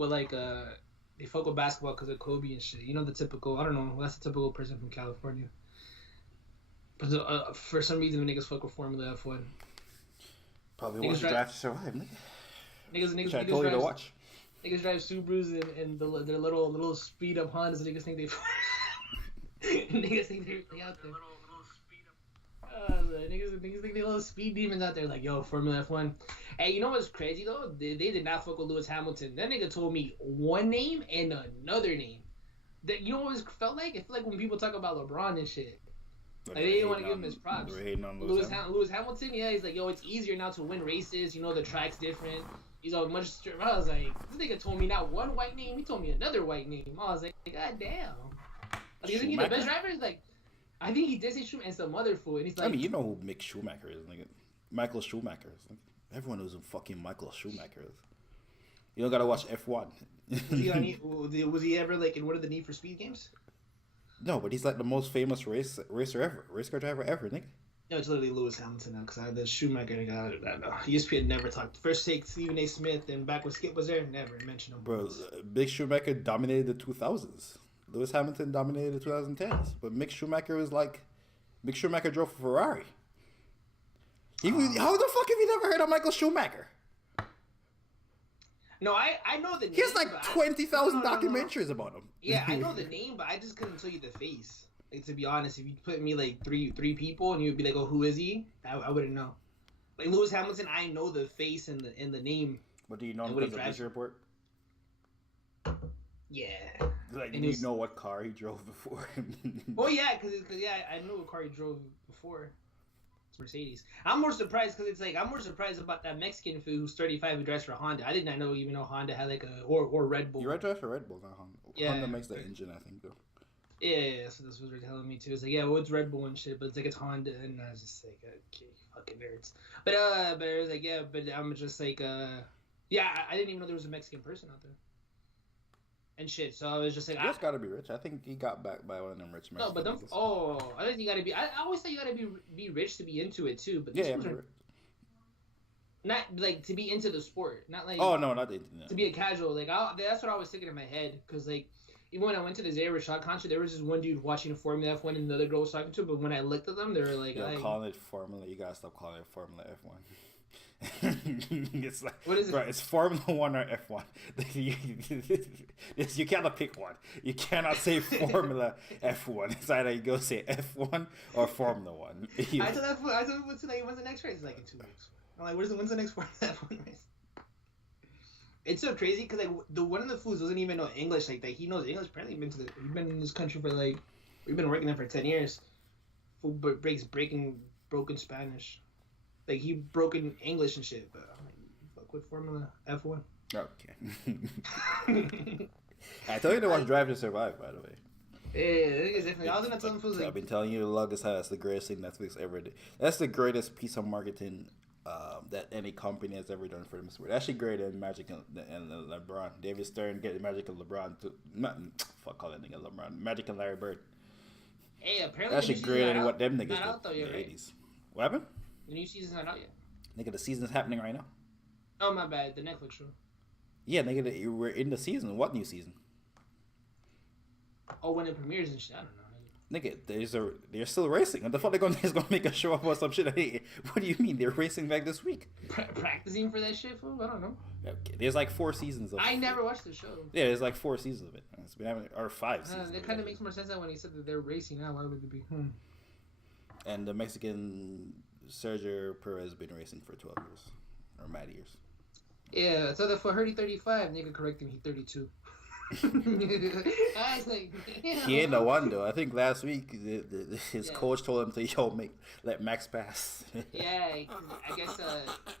with like they fuck with basketball because of Kobe and shit. You know the typical. I don't know. That's the typical person from California. But for some reason, the niggas fuck with Formula F1. Probably watch Drive to Survive, nigga. Niggas I told you to watch. Niggas drive Subarus and their little speed up Hondas. Niggas think they. Niggas think they're really out there. Niggas think they little speed demons out there. Like, yo, Formula F1. Hey, you know what's crazy though? They did not fuck with Lewis Hamilton. That nigga told me one name and another name. That you know what it felt like? It felt like when people talk about LeBron and shit. Like they didn't want to give him his props. Lewis Hamilton, yeah, he's like, yo, it's easier now to win races. You know, the track's different. He's all much. I was like, this nigga told me not one white name. He told me another white name. I was like, god damn. Like, isn't he the best driver? Like, I think he did say Schumacher and some other fool. And he's like, I mean, you know who Mick Schumacher is, nigga. Michael Schumacher. Like, everyone knows who fucking Michael Schumacher is. You don't gotta watch F1. was he ever like in one of the Need for Speed games? No, but he's like the most famous racer ever, race car driver ever, nigga. No, it's literally Lewis Hamilton now because I had the Schumacher nigga. I don't know. ESPN never talked. First take Stephen A. Smith and back when Skip was there, never mentioned him. Bro, Big Schumacher dominated the 2000s. Lewis Hamilton dominated the 2010s. But Mick Schumacher was like, Mick Schumacher drove for Ferrari. How the fuck have you never heard of Michael Schumacher? No, I know the name. He has like 20,000 documentaries about him. Yeah, I know the name, but I just couldn't tell you the face. Like, to be honest, if you put me like three people and you'd be like, "Oh, who is he?" I wouldn't know. Like Lewis Hamilton, I know the face and the name. But do you know him because of Bleacher Report? Yeah. Like, do you know what car he drove before? Well, yeah, because I knew what car he drove before. It's Mercedes. I'm more surprised because it's like I'm more surprised about that Mexican fool who's 35 who drives for Honda. I did not even know Honda had like or Red Bull. You drive for Red Bull, not Honda. Yeah. Honda makes the engine, I think, though. Yeah, so this was telling me too. It's like, yeah, well, it's Red Bull and shit, but it's like it's Honda, and I was just like, okay, fucking nerds. But it was like, yeah, but I'm just like, yeah, I didn't even know there was a Mexican person out there. And shit, so I was just like, he just gotta be rich. I think he got backed by one of them rich Mexicans. No, but I think you gotta be. I always thought you gotta be rich to be into it too. But not like to be into the sport, not like. Oh no, not into to be a casual. Like that's what I was thinking in my head, because like even when I went to the Zay Rashad concert, there was this one dude watching Formula F1 and another girl was talking to him. But when I looked at them, they were like, calling it Formula. You gotta stop calling it Formula F1. It's like, what is it? Right, it's Formula 1 or F1. You cannot pick one. You cannot say Formula F1. It's either you go say F1 or Formula 1. I told him, when's the next race? It's like in 2 weeks. I'm like, when's the next Formula F1 race? It's so crazy because like the one of the fools doesn't even know English like that. He knows English. Apparently, he's been in this country for like we've been working there for 10 years. Fool broken Spanish. Like, he broke in English and shit, but I'm like, fuck with Formula F1. Okay. I told you to watch Drive to Survive, by the way. Yeah, it's definitely. I was gonna tell them, I've been telling you the longest time, that's the greatest thing Netflix ever did. That's the greatest piece of marketing that any company has ever done for them. It's actually greater than Magic and LeBron. David Stern getting Magic and LeBron call that nigga LeBron. Magic and Larry Bird. Hey, apparently actually greater than what them niggas did in the 80s. What happened? The new season's not out yet. Nigga, the season's happening right now. Oh, my bad. The Netflix show. Yeah, nigga, we're in the season. What new season? Oh, when it premieres and shit. I don't know. Nigga, they're still racing. What the fuck they gonna make a show about some shit? What do you mean? They're racing back this week. Practicing for that shit, fool? I don't know. Okay, there's like 4 seasons of it. I never watched the show. Yeah, there's like 4 seasons of it. It's been having, or 5 seasons. It kind of makes more sense that when he said that they're racing now. Why would it be? And the Mexican Sergio Perez has been racing for 12 years. Or mad years. Yeah, so for Hurdy 35, nigga correct him, he 32. I was like, he ain't the one though. I think last week his coach told him to let Max pass. Yeah, I guess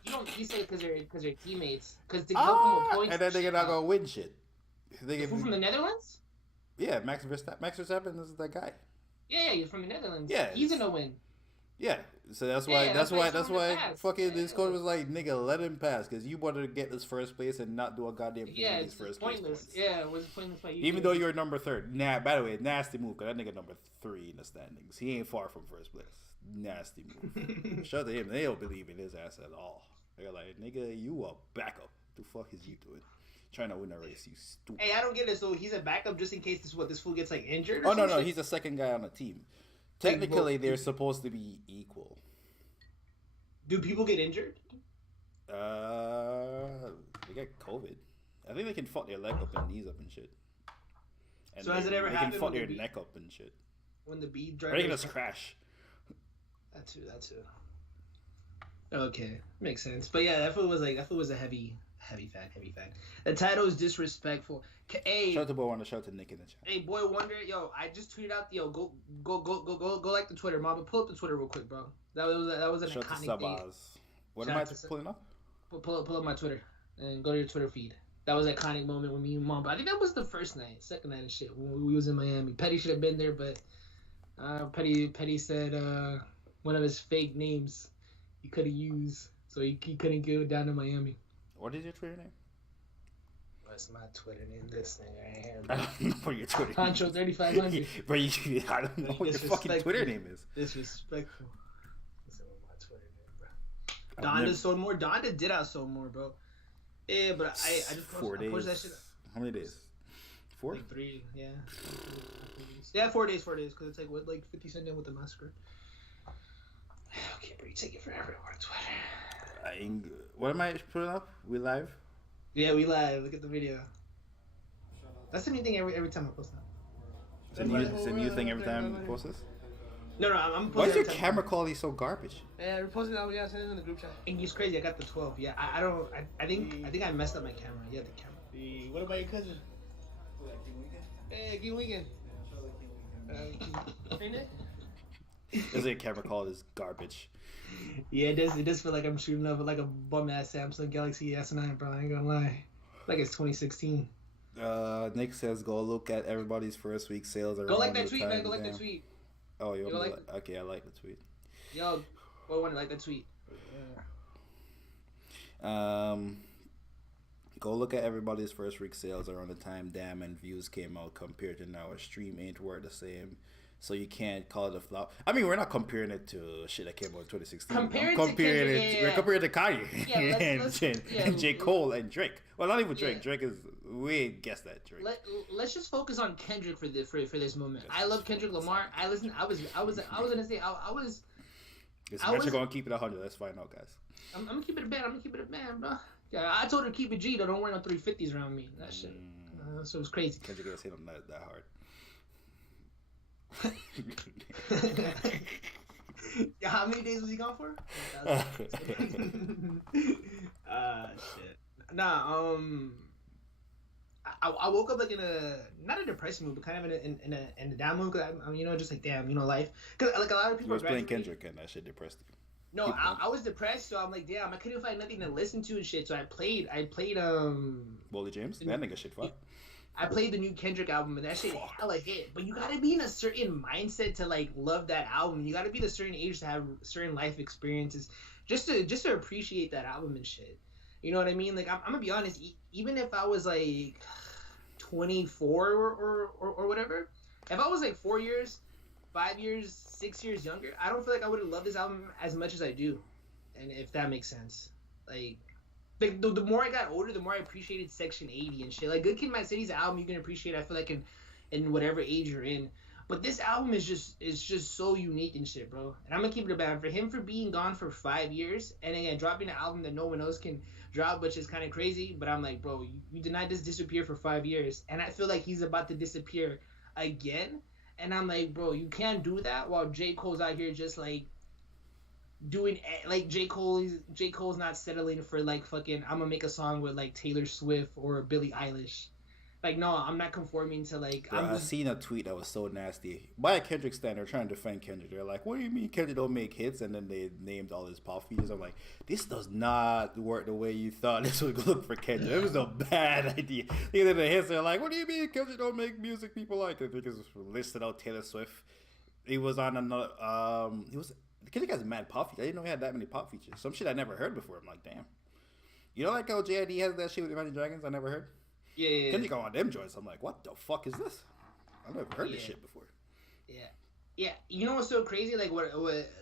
you don't. He said because they're teammates. Because to help him with points. And then they're not gonna win shit. From the Netherlands? Yeah, Max Verstappen is that guy. Yeah, he's from the Netherlands. Yeah, he's gonna win. Yeah, so that's why fucking this coach was like, nigga, let him pass because you wanted to get this first place and not do a goddamn thing in his first pointless. Place. Yeah, it was pointless. Even though you're number 3rd. By the way, nasty move because that nigga number 3 in the standings. He ain't far from first place. Nasty move. Shout to him. They don't believe in his ass at all. They're like, nigga, you a backup. The fuck is you doing? Trying to win a race, you stupid. Hey, I don't get it. So he's a backup just in case this fool gets like injured. Or Oh no, something? he's the second guy on the team. Technically, they're supposed to be equal. Do people get injured? They get COVID. I think they can fuck their leg up and knees up and shit. And so has it ever happened? They can fuck their neck up and shit. When the beat driver. Or they can just crash. That too. Okay, makes sense. But yeah, that fool was a heavy fact. The title is disrespectful. Hey, shout out to Boy Wonder, shout out to Nick in the chat. Hey, Boy Wonder, yo, I just tweeted out, go like the Twitter, Mama. Pull up the Twitter real quick, bro. That was an iconic thing. What am I pulling up? Pull up my Twitter and go to your Twitter feed. That was an iconic moment with me and Mom. But I think that was the first night, second night and shit when we was in Miami. Petty should have been there, but Petty said one of his fake names he could have used, so he couldn't go down to Miami. What is your Twitter name? What's my Twitter name? This thing right here. I don't know what your Twitter Poncho 3500. Bro, I don't know what your fucking Twitter name is. Disrespectful. That's what my Twitter name, bro. Donda sold more. Donda did out sold more, bro. Yeah, but I just 4 days. Posted that shit. How many days? 4? Like 3, yeah. 4 days. 4 days, because it's like 50 Cent in with the massacre. Okay, bro, you take it forever to work Twitter. What am I putting up? We live? Yeah, we live. Look at the video. That's the new thing every time I post that. It's a new thing every time you post this? No, I'm posting. Why is your camera quality so garbage? Yeah, we're posting that. We gotta send it in the group chat. And it's crazy. I got the 12. Yeah, I think I messed up my camera. Yeah, the camera. What about your cousin? Hey, King Weekend. Is it camera quality is garbage? Yeah, it does feel like I'm shooting up like a bum ass Samsung Galaxy S9, bro. I ain't gonna lie. Like it's 2016. Nick says go look at everybody's first week sales. Go like that tweet, man. Go like that tweet. Oh, you like okay, I like the tweet. Yo, what one like the tweet? Yeah. Go look at everybody's first week sales around the time Damn and Views came out compared to now. A stream ain't worth the same. So you can't call it a flop. I mean, we're not comparing it to shit that came out in 2016. We're comparing it to Kanye and J. Cole and Drake. Well, not even Drake. Drake is we guessed that Drake. Let's just focus on Kendrick for this moment. I love Kendrick Lamar. I was gonna say I was. We're gonna keep it 100. Let's find out, guys. I'm gonna keep it a band, bro. Yeah, I told her keep it G. Though, don't wear no 350s around me. That shit. So it was crazy. Kendrick gonna hit him that hard. Yeah, how many days was he gone for? Shit. Nah, I woke up like in not a depressing mood, but kind of in a down mood. Cause I'm just like damn, life. Cause like a lot of people. You was playing Kendrick and that shit depressed you. No, I was depressed, so I'm like damn, I couldn't find nothing to listen to and shit. So I played Boldy James. That nigga shit fuck. I played the new Kendrick album and that shit hella hit. But you gotta be in a certain mindset to like love that album. You gotta be the certain age to have certain life experiences just to appreciate that album and shit. You know what I mean? Like I'm gonna be honest. Even if I was like 24 or whatever, if I was like 4 years, 5 years, 6 years younger, I don't feel like I would have loved this album as much as I do. And if that makes sense, like. The more I got older, the more I appreciated Section 80 and shit. Like, Good Kid, Mad City's an album you can appreciate, I feel like, in whatever age you're in. But this album is just so unique and shit, bro. And I'm gonna keep it a band. For him for being gone for 5 years, and again, dropping an album that no one else can drop, which is kind of crazy. But I'm like, bro, you did not just disappear for 5 years. And I feel like he's about to disappear again. And I'm like, bro, you can't do that while J. Cole's out here just, like, doing like J. Cole's not settling for like fucking I'm gonna make a song with like Taylor Swift or Billie Eilish. Like no, I'm not conforming to like. Bro, I seen a tweet that was so nasty by a Kendrick stan. They're trying to defend Kendrick. They're like, "What do you mean Kendrick don't make hits?" And then they named all his pop features. I'm like, this does not work the way you thought this would look for Kendrick. It was a bad idea. Either the hits, they're like, "What do you mean Kendrick don't make music people like it?" Because listed out Taylor Swift. He was on another. Kendrick has mad pop features. I didn't know he had that many pop features. Some shit I never heard before. I'm like, damn. You know, like how JID has that shit with Imagine Dragons? I never heard. Yeah. Kendrick on them joints. I'm like, what the fuck is this? I've never heard this shit before. Yeah. You know what's so crazy? Like what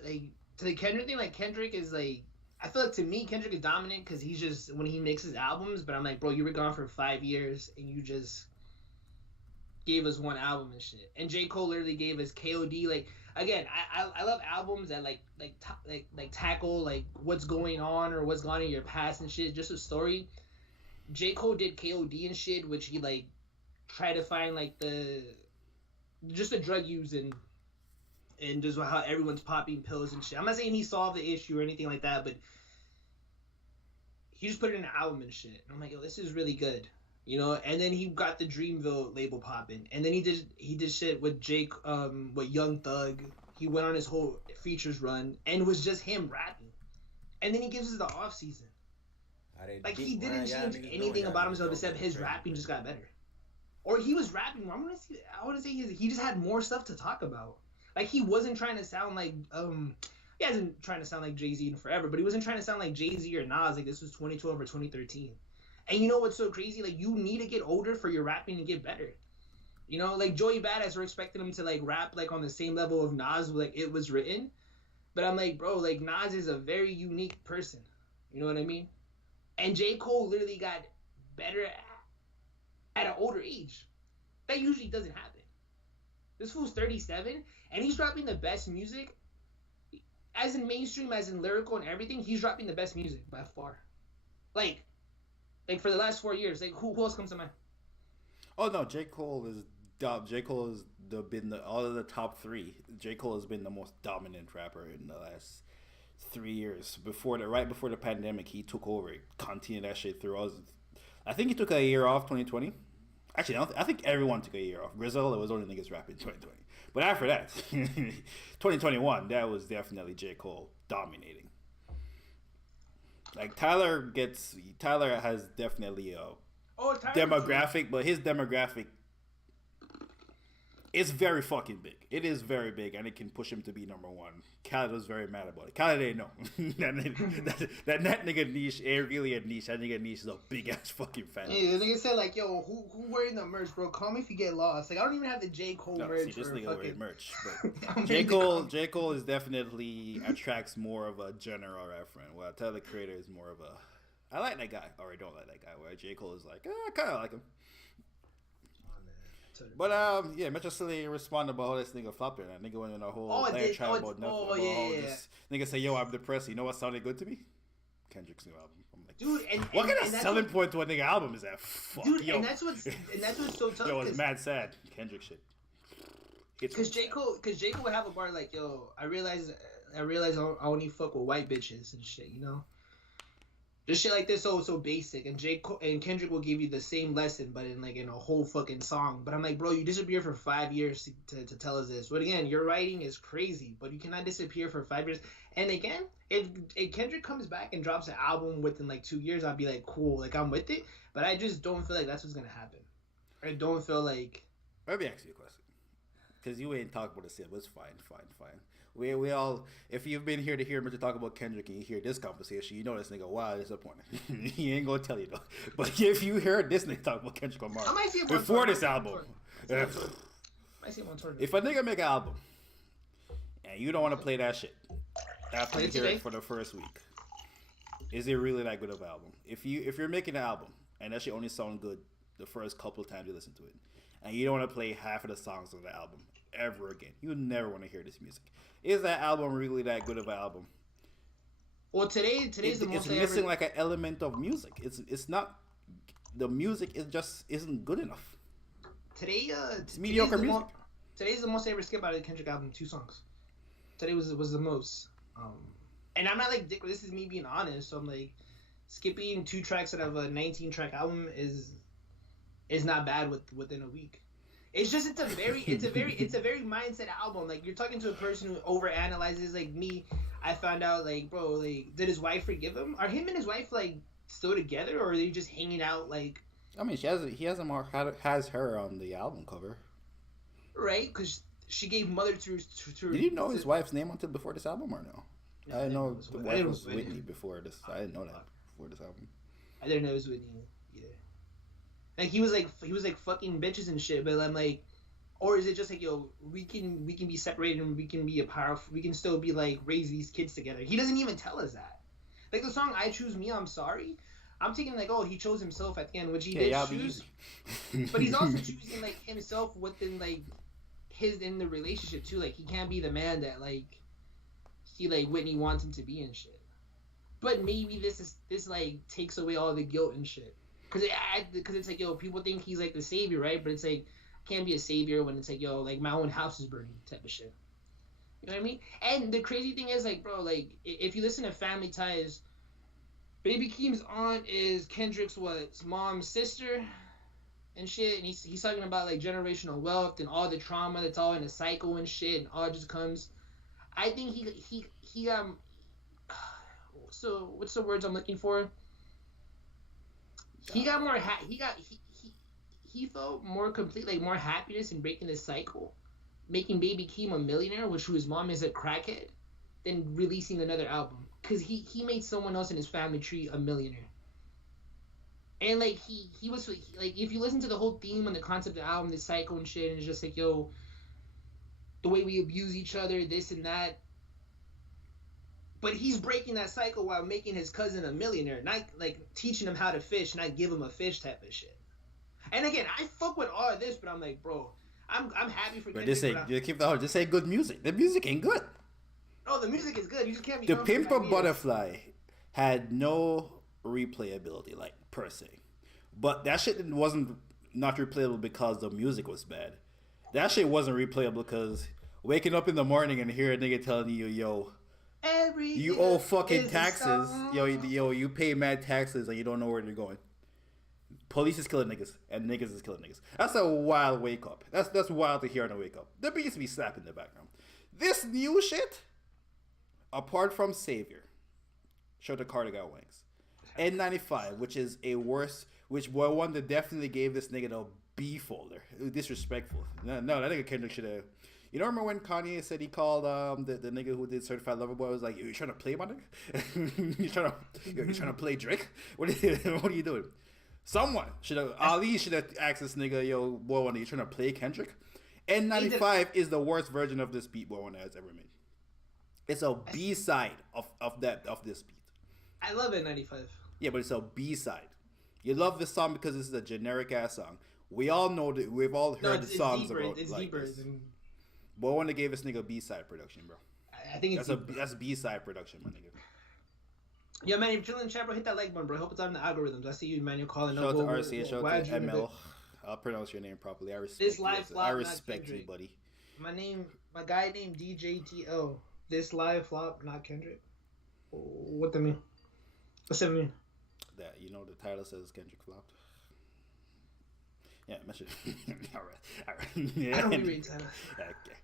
like to the Kendrick thing. Like Kendrick is like I feel like to me Kendrick is dominant because he's just when he makes his albums. But I'm like, bro, you were gone for 5 years and you just gave us one album and shit. And J. Cole literally gave us KOD. Like again, I love albums that like tackle like what's going on or what's gone on in your past and shit. Just a story. J. Cole did KOD and shit, which he like tried to find like the drug use and just how everyone's popping pills and shit. I'm not saying he solved the issue or anything like that, but he just put it in an album and shit. And I'm like, yo, this is really good. You know, and then he got the Dreamville label popping, and then he did shit with Jake, with Young Thug. He went on his whole features run, and it was just him rapping. And then he gives us the off season. Like he didn't change anything about himself except his rapping just got better. Or he was rapping more. I want to say he just had more stuff to talk about. Like he wasn't trying to sound like he hasn't trying to sound like Jay-Z in forever, but he wasn't trying to sound like Jay-Z or Nas. Like this was 2012 or 2013. And you know what's so crazy? Like, you need to get older for your rapping to get better. You know, like, Joey Badass, we're expecting him to, like, rap, like, on the same level of Nas, like, it was written. But I'm like, bro, like, Nas is a very unique person. You know what I mean? And J. Cole literally got better at an older age. That usually doesn't happen. This fool's 37, and he's dropping the best music. As in mainstream, as in lyrical and everything, he's dropping the best music by far. Like for the last 4 years, like who else comes to mind? Oh no, J. Cole has been all of the top three. J. Cole has been the most dominant rapper in the last 3 years. Right before the pandemic, he took over. He continued that shit through. I think he took a year off 2020. Actually, I think everyone took a year off. Griselda was only niggas rapping 2020. But after that, 2021, that was definitely J. Cole dominating. Like Tyler has definitely a demographic, but his demographic is very fucking big. It is very big, and it can push him to be number one. Khaled was very mad about it. Khaled didn't know that nigga niche ain't really a niche. That nigga niche is a big ass fucking fan. Hey, the nigga said like, yo, who wearing the merch, bro? Call me if you get lost. Like I don't even have the J. Cole merch. See, this nigga wearing merch. But J. Cole is definitely attracts more of a general reference. While Tyler the Creator is more of a I like that guy or I don't like that guy. Where J. Cole is like, I kind of like him. But yeah, Metro City responded about all this nigga flopping. That nigga went in a whole chat about nothing. This nigga say, yo, I'm depressed. You know what sounded good to me? Kendrick's new album. I'm like, dude, what kind of selling point to a nigga album is that? Fuck, dude, yo. and that's what's so tough. Yo, it's mad sad. Kendrick shit. Because J. Cole would have a bar like, yo, I realize I only fuck with white bitches and shit, you know. Just shit like this, so basic, and and Kendrick will give you the same lesson, but in a whole fucking song. But I'm like, bro, you disappear for 5 years to tell us this. But again, your writing is crazy, but you cannot disappear for 5 years. And again, if Kendrick comes back and drops an album within like 2 years, I'll be like, cool, like I'm with it. But I just don't feel like that's what's gonna happen. I don't feel like. Let me ask you a question, because you ain't talked about this yet, but it's fine. We all, if you've been here to hear me talk about Kendrick and you hear this conversation, you know this nigga wild disappointed. He ain't gonna tell you though. But if you heard this nigga talk about Kendrick Lamar before this album, if a nigga make an album and you don't want to play that shit after you hear it for the first week, is it really that good of an album? If you're making an album and that shit only sound good the first couple of times you listen to it, and you don't want to play half of the songs of the album ever again, you never want to hear this music. Is that album really that good of an album? Well, today's the most. It's missing like an element of music. It's not. The music isn't good enough. It's mediocre music. Today's the most I ever skip out of the Kendrick album. 2 songs. Today was the most. And I'm not like dick. This is me being honest. So I'm like, skipping 2 tracks out of a 19-track album is not bad within a week. It's just it's a very mindset album. Like you're talking to a person who overanalyzes. Like me, I found out like, bro, like did his wife forgive him? Are him and his wife like still together, or are they just hanging out? Like, I mean, he has her on the album cover, right? Because she gave mother to. Did you know his wife's name until before this album or no? I didn't know the wife was Whitney before this. I didn't know that before this album. I didn't know it was Whitney. Like he was like fucking bitches and shit, but I'm like, or is it just like, yo, we can be separated and we can be we can still be like raise these kids together. He doesn't even tell us that. Like the song "I Choose Me, I'm Sorry." I'm thinking like, oh, he chose himself at the end, which he Yeah, did y'all choose. be But he's also choosing like himself within like his in the relationship too. Like he can't be the man that like he like Whitney wants him to be and shit. But maybe this like takes away all the guilt and shit. Cause it's like, yo, people think he's like the savior, right? But it's like I can't be a savior when it's like, yo, like my own house is burning type of shit. You know what I mean? And the crazy thing is like, bro, like if you listen to Family Ties, Baby Keem's aunt is Kendrick's mom's sister and shit, and he's talking about like generational wealth and all the trauma that's all in a cycle and shit, and all just comes. I think he so what's the words I'm looking for? He got more he felt more complete, like more happiness in breaking this cycle, making Baby Keem a millionaire, which his mom is a crackhead, than releasing another album. Cause he made someone else in his family tree a millionaire. And like he was like, if you listen to the whole theme and the concept of the album, the cycle and shit, and it's just like, yo, the way we abuse each other, this and that. But he's breaking that cycle while making his cousin a millionaire, not like teaching him how to fish, not give him a fish type of shit. And again, I fuck with all of this, but I'm like, bro, I'm happy for. But just say good music. The music ain't good. Oh, the music is good. You just can't be. The Pimp a Butterfly had no replayability, like per se, but that shit wasn't not replayable because the music was bad. That shit wasn't replayable because waking up in the morning and hear a nigga telling you, yo, you owe fucking taxes, yo, you pay mad taxes and you don't know where you're going. Police is killing niggas and niggas is killing niggas. That's a wild wake up. That's wild to hear on a wake up. The beats be slapping in the background. This new shit, apart from Savior, show the Carter got wings. N95, which is a worse, which one that definitely gave this nigga the B folder. Disrespectful. No, that nigga Kendrick should have. You don't remember when Kanye said he called the nigga who did Certified Lover Boy was like, you trying to play my nigga? you trying to play Drake? What are you doing? Someone should have, Ali should have asked this nigga, yo, boy, are you trying to play Kendrick? N95 is the worst version of this beat boy has ever made. It's a B side of this beat. I love N95. Yeah, but it's a B side. You love this song because this is a generic ass song. We all know that we've all heard the songs deeper, about it's like deeper this. than... Boy, when they gave this nigga B side production, bro. I think it's that's B side production, my nigga. Yeah, man, if you're chilling in the chat, bro, hit that like button, bro. I hope it's on the algorithms. I see you, man. You're calling shout up. Shout out to RC, shout out to ML. I'll pronounce your name properly. I respect this live you. flop, I respect you, buddy. My guy named DJTL. This live flop, not Kendrick. What that mean? What's that mean? That, you know, the title says Kendrick flopped. Yeah, mention. all right. Yeah. I don't read title. Okay.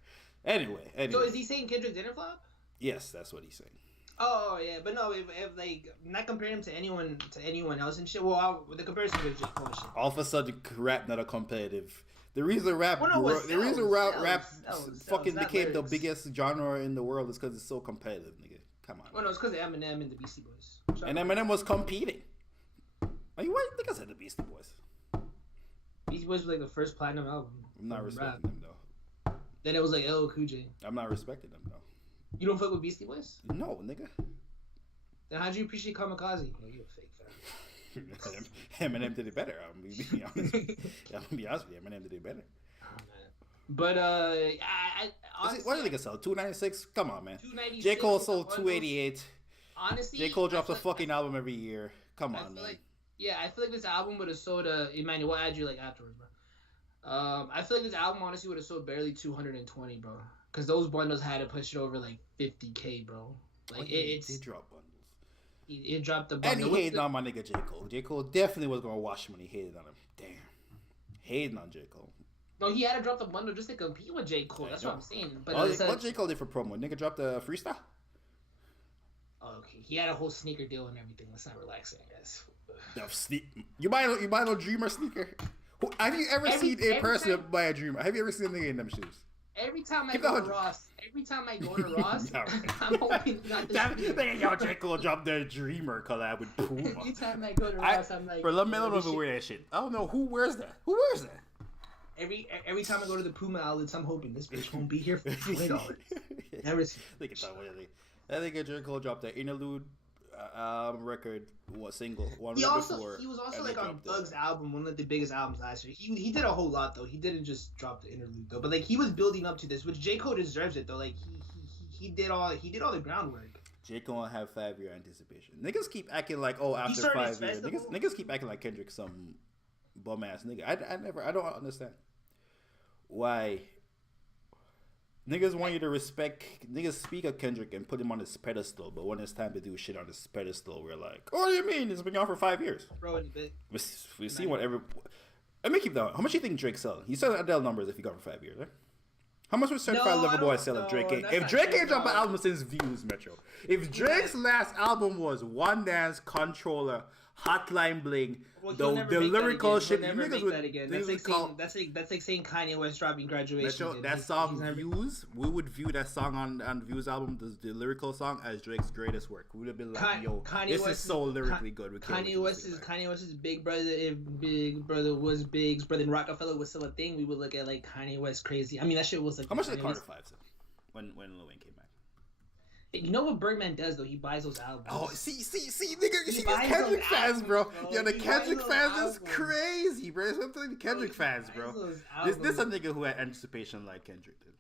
Anyway. So is he saying Kendrick didn't flop? Yes, that's what he's saying. Oh yeah, but no, if like not comparing him to anyone else and shit. Well, the comparison with J. Cole and shit. All of a sudden, rap not a competitive. The reason rap fucking became the biggest genre in the world is because it's so competitive, nigga. Come on. Well, no, it's because of Eminem and the Beastie Boys. And Eminem was competing. Like, what? I think I said the Beastie Boys. Beastie Boys was like the first platinum album. I'm not respecting them though. Then it was like LL Cool J. I'm not respecting them though. You don't fuck with Beastie Boys? No, nigga. Then how'd you appreciate Kamikaze? Oh, you a fake fan. Eminem did it better. I'm gonna be honest with you. Eminem did it better. Oh, but I honestly, what did they sell? 296? Come on, man. 296. J. Cole sold 288. Honestly, J. Cole drops a fucking album every year. Come on, man. I feel like this album would have sold Emmanuel, what ad you like afterwards, bro? I feel like this album honestly would have sold barely 220, bro. Because those bundles had to push it over like 50K, bro. Like they drop bundles. It dropped the bundle. And he hated on my nigga J. Cole. J. Cole definitely was gonna wash him when he hated on him. Damn, hating on J. Cole. No, he had to drop the bundle just to compete with J. Cole. That's what I'm saying. But what J. Cole did for promo? Nigga dropped a freestyle. Oh, okay, he had a whole sneaker deal and everything. Let's not relax, I guess. No, you buy a Dreamer sneaker. Have you ever seen a person buy a Dreamer? Have you ever seen a nigga in them shoes? Every time I go to Ross, I'm hoping not to. Yo, J. Cole dropped their Dreamer collab with Puma. Every time I go to Ross, I'm like, bro, let me know wear that shit. I don't know who wears that. Who wears that? Every time I go to the Puma outlets, I'm hoping this bitch won't be here for $20. Never seen. That nigga J. Cole dropped that interlude record, one single, one He week also before. he was also and like they on dropped Thug's album, one of the biggest albums last year. He did a whole lot though. He didn't just drop the interlude though, but like he was building up to this, which J Cole deserves it though. Like he did all the groundwork. J. Cole have 5-year anticipation. Niggas keep acting like, oh, He after started 5 his years. festival? Niggas keep acting like Kendrick some bum ass nigga. I don't understand why niggas want you to respect. Niggas speak of Kendrick and put him on his pedestal, but when it's time to do shit on his pedestal, we're like, oh, what do you mean? It's been on for 5 years. Bro, in a bit. We see whatever. Let me keep that. How much do you think Drake's selling? He selling Adele numbers if he got for 5 years, right? How much was Certified Lover Boy selling Drake? If Drake ain't dropped an album since Views, Metro. If Drake's last album was One Dance, Controller, Hotline Bling, the lyrical shit, niggas would that again. That's like saying Kanye West dropping Graduation. Metro, that song Views, we would view that song on Views album, the lyrical song, as Drake's greatest work. We would have been like, yo, this is so lyrically good. Kanye West's Big Brother. If Big Brother was Big's Brother and Rockefeller was still a thing, we would look at like Kanye West crazy. I mean, that shit was like. How much did Carter 5 sell when Lil Wayne came back? You know what Birdman does though? He buys those albums. Oh, see, nigga, you see these Kendrick fans, bro. Yo, the Kendrick fans is crazy, bro. I'm telling you, Kendrick fans, bro. This a nigga who had anticipation like Kendrick did.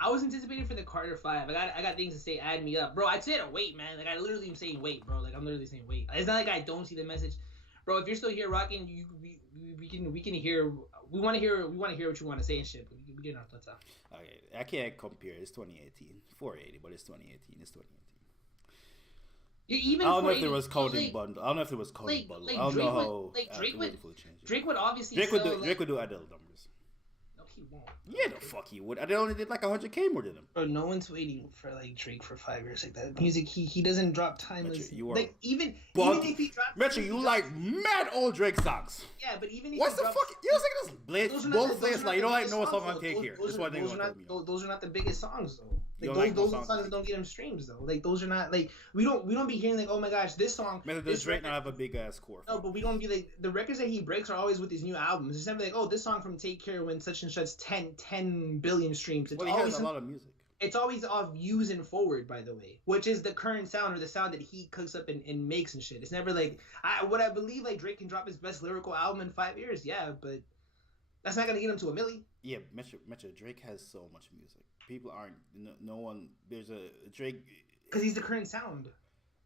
I was anticipating for the Carter 5. I got things to say. Add me up, bro. I'd say to wait, man. Like I literally am saying wait, bro. Like I'm literally saying wait. It's not like I don't see the message, bro. If you're still here rocking, we can hear. We want to hear what you want to say and shit. But we get our thoughts out. Okay, I can't compare. It's 2018, 480, but it's 2018. It's 2018. Even I don't know if there was coding bundle. I don't know if there was coding bundle. I don't know how. Drake would obviously. Drake would do Adele numbers. No, he won't. Yeah, the fuck he would. Adele only did like 100K more than him. Bro, no one's waiting for like Drake for 5 years like that. Music, he doesn't drop timeless. Like even if he drops. Metro, you like mad old Drake songs. Yeah, but even if what's the fuck? You know, like this both players like you don't like know what song I take here. This one thing those are not the biggest songs though. Like those songs don't get him streams though. Like those are not like we don't be hearing like, oh my gosh, this song. Does Drake not have a big ass core? No, but we don't be like the records that he breaks are always with his new albums. It's never like, oh, this song from Take Care when such and such 10 billion streams. It's he has a lot of music. It's always off Views and Forward, by the way, which is the current sound or the sound that he cooks up and makes and shit. It's never like I believe like Drake can drop his best lyrical album in 5 years, yeah, but that's not gonna get him to a milli. Yeah, Metro Drake has so much music. People aren't no one. There's a Drake because he's the current sound,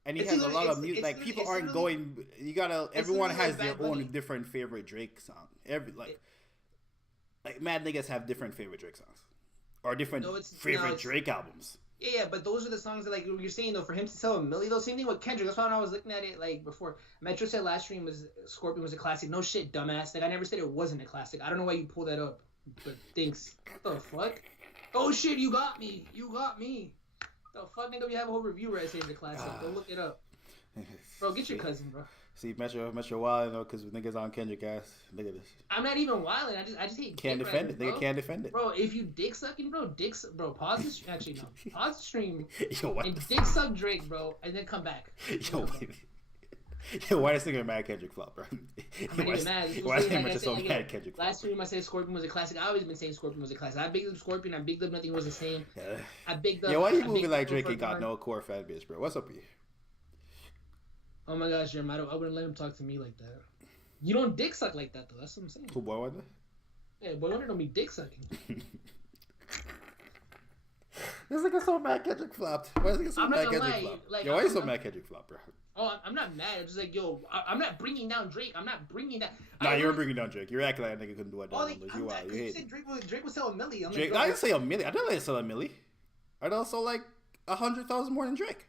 and he has a lot of music. Like people aren't going. You gotta. Everyone has their own different favorite Drake song. Like mad niggas have different favorite Drake songs, or different favorite Drake albums. Yeah, but those are the songs that like you're saying though. For him to sell a milli though, same thing with Kendrick. That's why when I was looking at it like before, Metro said last stream was Scorpion was a classic. No shit, dumbass. Like I never said it wasn't a classic. I don't know why you pulled that up, but thanks. What the fuck? Oh shit, you got me. The fuck, nigga, we have a whole review where I say it's a classic. Go look it up. Bro, get your cousin, bro. See, Metro wild, because niggas on Kendrick ass. Look at this. I'm not even wilding. I just hate. Can't defend it. Nigga can't defend it. Bro, if you dick sucking, bro, pause the stream. Actually, no. Pause the stream. Yo, what and dick suck Drake, bro, and then come back. Yo, wait. Yo, why is this nigga mad Kendrick flop, bro? I'm not even mad. Why is he so mad Kendrick flop? Last stream I said Scorpion was a classic. I always been saying Scorpion was a classic. I bigged up Scorpion. I bigged up Nothing Was the Same. I bigged up. Yo, why you moving like Drake ain't got no core fan base, bro? What's up with you? Oh my gosh, Jeremy, I wouldn't let him talk to me like that. You don't dick suck like that though. That's what I'm saying. Who, Boy Wonder? Yeah, Boy Wonder don't be dick sucking. This nigga so mad Kendrick flopped. Why is he so mad Kendrick flopped? Like, yo, why you so mad Kendrick flopped, bro? Oh, I'm not mad. I'm just like, yo, I'm not bringing down Drake. I'm not bringing that. Nah, you're bringing down Drake. You're acting like a nigga couldn't do it. You said Drake was selling a milli. I didn't say a milli. I didn't let it sell a milli. I don't sell like 100,000 more than Drake.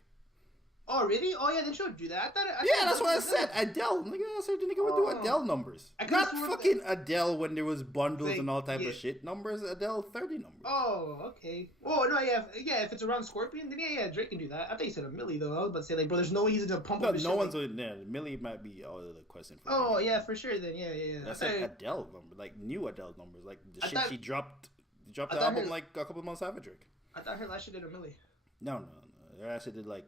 Oh really? Oh yeah, they should do that. Yeah, that's what I said. Adele, nigga. I said the nigga would do Adele numbers. Not fucking Adele when there was bundles and all type of shit numbers. Adele 30 numbers. Oh, okay. Oh no, yeah. If it's around Scorpion, then yeah, Drake can do that. I thought you said a milli though. I was about to say like, bro, there's no way he's gonna pump up. No one's in there. Milli might be all the question for. Oh yeah, for sure. Then yeah. That's like Adele number, like new Adele numbers, like the shit she dropped. The album like a couple months after Drake. I thought her last shit did a milli. No. Her last shit did like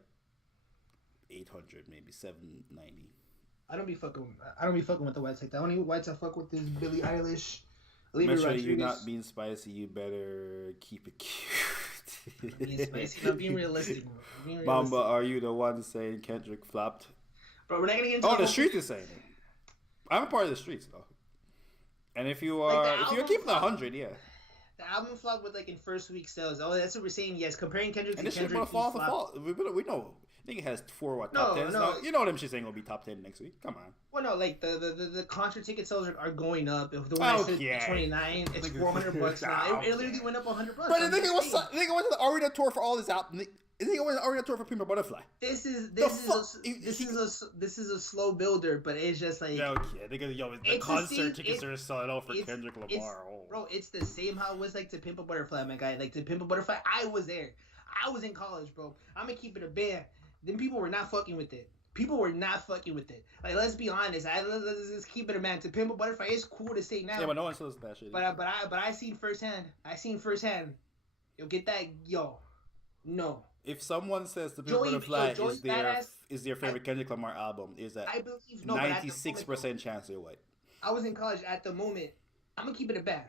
800, maybe 790. I don't be fucking with the whites like that. Only whites I fuck with is Billie Eilish. Make sure you're not being spicy. You better keep it cute. I'm being spicy. I'm being realistic, bro. I'm being Mamba, realistic. are you the one saying Kendrick flopped? Bro, we're not gonna get into Oh, the the whole streets is saying it. I'm a part of the streets though. And if you like are, if you're keeping flop. 100, yeah. The album flop with like in first week sales. Oh, that's what we're saying. Yes, comparing Kendrick And to this shit Kendrick, gonna fall he to flopped. fall. We know. Nigga has four top No, tens. no. Now, you know them shits ain't gonna be top 10 next week. Come on. Well, no, like the concert ticket sales are going up. If the one I said Okay. 29, it's $400 now. It literally went up $100. But the nigga went to the arena tour for all this album. The nigga went to the arena tour for Pimp a Butterfly. This is a slow builder, but it's just like Okay, nigga, yo, the concert tickets are selling out for Kendrick Lamar. Bro, it's the same how it was like to Pimp a Butterfly, my guy. Like to Pimp a Butterfly, I was there. I was in college, bro. I'm gonna keep it a band. Then people were not fucking with it. People were not fucking with it. Like, let's be honest. Let's just keep it a man. To Pimp a Butterfly, it's cool to say now. Yeah, but no one says that shit. But I seen firsthand. You'll get that, no. If someone says the Pimp a Butterfly is their favorite Kendrick Lamar album, is that I believe no, 96% chance they're white. I was in college at the moment. I'm gonna keep it a band.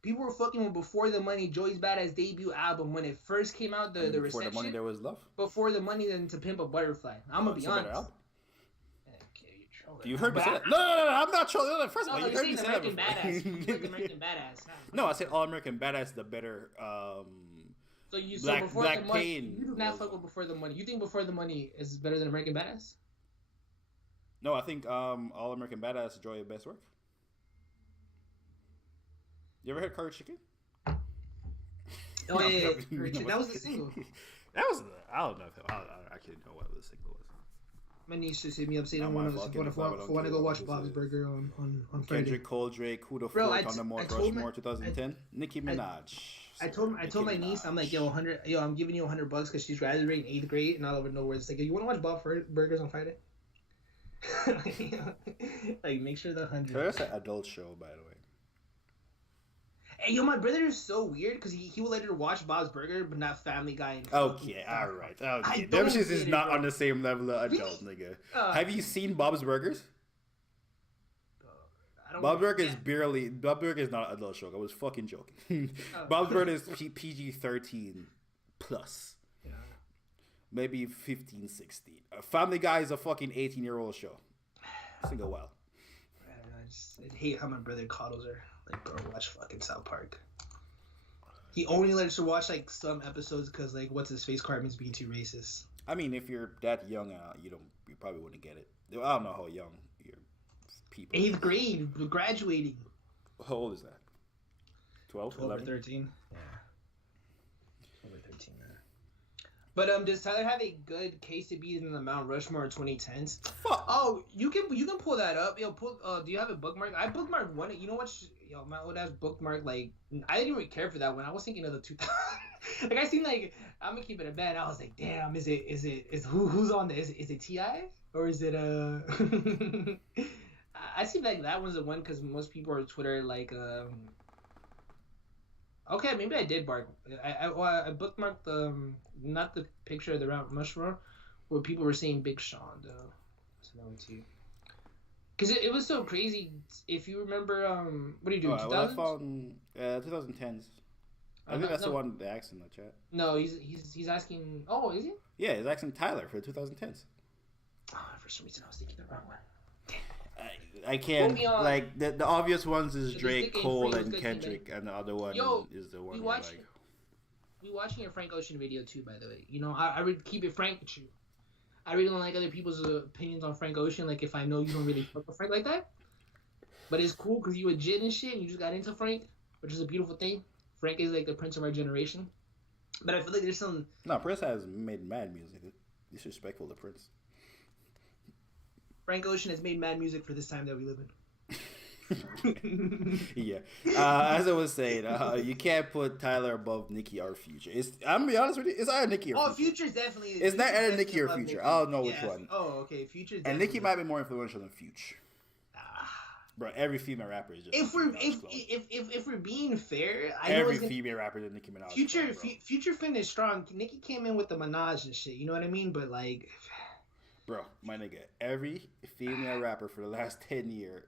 People were fucking with Before the Money, Joey's Badass debut album when it first came out. The reception. Before the Money, there was love. Before the Money, then to Pimp a Butterfly. I'm gonna be honest. Okay, you're trolling. You heard me say that? No, I'm not trolling. First of all, you heard me say that before. Badass. American Badass. No, I said All American Badass, the better. So Before Black the Money, Pain. you do not fuck with Before the Money. You think Before the Money is better than American Badass? No, I think All American Badass is Joy's best work. You ever heard Curry Chicken? Oh yeah. That was the single. That was I don't know. I can't know what the single was. My niece just hit me up saying I want to go watch Bob's Burger on Friday. Kendrick, Cole, Drake, who the fuck on the Mount Rushmore 2010? Nicki Minaj. I told my niece, I'm like, I'm giving you $100 because she's graduating 8th grade, and all over nowhere it's like, you want to watch Bob's Burgers on Friday? Like, make sure the 100. That's an adult show, by the way. Hey, my brother is so weird because he will let her watch Bob's Burger, but not Family Guy. And okay, all right. Okay. Them shit is not on the same level of adult, nigga. Have you seen Bob's Burgers? Bob's Burger is not an adult show. I was fucking joking. Bob's Burger is PG-13 plus. Yeah. Maybe 15, 16. Family Guy is a fucking 18-year-old show. Single well. I hate how my brother coddles her. Like, bro, watch fucking South Park. He only lets her watch like some episodes because like what's his face Cartman's being too racist. I mean, if you're that young, you probably wouldn't get it. I don't know how young your people. 8th grade, graduating. How old is that? 12 or 13. Yeah. 12 or 13. Yeah. But does Tyler have a good case to beat in the Mount Rushmore 2010s? Fuck. Oh, you can pull that up. Yo, do you have it bookmarked? I bookmarked one. You know what? My old ass bookmark. Like, I didn't even care for that one. I was thinking of the 2000. Like, I seen like I'm gonna keep it a band. I was like, damn, is who's on this? Is it T.I. or is it I see like that one's the one because most people are on Twitter like Okay, maybe I did bark. I bookmarked not the picture of the Mount Rushmore, where people were saying Big Sean though. So that one too. Because it was so crazy. If you remember, what do you do? 2000s? Well, I found 2010s. I think that's the one they asked in the chat. No, he's asking. Oh, is he? Yeah, he's asking Tyler for 2010s. Oh, for some reason I was thinking the wrong one. I can't like the obvious ones is Drake, Cole, and Kendrick, and the other one is the one. We watching a Frank Ocean video too, by the way. You know, I would keep it frank with you. I really don't like other people's opinions on Frank Ocean. Like if I know you don't really fuck with Frank like that, but it's cool because you legit and shit, and you just got into Frank, which is a beautiful thing. Frank is like the prince of our generation. But I feel like there's some. No, Prince has made mad music. Disrespectful to Prince. Frank Ocean has made mad music for this time that we live in. Yeah. As I was saying, you can't put Tyler above Nicki or Future. I'm gonna be honest with you, it's either Nicki or Future. Future's definitely. It's not either Nicki or Future. I don't know which one. Oh, okay. Future's and Nicki might be more influential than Future. Bro, every female rapper is just. If we're being fair, every female rapper is Nicki Minaj. Future finished strong. Nicki came in with the Minaj and shit. You know what I mean? But like. Bro, my nigga, every female rapper for the last 10 years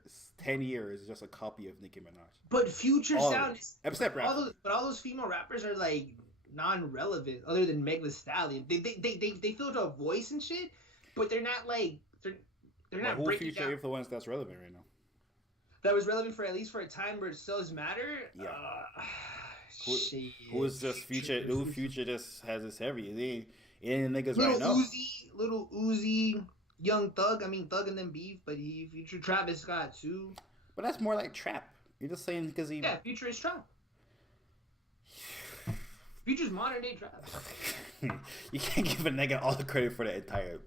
is just a copy of Nicki Minaj. But Future sound is... Except rap. But all those female rappers are like non-relevant other than Meg Thee Stallion. They filled a voice and shit, but they're not like they're not who breaking future down. influence that's relevant right now? That was relevant for at least for a time where it still does matter. Yeah. Shit. Who is just future? Who future just has this heavy? They ain't niggas Little right now. Little Uzi, Young Thug. I mean Thug and them beef, but he future Travis Scott too. But that's more like trap. You're just saying because he. Yeah, Future is trap. Future's modern day trap. You can't give a nigga all the credit for the entire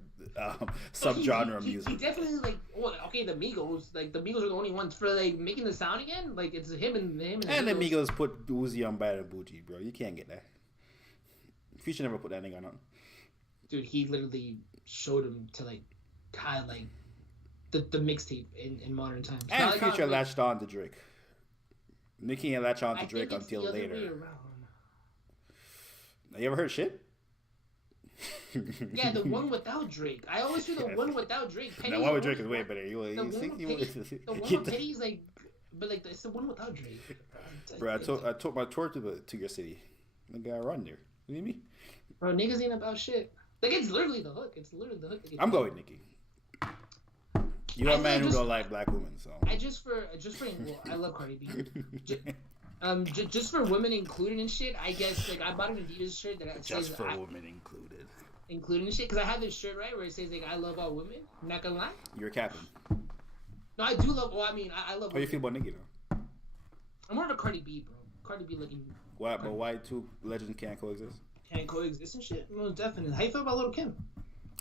subgenre of music. He definitely like. Well, okay, the Migos. Like the Migos are the only ones for like making the sound again. Like it's him and And the Migos put Uzi on Bad and Bougie, bro. You can't get that. Future never put that nigga on. Dude, he literally showed him to like, kind of like, the mixtape in modern times. And like Future latched on to Drake. Nicki ain't latch on to Drake until later. You ever heard shit? Yeah, the one without Drake. I always hear the one without Drake. The one with Drake is way better. The one with Penny's like, but like it's the one without Drake. Bro, I took my tour to your city. The guy run there. What do you mean? Bro, niggas ain't about shit. Like it's literally the hook. It's literally the hook. I'm going with Nicki. You're a man who don't like black women, so. I love Cardi B. Just for women included and shit, I guess like I bought an Adidas shirt that says just for women included. Included and shit, because I have this shirt right where it says like I love all women. I'm not gonna lie. You're capping. No, I do love. Well, I mean, I love. How you feel about Nicki though? I'm more of a Cardi B, bro. Cardi B looking. Why? But why two legends can't coexist? Can't coexist and shit. No, definitely. How you feel about Lil' Kim?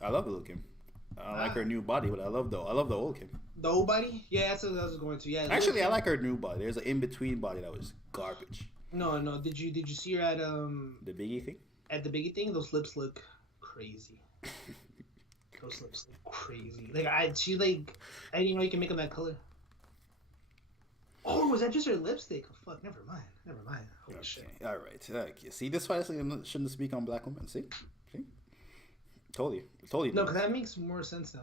I love Lil' Kim. I don't like her new body, but I love the old Kim. The old body? Yeah, that's what I was going to. Yeah. Actually, I like her new body. There's an in between body that was garbage. No. Did you see her at the Biggie thing? At the Biggie thing, those lips look crazy. Those lips look crazy. Like I didn't even know you can make them that color. Oh, was that just her lipstick? Oh, fuck, never mind. Holy shit. All right. Okay. See, this is why I shouldn't speak on black women. See? Told you. No, because that makes more sense now.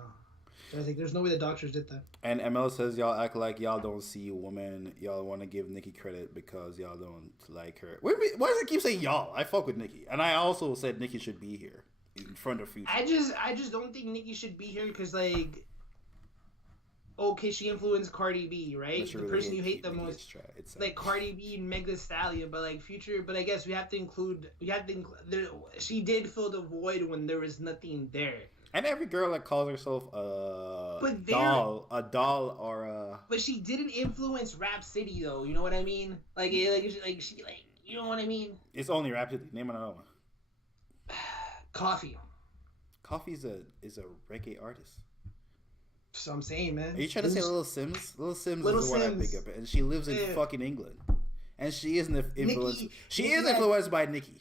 I think there's no way the doctors did that. And ML says y'all act like y'all don't see women. Y'all want to give Nicki credit because y'all don't like her. Why does it keep saying y'all? I fuck with Nicki, and I also said Nicki should be here in front of Future. I just don't think Nicki should be here because like, okay, she influenced Cardi B, right? The person you hate the most, like Cardi B and Meg Thee Stallion, but like Future. But I guess we have to include. She did fill the void when there was nothing there. And every girl that calls herself a doll or a. But she didn't influence Rap City though. You know what I mean? Like you know what I mean? It's only Rap City. Name another one. Coffee. Coffee is a reggae artist. So I'm saying, man. Are you trying to say Little Sims? Little Sims is the one I pick up, and she lives in fucking England, and she isn't influenced. She is influenced by Nicki.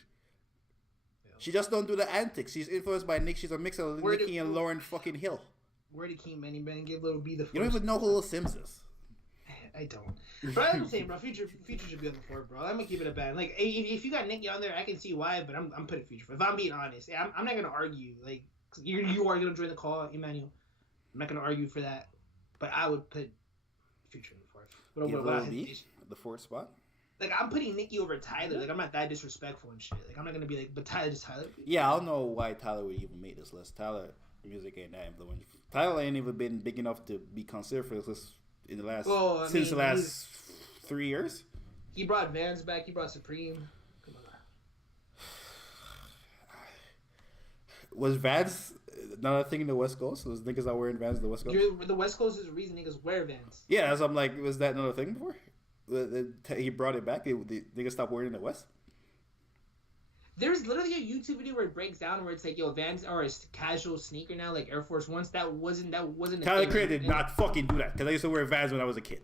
She just don't do the antics. She's influenced by Nicki. She's a mix of Nicki and Lauryn fucking Hill. Where did King Benny Ben give Little B the first? You don't even know who Little Sims is. I don't. But I'm saying, bro, Future should be on the floor, bro. I'm gonna keep it a band. Like, if you got Nicki on there, I can see why, but I'm putting Future. If I'm being honest, I'm not gonna argue. Like, you are gonna join the call, Emmanuel. I'm not gonna argue for that, but I would put Future in the fourth. The fourth spot. Like, I'm putting Nicki over Tyler. Like, I'm not that disrespectful and shit. Like, I'm not gonna be like, but Tyler. Yeah, I don't know why Tyler would even make this list. Tyler music ain't that influential. Tyler ain't even been big enough to be considered for this list in the last the last 3 years. He brought Vans back. He brought Supreme. Come on. Was Vans not a thing in the West Coast? Was niggas not wearing Vans in the West Coast? The West Coast is the reason niggas wear Vans. Yeah, so I'm like, was that not a thing before? He brought it back. The niggas stopped wearing it in the West. There's literally a YouTube video where it breaks down where it's like, yo, Vans are a casual sneaker now, like Air Force Ones. That wasn't. Tyler Creator did not fucking do that because I used to wear Vans when I was a kid.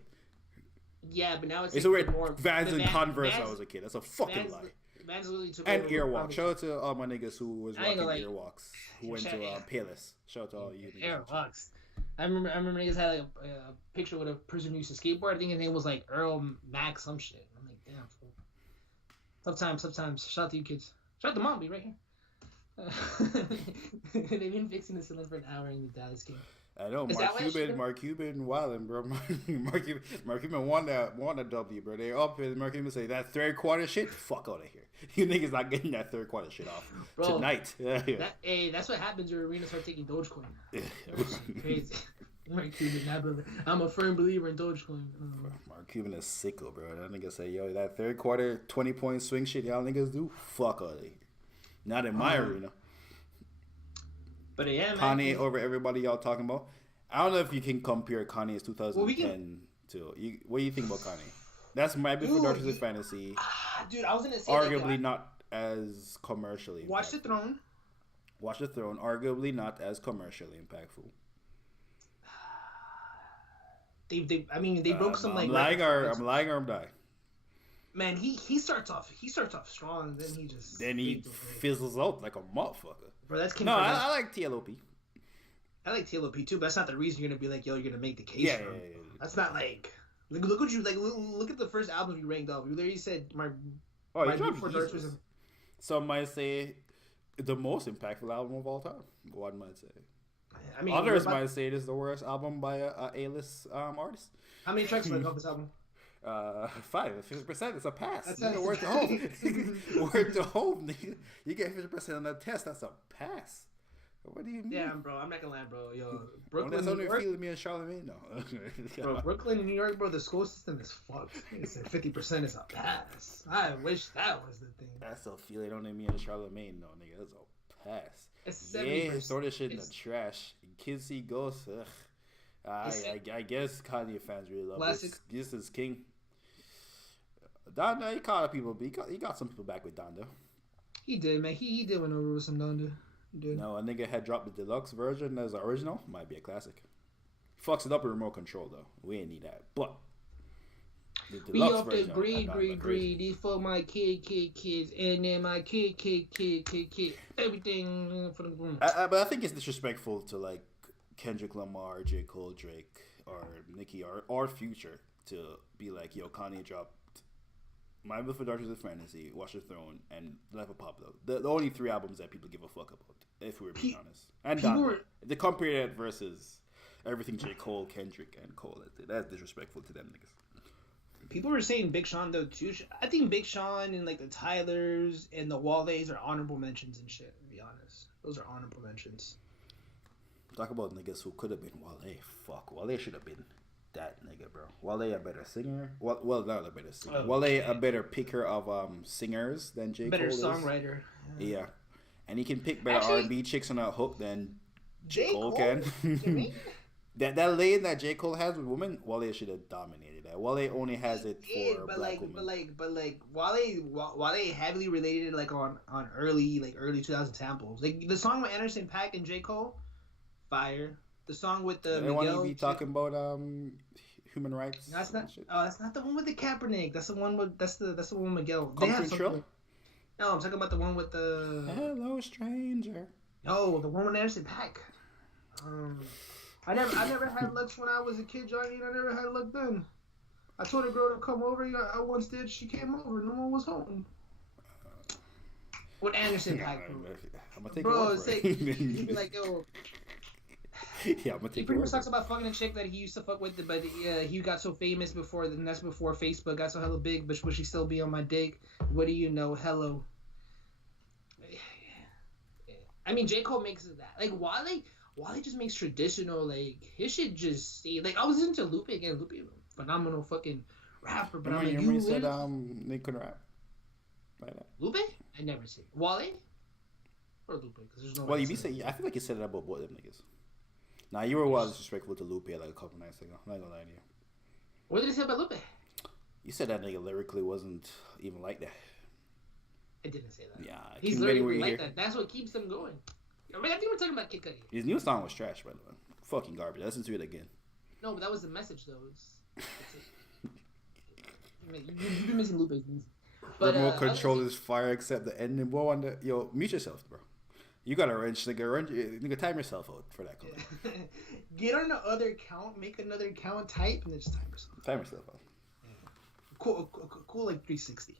Yeah, but now it's. I used to wear Vans and Converse when I was a kid. That's a fucking lie. Vans literally took and Earwalk. Shout out to all my niggas who was rocking Earwalks. Who went to Payless. Shout out to all you niggas. Earwalks. I remember niggas had like a picture with a person who used to skateboard. I think his name was like Earl Max some shit. I'm like, damn, fool. Sometimes. Shout out to you kids. Shout out to Mom, be right here. They've been fixing the cylinder for an hour in the Dallas game. I know Is that why she Mark Cuban wilding, bro. Mark Cuban won a W, bro. They up and Mark Cuban say that third quarter shit, fuck out of here. You niggas not getting that third quarter shit off bro, tonight. That's what happens when arena start taking Dogecoin. Crazy. Mark Cuban, I'm a firm believer in Dogecoin. Mark Cuban is sicko, bro. That nigga say, yo, that third quarter 20-point swing shit y'all niggas do, fuck out of here. Not in my arena. But yeah, Kanye man, over everybody y'all talking about. I don't know if you can compare Kanye's 2010 to. What do you think about Kanye? That's my before Darkness and Fantasy. Dude, I was gonna say arguably not as commercially. Watch the Throne. Watch the Throne. Arguably not as commercially impactful. They broke some like. I'm lying or I'm dying. Man, he starts off strong, and then he fizzles out like a motherfucker. Bro, that's Kim. No, I like TLOP. I like TLOP too, but that's not the reason you're gonna be like, yo, you're gonna make the case. Yeah. That's not like look what you like. Look at the first album you ranked up. You literally said my before Dark was. Some might say the most impactful album of all time. One might say. I mean, others might say it is the worst album by a A-list artist. How many tracks were on this album? 50%. It's a pass. That's a word to home. Word to home, nigga. You get 50% on that test. That's a pass. What do you mean? Yeah, bro. I'm not gonna lie, bro. Yo, Brooklyn, that's only feeling me and Charlamagne. No, bro. Brooklyn and New York, bro. The school system is fucked. It said 50% is a pass. I wish that was the thing. That's a feeling only me and Charlamagne. No, nigga, that's a pass. It's 70%. Yeah, throw this shit in the trash. Kids see ghosts. I guess Kanye fans really love this. This is king. Donda, he caught people, but he got some people back with Donda. He did, man. He did win over with some Donda. He did. No, a nigga had dropped the deluxe version as the original. Might be a classic. Fucks it up in remote control though. We ain't need that. But the deluxe we off the greedy for my kids, and then my kid, everything for the room. But I think it's disrespectful to like Kendrick, Lamar, J. Cole, Drake, or Nicki, or Future to be like, yo, Kanye dropped My Beautiful Darkness of Fantasy, Watch the Throne, and Life of Pablo. The only 3 albums that people give a fuck about, if we're being honest. And the compare that versus everything J. Cole, Kendrick, and Cole. That's disrespectful to them niggas. People were saying Big Sean though too. I think Big Sean and like the Tylers and the Wale's are honorable mentions and shit. To be honest, those are honorable mentions. Talk about niggas who could have been Wale. Fuck, Wale should have been that nigga, bro. Wale a better singer. Well, not a better singer. Wale a better picker of singers than J. Cole better songwriter. Yeah, and he can pick better R&B chicks on a hook than J. Cole can. That lane that J. Cole has with women, Wale should have dominated that. Wale only has it for black women. But Wale heavily related like on early 2000 samples. Like the song with Anderson .Paak and J. Cole, fire. The song with the Miguel. Be talking about human rights. That's not. Oh, that's not the one with the Kaepernick. That's the one with that's the one with Miguel. Trill? No, I'm talking about the one with the. Hello, stranger. No, the one with Anderson .Paak. I never had looks when I was a kid, Johnny. I never had luck then. I told a girl to come over. I once did. She came over. No one was home. With Anderson .Paak. I'm gonna take it. Bro, like, yo. Yeah, I'm gonna take he pretty much talks about fucking a chick that he used to fuck with, but he got so famous before, and that's before Facebook got so hella big. But would she still be on my dick? What do you know? Hello. I mean, J. Cole makes it that. Like, Wale just makes traditional, like, his shit just stay. Like, I was into Lupe again. Lupe, phenomenal fucking rapper. But I'm like, you said they couldn't rap. Like that. Lupe? I never said Wale or Lupe because there's no. Well, you be saying, I feel like you said it about both of them niggas. Nah, you were well disrespectful to Lupe like a couple nights ago. I'm not gonna lie to you. What did he say about Lupe? You said that nigga lyrically wasn't even like that. I didn't say that. Yeah, he's lyrically like that. That's what keeps him going. I mean, I think we're talking about Kid Cudi. His new song was trash, by the way. Fucking garbage. Listen to it again. No, but that was the message, though. You've been missing Lupe. Remote control is fire, except the ending. Yo, mute yourself, bro. You got a wrench, nigga. Time yourself out for that color. Get on the other account, make another account, type, and then just time yourself. Time yourself out. Yeah. Cool, like 360.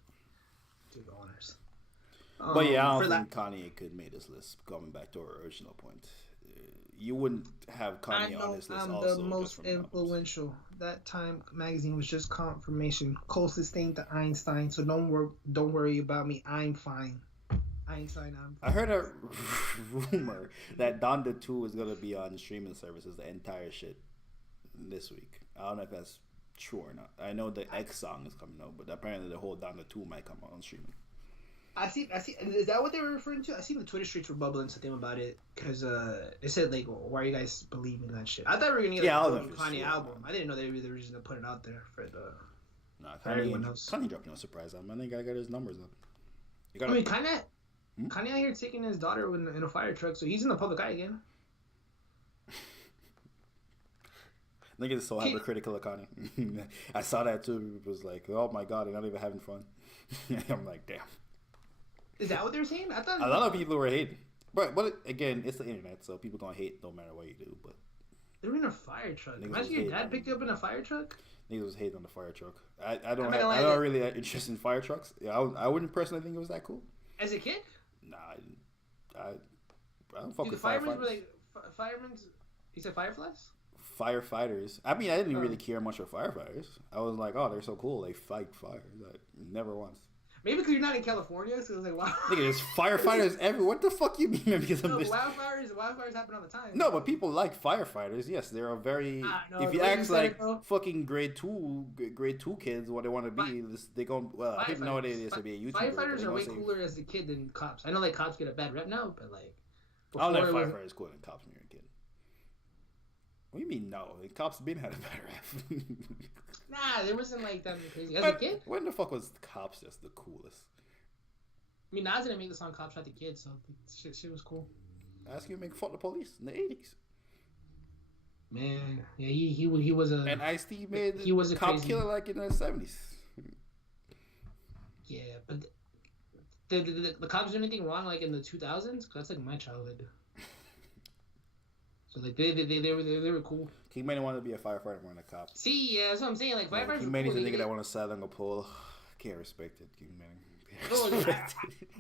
To be honest. But yeah, I don't think Kanye could make this list. Coming back to our original point, you wouldn't have I Kanye on know this list I'm the also just most from albums. influential. That Time magazine was just confirmation. Closest thing to Einstein, so don't worry about me. I'm fine. Einstein, I'm I fine. heard a rumor that Donda 2 is gonna be on streaming services, the entire shit, this week. I don't know if that's true or not. I know the X song is coming out, but apparently the whole Donda 2 might come out on streaming. I see. Is that what they were referring to? I see the Twitter streets were bubbling something about it because it said like, why are you guys believing that shit? I thought we were gonna get Yeah, like, I'll a never Kanye see it, album. man. I didn't know they were the reason to put it out there for the. Nah, everyone else. Kanye dropped no surprise album. I think I got his numbers up. I mean, Kanye out here taking his daughter in a fire truck, so he's in the public eye again. Niggas is so hypercritical of Kanye. I saw that too. It was like, oh my god, they're not even having fun. I'm like, damn. Is that what they were saying? I thought a lot of people were hating. But again, it's the internet, so people gonna hate no matter what you do. But they were in a fire truck. Niggas Imagine your dad picked you up in a fire truck. Niggas was hating on the fire truck. I don't really have interest in fire trucks. Yeah, I wouldn't personally think it was that cool. As a kid? Nah, I don't fuck with firefighters. Were like firemen. You said fireflies? Firefighters. I mean, I didn't really care much for firefighters. I was like, oh, they're so cool. They fight fires. Like, never once. Maybe because you're not in California, so it's like, wow. Nigga, there's firefighters everywhere. What the fuck you mean? Because no, wildfires happen all the time. No, but people like firefighters. Yes, they're a very. If you ask like fucking grade two kids what they want to be, they go. Well, I think nowadays it's to be a YouTuber. Firefighters are way cooler as a kid than cops. I know like cops get a bad rep now, but like. I don't know if firefighters cooler than cops when you're a kid. What do you mean no? The cops been had a bad rep. Nah, there wasn't like that crazy. As a kid? When the fuck was cops just the coolest? I mean, Nas didn't make the song "Cop Shot the Kid," so shit was cool. Ask you to make fuck the police in the 80s. Man, yeah, he was a. And Ice-T made he was a cop crazy... killer like in the 70s. Yeah, but the cops did anything wrong like in the 2000s? That's like my childhood. So like they were cool. King Manny wanted to be a firefighter more than a cop. See, yeah, that's what I'm saying. Like firefighters. King Manny's a nigga that want to sat on a pole. Can't respect it, King Manny.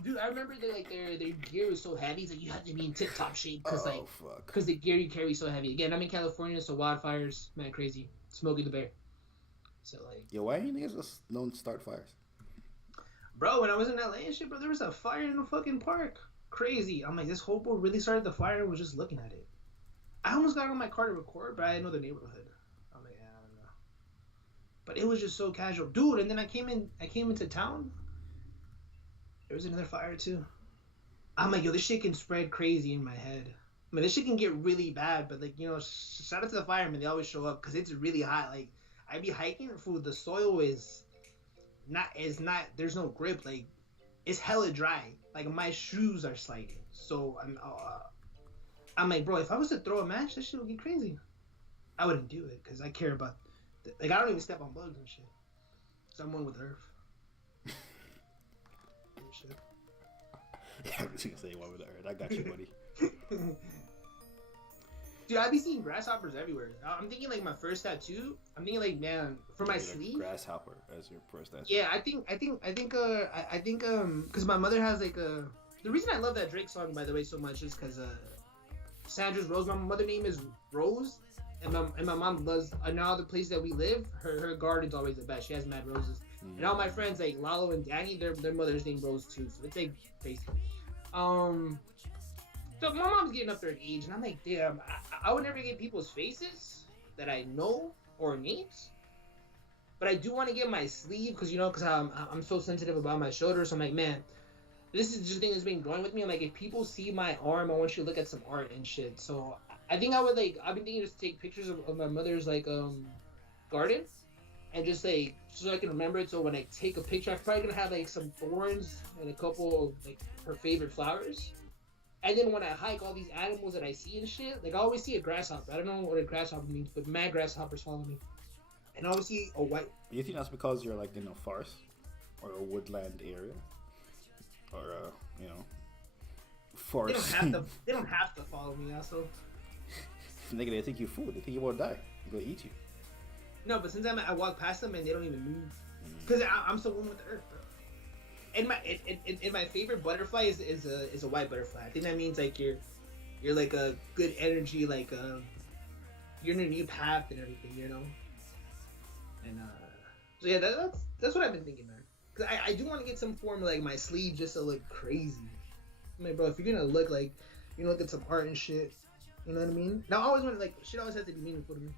Dude, I remember that like their gear was so heavy that you had to be in tip top shape because fuck. Because the gear you carry is so heavy. Again, I'm in California, so wildfires, man, crazy. Smokey the Bear. So like. Yo, why you niggas just don't start fires? Bro, when I was in LA and shit, bro, there was a fire in the fucking park. Crazy. I'm like, this hobo really started the fire and was just looking at it. I almost got on my car to record, but I didn't know the neighborhood. I'm like, yeah, I don't know. But it was just so casual, dude. And then I came into town. There was another fire too. I'm like, yo, this shit can spread crazy in my head. I mean, this shit can get really bad, but like, you know, shout out to the firemen. They always show up because it's really hot. Like, I be hiking, food. The soil is not. There's no grip. Like, it's hella dry. Like my shoes are sliding. So I'm like, bro, if I was to throw a match, that shit would get crazy. I wouldn't do it because I care about, like, I don't even step on bugs and shit. Cause I'm one with Earth. Shit. Yeah, I was gonna say one with Earth. I got you, buddy. Dude, I be seeing grasshoppers everywhere. I'm thinking like my first tattoo. I'm thinking like, man, for my sleeve. Grasshopper as your first tattoo. Yeah, I think, because my mother has like a. The reason I love that Drake song, by the way, so much is because Sandra's Rose. My mother name is Rose, and my mom loves. Now the place that we live, her garden's always the best. She has mad roses, and all my friends like Lalo and Danny, their mother's name Rose too. So it's like crazy. So my mom's getting up there in age, and I'm like, damn, I would never get people's faces that I know or names, but I do want to get my sleeve because I'm so sensitive about my shoulder. So I'm like, man, this is just the thing that's been growing with me. I'm like, if people see my arm, I want you to look at some art and shit. So I think I've been thinking just take pictures of my mother's like garden, and just like so I can remember it. So when I take a picture, I'm probably gonna have like some thorns and a couple of like her favorite flowers. And then when I hike, all these animals that I see and shit, like I always see a grasshopper. I don't know what a grasshopper means, but mad grasshoppers follow me. And I always see a white. You think that's because you're like in a forest or a woodland area, or forest? They don't have to follow me, asshole. Nigga, they think you food. They think you won't die. They're gonna eat you. No, but since I walk past them and they don't even move, because I'm so one with the earth, bro. And my favorite butterfly is a white butterfly. I think that means like your you're like a good energy, like you're in a new path and everything, you know. And so yeah, that's what I've been thinking, man. Cause I do want to get some form of like my sleeve just to look crazy. I mean, bro, if you're gonna look like you look at some art and shit, you know what I mean? Now I always want like shit always has to be meaningful to me.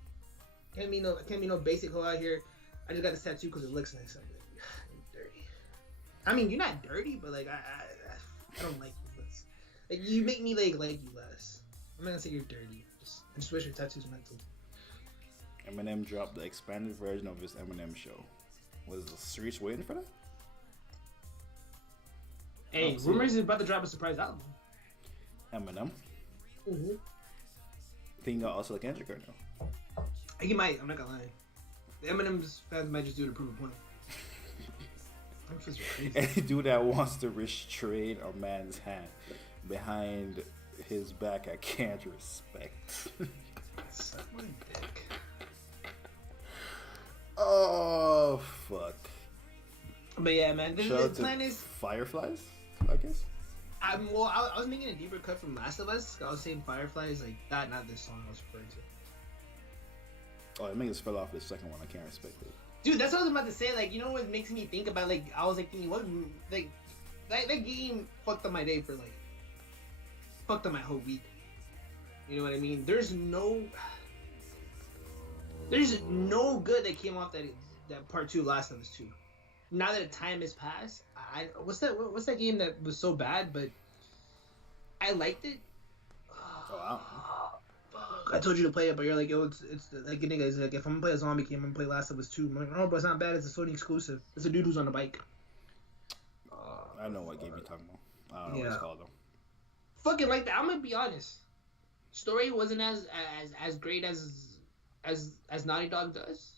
Can't be no basic hoe out here. I just got this tattoo because it looks nice. I'm like, you're dirty. I mean, you're not dirty, but like I don't like you less. Like you make me like you less. I'm not gonna say you're dirty. I just wish your tattoos mental. Eminem dropped the expanded version of his Eminem show. Was the streets waiting for that? Hey, rumors is about to drop a surprise album. Eminem. Mm-hmm. Think also like Kendrick right now. He might. I'm not gonna lie. The Eminem's fans might just do it to prove a point. I'm just crazy. Any dude that wants to restrain a man's hand behind his back, I can't respect. Suck my dick. Oh fuck. But yeah, man. The plan is Fireflies, I guess. I was making a deeper cut from Last of Us. I was saying Fireflies like that, not this song I was referring to. Oh, it makes us fell off the second one. I can't respect it. Dude, that's what I was about to say. Like, you know what makes me think about, like, I was like thinking, what, like, that game fucked up my day for, like, fucked up my whole week. You know what I mean? There's no good that came off that part 2 Last of Us 2. Now that time has passed, what's that game that was so bad, but I liked it? Oh, wow. I told you to play it, but you're like, yo, it's like a nigga. It's like, if I'm gonna play a zombie game, I'm gonna play Last of Us 2. I'm like, oh, but it's not bad. It's a Sony exclusive. It's a dude who's on a bike. I know what game you're talking about. I don't know what it's called though. Fucking like that. I'm gonna be honest. Story wasn't as great as Naughty Dog does.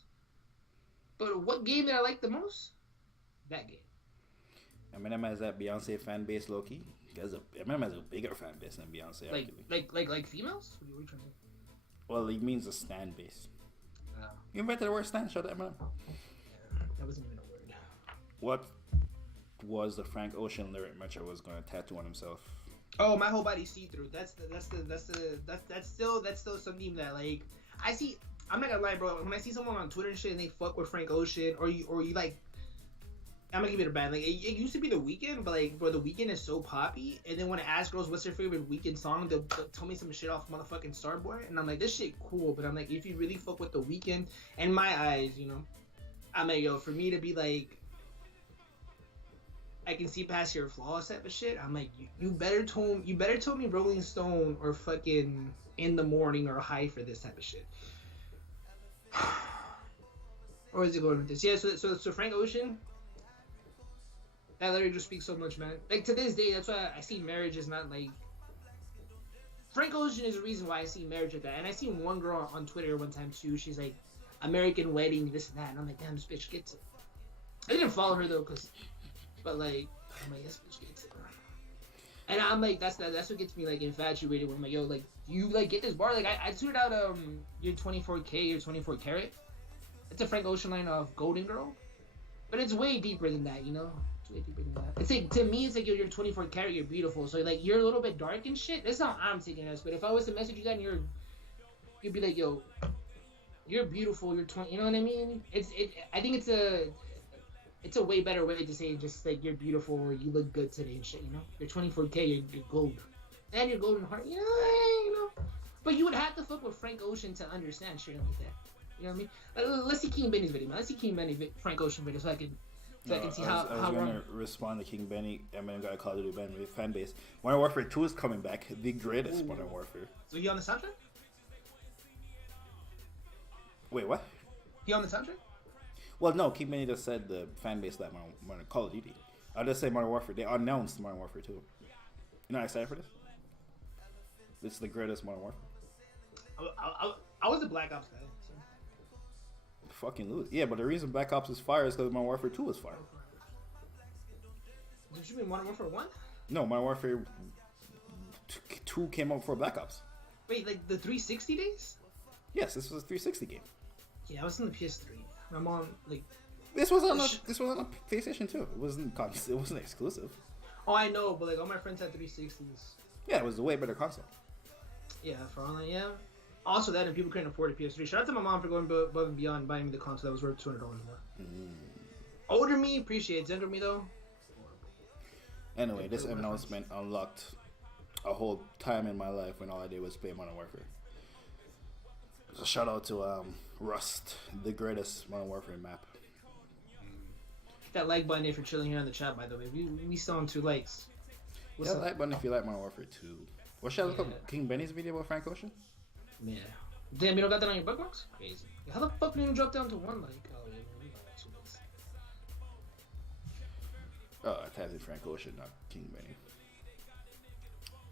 But what game did I like the most? That game. Eminem has that Beyonce fan base, low key. Eminem has a bigger fan base than Beyonce. Like females? What are you trying to? Well, he means a stan base. Oh. You invented the word stan? Shut up, Eminem. Yeah, that wasn't even a word. What was the Frank Ocean lyric Metro was going to tattoo on himself? Oh, my whole body's see through. That's still something that like I see. I'm not gonna lie, bro. When I see someone on Twitter and shit and they fuck with Frank Ocean, or you like, I'm gonna give it a bad. Like it used to be The Weeknd, but like, bro, The Weeknd is so poppy. And then when I ask girls what's their favorite Weeknd song, they'll tell me some shit off motherfucking Starboy, and I'm like, this shit cool. But I'm like, if you really fuck with The Weeknd, in my eyes, you know, I'm like, yo, for me to be like, I can see past your flaws type of shit. I'm like, you better tell me Rolling Stone or fucking In the Morning or High for this type of shit. Or is it going with this? Yeah, so Frank Ocean, that literally just speaks so much, man. Like to this day, that's why I see marriage as not like. Frank Ocean is the reason why I see marriage like that. And I seen one girl on Twitter one time too. She's like, American wedding, this and that. And I'm like, damn, this bitch gets it. I didn't follow her though, but like, I'm like, this bitch gets it. And I'm like, that's what gets me like infatuated when I'm like, yo, like, you like get this bar. Like I tweeted out your 24K, your 24 karat. It's a Frank Ocean line of Golden Girl, but it's way deeper than that, you know. It's way deeper than that. It's like to me, it's like you're 24 karat, you're beautiful. So like you're a little bit dark and shit. That's how I'm taking this. But if I was to message you that, and you'd be like, yo, you're beautiful. You're 20. You know what I mean? I think it's a way better way to say just like you're beautiful or you look good today and shit, you know? You're 24K, you're gold. And you're golden heart, you know? But you would have to fuck with Frank Ocean to understand shit like that. You know what I mean? Let's see King Benny's video, man. Let's see King Benny Frank Ocean video so I can see how I was gonna respond to King Benny. Eminem got a Call of Duty fan base. Modern Warfare 2 is coming back. The greatest Modern Warfare. So he on the soundtrack? Wait, what? He on the soundtrack? Well, no, King Benny just said the fan base that Modern Call of Duty. I just say Modern Warfare. They announced Modern Warfare 2. You're not excited for this? This is the greatest Modern Warfare. I was a Black Ops guy. So. Fucking lose. Yeah, but the reason Black Ops is fire is because Modern Warfare 2 is fire. Did you mean Modern Warfare 1? No, Modern Warfare 2 came out before Black Ops. Wait, like the 360 days? Yes, this was a 360 game. Yeah, I was on the PS3. My mom like. This was on a PlayStation 2. It wasn't exclusive. Oh, I know, but like all my friends had 360s. Yeah, it was a way better console. Yeah, for online, yeah. Also, that and people couldn't afford a PS3. Shout out to my mom for going above and beyond buying me the console that was worth $200 more. Older me appreciates. Younger me though. Anyway, this announcement unlocked a whole time in my life when all I did was play Modern Warfare. So shout out to Rust, the greatest Modern Warfare map. That like button if you're chilling here in the chat. By the way, we still on 2 likes. What's like button if you like Modern Warfare 2. What should I look up King Benny's video about Frank Ocean? Yeah. Damn, you don't got that on your bookmarks? Crazy. How the fuck did you drop down to 1 like? Oh yeah, we got 2 likes. Oh, I typed in Frank Ocean, not King Benny.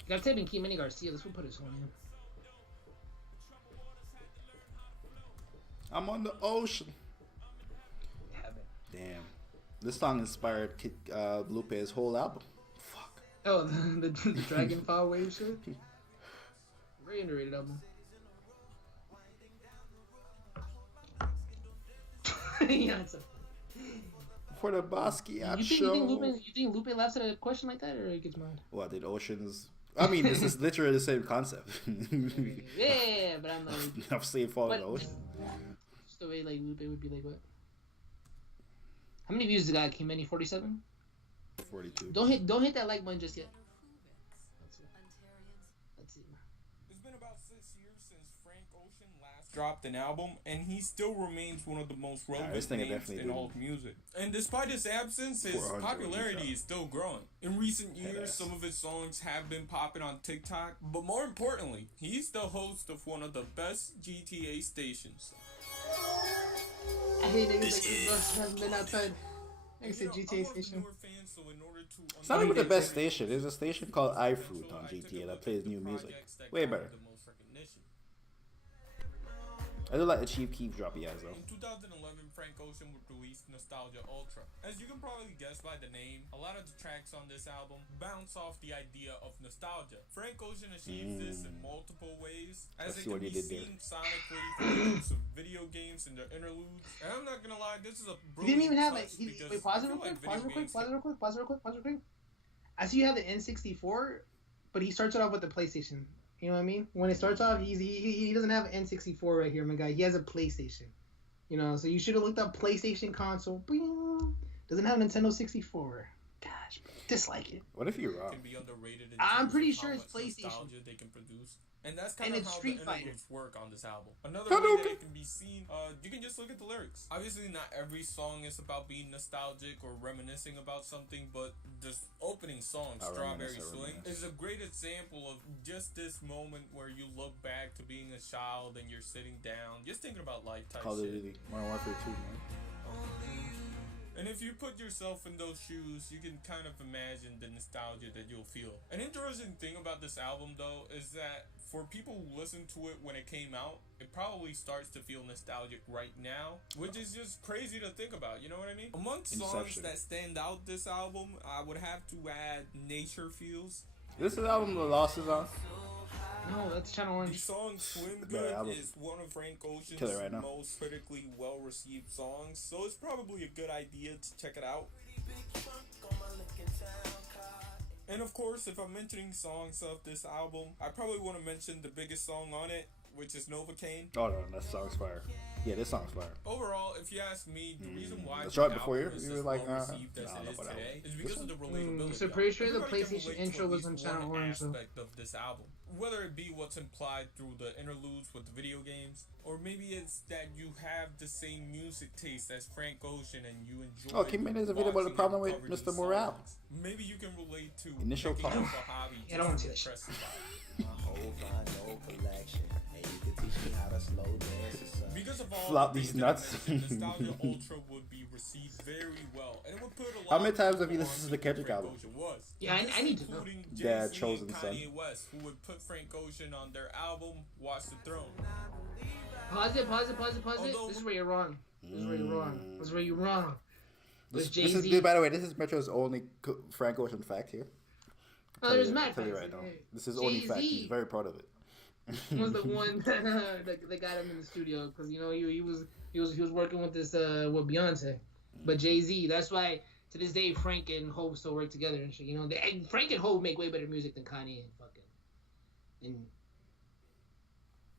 You gotta type in Key Mini Garcia. This will put his whole name. I'm on the ocean. Damn. This song inspired Lupe's whole album. Fuck. Oh, the Dragon File Wave shit? Very underrated album. Yeah, it's a... For the Basquiat you show. think Lupe laughs at a question like that, or he gets mad? What, did Oceans... I mean, this is literally the same concept. Yeah, but I'm like... I've seen Fall in the Ocean. Just the way, like, Lupe would be like, what? How many views the guy came in? 47? 42. Don't hit that like button just yet. Let's see. It's been about 6 years since Frank Ocean last dropped an album, and he still remains one of the most relevant names in all of music. And despite his absence, his popularity is still growing. In recent years, some of his songs have been popping on TikTok, but more importantly, he's the host of one of the best GTA stations. I hate niggas like haven't been outside. Next to GTA station. It's not even the best station. There's a station called iFruit on GTA that plays new music. Way better. I do like the Chief Keef drop he has though. In 2011, Frank Ocean would release Nostalgia Ultra. As you can probably guess by the name, a lot of the tracks on this album bounce off the idea of nostalgia. Frank Ocean achieves this in multiple ways, as it can be seen sonically from the use of video games and their interludes. And I'm not gonna lie, this is a he didn't even have like wait, pause it real quick. Pause real quick. I see you have the N64, but he starts it off with the PlayStation. You know what I mean? When it starts off, he doesn't have an N64 right here, my guy. He has a PlayStation. You know, so you should have looked up PlayStation console. Bing. Doesn't have a Nintendo 64. Gosh, dislike it. What if you're wrong? I'm pretty sure it's PlayStation. They can produce. And that's kind of how Street the Fighter interludes work on this album. Another way that it can be seen, you can just look at the lyrics. Obviously, not every song is about being nostalgic or reminiscing about something, but this opening song, Strawberry Swing, is a great example of just this moment where you look back to being a child and you're sitting down, just thinking about life type Call of shit. Duty Modern Warfare 2, man. And if you put yourself in those shoes, you can kind of imagine the nostalgia that you'll feel. An interesting thing about this album, though, is that for people who listened to it when it came out, it probably starts to feel nostalgic right now, which is just crazy to think about, you know what I mean? Amongst songs that stand out this album, I would have to add Nature Feels. This is the album The Lost is on? No, that's Channel Orange. The song Swim Good is one of Frank Ocean's most critically well-received songs, so it's probably a good idea to check it out. And of course, if I'm mentioning songs of this album, I probably want to mention the biggest song on it, which is Novocaine. Oh no, that song's fire. Yeah, this song's fire. Overall, if you ask me, the reason why that's the right before album you is were as like, well received as it is today is because of the relatability. So pretty sure the Everybody can PlayStation relate intro to was at on least Channel one Orange. So. aspect of this album. Whether it be what's implied through the interludes with the video games, or maybe it's that you have the same music taste as Frank Ocean and you enjoy. Oh, King Man is a video about the problem with Mr. Morale. Maybe you can relate to Initial picking call. up a hobby. I don't want to see that shit. Because of all Flop the these things nuts. that I mentioned, Nostalgia Ultra would be received very well, and it would put a lot How many times have of you listened to the Kendrick Frank album? Ocean was. Yeah, I need to know. Including Yeah, Jay-Z Chosen and Son. Kanye West, who would put Frank Ocean on their album Watch the Throne. Pause it. This is where you're wrong. This is where you're wrong. This is, by the way, this is Metro's only Frank Ocean fact here. Oh, there's mad tell you facts. right now. This is only fact. He's very proud of it. Was the one that got him in the studio because you know he was working with this with Beyonce, but Jay-Z. That's why to this day Frank and Hope still work together and shit. You know, Frank and Hope make way better music than Kanye and fucking and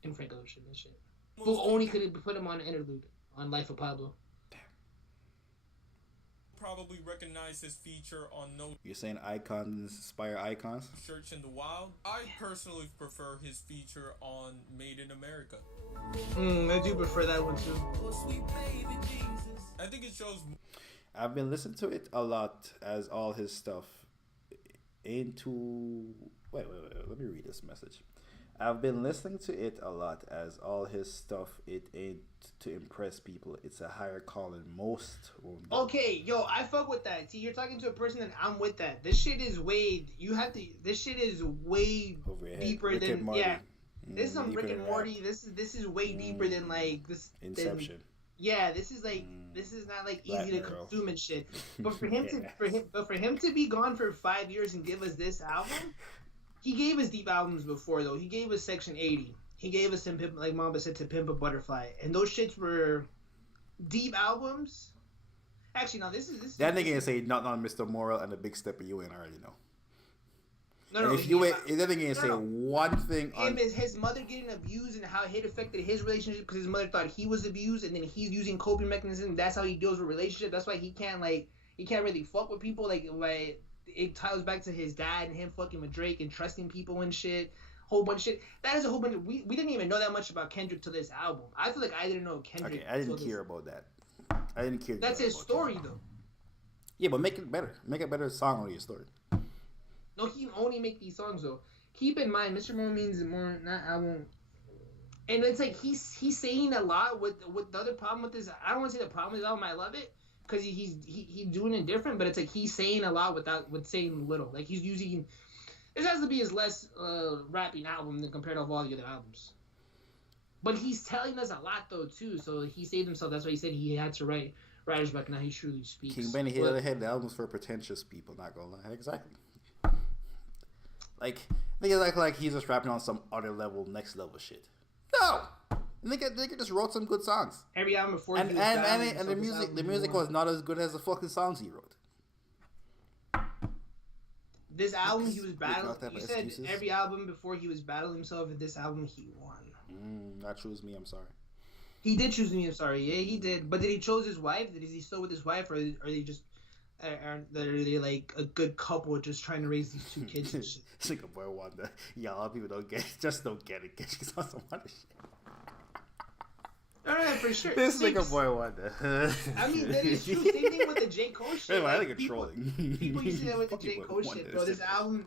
and Frank Ocean and shit. Who only could put him on an interlude on Life of Pablo. Probably recognize his feature on No You're saying icons inspire icons? Church in the Wild. I personally prefer his feature on Made in America. I do prefer that one too. I think it shows. I've been listening to it a lot as all his stuff into. Wait. Let me read this message. I've been listening to it a lot as all his stuff. It ain't to impress people. It's a higher calling. Most won't do. Okay, yo, I fuck with that. See, you're talking to a person that I'm with that. This shit is way. You have to. This shit is way Over your head. deeper Rick than and Morty. yeah. This is some Deeper Rick and than rap. Morty. This is way deeper than like this. Inception. Yeah, this is like this is not like Black easy to Mirror. consume and shit. But for him Yeah. for him to be gone for 5 years and give us this album, he gave us deep albums before though. He gave us Section 80. He gave us some like Mamba said, To Pimp a Butterfly, and those shits were deep albums. Actually, no, this is That nigga ain't say not on Mr. Moral and a big step you ain't already know. no, And no. if you ain't, he- that nigga ain't say no. one thing on. Him is his mother getting abused and how it affected his relationship because his mother thought he was abused and then he's using coping mechanisms. That's how he deals with relationship. That's why he can't really fuck with people. Like it ties back to his dad and him fucking with Drake and trusting people and shit. Whole bunch of shit. That is a whole bunch of, we didn't even know that much about Kendrick till this album. I feel like I didn't know Kendrick. Okay, I didn't till care about that. I didn't care. That's about his story Kendrick. though. Yeah, but make it better. Make a better song on your story. No, he can only make these songs though. Keep in mind, Mr. Moore means more. Not I won't. And it's like he's saying a lot with the other problem with this. I don't want to say the problem with this album. I love it because he's doing it different, but it's like he's saying a lot with saying little. Like he's using. This has to be his less rapping album than compared to all the other albums. But he's telling us a lot though too. So he saved himself. That's why he said he had to write writers back. Now he truly speaks. King Benny hit But- the head. The album's for pretentious people. Not gonna lie. Exactly. Like niggas like he's just rapping on some other level, next level shit. No, nigga just wrote some good songs. Every album before And he was battling the himself, this music album the he music won. was not as good as the fucking songs he wrote. This album he was You battling. got that You by said excuses? every album before he was battling himself, and this album he won. Not choose me. I'm sorry. He did choose me. I'm sorry. Yeah, he did. But did he chose his wife? Is he still with his wife, or are they just are they like a good couple just trying to raise these two kids and shit? Single boy wonder. Yeah, a lot of people don't get it. Just don't get it. Get you on some other shit. No, for sure. This Six. nigga boy wonder. I mean, that is true. Same thing with the J. Cole shit. Hey, man, I Like, think it's people, trolling. people used to say that with the Fucking J. boy Cole wonder. shit, bro. This album.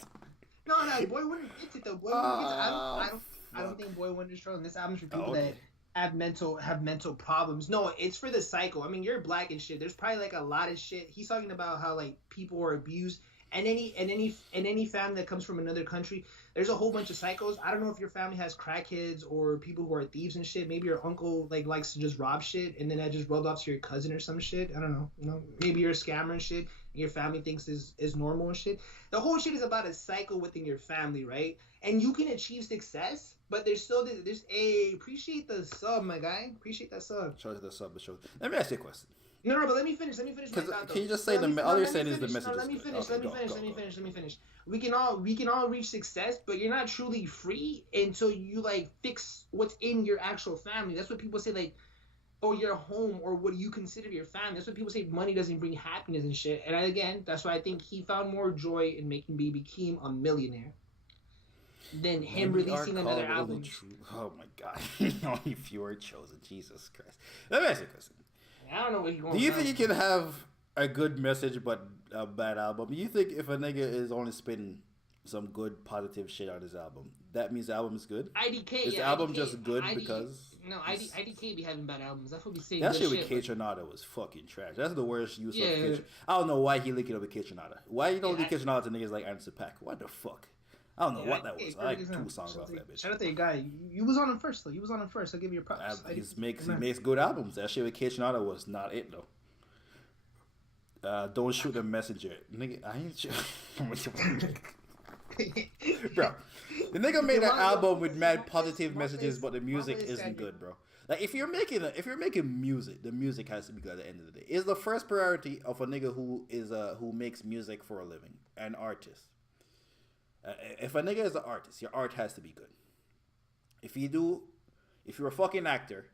No, Boy Wonder gets it though. Boy Wonder gets it. I don't think Boy Wonder's trolling. This album's for people okay. that have mental problems. No, it's for the cycle. I mean, you're black and shit. There's probably like a lot of shit. He's talking about how like people are abused, and any family that comes from another country, there's a whole bunch of cycles. I don't know if your family has crackheads or people who are thieves and shit. Maybe your uncle like likes to just rob shit, and then that just rubbed off to your cousin or some shit. I don't know. You know, maybe you're a scammer and shit, and your family thinks is normal and shit. The whole shit is about a cycle within your family, right? And you can achieve success, but there's appreciate the sub, my guy. Appreciate that sub. Show the sub. Show. Let me ask you a question. No, but let me finish my thought. Can you just say all you're saying is the message? Let me finish. We can all reach success, but you're not truly free until you like fix what's in your actual family. That's what people say, like, or your home, or what do you consider your family. That's what people say. Money doesn't bring happiness and shit. And again, that's why I think he found more joy in making B became a millionaire than him releasing another album. Oh my god! Only few are chosen. Jesus Christ. Let me ask you a question. I don't know what he's going. Do you think you can have a good message but a bad album? Do you think if a nigga is only spitting some good positive shit on his album, that means the album is good? IDK Is the album just good because? No, IDK be having bad albums. That's what we say. That shit with K Tronada was fucking trash. That's the worst use Yeah. of K. I don't know why he linked it up with K Tronada. Why you don't Yeah, link K Tronada to niggas like Anderson .Paak? What the fuck? I don't know what that was. I like 2 songs off that bitch. Shout out to your guy. You was on him first though. You was on him first. I'll give you your props. He makes good albums. That shit with K Tronada was not it though. Don't shoot the messenger, nigga. I ain't shoot. Bro, the nigga made an album with mad positive messages, but the music isn't good, bro. Like if you're making music, the music has to be good at the end of the day. It's the first priority of a nigga who makes music for a living, an artist. If a nigga is an artist, your art has to be good. If you do If you're a fucking actor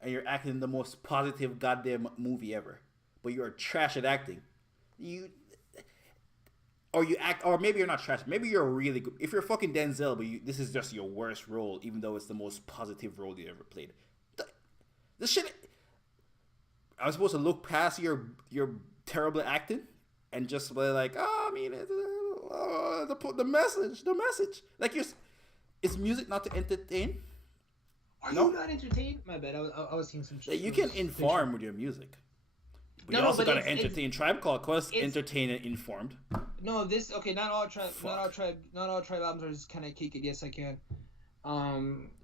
and you're acting in the most positive goddamn movie ever, but you're trash at acting, you or you act, or maybe you're not trash. Maybe you're really good. If you're fucking Denzel, but this is just your worst role, even though it's the most positive role you ever played. This shit. I'm supposed to look past your terrible acting and just be like, oh, I mean, the message. Like, is music not to entertain? Are you not entertained? My bad. I was seeing some shit. You can inform with your music. But you also gotta entertain. Tribe Called Quest, entertain and informed. No, this okay. Not all tribe albums are just kind of kick it. Yes, I can.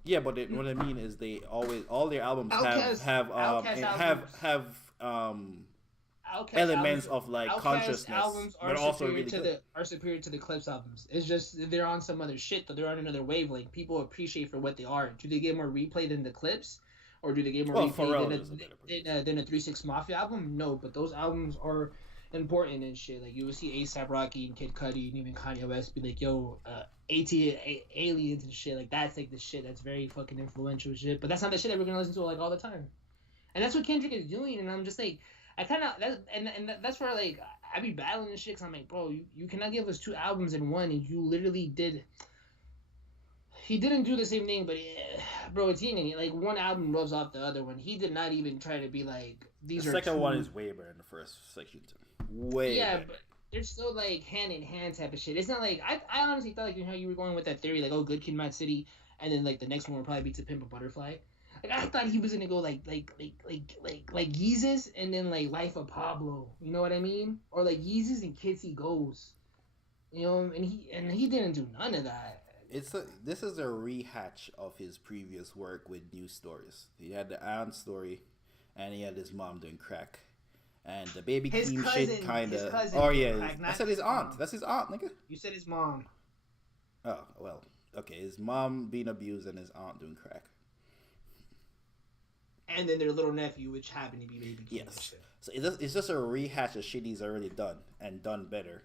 Yeah, but what I mean is they always all their albums have elements of like consciousness, albums but also really are superior to the Clips albums. It's just they're on some other shit, though. They're on another wavelength. People appreciate for what they are. Do they get more replay than the Clips? Or do they get more replay than a 3 6 Mafia album? No, but those albums are important and shit. Like, you will see A$AP Rocky and Kid Cudi and even Kanye West be like, yo, aliens and shit. Like, that's like the shit that's very fucking influential shit. But that's not the shit that we're gonna listen to like all the time. And that's what Kendrick is doing. And I'm just like, I kind of that's where like I be battling this shit. Cause I'm like, bro, you cannot give us 2 albums in one, and you literally did. He didn't do the same thing, but bro, it's yin and yang. Like, one album rubs off the other one. He did not even try to be like, these the are second two... one is way better than the first section. Way better. But they're still like hand in hand type of shit. It's not like I honestly thought like, you know, you were going with that theory like, oh, Good Kid, Mad City, and then like the next one would probably be To Pimp a Butterfly. Like, I thought he was gonna go like Yeezus and then like Life of Pablo. You know what I mean? Or like Yeezus and Kids He Goes. You know, and he didn't do none of that. This is a rehash of his previous work with New Stories. He had the aunt story, and he had his mom doing crack, and the baby Keem shit kind of. Oh yeah, I said his aunt. That's his aunt, nigga. You said his mom. Oh well, okay. His mom being abused and his aunt doing crack. And then their little nephew, which happened to be baby Keem. Yes. So it's just a rehash of shit he's already done and done better.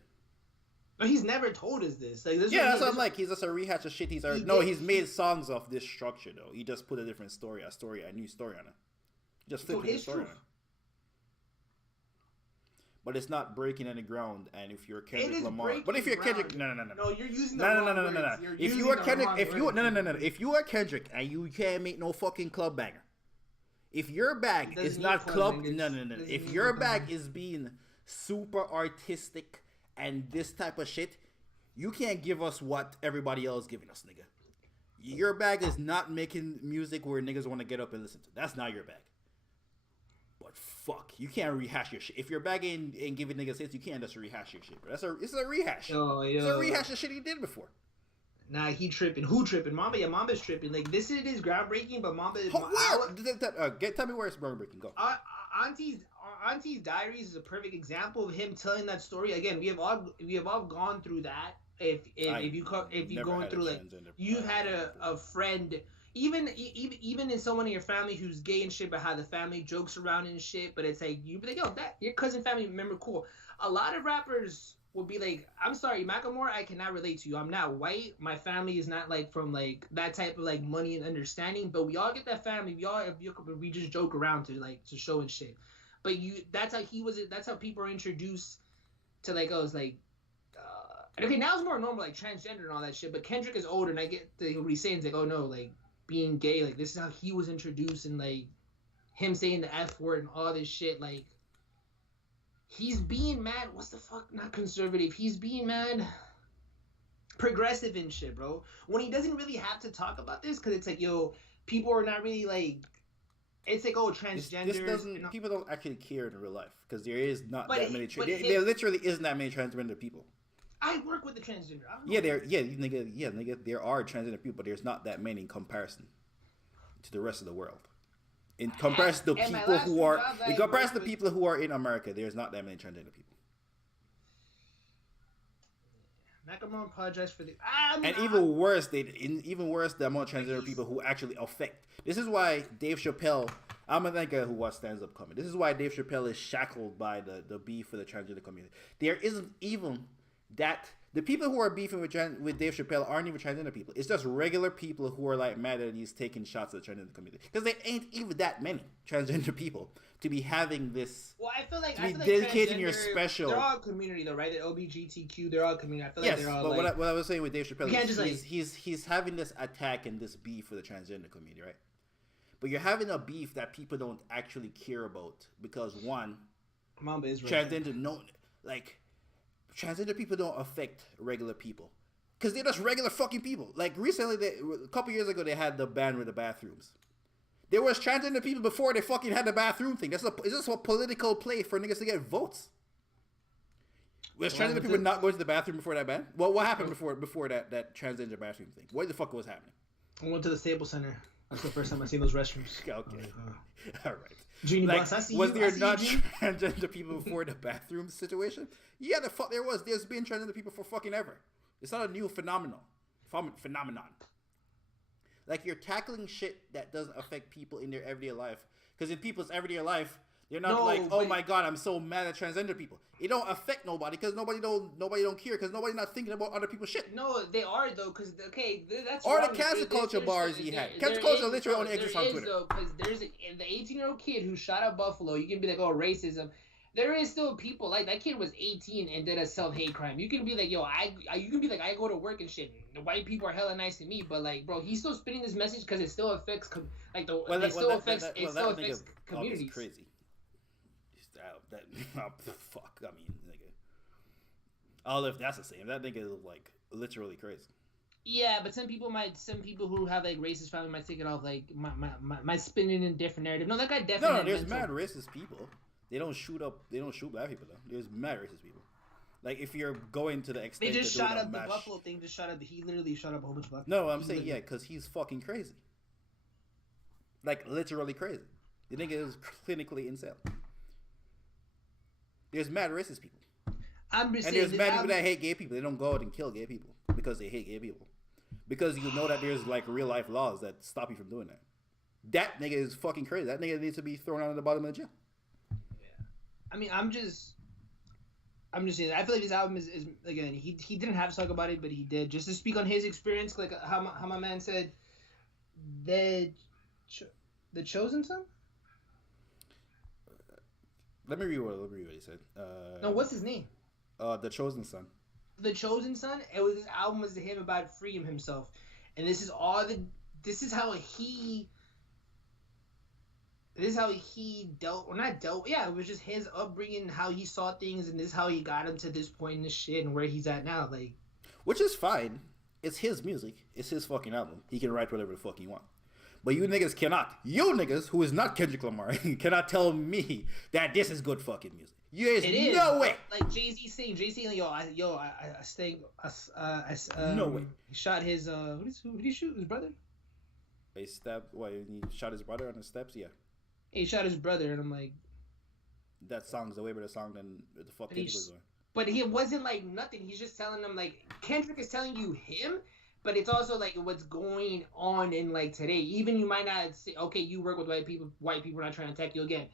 But he's never told us this. Like, this that's what I'm like. He's just a rehash of shit he's already... He's made songs of this structure, though. He just put a different story, a new story on it. He just flipped the story on it. But it's not breaking any ground, and if you're Kendrick Lamar... But if you're Kendrick... No. No, you're using the wrong words. If you are Kendrick... If you are Kendrick, and you can't make no fucking club banger, if your bag is not club... No. If your bag is being super artistic... and this type of shit, you can't give us what everybody else is giving us, nigga. Your bag is not making music where niggas want to get up and listen to. That's not your bag. But fuck, you can't rehash your shit. If your bag ain't giving niggas hits, you can't just rehash your shit, bro. It's a rehash. Oh, yeah. It's a rehash of shit he did before. Nah, he tripping. Who tripping? Mamba's tripping. Like, this is groundbreaking, but Mamba is... Tell me where it's groundbreaking. Go. Auntie's Diaries is a perfect example of him telling that story. Again, we have all gone through that. If you going through, like, you've had a friend, even in someone in your family who's gay and shit, but how the family jokes around and shit. But it's like, you be like, yo, that your cousin family member, cool. A lot of rappers will be like, I'm sorry, Macklemore, I cannot relate to you. I'm not white. My family is not like from like that type of like money and understanding. But we all get that family. We just joke around to show and shit. But that's how people are introduced to like, oh, it's like, okay, now it's more normal, like transgender and all that shit. But Kendrick is older, and I get what he's saying. It's like, oh no, like being gay, like this is how he was introduced, and like him saying the F word and all this shit. Like, he's being mad. What's the fuck? Not conservative. He's being mad. Progressive and shit, bro. When he doesn't really have to talk about this, because it's like, yo, people are not really like. It's like, oh, transgender. People don't actually care in real life because there is not that many. There literally isn't that many transgender people. I work with the transgender. Nigga, there are transgender people, but there's not that many in comparison to the rest of the world. In comparison to people who are in America, there's not that many transgender people. Macklemore apologized for the. Even worse, the amount of transgender people who actually affect. This is why Dave Chappelle. I'm a nigga who watch stand-up comedy. This is why Dave Chappelle is shackled by the beef for the transgender community. There isn't even that the people who are beefing with Dave Chappelle aren't even transgender people. It's just regular people who are like mad that he's taking shots at the transgender community because there ain't even that many transgender people to be having this. Well, I feel like dedicating your special. They're all a community though, right? The LGBTQ, they're all a community. I feel like they're all but like. What I was saying with Dave Chappelle is just, he's having this attack and this beef for the transgender community, right? But you're having a beef that people don't actually care about because one, Mamba is right. Transgender people don't affect regular people because they're just regular fucking people. Like recently, a couple years ago, they had the ban with the bathrooms. There was transgender people before they fucking had the bathroom thing. Is this a political play for niggas to get votes? Was transgender people not going to the bathroom before that ban? Well, what happened before that transgender bathroom thing? What the fuck was happening? I went to the Staples Center. That's the first time I seen those restrooms. Okay, all right. Genie Boss, I see was you. there not transgender people before the bathroom situation? Yeah, the fuck there was. There's been transgender people for fucking ever. It's not a new phenomenon. Like, you're tackling shit that doesn't affect people in their everyday life. Because in people's everyday life, they're not oh my god, I'm so mad at transgender people. It don't affect nobody because nobody don't care because nobody's not thinking about other people's shit. No, they are though, because that's or wrong. The cancel culture bars he had. Cancel culture literally only exists on Twitter. Though, because there's the 18-year-old kid who shot at Buffalo. You can be like, oh, racism. There is still people like that kid was 18 and did a self-hate crime. You can be like, yo, you can be like, I go to work and shit. The white people are hella nice to me, but like, bro, he's still spinning this message because it still affects communities. Crazy. Fuck. I mean, nigga. All if that's the same. That nigga is like literally crazy. Yeah, but some people who have like racist family might take it off like my spinning in a different narrative. No, that guy definitely. No, there's mad racist people. They don't shoot black people though. There's mad racist people. Like if you're going to the extent they just shot up the Buffalo thing. He literally shot up a whole bunch of black people. No, I'm saying because he's fucking crazy. Like literally crazy. The nigga is clinically insane. There's mad racist people. And there's mad people that hate gay people. They don't go out and kill gay people because they hate gay people. Because you know that there's like real life laws that stop you from doing that. That nigga is fucking crazy. That nigga needs to be thrown out of the bottom of the jail. Yeah. I mean, I'm just saying. I feel like this album is again. He didn't have to talk about it, but he did. Just to speak on his experience, like how my man said, the Chosen Son. Let me read what he said. No, what's his name? The Chosen Son. The Chosen Son. This album was to him about freeing himself, and this is how he dealt, or not dealt. Yeah, it was just his upbringing, how he saw things, and this is how he got him to this point in this shit and where he's at now. Like, which is fine. It's his music. It's his fucking album. He can write whatever the fuck he wants. But you niggas cannot. You niggas, who is not Kendrick Lamar, cannot tell me that this is good fucking music. No way. Like Jay-Z saying, I no way. He shot his, who did he shoot? His brother? He shot his brother on the steps? Yeah. He shot his brother, and I'm like... That song's a way better song than the fuck Kendrick was doing. But he wasn't like nothing. He's just telling them, like, Kendrick is telling you him, but it's also like what's going on in like today. Even you might not say, okay, you work with white people are not trying to attack you again.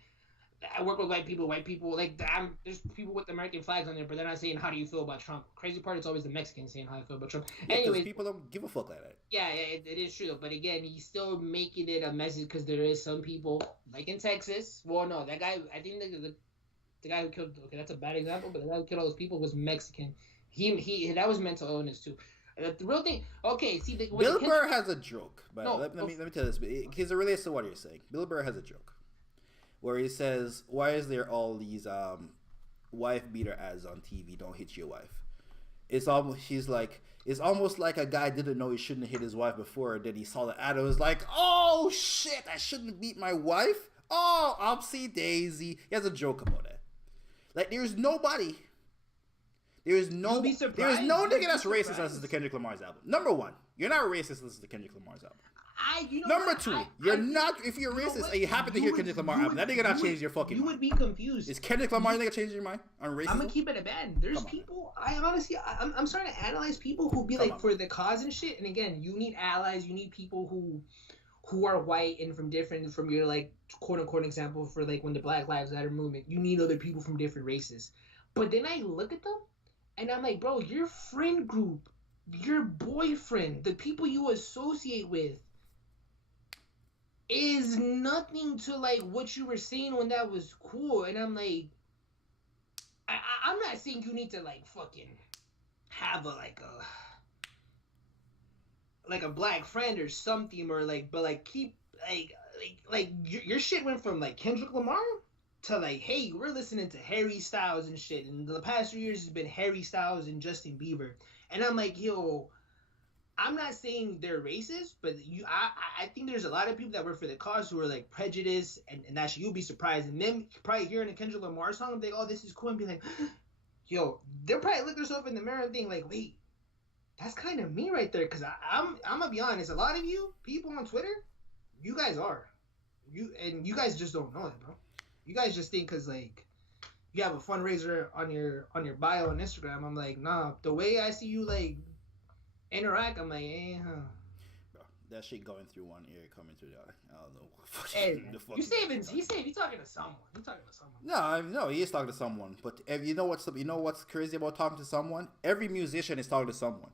I work with white people like there's people with American flags on there, but they're not saying how do you feel about Trump. Crazy part is always the Mexicans saying how I feel about Trump. Yeah, anyways, people don't give a fuck like that. Yeah, it is true. But again, he's still making it a message because there is some people like in Texas. Well, no, that guy. I think the guy who killed. Okay, that's a bad example, but the guy who killed all those people was Mexican. He that was mental illness too. The real thing, okay. See, Bill Burr has a joke, but let me tell you this because it relates to what you're saying. Bill Burr has a joke where he says, "Why is there all these wife beater ads on TV? Don't hit your wife." It's almost like a guy didn't know he shouldn't hit his wife before. Then he saw the ad and was like, "Oh shit, I shouldn't beat my wife." Oh, upsy daisy. He has a joke about that. Like, there's no nigga that's racist listens to Kendrick Lamar's album. Number one, you're not racist listening to Kendrick Lamar's album. Number two, if you're racist and you happen to hear Kendrick Lamar album, that nigga not change your fucking mind. You would be confused. Is Kendrick Lamar nigga changing your mind on racism? I'm gonna keep it a band. There's people, I'm starting to analyze people who be like for the cause and shit. And again, you need allies. You need people who are white and from your like quote unquote example for like when the Black Lives Matter movement. You need other people from different races. But then I look at them And I'm like, bro, your friend group, your boyfriend, the people you associate with, is nothing to like what you were saying when that was cool. And I'm like, I'm not saying you need to like fucking have a like a black friend or something, or like, but like keep like your shit went from like Kendrick Lamar to like, hey, we're listening to Harry Styles and shit, and the past few years has been Harry Styles and Justin Bieber, and I'm like, yo, I'm not saying they're racist, but I think there's a lot of people that work for the cause who are like prejudiced, and actually you'll be surprised, and then probably hearing a Kendrick Lamar song and be like, oh, this is cool, and be like, yo, they'll probably look themselves in the mirror and think like, wait, that's kind of me right there, because I'm gonna be honest, a lot of you people on Twitter, you guys are, you guys just don't know it, bro. You guys just think because like you have a fundraiser on your bio on Instagram. I'm like, nah. The way I see you like interact, I'm like, huh. Bro, that shit going through one ear, coming through the other. I don't know. Hey, he's talking to someone. He's talking to someone. No, he is talking to someone. But you know what's crazy about talking to someone? Every musician is talking to someone.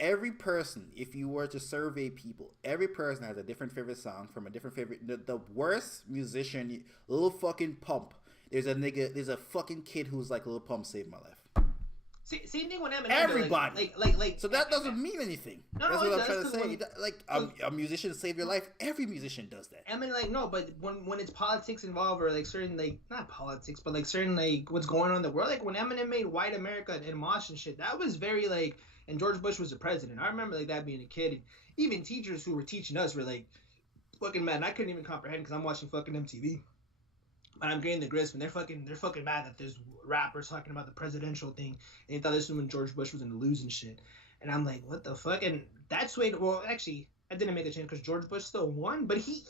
Every person, if you were to survey people, every person has a different favorite song from a different favorite. The worst musician, Lil fucking Pump. There's a fucking kid who's like, Lil Pump saved my life. Same thing with Eminem. Everybody. Like. So that doesn't mean anything. No, that's what I'm trying to say. Like a musician save your life. Every musician does that. I mean, like, no, but when it's politics involved, or like certain like not politics, but like certain like what's going on in the world, like when Eminem made White America and Mosh and shit, that was very like. And George Bush was the president. I remember like that being a kid. And even teachers who were teaching us were like, fucking mad. And I couldn't even comprehend because I'm watching fucking MTV. But I'm getting the grist, and they're fucking mad that there's rappers talking about the presidential thing. And they thought this was when George Bush was in the lose and shit. And I'm like, what the fuck? And that's way. Well, actually, I didn't make a change because George Bush still won. But he.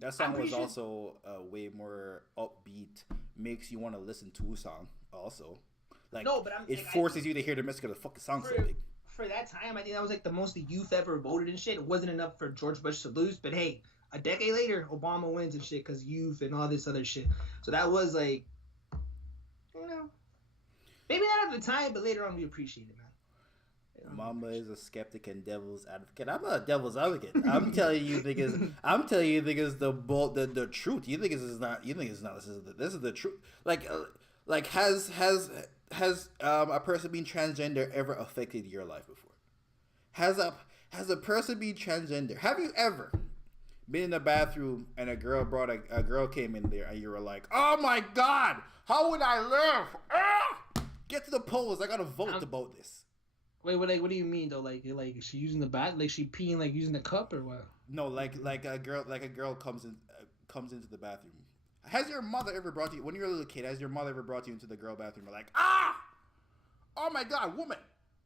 That song was also way more upbeat. Makes you want to listen to a song also. Like, no, but it forces you to hear the message of the fucking song so big. For that time, I think that was like the most the youth ever voted and shit. It wasn't enough for George Bush to lose, but hey, a decade later, Obama wins and shit because youth and all this other shit. So that was like, you know, maybe not at the time, but later on we appreciate it, man. Mama is a skeptic and devil's advocate. I'm not a devil's advocate. I'm telling you niggas the truth. You think it's not. This is the truth. Like has a person being transgender ever affected your life before? Has a person being transgender? Have you ever been in the bathroom and a girl came in there and you were like, oh my god, how would I live? Get to the polls. I gotta vote about this. Wait, what do you mean though? Like is she using the bath? Like she peeing like using the cup or what? No, like a girl comes into the bathroom. Has your mother ever brought you, when you were a little kid, has your mother ever brought you into the girl bathroom? Like, oh my god, woman.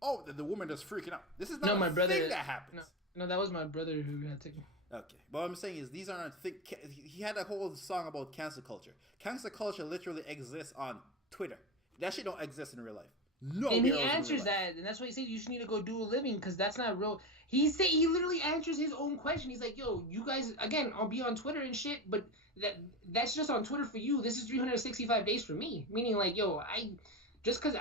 Oh, the woman just freaking out. This is not thing that happens. No, that was my brother who got taken. Okay, but what I'm saying is these aren't things. He had a whole song about cancel culture. Cancel culture literally exists on Twitter. That shit don't exist in real life. No, and he answers that, and that's why he said you just need to go do a living because that's not real. He literally answers his own question. He's like, "Yo, you guys, again, I'll be on Twitter and shit, but that's just on Twitter for you. This is 365 days for me." Meaning, like, yo, just because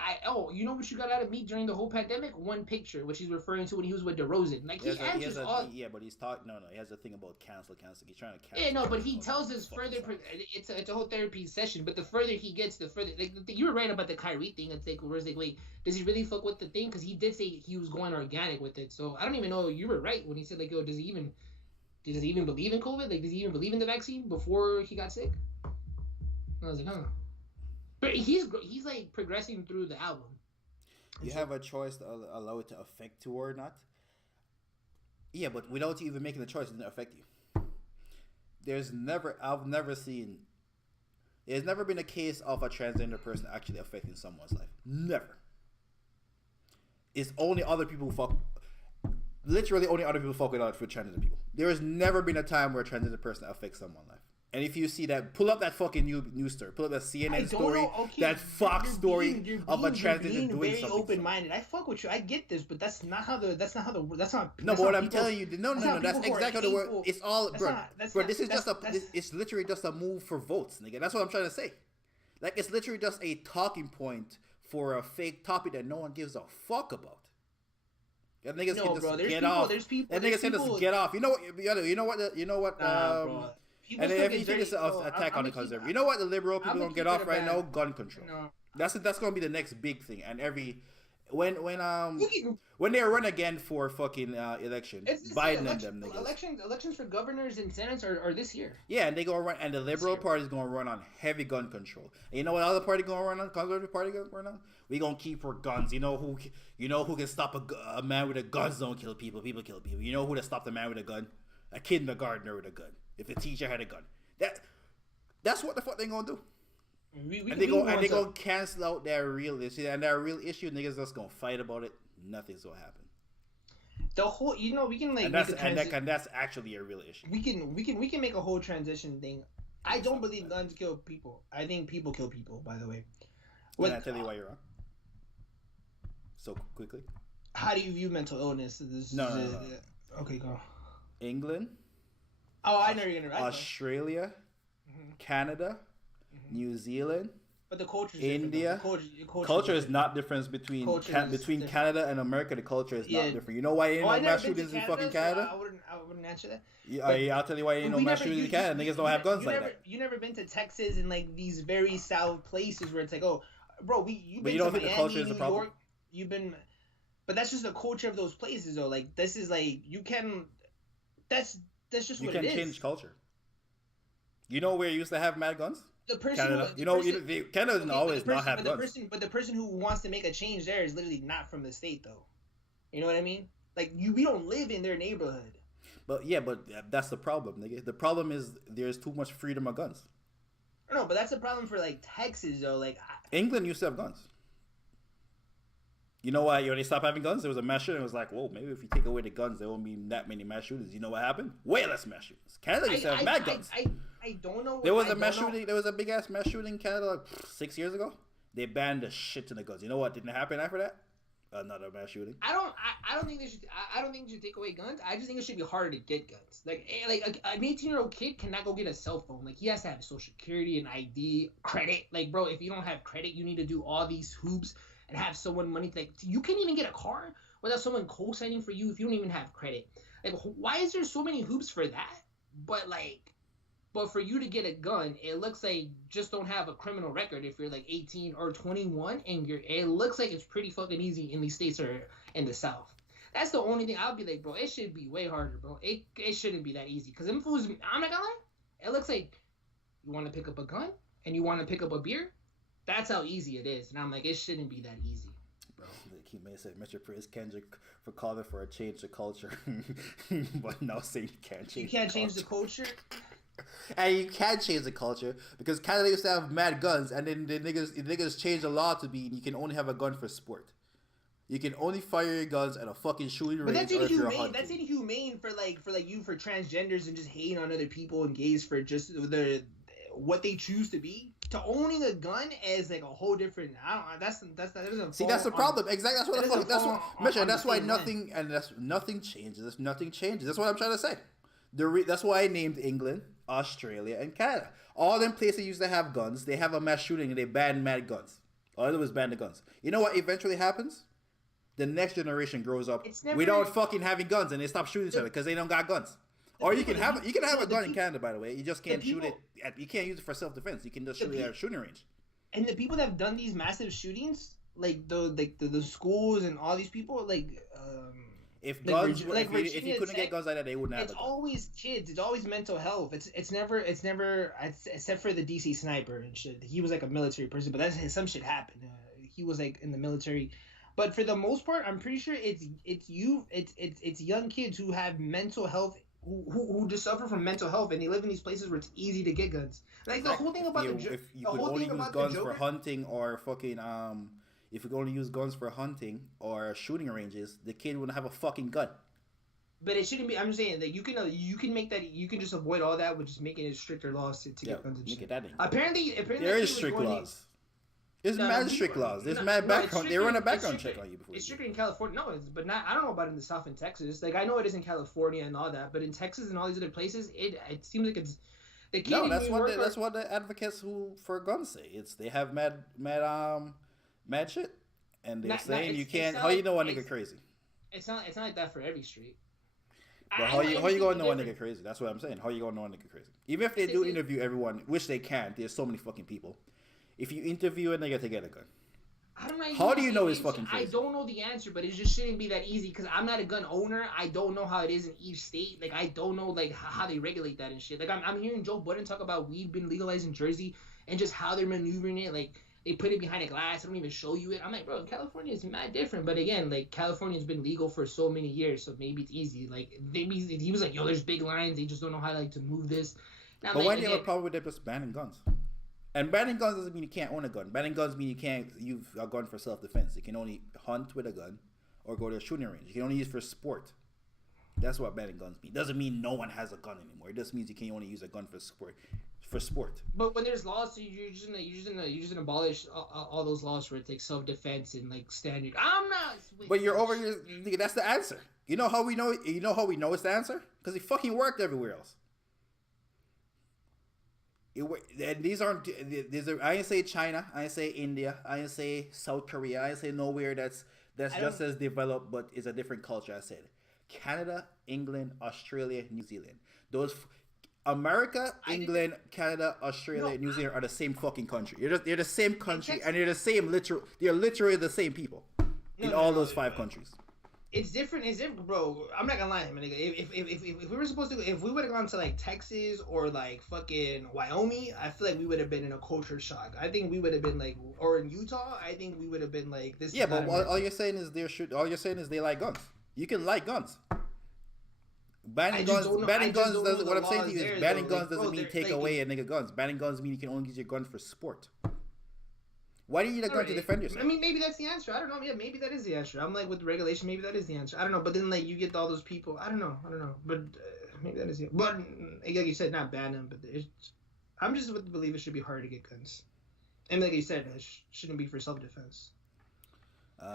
you know what you got out of me during the whole pandemic? One picture, which he's referring to when he was with DeRozan. Like, he answers all. Yeah, but he's talking. No, he has a thing about cancel. He's trying to cancel. Yeah, no, but he tells us further. It's a whole therapy session. But the further he gets, the further. Like, you were right about the Kyrie thing. It's like, where's like, wait, does he really fuck with the thing? Because he did say he was going organic with it. So I don't even know. You were right when he said like, yo, does he even believe in COVID? Like, does he even believe in the vaccine before he got sick? I was like, huh. But he's like progressing through the album. You have a choice to allow it to affect you or not. Yeah, but without you even making the choice, it doesn't affect you. There's never been a case of a transgender person actually affecting someone's life. Never. It's only other people who fuck. Literally, only other people fuck with transgender people. There has never been a time where a transgender person affects someone's life. And if you see that, pull up that fucking news story. Pull up that CNN story, okay, that Fox story of a transgender doing something. You're very open-minded. I fuck with you. I get this, but that's not. No, but what I'm telling you, no. That's exactly the word. It's all, bro. This is just it's literally just a move for votes, nigga. That's what I'm trying to say. Like, it's literally just a talking point for a fake topic that no one gives a fuck about. That niggas can just get off. That niggas can just get off. You know what? Bro. And then if you think it's an attack on the conservative, you know what? The liberal people don't get off right now. Gun control. No. That's gonna be the next big thing. And when they run again for fucking election, Biden and them niggas. Elections for governors and senates are this year. Yeah, and they gonna run, and the Liberal Party is gonna run on heavy gun control. And you know what other party gonna run on? Conservative Party gonna run on? We gonna keep our guns. You know who can stop a man with a gun? Don't kill people. People kill people. You know who to stop the man with a gun? A kindergartner with a gun. If a teacher had a gun, that's what the fuck they gonna do. They gonna cancel out their real issue, and their real issue, niggas just gonna fight about it. Nothing's gonna happen. The whole, we can like, and that's actually a real issue. We can make a whole transition thing. I don't believe guns kill people. I think people kill people. By the way, Can I tell you why you're wrong? So quickly. How do you view mental illness? No. Okay, go. England. Oh, I know you're gonna write. Australia, Canada, New Zealand. But the culture is India. Culture is not different between Canada and America. The culture is not different. You know why ain't no mass shootings in fucking Canada? So I wouldn't answer that. I'll tell you why ain't no mass shootings in Canada. Niggas don't have guns like that. You never been to Texas and like these very south places where it's like, oh, bro, you've been you don't to think Miami, the culture is New the problem? York. You've been, but that's just the culture of those places though. Like this is like you can, that's just what it is. You can change culture. You know where you used to have mad guns? The person Canada. Canada doesn't always not have guns. But the person who wants to make a change there is literally not from the state, though. You know what I mean? Like we don't live in their neighborhood. But that's the problem, nigga. The problem is there's too much freedom of guns. No, but that's a problem for like Texas, though. Like England used to have guns. You know why? When they stopped having guns, there was a mass shooting. It was like, whoa, maybe if you take away the guns, there won't be that many mass shootings. You know what happened? Way less mass shootings. Canada used to have mad guns. I don't know. There was a mass shooting. There was a big ass mass shooting in Canada like 6 years ago. They banned the shit ton of guns. You know what didn't happen after that? Another mass shooting. I don't think they should. I don't think they should take away guns. I just think it should be harder to get guns. Like an 18-year-old kid cannot go get a cell phone. Like he has to have social security and ID, credit. Like bro, if you don't have credit, you need to do all these hoops and have someone money. Like you can't even get a car without someone co-signing for you if you don't even have credit. Like why is there so many hoops for that? But for you to get a gun, it looks like just don't have a criminal record if you're like 18 or 21, and it looks like it's pretty fucking easy in these states or in the South. That's the only thing I'll be like, bro. It should be way harder, bro. It shouldn't be that easy. Cause them fools, I'm not gonna lie, it looks like you want to pick up a gun and you want to pick up a beer. That's how easy it is, and I'm like, it shouldn't be that easy. Bro, he may say Mr. Praise Kendrick for calling for a change of culture, but now saying you can't change. You can't change the culture. And you can change the culture because Canada used to have mad guns, and then the niggas changed the law to be you can only have a gun for sport. You can only fire your guns at a fucking shooting range. But that's inhumane. That's inhumane for transgenders and just hating on other people and gays for just what they choose to be. To owning a gun is like a whole different. That doesn't. See, that's the problem. Exactly. That's what the fuck. That's what. Mitchell, that's why nothing changes. Nothing changes. That's what I'm trying to say. That's why I named England, Australia, and Canada. All them places used to have guns. They have a mass shooting and they ban mad guns. All they do is ban the guns. You know what eventually happens? The next generation grows up without fucking having guns, and they stop shooting each other because they don't got guns. Or you can have a gun in Canada, by the way. You just can't shoot it. You can't use it for self-defense. You can just shoot it at a shooting range. And the people that have done these massive shootings, like the schools and all these people, if you couldn't get guns like that, they wouldn't have. It's always kids. It's always mental health. It's never except for the DC sniper and shit. He was like a military person, but some shit happened. He was like in the military, but for the most part, I'm pretty sure it's young kids who have mental health. Who just suffer from mental health, and they live in these places where it's easy to get guns. Like the whole thing about if you could only use guns for hunting or fucking if you could only use guns for hunting or shooting ranges, the kid wouldn't have a fucking gun. But it shouldn't be. I'm saying that you can make that. You can just avoid all that with just making it stricter laws to get guns and shit. Apparently there is strict laws. There's mad strict laws. There's mad background. They run a background check on you before. It's stricter in California. No, but not. I don't know about in the South and Texas. Like I know it is in California and all that, but in Texas and all these other places, it seems like The kid No, in that's New what York. that's what the advocates who for guns say. It's they have mad shit, and they're saying you can't. How you know a nigga crazy? It's not like that for every street. But how you gonna know a nigga crazy? That's what I'm saying. How you gonna know a nigga crazy? Even if they do interview everyone, which they can't. There's so many fucking people. If you interview a nigga to get a gun, I don't know. How do you know he's fucking crazy? I don't know the answer, but it just shouldn't be that easy because I'm not a gun owner. I don't know how it is in each state. Like I don't know like how they regulate that and shit. Like I'm hearing Joe Budden talk about weed being legalized in Jersey and just how they're maneuvering it. Like they put it behind a glass. They don't even show you it. I'm like, bro, California is mad different. But again, like California's been legal for so many years, so maybe it's easy. Like maybe he was like, yo, there's big lines. They just don't know how like to move this. Now, but why do you have a problem with them just banning guns? And banning guns doesn't mean you can't own a gun. Banning guns mean you can't use a gun for self-defense. You can only hunt with a gun or go to a shooting range. You can only use for sport. That's what banning guns mean. It doesn't mean no one has a gun anymore. It just means you can only use a gun for sport. But when there's laws, so you're just gonna abolish all those laws where it's like self-defense and like standard. I'm not. But you're over here. That's the answer. You know how we know? You know how we know it's the answer? Because it fucking worked everywhere else. And these aren't. I didn't say China. I didn't say India. I didn't say South Korea. I didn't say nowhere that's just as developed, but is a different culture. I said Canada, England, Australia, New Zealand. Those America, England, Canada, Australia, New Zealand are the same fucking country. They're the same country, and they're the same They're literally the same people in all those 5 countries. It's different, bro. I'm not gonna lie, man. If we were supposed to, if we would have gone to like Texas or like fucking Wyoming, I feel like we would have been in a culture shock. I think we would have been like, or in Utah, I think we would have been like this. Yeah, but all you're saying is all you're saying is they like guns. You can like guns. Banning guns doesn't. What I'm saying to you is banning guns doesn't mean take away a nigga guns. Banning guns mean you can only use your gun for sport. Why do you need a gun to defend yourself? I mean, maybe that's the answer. I don't know. Yeah, maybe that is the answer. I'm like with the regulation. Maybe that is the answer. I don't know. But then like you get all those people. I don't know. But maybe that is it. But like you said, not ban them. But I'm just with the belief it should be hard to get guns. And like you said, it shouldn't be for self-defense.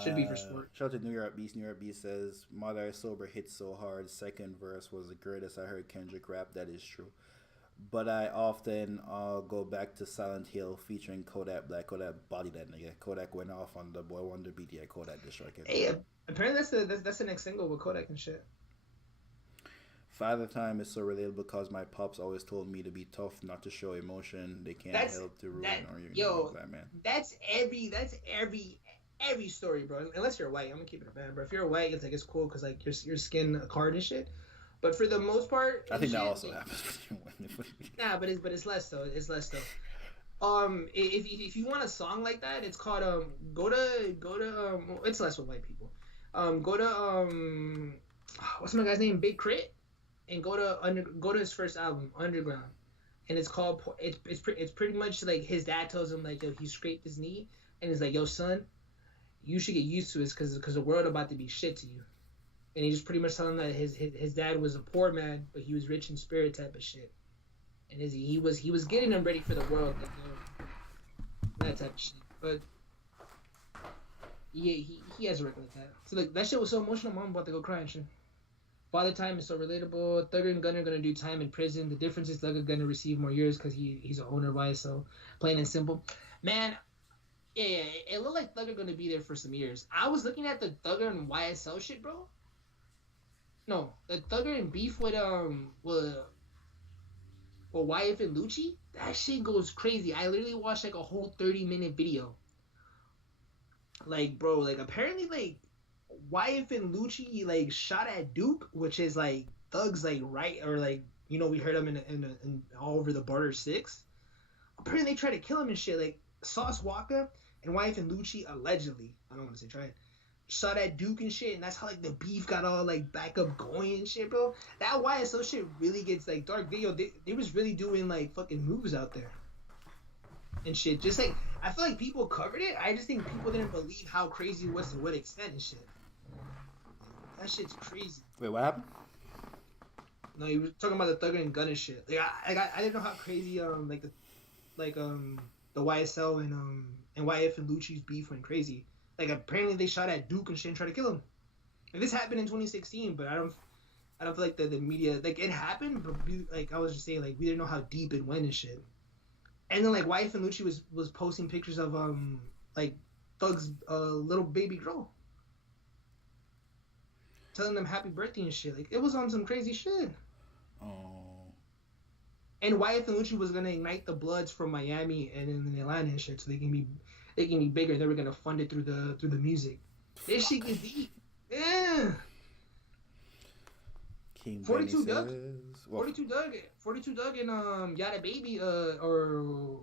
Should be for sport. Shout out to New York Beast. New York Beast says, "Mother is sober hits so hard. Second verse was the greatest I heard Kendrick rap. That is true. But I often go back to Silent Hill featuring Kodak Black. Kodak bodied that nigga. Kodak went off on the Boy Wonder beat. Yeah, Kodak destroyed him. Hey, apparently that's the next single with Kodak and shit. Father Time is so relatable because my pops always told me to be tough, not to show emotion. They can't help to ruin or you that man. That's every story, bro. Unless you're white, I'm gonna keep it a band, bro. If you're white, it's like it's cool because like your skin a card and shit. But for the most part, I think that also happens. Nah, but it's less though. It's less though. If you want a song like that, it's called go to it's less with white people. Go to what's my guy's name? Big Crit, and go to his first album, Underground, and it's called it's pretty much like his dad tells him like, yo, he scraped his knee, and he's like, yo son, you should get used to this because the world about to be shit to you. And he just pretty much telling him that his dad was a poor man, but he was rich in spirit type of shit. And he was getting him ready for the world, like, that type of shit. But yeah, he has a record like that. So like that shit was so emotional, mom about to go cry and shit. Father Time is so relatable. Thugger and Gunna are gonna do time in prison. The difference is Thugger gonna receive more years because he's an owner of YSL. Plain and simple, man. Yeah, it looked like Thugger gonna be there for some years. I was looking at the Thugger and YSL shit, bro. No, the Thugger and beef with Wyeth and Lucci, that shit goes crazy. I literally watched like a whole 30-minute video. Like, bro, like apparently like Wyeth and Lucci like shot at Duke, which is like Thug's like right, or like, you know, we heard him in all over the Barter 6. Apparently they tried to kill him and shit. Like Sauce Walker and Wyeth and Lucci allegedly, I don't want to say tried, shot at Duke and shit, and that's how like the beef got all like back up going and shit, bro. That YSL shit really gets like dark. They was really doing like fucking moves out there and shit. Just like I feel like people covered it. I just think people didn't believe how crazy it was to what extent and shit. That shit's crazy. Wait, what happened? No, you were talking about the Thugger and Gunna shit. Like I didn't know how crazy the YSL and YF and Lucci's beef went crazy. Like apparently they shot at Duke and shit and tried to kill him. Like, this happened in 2016, but I don't feel like the media, like, it happened, but like I was just saying, like, we didn't know how deep it went and shit. And then like Wife and Lucci was posting pictures of like Thug's little baby girl, telling them happy birthday and shit. Like, it was on some crazy shit. Oh. And Wyatt and Lucci was gonna ignite the Bloods from Miami and in Atlanta and shit, so they can be bigger. They were gonna fund it through the music. This shit is deep. Yeah. King 42 Benny Doug. says, 42 Doug and Yada Baby or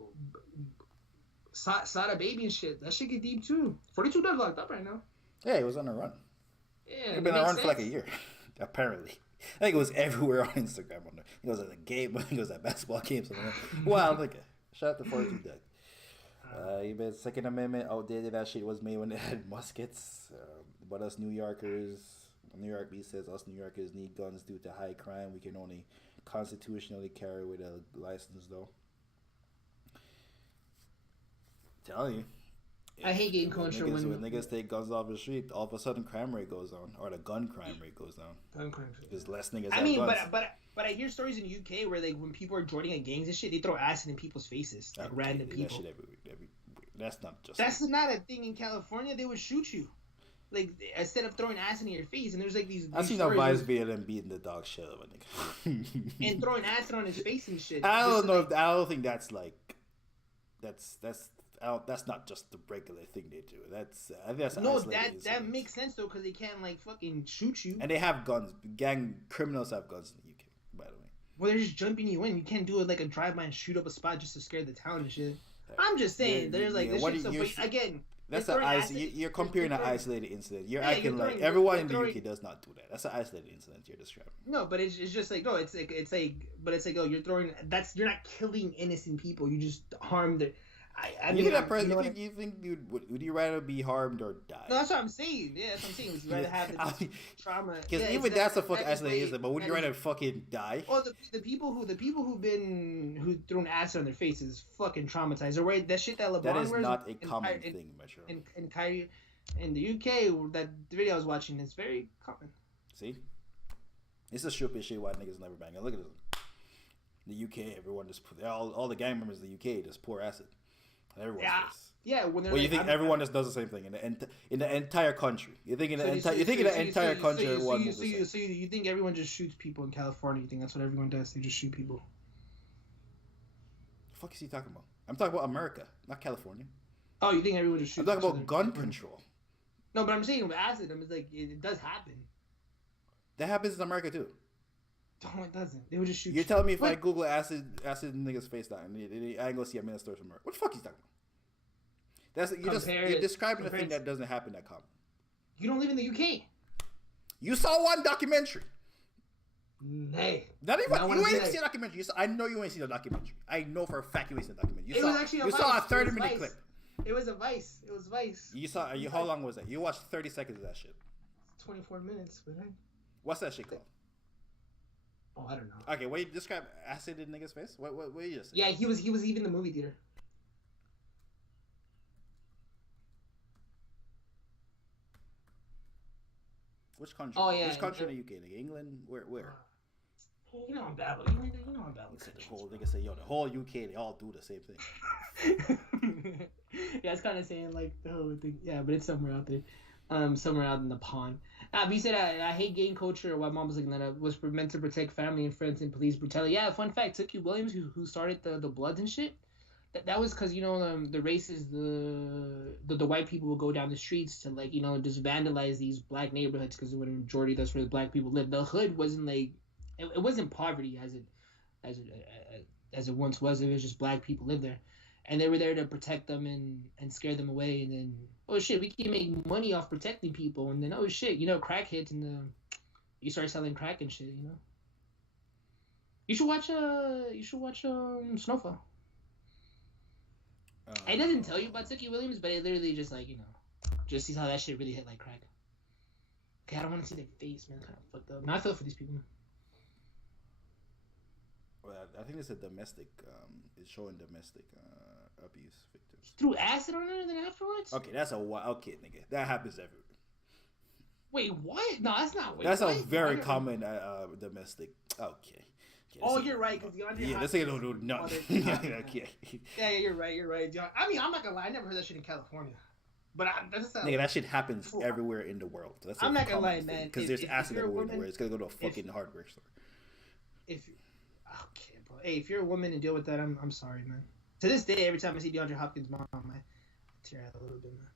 Sada Baby and shit. That shit get deep too. 42 Doug locked up right now. Yeah, he was on a run. Yeah, He'd been on a run for like a year, apparently. I think it was everywhere on Instagram. He was at a game. He was at basketball games. Wow, look at. Shout out to 42 Doug. Even Second Amendment outdated. That shit was made when they had muskets. But us New Yorkers, New York B says us New Yorkers need guns due to high crime. We can only constitutionally carry with a license, though. Telling you. I hate getting culture when niggas take guns off the street, all of a sudden crime rate goes down, or the gun crime rate goes down. Gun crime. Because less niggas. I mean, guns. but I hear stories in the UK where like when people are joining at gangs and shit, they throw acid in people's faces, like random people. That shit every that's not just. That's not a thing in California. They would shoot you, like instead of throwing acid in your face. And there's like these. I seen no vibes being them beating the dog shit out of a nigga. And throwing acid on his face and shit. I don't know. I don't think that's like. That's not just the regular thing they do. I think that's no. That makes sense though, because they can't like fucking shoot you. And they have guns. Gang criminals have guns in the UK, by the way. Well, they're just jumping you in. You can't do it like a drive-by and shoot up a spot just to scare the town and shit. I'm just saying, there's like this shit's so. Again, that's you're comparing an isolated incident. You're acting like everyone in the UK does not do that. That's an isolated incident you're describing. No, but it's just like it's like you're throwing. You're not killing innocent people. You just harm their. You think would you rather be harmed or die? No, that's what I'm saying. Yeah, that's what I'm saying. Would you rather have the trauma? Because even that's a fucking isolated incident. But would you rather fucking die? Well, the people who thrown acid on their faces is fucking traumatized. Or right, that shit that LeBron that is wears not a common thing, Metro. In Kyrie, in the UK, that video I was watching is very common. See, it's a stupid shit why niggas never bang. Look at this. The UK, everyone just all the gang members in the UK just pour acid. Everyone's face. Yeah. When well, you think everyone just does the same thing in the entire country? You think in the entire country everyone does the same? So you think everyone just shoots people in California? You think that's what everyone does? They just shoot people. The fuck is he talking about? I'm talking about America, not California. Oh, you think everyone just shoots? I'm talking about gun control. No, but I'm saying with acid, I'm like it does happen. That happens in America too. No, it doesn't. They would just shoot. You're telling me if I Google acid in niggas' face down, I ain't gonna see a minister from America. What the fuck you talking about? You're describing a thing that doesn't happen that common. You don't live in the UK. You saw one documentary. Hey. Not even you ain't seen a documentary. I know you ain't seen a documentary. I know for a fact you ain't seen a documentary. You saw a 30-minute clip. It was a Vice. It was Vice. You saw. How long was that? You watched 30 seconds of that shit. 24 minutes, man. What's that shit called? Oh, I don't know. Okay, what you describe acid in niggas' face? What you just say? Yeah, he was even in the movie theater. Which country? Oh yeah. Which country in the UK? Like England? Where? You know I'm babbling. You know I'm babbling. They can say, yo, the whole UK, they all do the same thing. Yeah, it's kind of saying like the whole thing. Yeah, but it's somewhere out there. Somewhere out in the pond. He said, I hate gang culture. Why mom was looking that up was meant to protect family and friends and police brutality. Yeah, fun fact, Tookie Williams, who started the Bloods and shit, that was because, the races, the white people would go down the streets to, like, just vandalize these black neighborhoods because the majority that's where the black people live. The hood wasn't, like, it wasn't poverty as it once was. It was just black people lived there. And they were there to protect them and scare them away. And then, oh shit, we can make money off protecting people. And then, oh shit, crack hits and you start selling crack and shit. You should watch Snowfall. It doesn't tell you about Tookie Williams, but it literally just like just sees how that shit really hit like crack. Okay, I don't want to see their face, man. Kind of fucked up. No, I feel for these people. Well, I think it's a domestic. It's showing domestic abuse victims. Threw acid on her, then afterwards. Okay, that's a wild kid, nigga. That happens everywhere. Wait, what? No, that's not. Wait, That's what? a very No, common domestic. Okay. Oh, you're right, because DeAndre. Yeah, this ain't no nothing. Okay. Yeah, you're right. You're right. I mean, I'm not gonna lie. I never heard that shit in California, but that's not. Nigga, that shit happens everywhere in the world. That's I'm not gonna lie, man. Because there's acid everywhere in the woman, world. It's gonna go to a fucking hardware store. Okay, bro. Hey, if you're a woman and deal with that, I'm sorry, man. To this day, every time I see DeAndre Hopkins' mom, I tear out a little bit, man.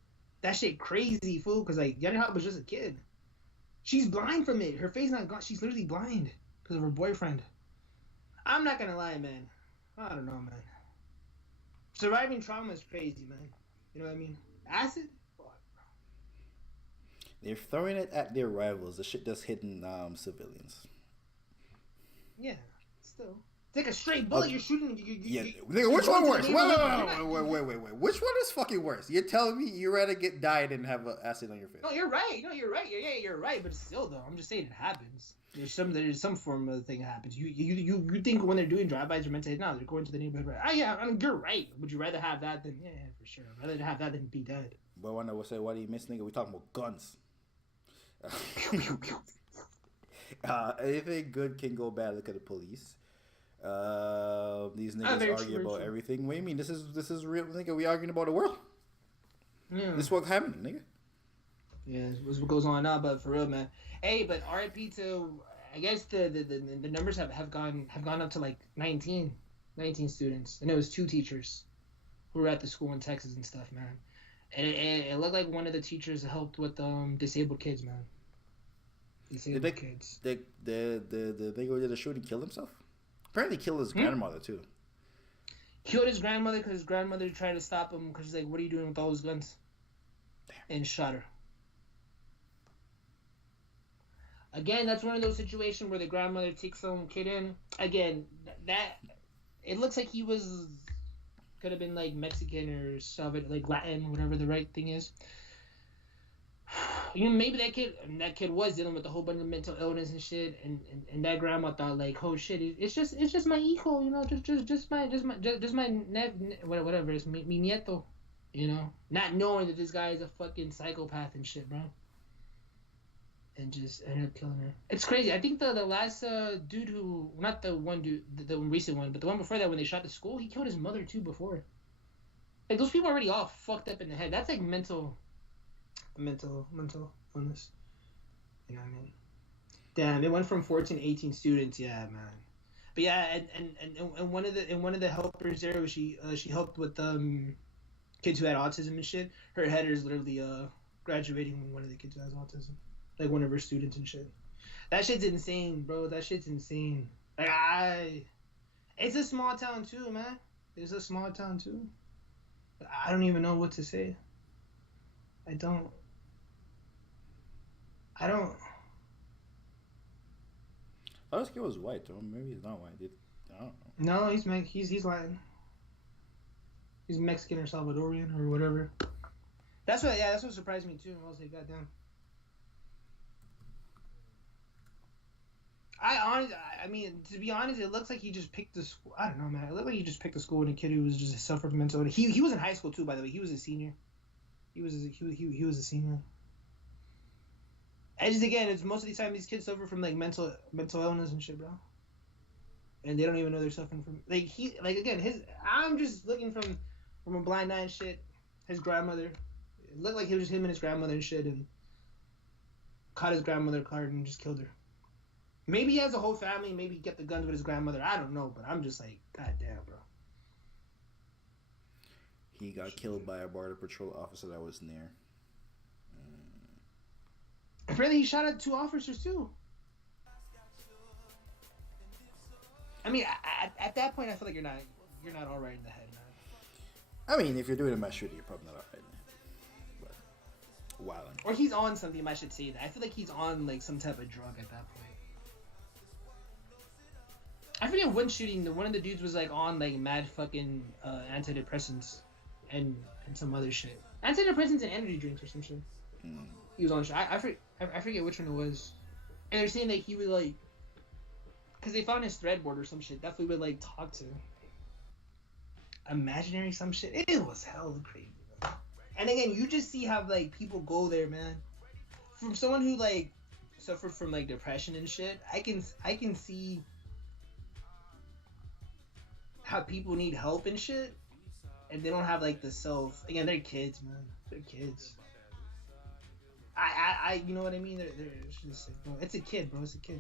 That shit crazy, fool. Because like DeAndre Hopkins was just a kid. She's blind from it. Her face not gone. She's literally blind because of her boyfriend. I'm not gonna lie, man. I don't know, man. Surviving trauma is crazy, man. You know what I mean? Acid? Fuck, bro. They're throwing it at their rivals. The shit that's hitting civilians. Yeah, still. Take a straight bullet, you're shooting. Nigga, which one worse? Wait. Which one is fucking worse? You're telling me you'd rather get died than have acid on your face? No, you're right. You're right. But still, though, I'm just saying it happens. There's some form of the thing that happens. You think when they're doing drive-bys are meant to hit? No, they're going to the neighborhood. Right? Oh yeah, I mean, you're right. Would you rather have that than for sure? I'd rather have that than be dead. But when I would say, why do you miss, nigga? We talking about guns. Anything good can go bad. Look at the police. These niggas argue about everything. What do you mean? This is real, nigga. We arguing about the world. Yeah. This is what's happening, nigga. Yeah, this is what goes on now. But for real, man. Hey, but RIP to, I guess the numbers have gone up to like 19 students, and it was 2 teachers who were at the school in Texas and stuff, man. And it looked like one of the teachers helped with disabled kids, man. Disabled kids. The thing who did the shooting killed himself. Apparently killed his grandmother, too. Killed his grandmother because his grandmother tried to stop him because she's like, what are you doing with all those guns? Damn. And shot her. Again, that's one of those situations where the grandmother takes some kid in. Again, that it looks like he could have been like Mexican or Salvador, like Latin, whatever the right thing is. You know, maybe that kid was dealing with a whole bunch of mental illness and shit, and that grandma thought like, oh shit, it's just my hijo, you know, just my whatever, it's mi nieto, you know, not knowing that this guy is a fucking psychopath and shit, bro, and just ended up killing her. It's crazy. I think the last dude who, not the one dude, the recent one, but the one before that when they shot the school, he killed his mother too before. Like those people are already all fucked up in the head. That's like mental illness. You know what I mean? Damn, it went from 14 to 18 students. Yeah, man. But yeah, and one of the helpers there, she helped with kids who had autism and shit. Her header is literally graduating with one of the kids who has autism, like one of her students and shit. That shit's insane, bro. That shit's insane. Like it's a small town too, man. It's a small town too. I don't even know what to say. I don't. Oh, this kid was white, though. Maybe he's not white. I don't know. No, he's Latin. He's Mexican or Salvadorian or whatever. That's what surprised me too. I was like, goddamn. I mean, to be honest, it looks like he just picked the school. I don't know, man. It looked like he just picked the school and a kid who was just suffered from mental. He was in high school too, by the way. He was a senior. He was a senior. And just again, it's most of the time these kids suffer from like mental illness and shit, bro. And they don't even know they're suffering from I'm just looking from a blind eye and shit. His grandmother, it looked like it was just him and his grandmother and shit, and caught his grandmother card and just killed her. Maybe he has a whole family. Maybe he kept the guns with his grandmother. I don't know, but I'm just like, goddamn, bro. He got killed by a border patrol officer that was near. Apparently, he shot at 2 officers too. I mean, at that point, I feel like you're not all right in the head, man. I mean, if you're doing a mass shooting, you're probably not all right in the head. But wilding. Or he's on something. I should say that. I feel like he's on like some type of drug at that point. I forget one shooting. One of the dudes was like on like mad fucking antidepressants and some other shit. Antidepressants and energy drinks or some shit. He was on shit. I forget which one it was. And they're saying that he would like, because they found his thread board or some shit. Definitely would like talk to imaginary some shit. It was hella crazy, man. And again, you just see how like people go there, man. from someone who like suffered from like depression and shit, I can see how people need help and shit, and they don't have like the self. Again, they're kids, man. They're kids. You know what I mean? They're just like, bro, it's a kid, bro. It's a kid.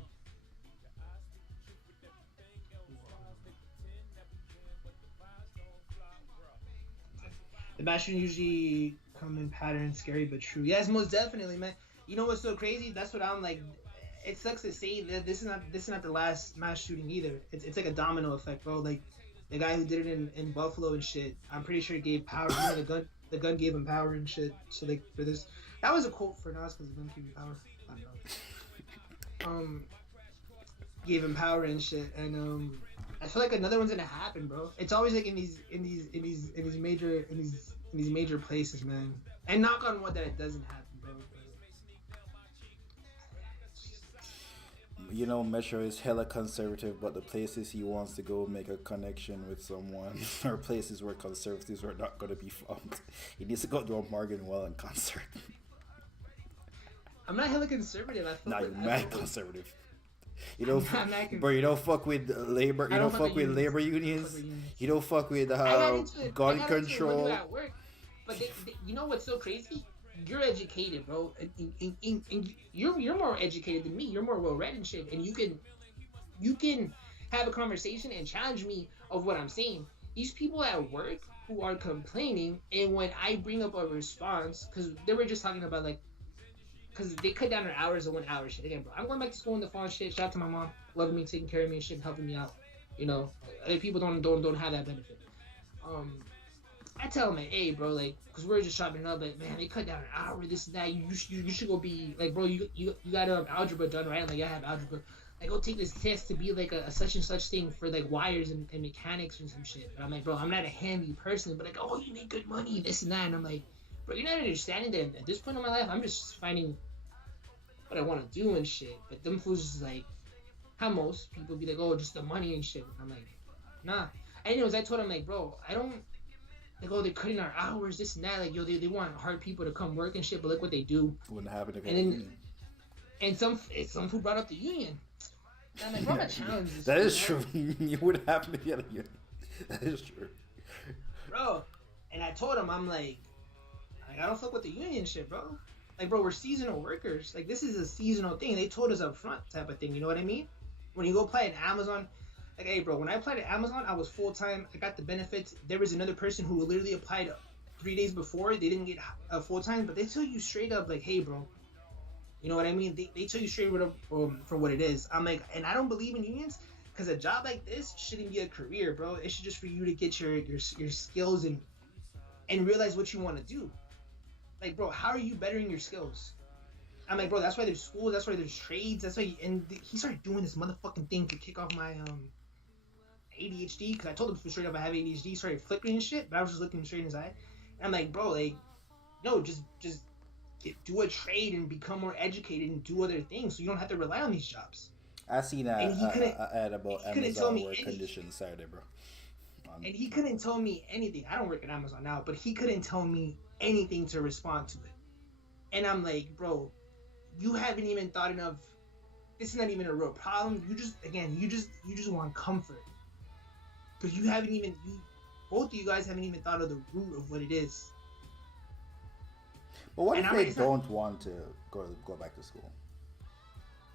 The match usually come in patterns, scary but true. Yes, most definitely, man. You know what's so crazy? That's what I'm like. It sucks to say that this is not the last mass shooting either. It's like a domino effect, bro. Like the guy who did it in Buffalo and shit. I'm pretty sure it gave power. You know, the gun gave him power and shit. So like for this, that was a quote for Nas because the gun gave him power. I don't know. Gave him power and shit, and I feel like another one's gonna happen, bro. It's always like in these major places, man. And knock on wood that it doesn't happen, bro. You know, Metro is hella conservative, but the places he wants to go make a connection with someone are places where conservatives are not gonna be found. He needs to go to a Morgan Wallen concert. I'm not hella conservative. I feel Nah, like, you're mad conservative. You don't, bro. You you don't fuck with labor. You don't fuck with labor unions. You don't fuck with gun control. At work, but you know what's so crazy? You're educated, bro. And you're more educated than me. You're more well read and shit. And you can have a conversation and challenge me of what I'm saying. These people at work who are complaining, and when I bring up a response, because they were just talking about like. Because they cut down their hours to 1 hour shit. Again, bro, I'm going back to school in the fall and shit. Shout out to my mom, loving me, taking care of me and shit, helping me out. You know, other people don't have that benefit. I tell them, like, hey, bro, like, because we're just chopping it up, but man, they cut down an hour, this and that. You should go be like, bro, you got algebra done, right? I'm like, I have algebra. Like, go take this test to be like a such and such thing for like wires and mechanics and some shit. But I'm like, bro, I'm not a handy person, but like, oh, you make good money, this and that. And I'm like, bro, you're not understanding that at this point in my life, I'm just finding what I want to do and shit. But them fools is like, how most people be like, oh, just the money and shit. I'm like, nah. Anyways, I told him, like, bro, I don't, like, oh, they're cutting our hours, this and that. Like, yo, they want hard people to come work and shit, but look what they do. Wouldn't happen to and some who brought up the union. And I'm like, bro, I'm not challenging this. That is true. You wouldn't happen to get a union. That is true. Bro, and I told him, I'm like, I don't fuck with the union shit, bro. Like, bro, we're seasonal workers. Like, this is a seasonal thing. They told us up front type of thing. You know what I mean? When you go apply at Amazon, like, hey, bro, when I applied at Amazon, I was full-time. I got the benefits. There was another person who literally applied 3 days before. They didn't get full-time, but they tell you straight up, like, hey, bro. You know what I mean? They tell you straight up for what it is. I'm like, and I don't believe in unions because a job like this shouldn't be a career, bro. It should just for you to get your skills and realize what you want to do. Like, bro, how are you bettering your skills? I'm like, bro, that's why there's schools, that's why there's trades, that's why. And he started doing this motherfucking thing to kick off my ADHD, because I told him straight up I have ADHD. He started flickering and shit, but I was just looking straight in his eye. And I'm like, bro, like, no, just do a trade and become more educated and do other things so you don't have to rely on these jobs. I seen that ad about Amazon work conditions Saturday, bro. And he couldn't tell me anything. I don't work at Amazon now, but he couldn't tell me anything to respond to it. And I'm like, bro, you haven't even thought enough. This is not even a real problem. You just want comfort. Because both of you guys haven't even thought of the root of what it is. But what if they don't want to go back to school?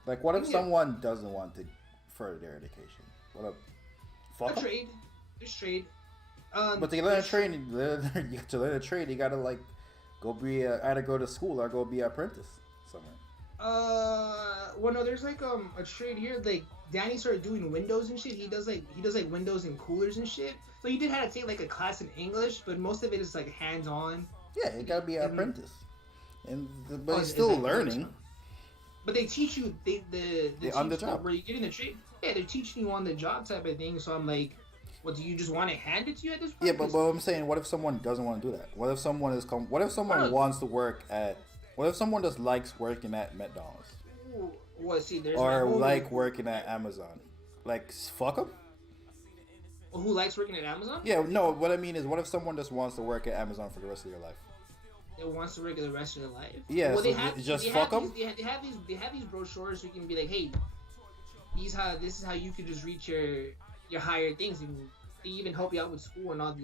Like, what if someone doesn't want to further their education? What if? Trade. There's trade. But to learn a trade, you gotta like go be either go to school or go be an apprentice somewhere. Well, no, there's like a trade here. Like Danny started doing windows and shit. He does like windows and coolers and shit. So he did have to take like a class in English, but most of it is like hands on. Yeah, you gotta be an apprentice, but he's still learning. But they teach you they on the job where you get in the trade. Yeah, they're teaching you on the job type of thing. So I'm like, what, do you just want it handed to you at this point? Yeah, but I'm saying, what if someone doesn't want to do that? What if someone wants to work at? What if someone just likes working at McDonald's? Well, see, there's working at Amazon. Like, fuck them. Who likes working at Amazon? Yeah, no. What I mean is, what if someone just wants to work at Amazon for the rest of their life? that wants to work the rest of their life. Yeah, Well, so just fuck them. They have these brochures so you can be like, hey, this is how you can just reach your higher things, and they even help you out with school and all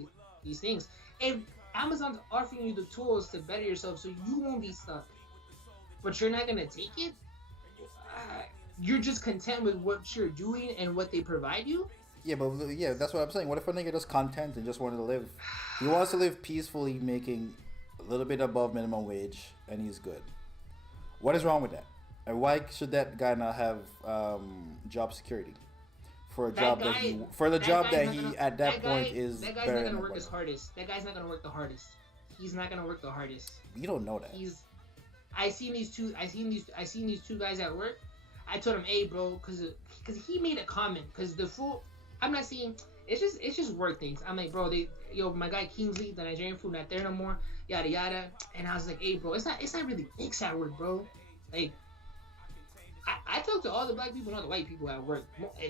these things. And Amazon's offering you the tools to better yourself, so you won't be stuck. But you're not gonna take it. You're just content with what you're doing and what they provide you. Yeah, but yeah, that's what I'm saying. What if a nigga does content and just wanted to live? He wants to live peacefully, making a little bit above minimum wage, and he's good. What is wrong with that? And why should that guy not have job security for a job that he at that point is that guy's not gonna work his hardest. That guy's not gonna work the hardest. He's not gonna work the hardest. You don't know that. I seen these two guys at work. I told him, hey, bro, because he made a comment. Because the fool, I'm not saying it's just work things. I'm like, bro, my guy Kingsley, the Nigerian food, not there no more. Yada yada. And I was like, hey, bro, it's not really mixed at work, bro. Like, I talk to all the black people and all the white people at work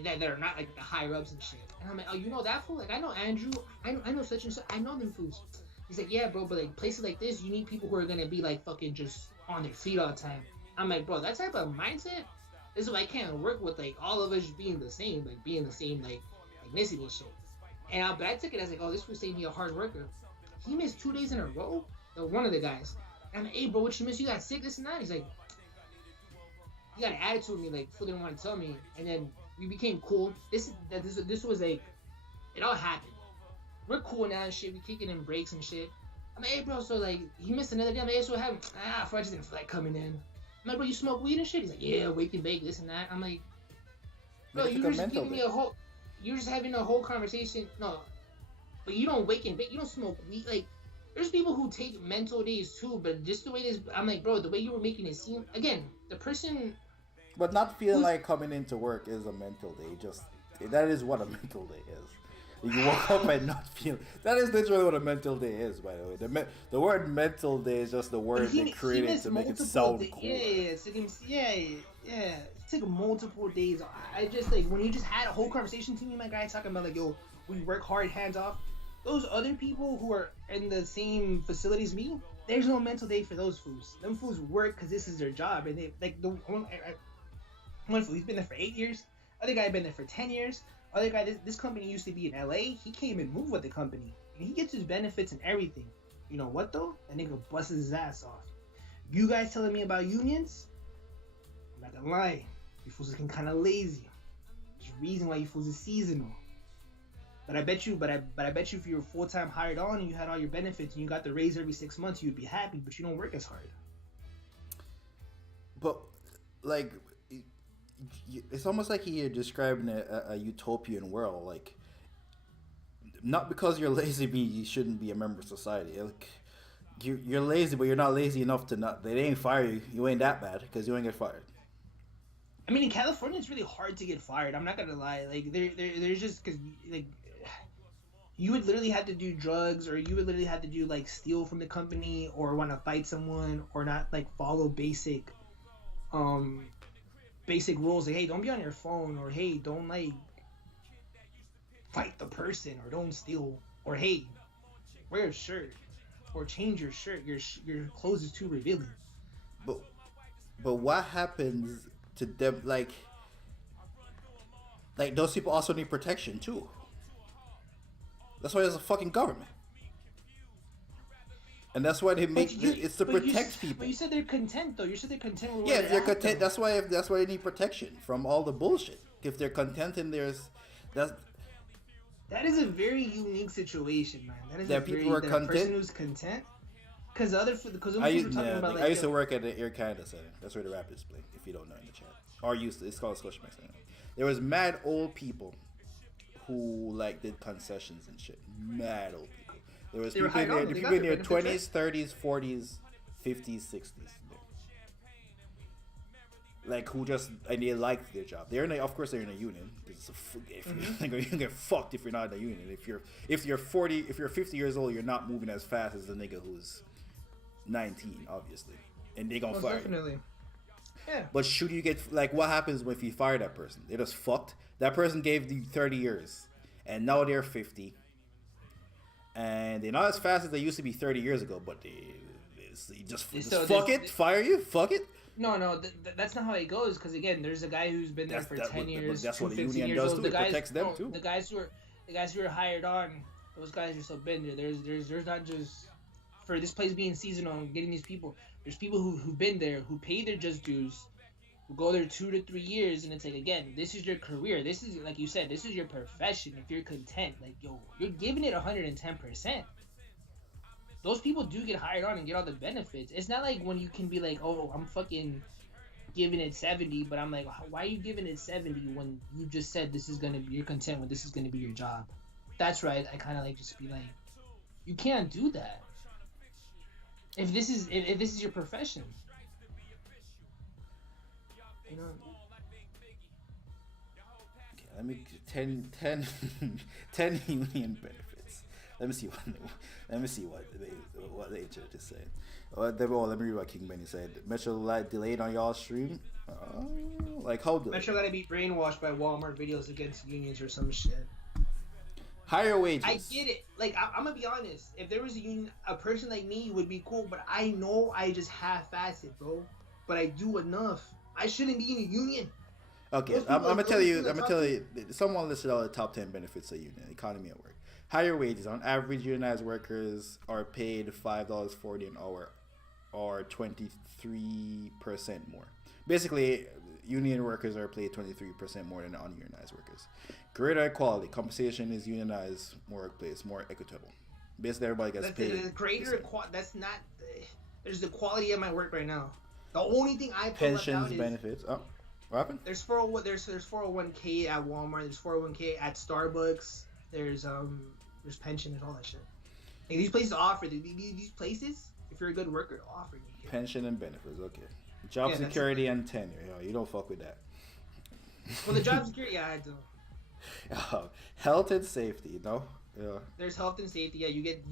that are not like the higher ups and shit. And I'm like, oh, you know that fool? Like, I know Andrew. I know such and such. I know them fools. He's like, yeah, bro, but like places like this, you need people who are gonna be like fucking just on their feet all the time. I'm like, bro, that type of mindset is why I can't work with like all of us being the same like ethnicity and shit. But I took it as like, oh, this fool's saying he a hard worker. He missed 2 days in a row. One of the guys. And I'm like, hey, bro, what you miss? You got sick, this and that. He's like, he got an attitude with me, like, fool didn't want to tell me. And then we became cool. This was like, it all happened. We're cool now and shit. We kicking in breaks and shit. I'm like, hey, bro, so like, he missed another day. I'm like, hey, so what happened? I just didn't feel like coming in. I'm like, bro, you smoke weed and shit? He's like, yeah, wake and bake, this and that. I'm like, bro, you were just giving me you're just having a whole conversation. No, but you don't wake and bake. You don't smoke weed. Like, there's people who take mental days too, but just the way this, I'm like, bro, the way you were making it seem, again, the person. But not feeling like coming into work is a mental day. That is what a mental day is. You woke up and not feel. That is literally what a mental day is, by the way. The word mental day is just the word they created to make it sound cool. Yeah. It took multiple days. I just, like, when you just had a whole conversation to me, my guy, talking about, like, yo, we work hard, hands off. Those other people who are in the same facilities as me, there's no mental day for those fools. Them fools work because this is their job. And they, like, one fool, he's been there for 8 years. Other guy been there for 10 years. Other guy, this company used to be in LA. He came and moved with the company. And he gets his benefits and everything. You know what, though? That nigga busts his ass off. You guys telling me about unions? I'm not gonna lie. You fools looking kind of lazy. There's a reason why you fools is seasonal. But I bet you if you were full-time hired on and you had all your benefits and you got the raise every 6 months, you'd be happy, but you don't work as hard. But, like, it's almost like you're describing a utopian world. Like, not because you're lazy means you shouldn't be a member of society. Like, you're lazy, but you're not lazy enough to not. They ain't fire you. You ain't that bad because you ain't get fired. I mean, in California, it's really hard to get fired. I'm not gonna lie. Like, there's just because like you would literally have to do drugs, or you would literally have to do like steal from the company, or want to fight someone, or not like follow basic rules. Like, hey, don't be on your phone, or hey, don't like fight the person, or don't steal, or hey, wear a shirt, or change your shirt. Your clothes is too revealing. But what happens to them? Like those people also need protection too. That's why there's a fucking government. And that's why they make it's to protect people. But you said they're content, though. You said they're content with if they're content, that's why they need protection from all the bullshit. If they're content and that is a very unique situation, man. That is that people are content. A person who's content. Because I used to work at the Air Canada Center. That's where the Rapids play. If you don't know in the chat, or it's called Scotiabank Center. There was mad old people who like did concessions and shit. Mad old people. There was people in their 20s, 30s, 40s, 50s, 60s. Like, who just, and they liked their job. Of course they're in a union. You can get fucked if you're not in a union. If you're 50 years old, you're not moving as fast as the nigga who's 19, obviously. And they gonna fire you. Yeah. But should you get, like, what happens if you fire that person? They're just fucked. That person gave you 30 years, and now they're 50. And they're not as fast as they used to be 30 years ago, but So you just So fuck this- it, fire you, fuck it. No, that's not how it goes. Because again, there's a guy who's been there for 10 years. That's what the 15 union years does old. too. The It guys, protects them no, too. the guys who are hired on, those guys are still been there. There's not just for this place being seasonal and getting these people. There's people who've been there, who pay their just dues, who go there 2 to 3 years, and it's like, again, this is your career. This is, like you said, this is your profession. If you're content, like, yo, you're giving it 110%. Those people do get hired on and get all the benefits. It's not like when you can be like, oh, I'm fucking giving it 70, but I'm like, why are you giving it 70 when you just said this is gonna be, you're content when this is gonna be your job? That's right. I kind of like just be like, you can't do that. If this is your profession, you know. Okay, let me 10 union benefits. Let me see what the agent is saying. Let me read what King Benny said. Metro Light delayed on y'all stream. Like how delayed? Metro gotta be brainwashed by Walmart videos against unions or some shit. Higher wages. I get it. Like, I'm gonna be honest. If there was a union, a person like me would be cool. But I know I just half-ass it, bro. But I do enough. I shouldn't be in a union. Okay, I'm gonna tell you. Someone listed all the top 10 benefits of union economy at work. Higher wages. On average, unionized workers are paid $5.40 an hour, or 23% more. Basically, union workers are paid 23% more than ununionized workers. Greater equality. Compensation is unionized workplace more equitable. Basically, everybody gets paid. The greater equality. That's not. There's the quality of my work right now. The only thing I pull Pensions, up out benefits. Oh, what happened? There's 401k at Walmart. There's 401k at Starbucks. There's pension and all that shit. Like, these places offer these places. If you're a good worker, they'll offer you. Pension and benefits. Okay. Job security and tenure. You don't fuck with that. Well, the job security, I do. Health and safety. No. Yeah. There's health and safety. Yeah, you get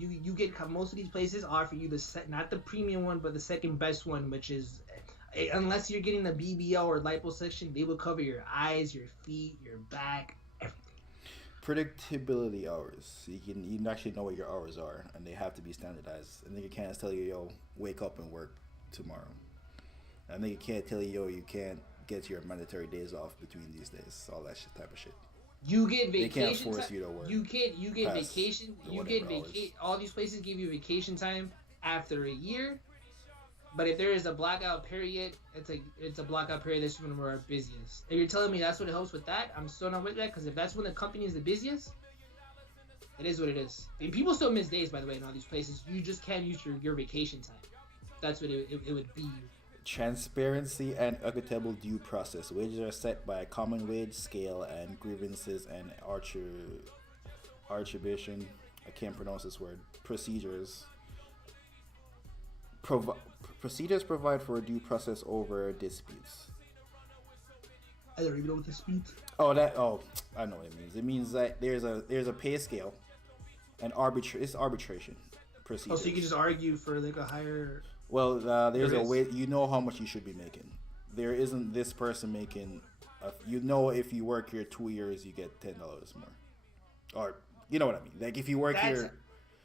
most of these places offer you not the premium one, but the second best one, which is, unless you're getting a BBL or liposuction, they will cover your eyes, your feet, your back, everything. Predictability hours. You can actually know what your hours are, and they have to be standardized. And then you can't tell you, yo, wake up and work tomorrow. And then you can't tell you, yo, you can't get your mandatory days off between these days. All that shit, type of shit. You get vacation. They can't force you to work. You get vacation. You get vacation. All these places give you vacation time after a year. But if there is a blackout period, it's a blackout period. That's when we're busiest. If you're telling me that's what it helps with that, I'm still not with that, because if that's when the company is the busiest, it is what it is. And people still miss days, by the way, in all these places. You just can't use your vacation time. That's what it would be. Transparency and equitable due process. Wages are set by a common wage scale, and grievances and arbitration. I can't pronounce this word. Procedures. Procedures provide for a due process over disputes. I don't even know what disputes. I know what it means. It means that there's a pay scale, and it's arbitration procedures. Oh, so you can just argue for like a higher. Well, there's a way. You know how much you should be making. There isn't this person making. If you work here 2 years, you get $10 more, or you know what I mean. Like if you work here.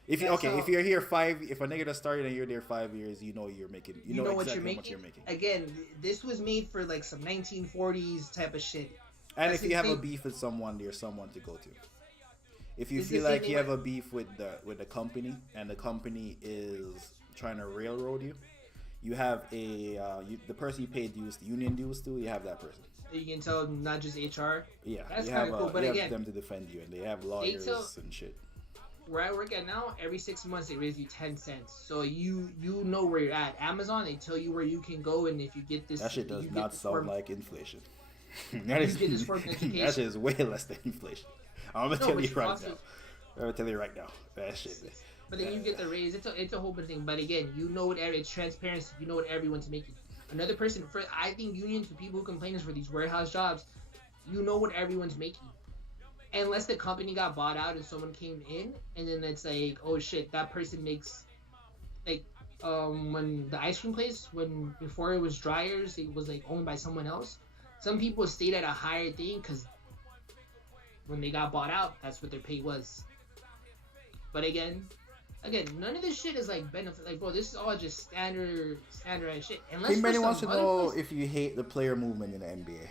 If you're here if a nigga that started and you're there 5 years, you know you're making. You know exactly how much you're making. Again, this was made for like some 1940s type of shit. And if you have a beef with someone, there's someone to go to. If you feel like you have a beef with the company, and the company is trying to railroad you, you have the person you pay dues, the union dues to. You have that person. You can tell, not just HR. Yeah, that's kind of cool. But you again, have them to defend you, and they have lawyers and shit. Where I work at now, every 6 months they raise you 10 cents. So you know where you're at. Amazon, they tell you where you can go, and if you get this, that shit does not sound like inflation. That shit is way less than inflation. I'm gonna tell you right now. I'm gonna tell you right now. That shit. But then you get the raise. It's a whole bunch of things. But again, you know what? It's transparency. You know what everyone's making. Another person. I think unions, for people who complain, is for these warehouse jobs. You know what everyone's making. Unless the company got bought out and someone came in, and then it's like, oh shit, that person makes, like, when the ice cream place, before it was Dryers, it was like owned by someone else. Some people stayed at a higher thing because when they got bought out, that's what their pay was. But again, Again, none of this shit is like benefit. Like, bro, this is all just standardized shit. Unless Hey, for Manny some wants to other know place- if you hate the player movement in the NBA.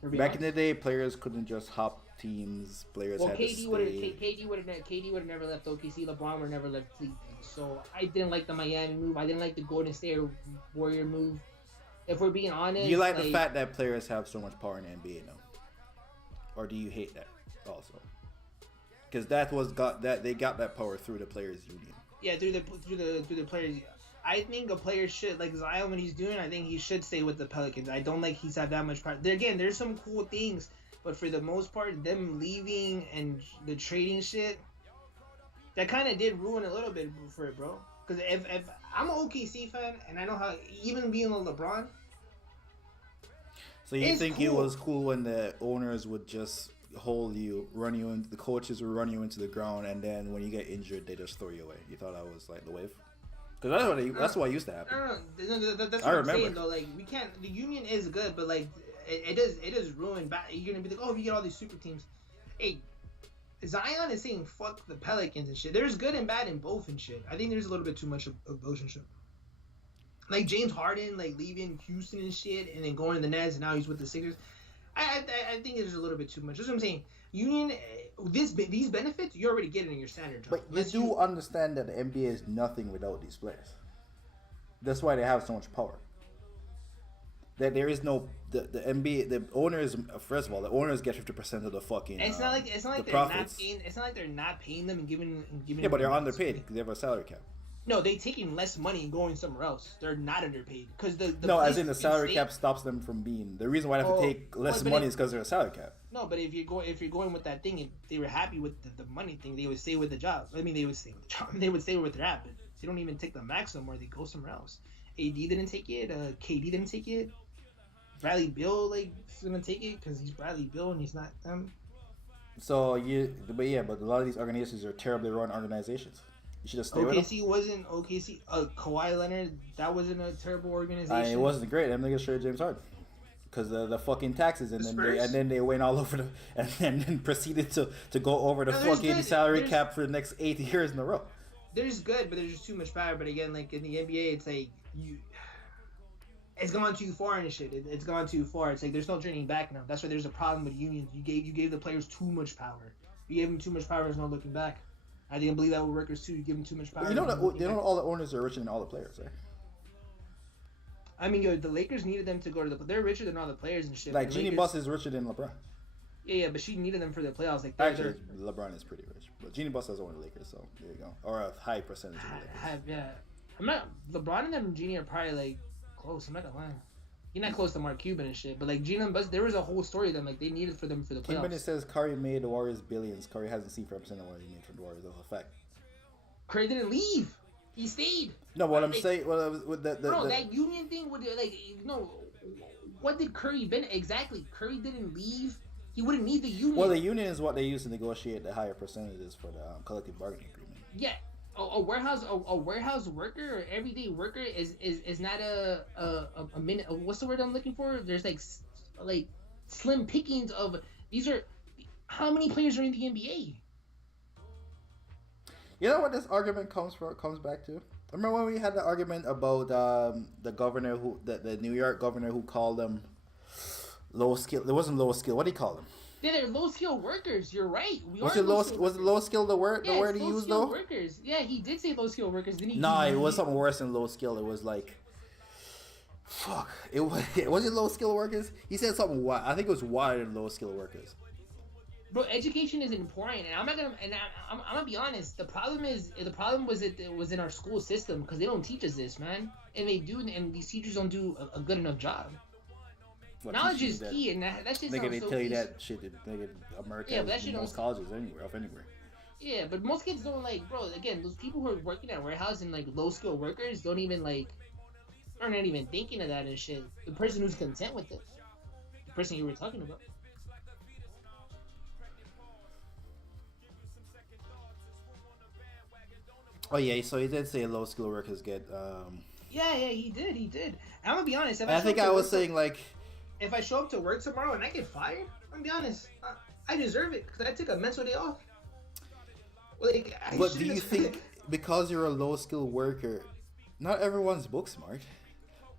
For being Back in honest. the day, players couldn't just hop teams. Players Well, had to KD would have stay. KD would have never left OKC. LeBron would never left Cleveland. So I didn't like the Miami move. I didn't like the Golden State Warrior move. If we're being honest, You like the fact that players have so much power in the NBA now, or do you hate that also? Because they got that power through the players' union. Yeah, through the players. I think a player should, like Zion, what he's doing. I think he should stay with the Pelicans. I don't like he's had that much power. Again, there's some cool things, but for the most part, them leaving and the trading shit, that kind of did ruin a little bit for it, bro. Because if I'm an OKC fan, and I know how, even being a LeBron, So you it's think it cool. was cool when the owners would just hold you, run you into the coaches would run you into the ground, and then when you get injured, they just throw you away. You thought that was like the wave? Because that's what used to happen. That's I what I'm remember. saying though. Like we can't. The union is good, but like it is ruined. You're gonna be like, oh, if you get all these super teams, hey, Zion is saying fuck the Pelicans and shit. There's good and bad in both and shit. I think there's a little bit too much of both and shit. Like James Harden, like leaving Houston and shit, and then going to the Nets, and now he's with the Sixers. I think there's a little bit too much. That's what I'm saying. Union, these benefits you're already getting in your standard job. But you do understand that the NBA is nothing without these players. That's why they have so much power. That there is no the NBA, the owners. First of all, the owners get 50% of the fucking. It's not like the they're profits. not paying. It's not like they're not paying them and giving. Yeah, but they're underpaid because they have a salary cap. No, they taking less money and going somewhere else. They're not underpaid because the No, as place in the in salary state- cap stops them from being. The reason why they have to take less but money it- is because they're a salary cap. No, but if you're going with that thing, if they were happy with the money thing, they would stay with the job. I mean, they would stay with the job. They would stay with their app. But they don't even take the max no more. They go somewhere else. AD didn't take it. KD didn't take it. Bradley Beal is gonna take it because he's Bradley Beal and he's not them. So but a lot of these organizations are terribly run organizations. You should have stayed with them. OKC wasn't OKC. Kawhi Leonard, that wasn't a terrible organization. It wasn't great. Them niggas traded James Harden because the fucking taxes, and then they went all over and then proceeded to go over the No, there's fucking good- salary there's- cap for the next 8 years in a row. There's good, but there's just too much power. But again, like in the NBA, it's like it's gone too far and shit. It's gone too far. It's like there's no turning back now. That's why there's a problem with unions. You gave the players too much power. You gave them too much power. There's no looking back. I didn't believe that with workers too. You give them too much power. You know there's no looking back. all the owners are richer than all the players, right? I mean, the Lakers needed them to go to the. They're richer than all the players and shit. Like The Jeannie Lakers- Buss is richer than LeBron. Yeah, but she needed them for the playoffs. Like they're- Actually, LeBron is pretty rich, but Jeannie Buss doesn't own the Lakers, so there you go. Or a high percentage of the Lakers. Yeah, I'm not. LeBron and them, Genie are probably like close. I'm not gonna lie. You're not close to Mark Cuban and shit, but like Gina and Buzz, there was a whole story of them like they needed for them for the King Benny playoffs. says Curry made the Warriors billions. Curry hasn't seen 5% of what he made from the Warriors. That's a fact. Curry didn't leave. He stayed. No, what I'm Like, saying, with Bro, that union thing would what did Curry been exactly? Curry didn't leave. He wouldn't need the union. well, the union is what they use to negotiate the higher percentages for the collective bargaining agreement. Yeah, a warehouse worker or everyday worker is not a minute. What's the word I'm looking for? There's like slim pickings of these are. How many players are in the NBA? You know what this argument comes back to? Remember when we had the argument about the governor the New York governor who called them low skill? It wasn't low skill. What do you call them? Yeah, they're low skilled workers. You're right. Was it low skill the word Yeah, he used though? Workers. Yeah, he did say low skilled workers. Didn't he? Nah, it was something worse than low skill. It was like, fuck. It was it low skill workers? He said something wild. I think it was wider than low skill workers. Bro, education is important, and I'm gonna be honest. The problem was it was in our school system because they don't teach us this, man, and they do, and these teachers don't do a good enough job. What Knowledge teaches is that? key, and that shit Nigga, sounds they so tell you easy. that shit. Nigga, America Yeah, but that has shit the most don't- colleges anywhere. Yeah, but most kids don't bro. Again, those people who are working at warehouse and low skilled workers don't even are not even thinking of that and shit. The person who's content with it, the person you were talking about. Oh yeah, so he did say low skill workers get. Yeah, he did. I'm gonna be honest. If I show think up to I was work saying like, if I show up to work tomorrow and I get fired, I'm gonna be honest. I deserve it because I took a mental day off. Like, I But do shouldn't you have- think because you're a low skill worker, not everyone's book smart?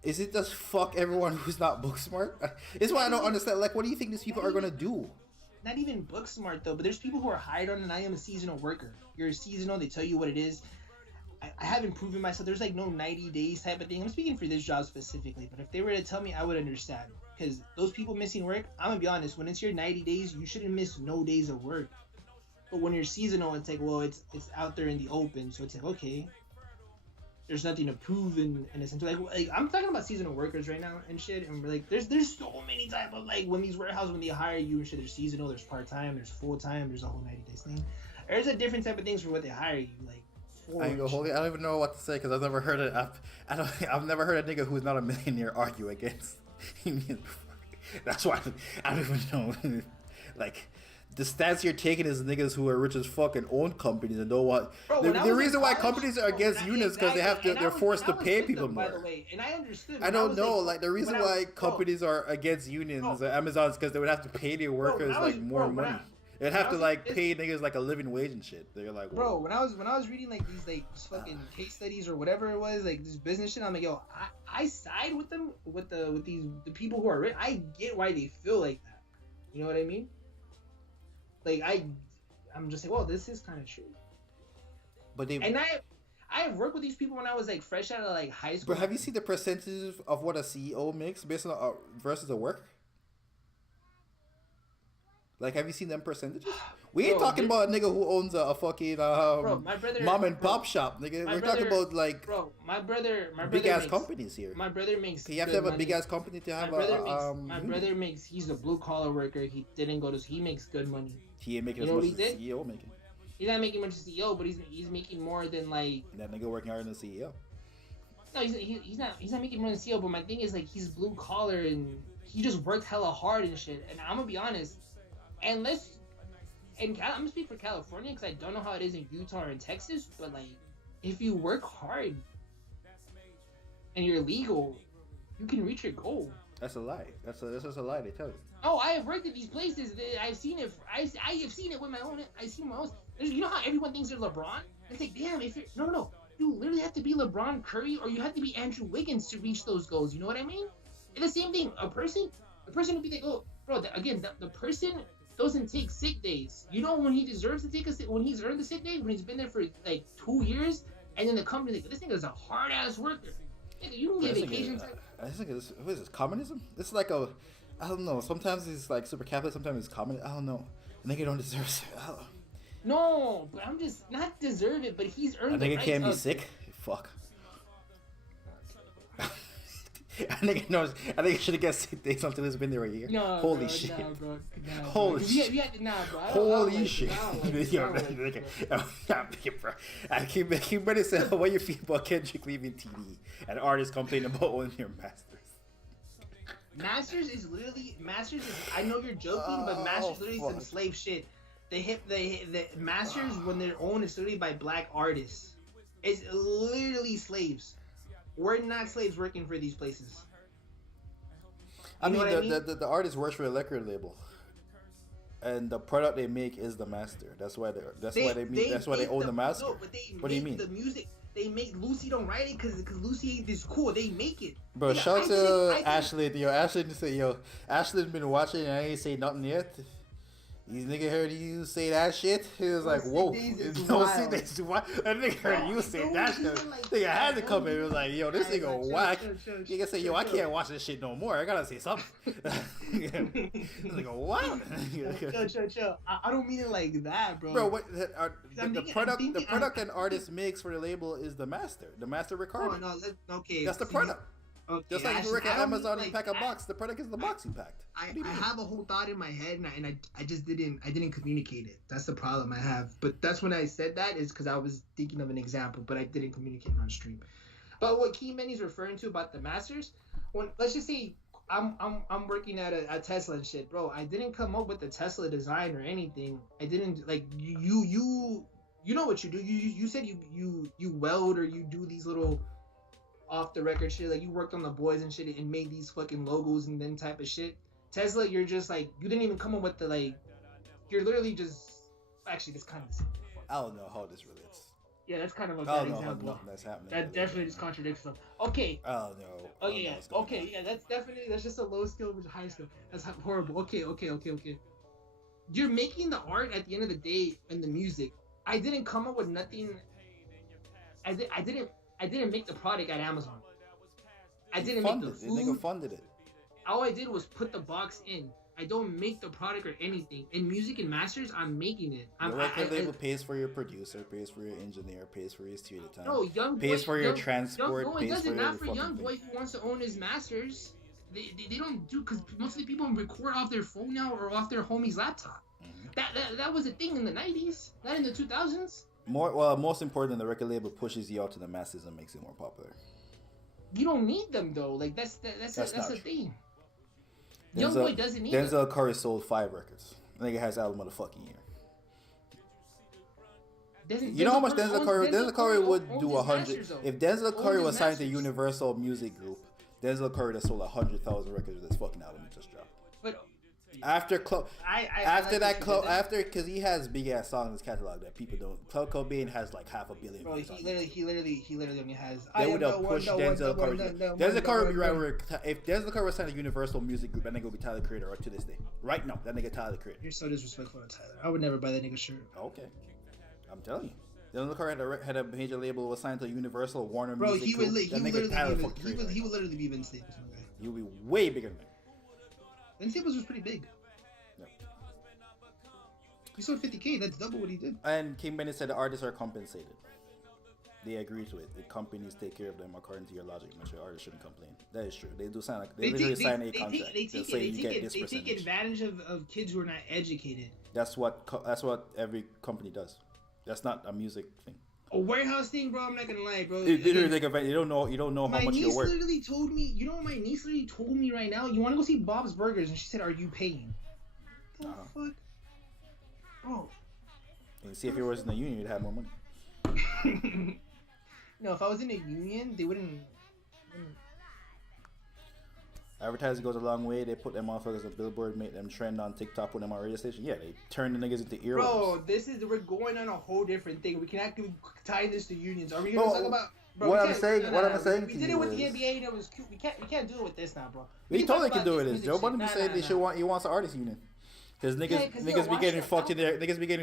Is it just fuck everyone who's not book smart? It's why I don't understand. Like, what do you think these people are gonna do? Not even book smart though, but there's people who are hired on, and I am a seasonal worker. You're a seasonal. They tell you what it is. I haven't proven myself. There's like no 90 days type of thing. I'm speaking for this job specifically, but if they were to tell me, I would understand. Because those people missing work, I'm gonna be honest. When it's your 90 days, you shouldn't miss no days of work. But when you're seasonal, it's like, well, it's out there in the open, so it's like, okay, there's nothing to prove in a sense. Like I'm talking about seasonal workers right now and shit, and we're like, there's so many type of like when these warehouses when they hire you and shit, there's seasonal, there's part time, there's full time, there's a whole 90 days thing. There's a different type of things for what they hire you like. I don't even know what to say because I've never heard it. I've never heard a nigga who's not a millionaire argue against unions before. That's why I don't even know. Like, the stance you're taking is niggas who are rich as fuck and own companies and know what. Bro, the reason why companies are against unions because they have to. They're forced to pay people more. By the way, and I understood. I don't know. Like the reason why companies are against unions, Amazon's because they would have to pay their workers like more money. They'd have to like pay niggas like a living wage and shit. They're like, bro, when I was reading like these like fucking case studies or whatever it was, like this business shit, I'm like, yo, I side with them with the people who are rich. I get why they feel like that. You know what I mean? Like I'm just like, well, this is kind of true. But I worked with these people when I was like fresh out of like high school. But have you seen the percentages of what a CEO makes based on versus a worker? Like, have you seen them percentages? We ain't talking about a nigga who owns a fucking mom and pop shop, nigga. We're talking about like my brother big ass companies here. My brother makes. You have to have a big ass company to have my brother makes. He's a blue collar worker. He didn't go to. He makes good money. He ain't making as much as the CEO making. He's not making much as CEO, but he's making more than like that nigga working harder than the CEO. No, he's not making more than CEO. But my thing is like he's blue collar and he just worked hella hard and shit. And I'm gonna be honest. And I'm gonna speak for California because I don't know how it is in Utah or in Texas, but like, if you work hard and you're legal, you can reach your goal. That's a lie. That's just a lie they tell you. Oh, I have worked at these places. I've seen it. I have seen it with my own. I've seen my own. You know how everyone thinks they're LeBron? It's like, damn, if you're no. You literally have to be LeBron Curry or you have to be Andrew Wiggins to reach those goals. You know what I mean? It's the same thing. The person would be like, oh, bro. The person doesn't take sick days. You know when he deserves to take when he's earned the sick day, when he's been there for like 2 years, and then the company like, this nigga's a hard ass worker. Nigga, you don't get vacation time. I think it's what is this, communism? It's like I don't know. Sometimes it's like super capitalist, sometimes it's communist. I don't know. A nigga don't deserve it. No, but I'm just not deserve it, but he's earned it. A nigga can't be sick. Fuck. I think he should have got sick days until he's been there a year. No, holy bro, shit. No, bro. No, holy bro. shit. Bro. Holy shit. I keep ready to say, what you feel about Kendrick leaving TD and artists complaining about owning their masters? Masters is, I know you're joking, but Masters is literally some slave shit. The Masters, when they're owned, is literally by black artists. It's literally slaves. We're not slaves working for these places. I mean, the artist works for a record label, and the product they make is the master. That's why they own the master. No, but they what do you mean? The music they make. Lucy don't write it because Lucy ain't this cool. They make it. Bro, yeah, shout out to Ashley. Ashley's been watching and I ain't say nothing yet. These nigga heard you say that shit. He was like, "Whoa, no, see days wild." That nigga heard you say that shit. Nigga had to come in. It was like, "Yo, this nigga whack." You can say, "Yo, I can't watch this shit no more. I gotta say something." Nigga, what? Chill. I don't mean it like that, bro. Bro, what the product an artist makes for the label is the master recording. Oh no, okay. That's the product. Okay, just like you work at Amazon and pack a box, the product is the box you packed. I have a whole thought in my head, and I just didn't communicate it. That's the problem I have. But that's when I said that is because I was thinking of an example, but I didn't communicate it on stream. But what Key Manny's referring to about the masters, when let's just say I'm working at a Tesla and shit, bro. I didn't come up with the Tesla design or anything. I didn't like you know what you do. You said you weld or you do these little off the record shit, like you worked on the boys and shit and made these fucking logos and then type of shit. Tesla, you're just like, you didn't even come up with the like, you're literally just, actually this kind of the same. I don't know how this relates. Yeah, that's kind of a I bad don't know how example. nothing that's happening. That definitely just contradicts them. Okay. I don't know. Oh yeah. Okay. Yeah. That's just a low skill with a high skill. That's horrible. Okay. You're making the art at the end of the day and the music. I didn't come up with nothing. I didn't make the product at Amazon. I didn't make the food. The nigga funded it. All I did was put the box in. I don't make the product or anything. In music and masters, I'm making it. The record label pays for your producer, pays for your engineer, pays for your studio time. No, young pays boy, for your transport. No, it doesn't. Not for young boy who wants to own his masters. They don't do, because most of the people record off their phone now or off their homie's laptop. Mm-hmm. That was a thing in the 90s, not in the 2000s. Most important, the record label pushes you out to the masses and makes it more popular. You don't need them though. Like that's the thing. Young Denzel, boy doesn't need Denzel Curry sold 5 records. The nigga has album of the fucking year. You know how much Denzel Curry would do 100 if Denzel Curry was signed to Universal Music Group. Denzel Curry that sold 100,000 records with this fucking album he just dropped. But after because he has big ass songs in his catalog that people don't. Club Cobain has like 500 million. Bro, he literally only has. They would have pushed Denzel Curry. Denzel Curry would be right where if Denzel Curry was signed to Universal Music Group, that nigga would be Tyler Creator right to this day. Right now, that nigga Tyler Creator. You're so disrespectful to Tyler. I would never buy that nigga shirt. Okay, I'm telling you. Denzel Curry had a major label was signed to Universal Warner Bro, Music Group. He would literally be Vince Staples. He would be way bigger than that. Vince Staples was pretty big. Yep. He sold 50K. That's double what he did. And King Bennett said the artists are compensated. They agree to it. The companies take care of them according to your logic. Make sure artists shouldn't complain. That is true. They do sign. They literally sign a contract. They take advantage of kids who are not educated. That's what every company does. That's not a music thing. A warehouse thing, bro. I'm not gonna lie, bro. They literally take advantage. You don't know how much you're worth. My niece literally told me. You know what my niece literally told me right now? You want to go see Bob's Burgers? And she said, "Are you paying?" What the fuck, bro? And see if you was in the union, you'd have more money. No, if I was in a union, they wouldn't. Advertising goes a long way. They put them motherfuckers on billboard, make them trend on TikTok, put them on radio station. Yeah, they turn the niggas into earworms. Bro, we're going on a whole different thing. We cannot tie this to unions. Are we gonna talk about? Bro, what I'm saying. We did it with the NBA. That was cute. We can't do it with this now, bro. We totally can do it. This Joe Budden said he wants an artist union because niggas be getting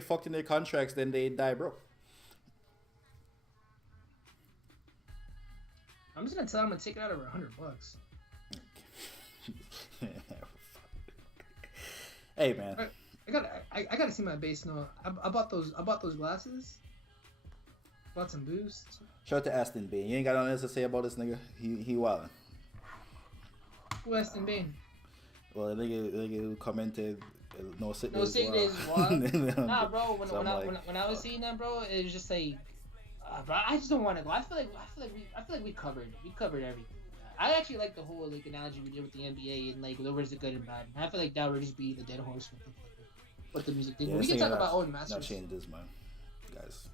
fucked in their contracts, then they die broke. I'm just gonna tell them to take it out over $100. Hey man, I gotta see my base now. I bought those glasses. Bought some boost. Shout out to Aston Bain. You ain't got nothing else to say about this nigga. He wildin'. Who Aston Bain? Well, the nigga who commented no sickness. No sickness. Nah, bro. When I was seeing that, bro, it was just like, bro, I just don't want to go. I feel like we covered everything. I actually like the whole analogy we did with the NBA and like where's the good and bad. I feel like that would just be the dead horse with the music thing. Yeah, we can talk about own masters. Not change this, man, guys.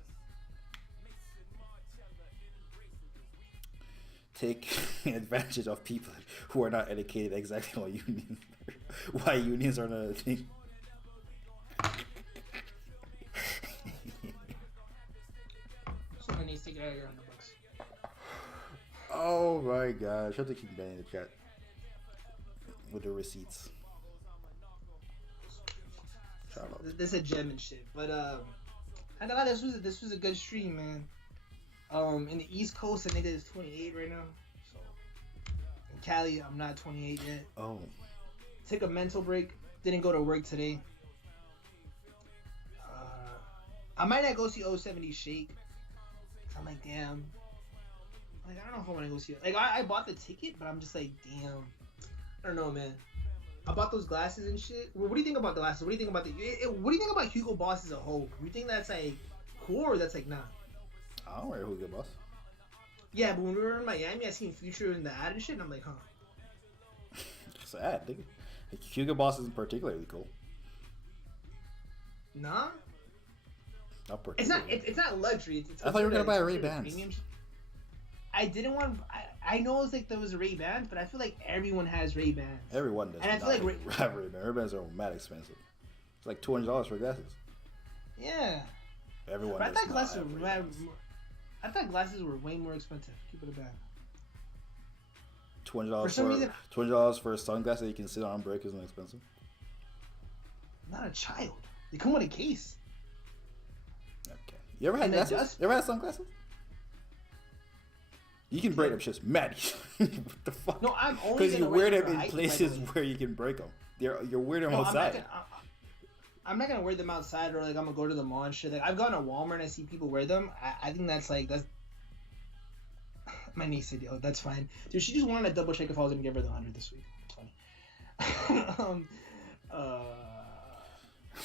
Take advantage of people who are not educated exactly why unions are not a thing. Someone needs to get out of your $100. Oh my gosh, shout out to King Ben in the chat with the receipts. This is a gem and shit, but I know this was a good stream, man. In the East Coast, I think it's 28 right now. So in Cali, I'm not 28 yet. Oh. Took a mental break. Didn't go to work today. I might not go see 070 Shake. I'm like, damn. Like, I don't know if I want to go see it. Like, I bought the ticket, but I'm just like, damn. I don't know, man. I bought those glasses and shit. What do you think about the glasses? What do you think about what do you think about Hugo Boss as a whole? Do you think that's like cool or that's like nah? I don't wear Hugo Boss. Yeah, but when we were in Miami, I seen Future in the ad and shit, and I'm like, huh. It's an ad, nigga. Like, Hugo Boss isn't particularly cool. Nah. Not particularly. It's not luxury. I thought you were gonna buy a Ray-Bans. I didn't want. I know it's like there was a Ray-Bans, but I feel like everyone has Ray-Bans. Everyone does. And I feel like Ray-Bans are mad expensive. It's like $200 for glasses. Yeah. Everyone But I does thought not glasses have were Ray-Bans. I thought glasses were way more expensive. Keep it a band. $20 For some reason, $20 for a sunglass that you can sit on break isn't expensive. not a child. They come with a case. Okay. You ever had And glasses? adjust- You ever had sunglasses? You can break them shits mad. What the fuck? No, I'm only Because you gonna wear them them for in hiking, places by the way. where you can break them. You're wearing them No, outside. I'm not gonna wear them outside or like I'm gonna go to the mall and shit. Like I've gone to Walmart and I see people wear them. I think that's my niece said, yo, that's fine. Dude, she just wanted to double check if I was gonna give her the 100 this week. It's funny.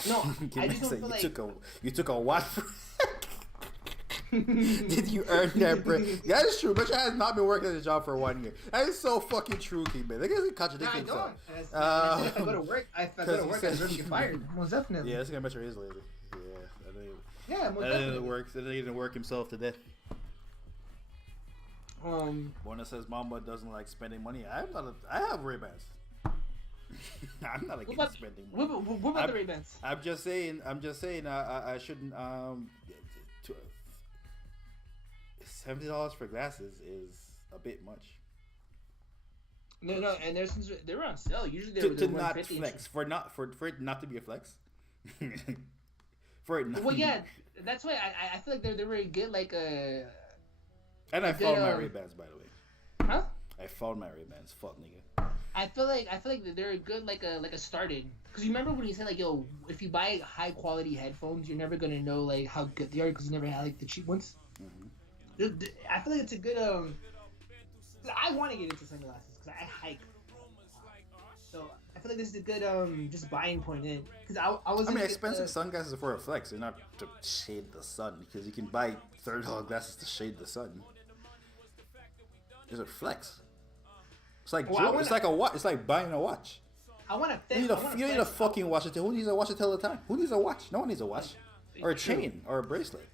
No, I just don't feel like you took a what? Did you earn that bread? Yeah, that is true. But has not been working at the job for 1 year. That is so fucking true, King man. That doesn't contradict I himself. don't. And I said if I go to work, I deserve to get fired. Most definitely. Yeah, that's gonna bet your is lazy. Yeah, most That definitely. didn't work. That didn't work himself to death. Bona says Mama doesn't like spending money. I have Ray-Bans. I'm not against spending money. What about the Ray-Bans? I'm just saying. I shouldn't. $70 for glasses is a bit much. No, and they were on sale. Usually they're To not 150 flex for it not to be a flex. For it not. Well, yeah, that's why I feel like they're very good. Like And I found my Ray-Bans, by the way. Huh? I found my Ray-Bans. Fuck, nigga. I feel like they're good like a started. Cause you remember when you said like, yo, if you buy high quality headphones, you're never gonna know like how good they are because you never had like the cheap ones. Mm-hmm. I feel like it's a good I want to get into sunglasses because I hike. So I feel like this is a good just buying point in because I was. I mean, expensive sunglasses are for a flex. They're not to shade the sun because you can buy $30 glasses to shade the sun. There's a flex. It's like it's like a watch. It's like buying a watch. I want to. You need a fucking watch. Who needs a watch to tell the time? Who needs a watch? No one needs a watch or a chain or a bracelet.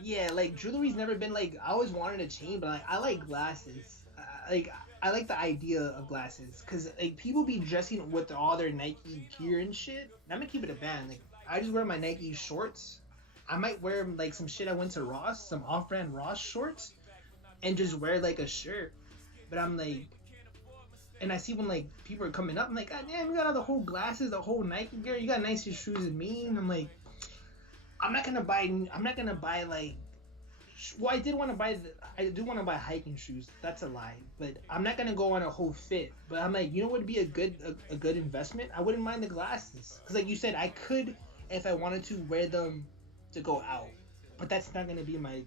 Yeah, like jewelry's never been like. I always wanted a chain, but like I like glasses. I like the idea of glasses because like people be dressing with all their Nike gear and shit. And I'm gonna keep it a band. Like I just wear my Nike shorts. I might wear like some shit I went to Ross, some off-brand Ross shorts, and just wear like a shirt. But I'm like, and I see when like people are coming up, I'm like, God damn, you got all the whole glasses, the whole Nike gear. You got nicer shoes than me, and I'm like, I'm not gonna buy like. Well, I do want to buy hiking shoes. That's a lie, but I'm not gonna go on a whole fit. But I'm like, you know what would be a good investment? I wouldn't mind the glasses, cause like you said, I could if I wanted to wear them to go out, but that's not gonna be my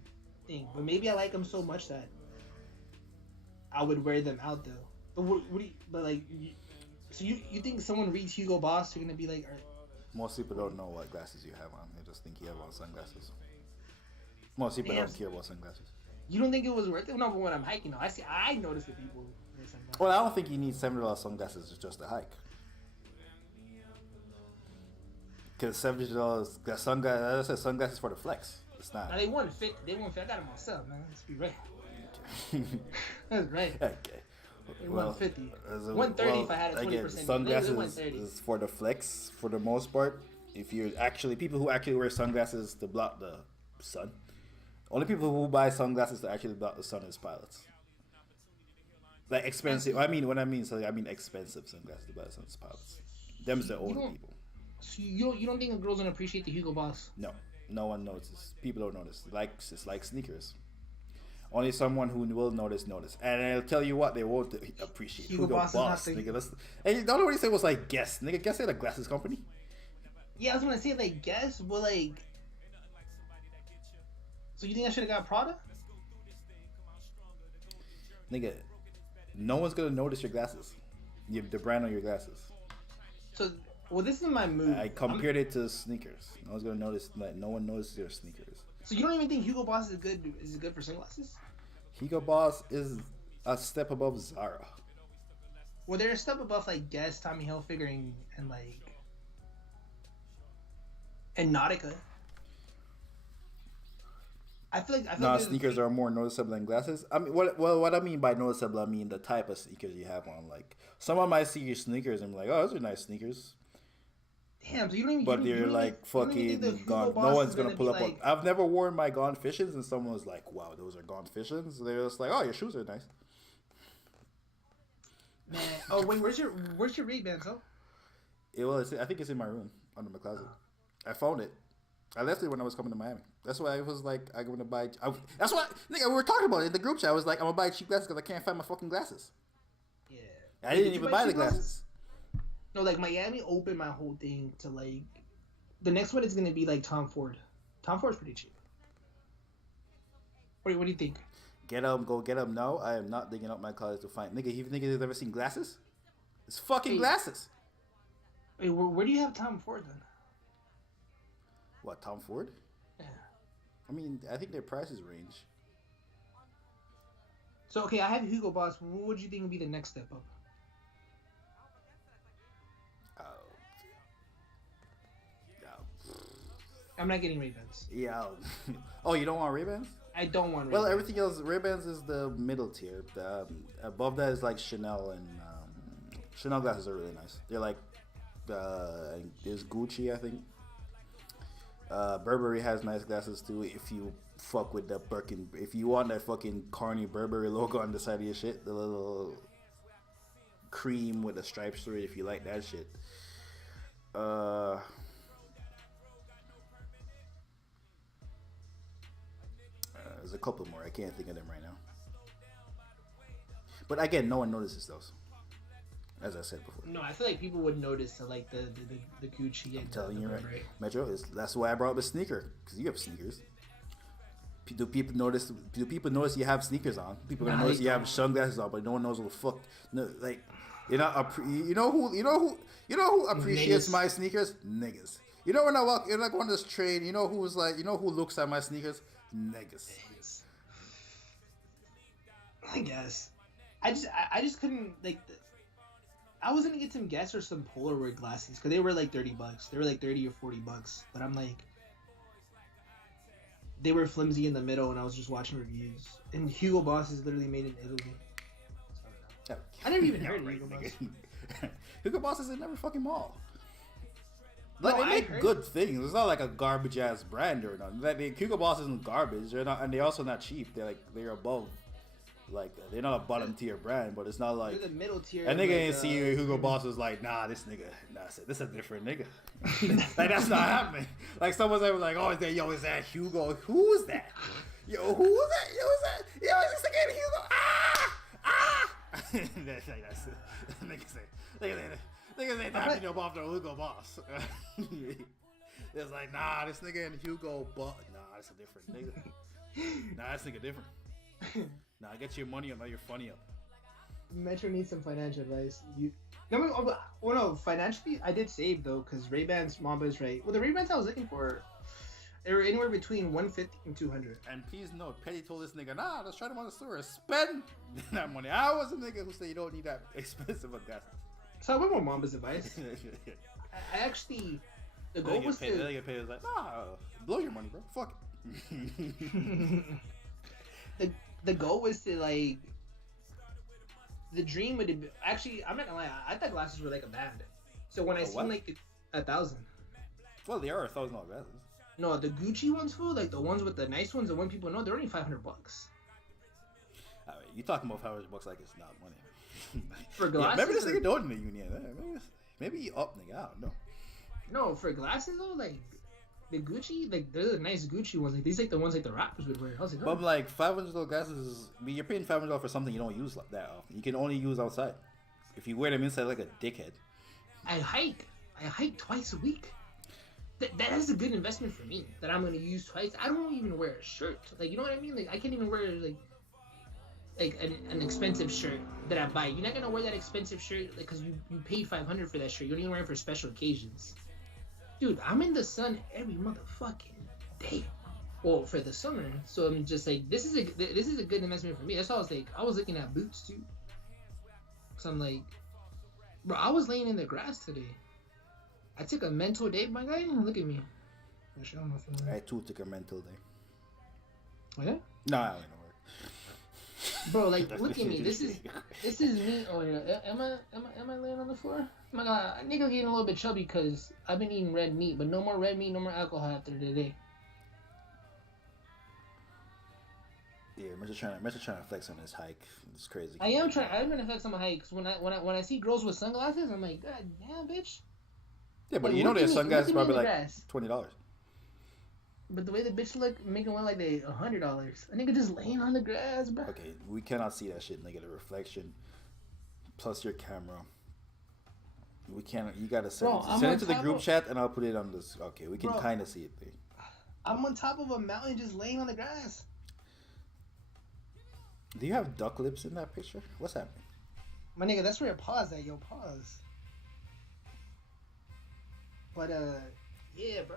thing. But maybe I like them so much that I would wear them out though. But what do you? But like, so you think someone reads Hugo Boss, you're gonna be like, Most people don't know what glasses you have on. They just think you have on sunglasses. Most people don't care about sunglasses. You don't think it was worth it? No, but when I'm hiking, I notice the people wear sunglasses. Well, I don't think you need $70 sunglasses just to hike. Because $70 sunglasses, as I said, sunglasses for the flex. It's not. Now they 150. They 150. I got them myself, man. Let's be right. That's right. Okay. 150. 130 if I had a 20%. Again, sunglasses is for the flex for the most part. If you're actually people who actually wear sunglasses to block the sun. Only people who buy sunglasses to actually block the sun is pilots. Like expensive. I mean expensive sunglasses to block the sun is pilots. Them's the older people. So you don't think a girl's gonna appreciate the Hugo Boss? No one notices. People don't notice. It's like sneakers. Only someone who will notice. And I'll tell you what, they won't appreciate. Hugo Boss, nigga. And the only one he said was like Guess. Nigga, Guess had a glasses company. Yeah, I was gonna say like Guess, but like. So you think I should have got Prada? Nigga, no one's gonna notice your glasses. The brand on your glasses. So, well, this is my move. I compared it to sneakers. No one's gonna notice. Like, no one notices your sneakers. So you don't even think Hugo Boss is good? Is good for sunglasses? Hugo Boss is a step above Zara. Well, they're a step above like Guess, Tommy Hilfiger, and like and Nautica. I feel like sneakers are more noticeable than glasses. I mean, what I mean by noticeable, I mean the type of sneakers you have on. Like, someone might see your sneakers and be like, "Oh, those are nice sneakers." Damn, so you don't even. But you they're don't like even, you don't even think the fucking Hugo gone. Boss No one's is gonna be pull up. like, I've never worn my Gone Fissions, and someone was like, "Wow, those are Gone Fissions." They're just like, "Oh, your shoes are nice." man. Oh wait, where's your Ray-Bans, huh? I think it's in my room under my closet. I found it. I left it when I was coming to Miami. That's why I was like, I'm gonna buy. That's why, nigga, we were talking about it in the group chat. I was like, I'm gonna buy cheap glasses because I can't find my fucking glasses. Yeah. I didn't even buy the glasses. No, like Miami opened my whole thing to like. The next one is gonna be like Tom Ford. Tom Ford's pretty cheap. What do you think? Go get them. No, I am not digging up my closet to find. Nigga, you niggas have ever seen glasses? It's fucking glasses. Wait, where do you have Tom Ford then? What, Tom Ford? Yeah. I mean, I think their prices range. So okay, I have Hugo Boss. What would you think would be the next step up? I'm not getting Ray-Bans. Yeah. Oh, you don't want Ray-Bans? I don't want Ray-Bans. Well, everything else, Ray-Bans is the middle tier. Above that is like Chanel, and Chanel glasses are really nice. They're like, there's Gucci, I think. Burberry has nice glasses too. If you fuck with the Birkin, if you want that fucking corny Burberry logo on the side of your shit, the little cream with the stripes through it, if you like that shit. There's a couple more. I can't think of them right now. But again, no one notices those. As I said before. No, I feel like people would notice like the Gucci. I'm telling you right. Metro, that's why I brought up a sneaker. Because you have sneakers. Do people notice you have sneakers on? People gonna notice you have sunglasses on, but no one knows what the fuck. No, like, you know who appreciates my sneakers? Niggas. You know when I walk, like on this train, you know who looks at my sneakers? Niggas. I guess. I just couldn't like. I was gonna get some Guess or some Polaroid glasses because they were like $30. They were like $30 or $40, but I'm like, they were flimsy in the middle, and I was just watching reviews. And Hugo Boss is literally made in Italy. So, I never even heard of Hugo Boss. Hugo Boss is in every fucking mall. Like, they make good things. It's not like a garbage ass brand or nothing. Like, Hugo Boss isn't garbage. They're not, and they're also not cheap. They're above. Like, they're not a bottom tier brand, but it's not like they're the middle tier. A nigga ain't see Hugo Boss was like, nah, this nigga, this a different nigga. Like, that's not happening. Like, someone's like, oh, is that Hugo? Who is that? Yo, who is that? Yo, is that? Yo, is this again Hugo? Niggas ain't tapping your off the Hugo Boss. It's like, nah, this nigga and Hugo Boss. Nah, that's a different nigga. Nah, this nigga different. Nah, get your money up, not your funny up. Metro needs some financial advice. Financially, I did save though, because Ray-Bans, Mamba is right. Well, the Ray-Bans I was looking for, they were anywhere between $150 and $200. And please note, Petty told this nigga, nah, let's try them on the store. Spend that money. I was a nigga who said you don't need that expensive of glasses. So I went with Mamba's advice. I actually, the goal was to. The nigga was like, nah, blow your money, bro. Fuck it. The goal was to like. The dream would have been, actually, I'm not gonna lie, I thought glasses were like a band. So when I seen like 1,000. Well, they are $1,000 glasses. No, the Gucci ones, fool, like the ones with the nice ones, the one people know, they're only $500. Alright, you talking about $500 like it's not money. For glasses, maybe this nigga don't in the union. Maybe he up, nigga. I don't know. No, for glasses though, like the Gucci, like they're the nice Gucci ones. Like these, like the ones like the rappers would wear. How's it going? But like $500 glasses, I mean, you're paying $500 for something you don't use like that often. You can only use outside. If you wear them inside like a dickhead. I hike twice a week. That is a good investment for me. That I'm gonna use twice. I don't even wear a shirt. Like, you know what I mean? Like, I can't even wear like an expensive shirt that I buy. You're not gonna wear that expensive shirt like because you paid $500 for that shirt. You don't even wear it for special occasions. Dude, I'm in the sun every motherfucking day. Well, for the summer, so I'm just like, this is a good investment for me. That's why I was looking at boots too. So I'm like, bro, I was laying in the grass today. I took a mental day, my guy. Look at me. I too took a mental day. Oh, yeah? No, I don't know. Bro, like, look at me. This is me. Oh, yeah. Am I laying on the floor? Oh my God, I nigga getting a little bit chubby because I've been eating red meat, but no more red meat, no more alcohol after today. Yeah, Mr. trying to flex on his hike. It's crazy. I'm gonna flex on my hike. 'Cause when I see girls with sunglasses, I'm like, God damn, bitch. Yeah, but Like, you know their sunglasses probably like grass. $20. But the way the bitch look, make it look like they $100. A nigga just laying on the grass, bro. Okay, we cannot see that shit, nigga. The reflection, plus your camera. We can't. You gotta send it to the group chat, and I'll put it on this. Okay, we can kind of see it there. I'm on top of a mountain, just laying on the grass. Do you have duck lips in that picture? What's happening? My nigga, that's where your pause at. Yo, pause. But yeah, bro.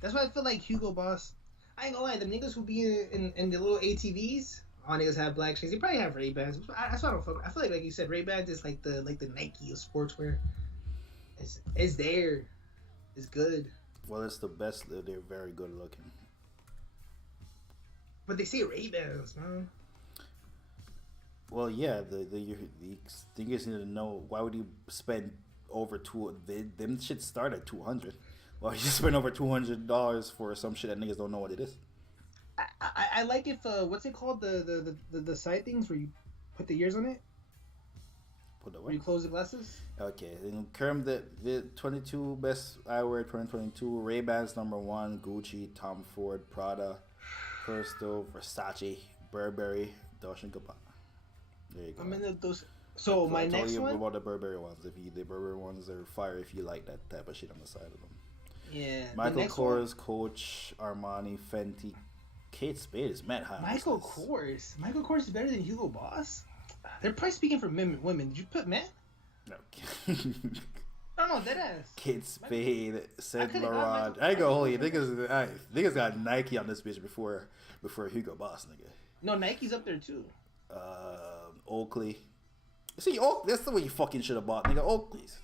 That's why I feel like Hugo Boss. I ain't gonna lie, the niggas who be in the little ATVs, all niggas have black shades. They probably have Ray-Bans. That's why I don't fuck. I feel like you said, Ray-Bans is like the Nike of sportswear. It's there. It's good. Well, it's the best. They're very good looking. But they say Ray-Bans, man. Well, yeah. The things need to know, why would you spend over them shit start at $200? Well, you spend over $200 for some shit that niggas don't know what it is. I like if what's it called, the side things where you put the ears on it. Put the what? Where you close the glasses. Okay, in terms the 22 best eyewear 2022: Ray-Bans #1, Gucci, Tom Ford, Prada, Persto, Versace, Burberry, Dolce & Gabbana. There you go. I'm in those. So my next one. I told you about the Burberry ones. The Burberry ones are fire if you like that type of shit on the side of them. Yeah. Michael Kors, Coach, Armani, Fenty, Kate Spade is mad high. Michael Kors is better than Hugo Boss. They're probably speaking for women. Did you put men? No. No, dead ass. Kate Spade, Saint Laurent. I ain't gonna hold you. Niggas got Nike on this bitch before Hugo Boss, nigga. No, Nike's up there too. Oakley. See, that's the way you fucking should have bought, nigga. Oakley's.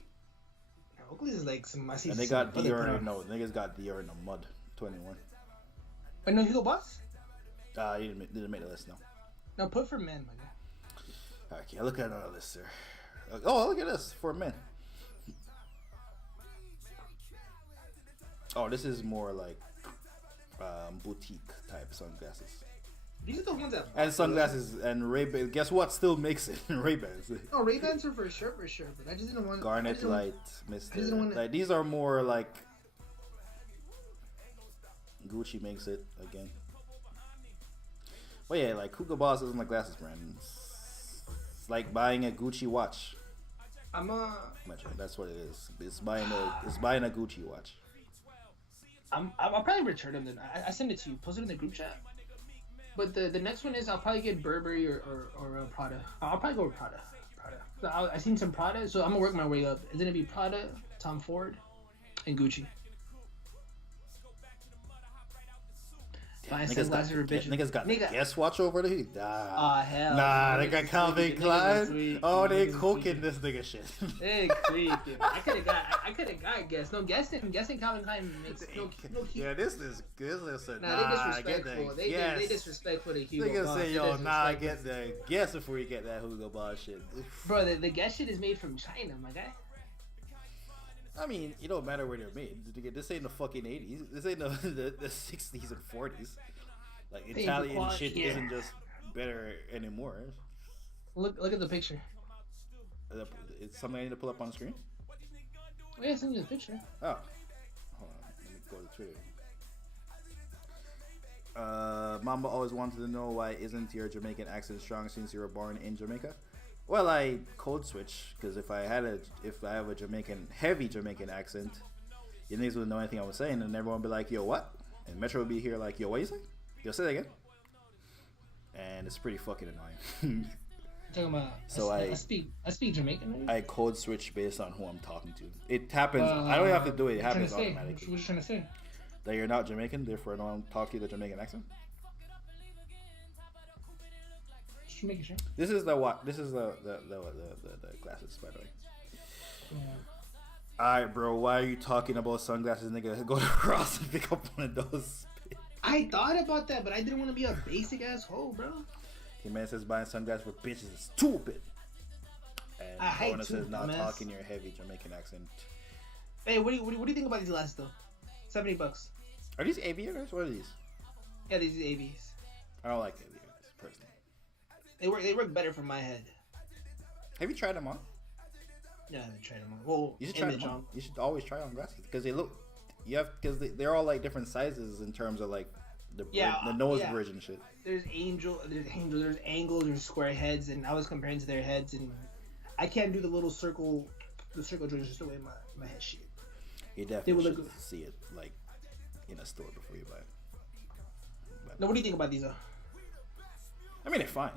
Oakley's is like some. And they got Dior. No, niggas got Dior in the mud. 21. But no Hugo Boss. You didn't make the list, no. No, put for men, my guy. Okay, look at another list, sir. Oh, look at this for men. Oh, this is more like boutique type sunglasses. These are the ones that. And sunglasses and Ray-Bans. Guess what? Still makes it Ray-Bans. Oh, Ray-Bans are for sure. But I just didn't want. Garnet Light, Mister. Want like these are more like. Gucci makes it again. Well, yeah, like Hugo Boss isn't a glasses brand. It's like buying a Gucci watch. That's what it is. It's buying a Gucci watch. I'll probably return them then. I send it to you. Post it in the group chat. But the next one is I'll probably get Burberry or Prada. I'll probably go with Prada. I seen some Prada, so I'm gonna work my way up. It's gonna be Prada, Tom Ford, and Gucci. Niggas got the Guess watch over there. Hell. Nah, they got Calvin Klein. Oh, they cooking this nigga shit. They creeping. I could have got Guess. No, guessing Calvin Klein makes no Yeah, this is good. Nah, they disrespectful. They disrespectful to Hugo Niggas Boss. say, yo, I get the Guess before you get that Hugo Boss shit. Bro, the Guess shit is made from China, my guy. I mean, it don't matter where they're made. This ain't the fucking 80s. This ain't the 60s and 40s. Like, Italian shit isn't just better anymore. Look at the picture. It's something I need to pull up on the screen? Oh, yeah, send you the picture. Oh. Hold on. Let me go to Twitter. Mamba always wanted to know, why isn't your Jamaican accent strong since you were born in Jamaica? Well, I code switch because if I have a heavy Jamaican accent, you niggas wouldn't know anything I was saying, and everyone would be like, "Yo, what?" And Metro would be here like, "Yo, what you say? Yo, say that again." And it's pretty fucking annoying. Talking about I speak Jamaican. Maybe? I code switch based on who I'm talking to. It happens. I don't have to do it. It happens automatically. What you trying to say? That you're not Jamaican, therefore I don't talk to you the Jamaican accent. Making sure. This is the glasses, by the way. Yeah. Alright, bro. Why are you talking about sunglasses, nigga? Go to Ross and pick up one of those. I thought about that, but I didn't want to be a basic asshole, bro. Your man says buying sunglasses for bitches is stupid. And I hate Gunna says not dumbass. talking your heavy Jamaican accent. Hey, what do you think about these glasses though? $70. Are these aviators? What are these? Yeah, these are AVs. I don't like aviators personally. They work better for my head. Have you tried them on? Yeah, I haven't tried them on. Well, You should try them on. You should always try on glasses because they look. You have because they're all like different sizes in terms of like the nose bridge and shit. There's angles, there's square heads, and I was comparing to their heads, and I can't do the circle joints just the way my head shit. You definitely should see it like in a store before you buy it. But, Now, what do you think about these though? I mean, they're fine.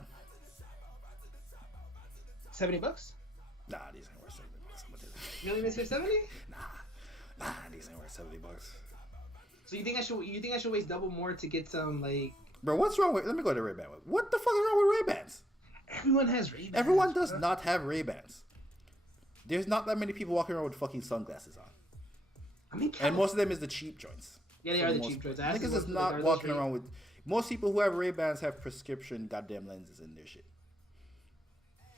$70? Nah, these ain't worth $70. I'm gonna tell you. Really, they say 70? Nah, these ain't worth $70. So you think I should waste double more to get some like? Bro, what's wrong with? Let me go to Ray-Ban. What the fuck is wrong with Ray-Bans? Everyone has Ray-Bans. Everyone does not have Ray-Bans. There's not that many people walking around with fucking sunglasses on. I mean, and most of them is the cheap joints. Yeah, they are the cheap joints. Niggas is not walking around with. Most people who have Ray-Bans have prescription goddamn lenses in their shit.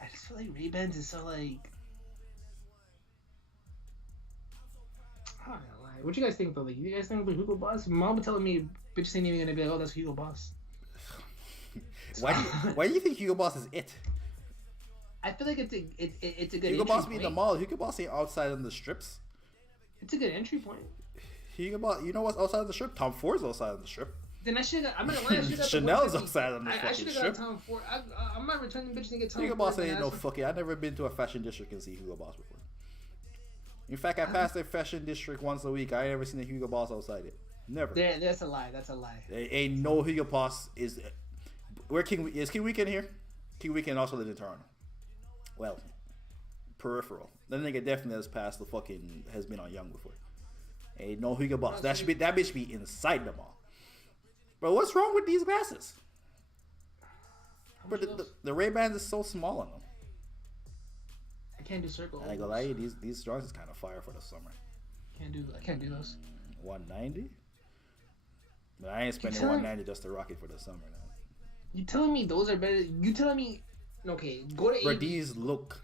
I just feel like Ray-Bans is so like. I don't know. Like, what you guys think though? Like, you guys think of Hugo Boss? Mom was telling me bitches ain't even gonna be like, oh, that's Hugo Boss. Why do you think Hugo Boss is it? I feel like it's a good. Hugo Boss be in the mall. Hugo Boss ain't outside on the strips. It's a good entry point. Hugo Boss, you know what's outside of the strip? Tom Ford's outside of the strip. Then I should have. I'm gonna lie. I should have. Chanel's outside on the fucking I should have got Tom Ford. I might return the bitch and get Tom Hugo Ford. Boss ain't no fucking. I've never been to a fashion district and see Hugo Boss before. In fact, I passed a fashion district once a week. I ain't never seen a Hugo Boss outside it. Never. That's a lie. That's a lie. There ain't no Hugo Boss is. Where is King Weekend here? King Weekend also lives in Toronto. Well, peripheral. That nigga definitely has been on Young before. Ain't no Hugo Boss. That bitch be inside the mall. Bro, what's wrong with these glasses? Bro, the Ray-Bans is so small on them. I can't do circle. I ain't gonna lie, these drawings is kind of fire for the summer. I can't do those. 190. But I ain't spending 190 just to rock it for the summer now. You telling me those are better? You telling me? Okay, go to. But these look.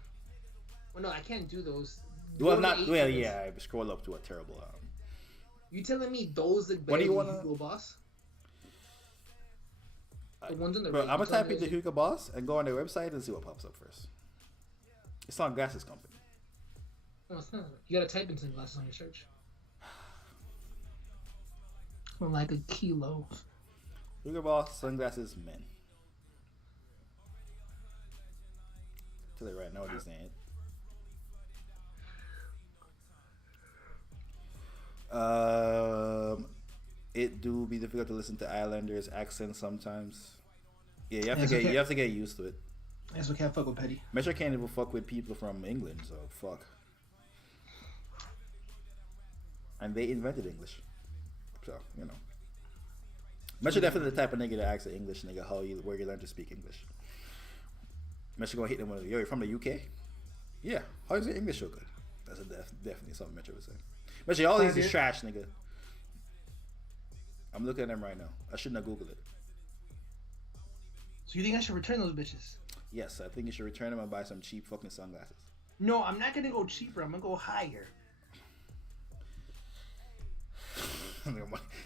Well, no, I can't do those. Yeah. I scroll up to a terrible. You telling me those look better? What do you want? Hugo Boss. The ones on the bro, I'm gonna type in the Hugo Boss and go on their website and see what pops up first. It's on Glasses Company. No, it's not. You gotta type in sunglasses on your search. Or like a kilo. Hugo Boss sunglasses men. Tell you right now what he's saying. It do be difficult to listen to Islanders accents sometimes. Yeah, you have to get used to it. That's what can't fuck with Petty. Metro can't even fuck with people from England, so fuck. And they invented English, so you know. Metro definitely the type of nigga that asks an English nigga where you learn to speak English. Metro gonna hit them with, yo, you're from the UK? Yeah. How is your English so good? That's definitely something Metro would say. Metro, all these is trash, nigga. I'm looking at them right now. I shouldn't have Googled it. So you think I should return those bitches? Yes, I think you should return them and buy some cheap fucking sunglasses. No, I'm not gonna go cheaper. I'm gonna go higher.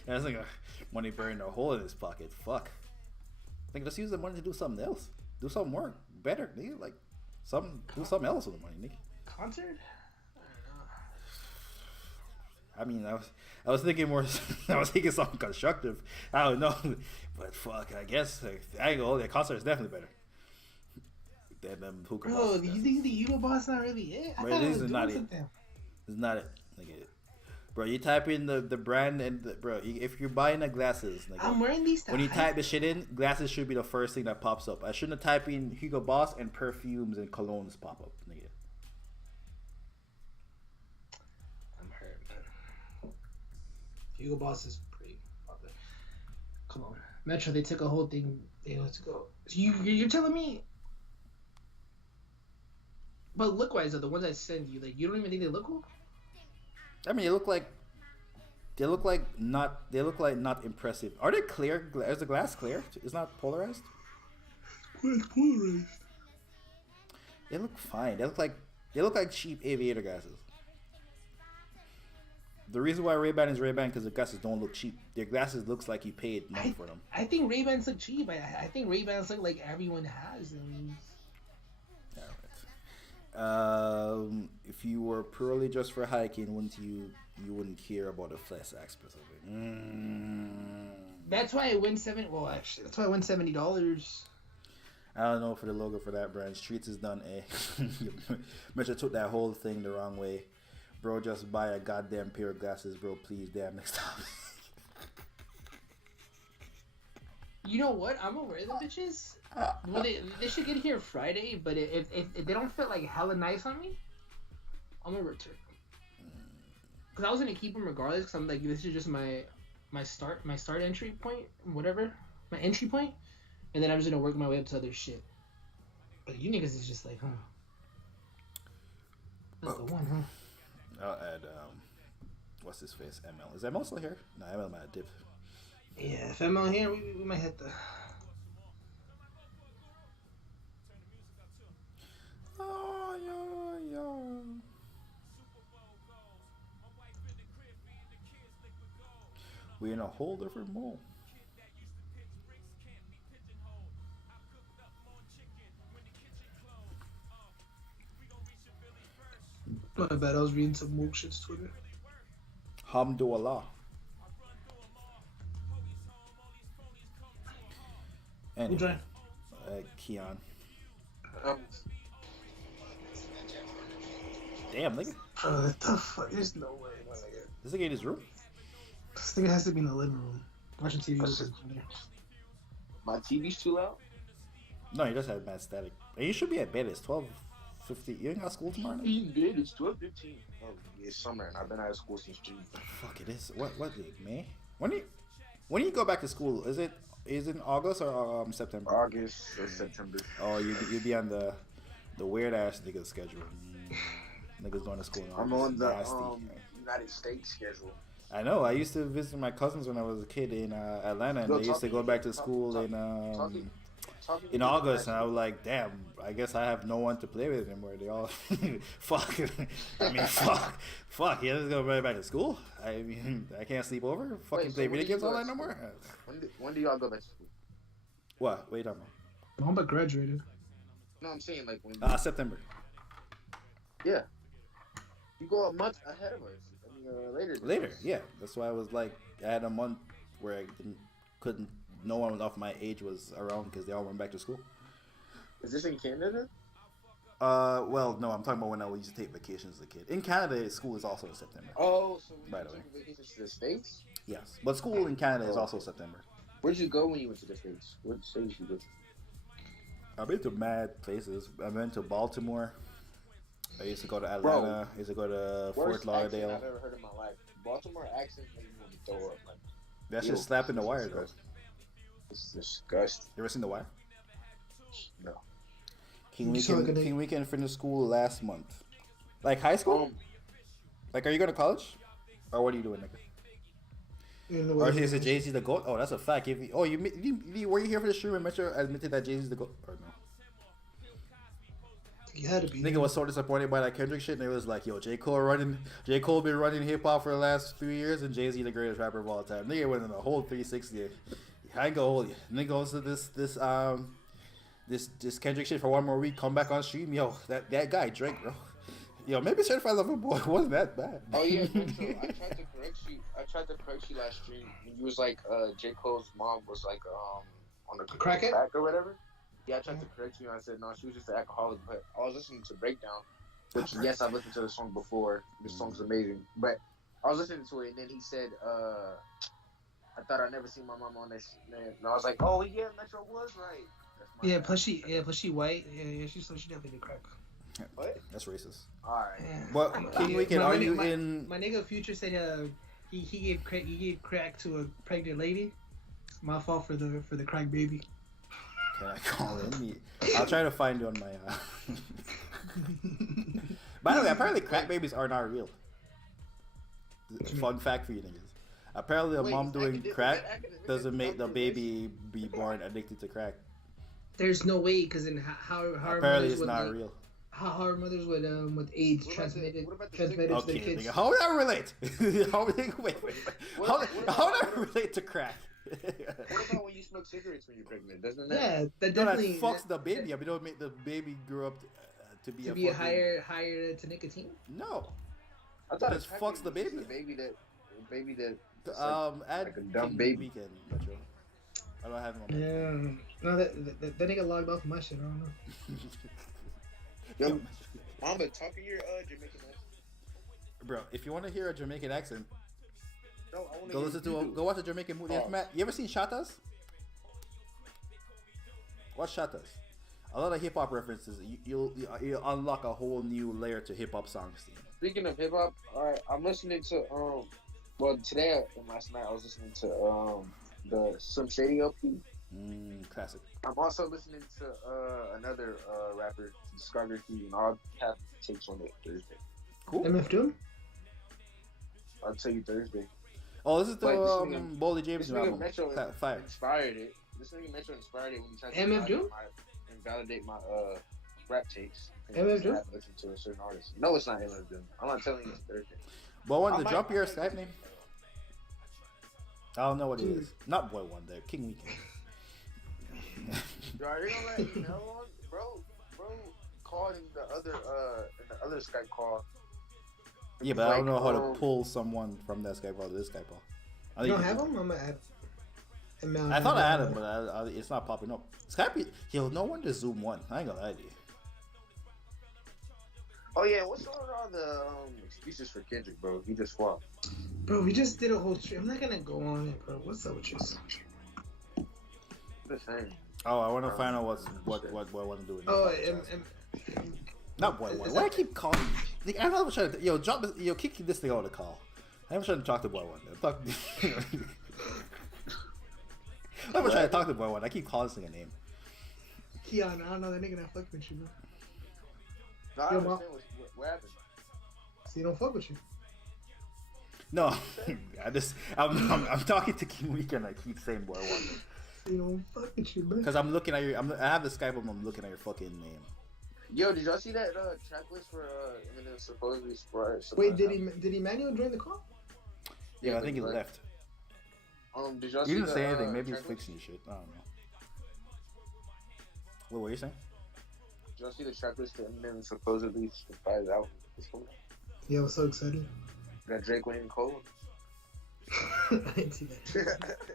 That's like a money burning a hole in his pocket. Fuck. Think let's use the money to do something else. Do something more better, nigga. Like do something else with the money, nigga. Concert? I mean, I was thinking more. I was thinking something constructive. I don't know, but fuck. I guess I ain't go. The concert is definitely better than them hookah. Bro, do you think the Hugo Boss not really it? I thought it was doing something. It's not it. Nigga. Bro, you type in the brand and if you're buying the glasses, nigga, I'm wearing these. When you type the shit in, glasses should be the first thing that pops up. I shouldn't have typed in Hugo Boss and perfumes and colognes pop up, nigga. Hugo Boss is pretty popular. Come on, Metro. They took a whole thing. They let to go. You're telling me? But look wise, though, the ones I send you, like you don't even think they look cool. I mean, they look like not impressive. Are they clear? Is the glass clear? It's not polarized. It's polarized. They look fine. They look like cheap aviator glasses. The reason why Ray-Ban is Ray-Ban because the glasses don't look cheap. Their glasses looks like you paid money for them. I think Ray-Bans look cheap. I think Ray-Bans look like everyone has them. If you were purely just for hiking, you wouldn't care about the flex aspect of it. That's why I win that's why I win $70. I don't know for the logo for that brand. Streets is done, eh? Mitchell took that whole thing the wrong way. Bro, just buy a goddamn pair of glasses, bro. Please, damn, next time. You know what? I'm aware of the bitches. Well, they should get here Friday, but if they don't fit like hella nice on me, I'm gonna return. Cause I was gonna keep them regardless. Cause I'm like, this is just my start entry point, whatever, my entry point, and then I'm just gonna work my way up to other shit. But you niggas is just like, huh? That's the one, huh? I'll add what's his face? ML. Is ML still here? No, ML might have dipped. Yeah, if I'm out here, we might hit the. Oh, yo. We in a whole different mode. My bad, I was reading some Mook shit's Twitter. Hamdulillah. Who joined? Keon. Damn, nigga. What the fuck? There's no way, my nigga. This nigga in his room? This nigga has to be in the living room. Watching TV. My TV's too loud? No, he just had mad static. And you should be at bed. It's 12:50. You ain't got school tomorrow night? He did. It's 12:15. Oh, it's summer, and I've been out of school since June. Fuck, it is. What is it, May? When do you go back to school? Is it in August or September? August or September. Oh, you be on the weird ass nigga schedule. Niggas going to school in August. I'm on the Nasty. United States schedule. I know. I used to visit my cousins when I was a kid in Atlanta, and they used to go back to school in August, and I was like, damn, I guess I have no one to play with anymore. They all, fuck. I mean, fuck. Yeah, let's go right back to school. I mean, I can't sleep over. Fucking play video games all night no more. When do y'all go back to school? What? What are you talking about? I'm about graduated. No, I'm saying like when. September. Yeah. You go a month ahead of us. I mean, Later, yeah. That's why I was like, I had a month where I couldn't. No one of my age was around because they all went back to school. Is this in Canada? Well, no, I'm talking about when I used to take vacations as a kid. In Canada, school is also in September. Oh, so by the way, vacations to the States? Yes, but school in Canada is also September. Where'd you go when you went to the States? What states you go to? I've been to mad places. I went to Baltimore. I used to go to Atlanta. I used to go to Fort Lauderdale. I've ever heard in my life. Baltimore accent made me want to throw up. Like, that's just slapping the wire, bro. It's disgusting. You ever seen The Wire? No. King Weekend finished school last month. Like high school? Like, are you going to college? Or what are you doing, nigga? Or is it Jay-Z the GOAT? Oh, that's a fact. Were you here for the stream and Metro admitted that Jay-Z's the GOAT? Or no? You had to be. Nigga was so disappointed by that Kendrick shit, and it was like, yo, J. Cole been running hip hop for the last few years, and Jay-Z the greatest rapper of all time. Nigga went in a whole 360. I ain't gonna hold you. Nigga goes to this Kendrick shit for one more week. Come back on stream, yo. That guy Drake, bro. Yo, maybe Certified Lover Boy wasn't that bad. Oh yeah, I tried to correct you last stream when you was like, J. Cole's mom was like, on the crack or whatever. Yeah, I tried to correct you. And I said no, she was just an alcoholic. But I was listening to Breakdown, which yes, I've listened to the song before. This song's amazing. But I was listening to it, and then he said, I thought I'd never seen my mom on this, man. And I was like, oh yeah, Metro was right. Yeah, plus she white. Yeah, she definitely did crack. What? That's racist. All right. Yeah. What King Weekend? Are you in? My nigga Future said he gave crack to a pregnant lady. My fault for the crack baby. Can I call in? I'll try to find you on my. By the way, apparently crack babies are not real. Fun fact for you niggas. Apparently, a mom doing crack doesn't make the baby be born addicted to crack. There's no way, because then how our Apparently, mothers it's would not like, real. how our mothers would with AIDS transmitted to their Okay, kids. nigga, how would that relate? Wait. How would that relate to crack? What about when you smoke cigarettes when you're pregnant? Doesn't that? Yeah, that No, that definitely fucks the baby up. You don't make the baby grow up to be to a be fucking... higher to nicotine. No, I thought it just fucks the baby. Baby that. Add like a dumb King baby. Weekend, Metro. I don't have him on my Yeah, no, that nigga logged off my shit. I don't know. Yo, Mamba, talk in your Jamaican accent. Bro, if you want to hear a Jamaican accent, No, I want go listen to go watch a Jamaican movie. Oh. Matt, you ever seen Shatas? Watch Shatas. A lot of hip hop references. You'll unlock a whole new layer to hip hop songs. Speaking of hip hop, alright, I'm listening to well today and last night I was listening to the Some Shady LP. Classic. I'm also listening to another rapper discography, and I'll have takes on it Thursday. Cool. MF Doom? I'll tell you Thursday. Oh, this is the Like, this nigga- Boldy James This nigga album. Metro Fire. inspired it. This nigga Metro inspired it when he tried to MF Doom? validate my rap takes. MF Doom? I have to listen to a certain artist. No, it's not MF Doom. I'm not telling you it's Thursday. Boy One, I the might- jump your I might Skype name? I don't know what it is. Not Boy One, the King Weekend. Bro, are you gonna let email on? Bro called in the other Skype call. Yeah, but I don't know how Like, to pull someone from that Skype call to this Skype call. You don't have him? I'm gonna add. I thought I had him, but it's not popping up. Skype, yo, no wonder Zoom won. I ain't gonna lie to you. Oh yeah, what's going on the excuses for Kendrick, bro? He just flopped. Bro, we just did a whole stream. I'm not gonna go on it, bro. What's up with you? Just saying. Oh, I want to find out what I want to do. Oh, Not Boy One. Why I keep calling? Like, I'm not trying to. Yo, drop this. Yo, kick this thing out of the call. I'm trying to talk to Boy One. I'm trying to talk to Boy One. I keep calling this thing a name. Keon, I don't know. That nigga not fuck with you, bro. No, I Yo, understand what happened. So he don't fuck with you. No, I'm talking to King Weekend. I keep saying Boy One He don't fuck with you, bro. because I'm looking at your. I have the Skype up. I'm looking at your fucking name. Yo, did y'all see that track list for Eminem supposedly Sprite? Wait, did he manually join the call? Yeah, I think he left. Did y'all He see didn't say anything. Maybe he's track list? fixing shit. I don't know. What were you saying? Did y'all see the track list that Eminem supposedly spies out? Yeah, I was so excited. Got Drake, Wayne, and Cole. I didn't see that.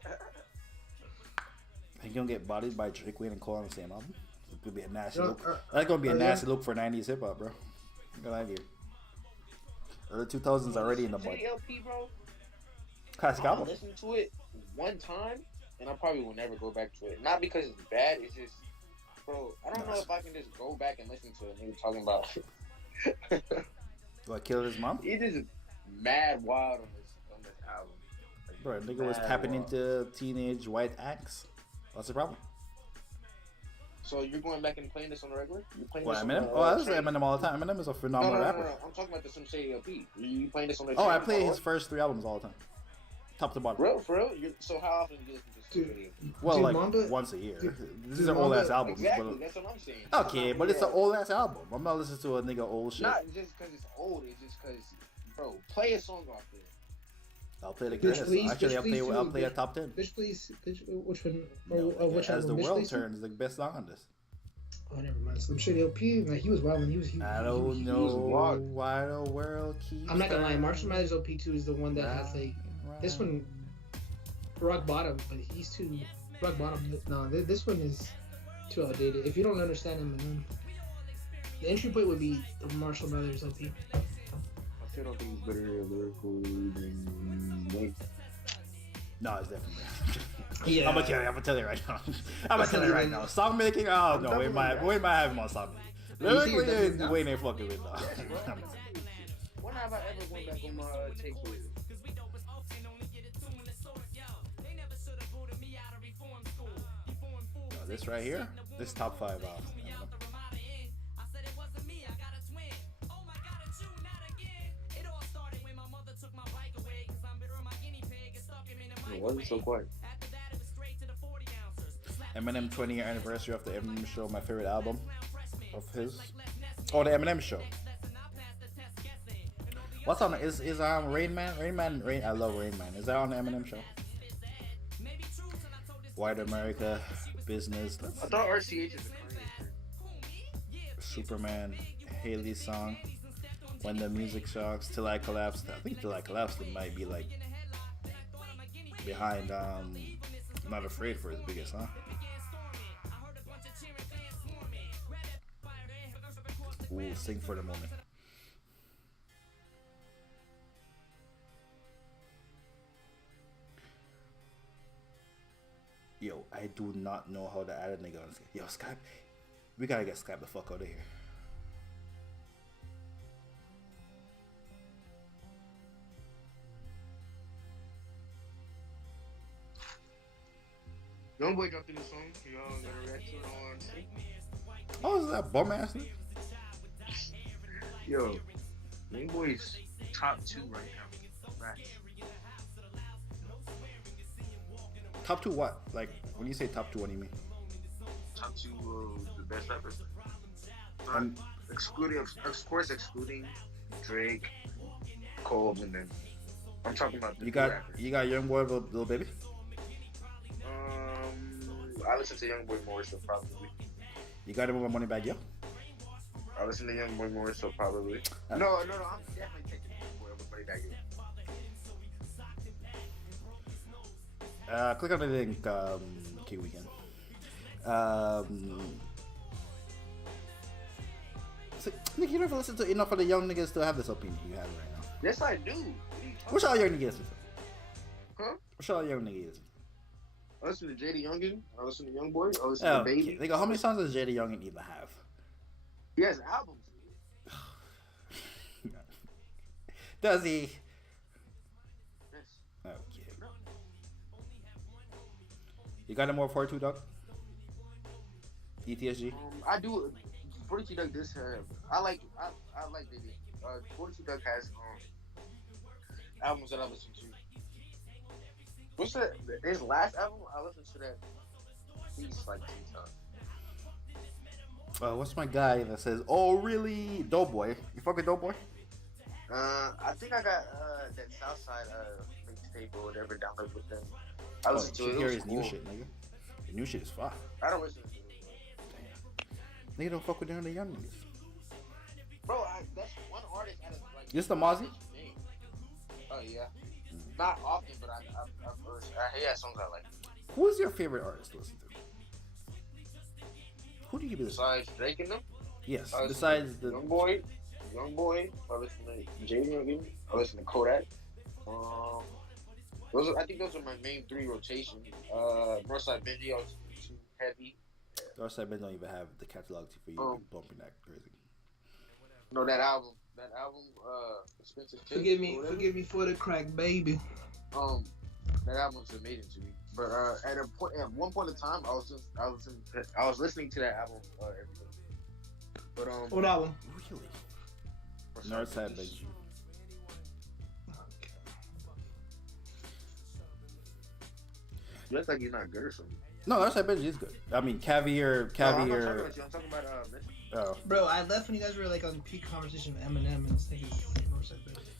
Think you're gonna get bodied by Drake, Wayne, and Cole on the same album? It could be a nasty No, look. That's gonna be a yeah. nasty look for 90s hip hop, bro. I'm gonna lie to you. Early 2000s already in the mud. LP, bro. Classic I album. listened to it one time, and I probably will never go back to it. Not because it's bad, it's just, bro, I don't know if I can just go back and listen to it. And he was talking about Do I kill his mom? he just mad wild on this album. Like, Bro, nigga was mad tapping wild. into teenage white acts. What's the problem? So you're going back and playing this on the regular? You playing What, this Eminem? on Oh, I listen to train? Eminem all the time. Eminem is a No, phenomenal rapper. I'm talking about the Some Shady LP. You playing this on the Oh, train? I play his first 3 albums all the time. Top to bottom. For real? So how often do you listen to Some Dude. Shady LP? Well, Dude, like Mamba- once a year. dude, These are old ass Mamba- albums. Exactly, that's what I'm saying. But, okay, but it's an old ass album. I'm not listening to a nigga old shit. Not just because it's old, it's just because, bro, play a song off there. I'll play the Bitch, greatest. please, Actually, bitch, I'll please, play too, a top 10. Bitch, please. Bitch, which one? No, Which As the album? Bitch, World Please? Turns, the best song on this. Oh, never mind. Slim Shady LP. Like, he was wild when he was. I don't know why the world keeps. I'm not gonna lie. Marshall Mathers LP 2 is the one that has like this one. Rock bottom, but he's too rock bottom. No, this one is too outdated. If you don't understand him, the entry point would be the Marshall Mathers LP. I still don't think he's better lyrical than Wayne. No, it's definitely. Yeah. I'm gonna tell you right now. I'm gonna tell you right now. Song making, oh no, we might have him on song making. Lyrically, Wayne ain't fucking with though. When have I ever went back on my take with it? This right here, this top 5 album. It wasn't so quiet. Eminem 20-year anniversary of the Eminem Show, my favorite album of his. Oh, the Eminem Show. What's on is Rain Man? Rain. I love Rain Man. Is that on the Eminem Show? White America, Business. I thought RCH is a Kanye. Superman, Haley's song, When the Music Shocks, Till I Collapsed. I think Till I Collapsed it might be like behind Not Afraid for his biggest song. Ooh, sing for the moment. Yo, I do not know how to add a nigga on Skype. Yo, Skype, we gotta get Skype the fuck out of here. Youngboy dropped a new song. Y'all gonna react to it on stream? Oh, is that bum ass nigga? Yo, Youngboy's top 2 right now. Right. Top 2 what? Like, when you say top 2, what do you mean? Top 2 the best rappers. Excluding, of course, excluding Drake, Cole, and then I'm talking about the rappers. You got Youngboy, Lil Baby. I listen to Youngboy more, so probably. You got him with Money Bag Yo. I listen to Youngboy more, so probably. No, I'm definitely taking Youngboy over Money Bag Yo. Click on the link, Key Weekend. So, Nick, you never listen to enough of the young niggas to have this opinion you have right now. Yes, I do. What's all young niggas? Huh? What's all young niggas? I listen to JD Youngin. I listen to Youngboy. I listen to Baby. Nigga, how many songs does JD Youngin even have? He has albums. Does he? Yes. Okay. You got him more 42, dog? ETSG? I do. 42 Doug does have. I like Baby. 42 Doug has albums that I listen to. What's that? His last album? I listened to that at least like 2 times. What's my guy that says, "Oh really, Doughboy"? You fuck with Doughboy? I think I got that Southside mixtape or whatever downloaded with them. I listened to it. Hear It his was new cool. shit, nigga. The new shit is fire. I don't listen to it. Damn. Nigga don't fuck with none of the young niggas. Bro, that's one artist out of like. This the Mozzie? Oh yeah. Not often, but he has songs I like. Who is your favorite artist to listen to? Who do you listen to? Besides Drake and them? Yes, I besides the... Youngboy. I listen to Jaden Youngin. I listen to Kodak. I think those are my main 3 rotations. Northside Benji, I was too heavy. Northside Benji don't even have the catalog for you bumping that crazy. No, that album, Expensive Taste. Forgive me for the crack, baby. That album's amazing to me. But at one point in time, I was listening to that album every day. But what album? Really? Northside Benji. You act like you're not good or something. No, Northside Benji is good. I mean, Caviar. No, I'm not talking about you. I'm talking about Mitch. Oh. Bro, I left when you guys were like on peak conversation with Eminem and this thing is Northside Benji.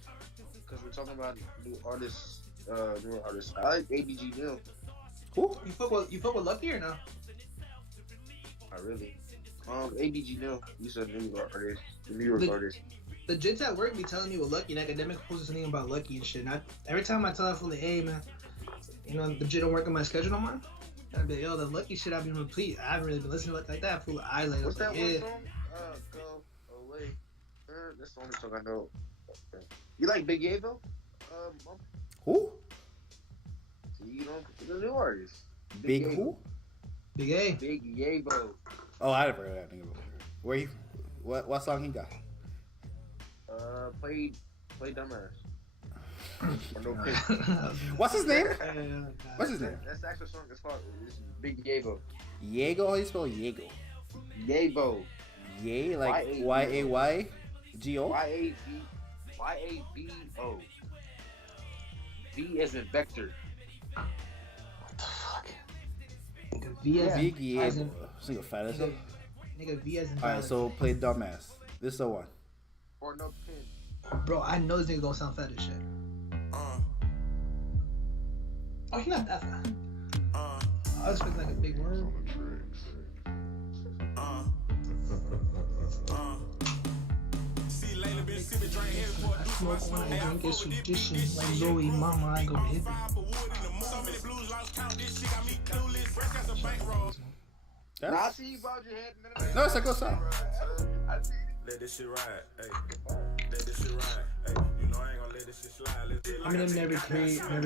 Because we're talking about new artists. I like ABG Neil. Who? You fuck with Lucky or no? Not really. ABG Neil. He's a New York artist. The New York artist. The jits at work be telling me with Lucky and academic posts something about Lucky and shit. And every time I tell her, like, hey man, you know the jit don't work on my schedule no more. I'd be yo, the Lucky shit I've been replete. I haven't really been listening to like that. Full of eyeliner. What's that like, one song? Go away. That's the only song I know. You like Big Avo? Who? You know the new artist. Big who? Big A. Big Yavo. Oh, I never heard that nigga before. Where he? What song he got? Play Dumbass. No What's his name? What's his name? That's the actual song. It's called Big Yavo. Yego? How do you spell Yego? Yavo. Yay, like Y-A-Y-G-O? Y-A-V-O. V as in vector. What the fuck? Nigga, V as in Biggie, as in single fat as nigga, nigga V as in Alright, valid. so play dumbass. This is the one. Or no pin. Bro, I know this nigga gonna sound fat as shit. Oh, he not that fat. I was expecting like a big word. I smoke when I drink, it's tradition. Like Zoe, mama, I go hit me. Yeah? Nah, I see you bowed your head. No, it's a good song. I see you. Let this shit ride, hey. Let this shit ride, hey. You know I ain't gonna let this shit slide. Eminem never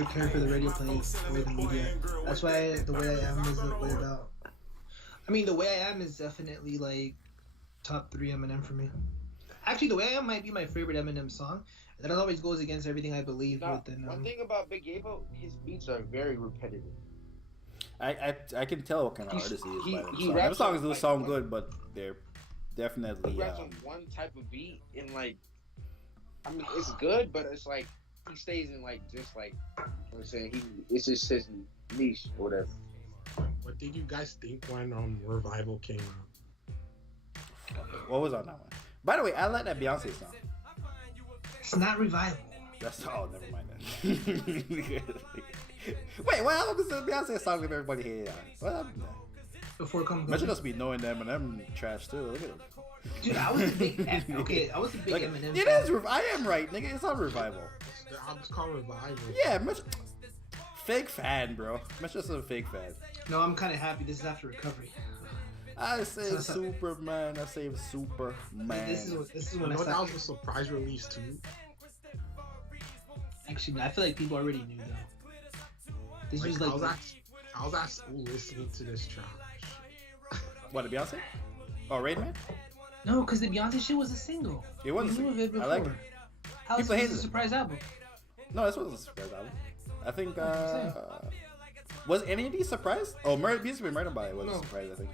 cared for the radio play or the media. That's why The Way I Am is the way about. I mean, The Way I Am is definitely like top 3 Eminem for me. Actually, The Way I Am might be my favorite Eminem song. That always goes against everything I believe. Now, Within, one thing about Big Avo, his beats are very repetitive. I can tell what kind of artist he is by them he songs. raps Them songs on, do like, sound good, but they're definitely He raps on one type of beat, and like, I mean, it's good, but it's like he stays in like just like I'm saying, it's just his niche or whatever. What did you guys think when Revival came out? what was on that one? By the way, I like that Beyonce song. It's not Revival. That's never mind that. Wait, what happened to the Beyonce song that everybody hated on? What happened there? Before it comes. Imagine us be knowing them and them trash too. Look at them. Dude, I was a big I was a big Like, Eminem. it fan. is. I am right, nigga. It's on Revival. The album's called Revival. Yeah, fake fan, bro. Mitch just a fake fan. No, I'm kind of happy. This is after recovery. I say Superman. I say Superman. This is You when I know that stopped. was a surprise release too. Actually, I feel like people already knew though. This Like, was like I was at school listening to this track. What, the Beyonce? Oh, Rain Man? no, because the Beyonce shit was a single. It was. We knew of it before. I like it. How is People this hated a it. surprise album? No, this wasn't a surprise album. I think, was any of these surprised? Oh, Musically Murdered by It was a surprise, I think.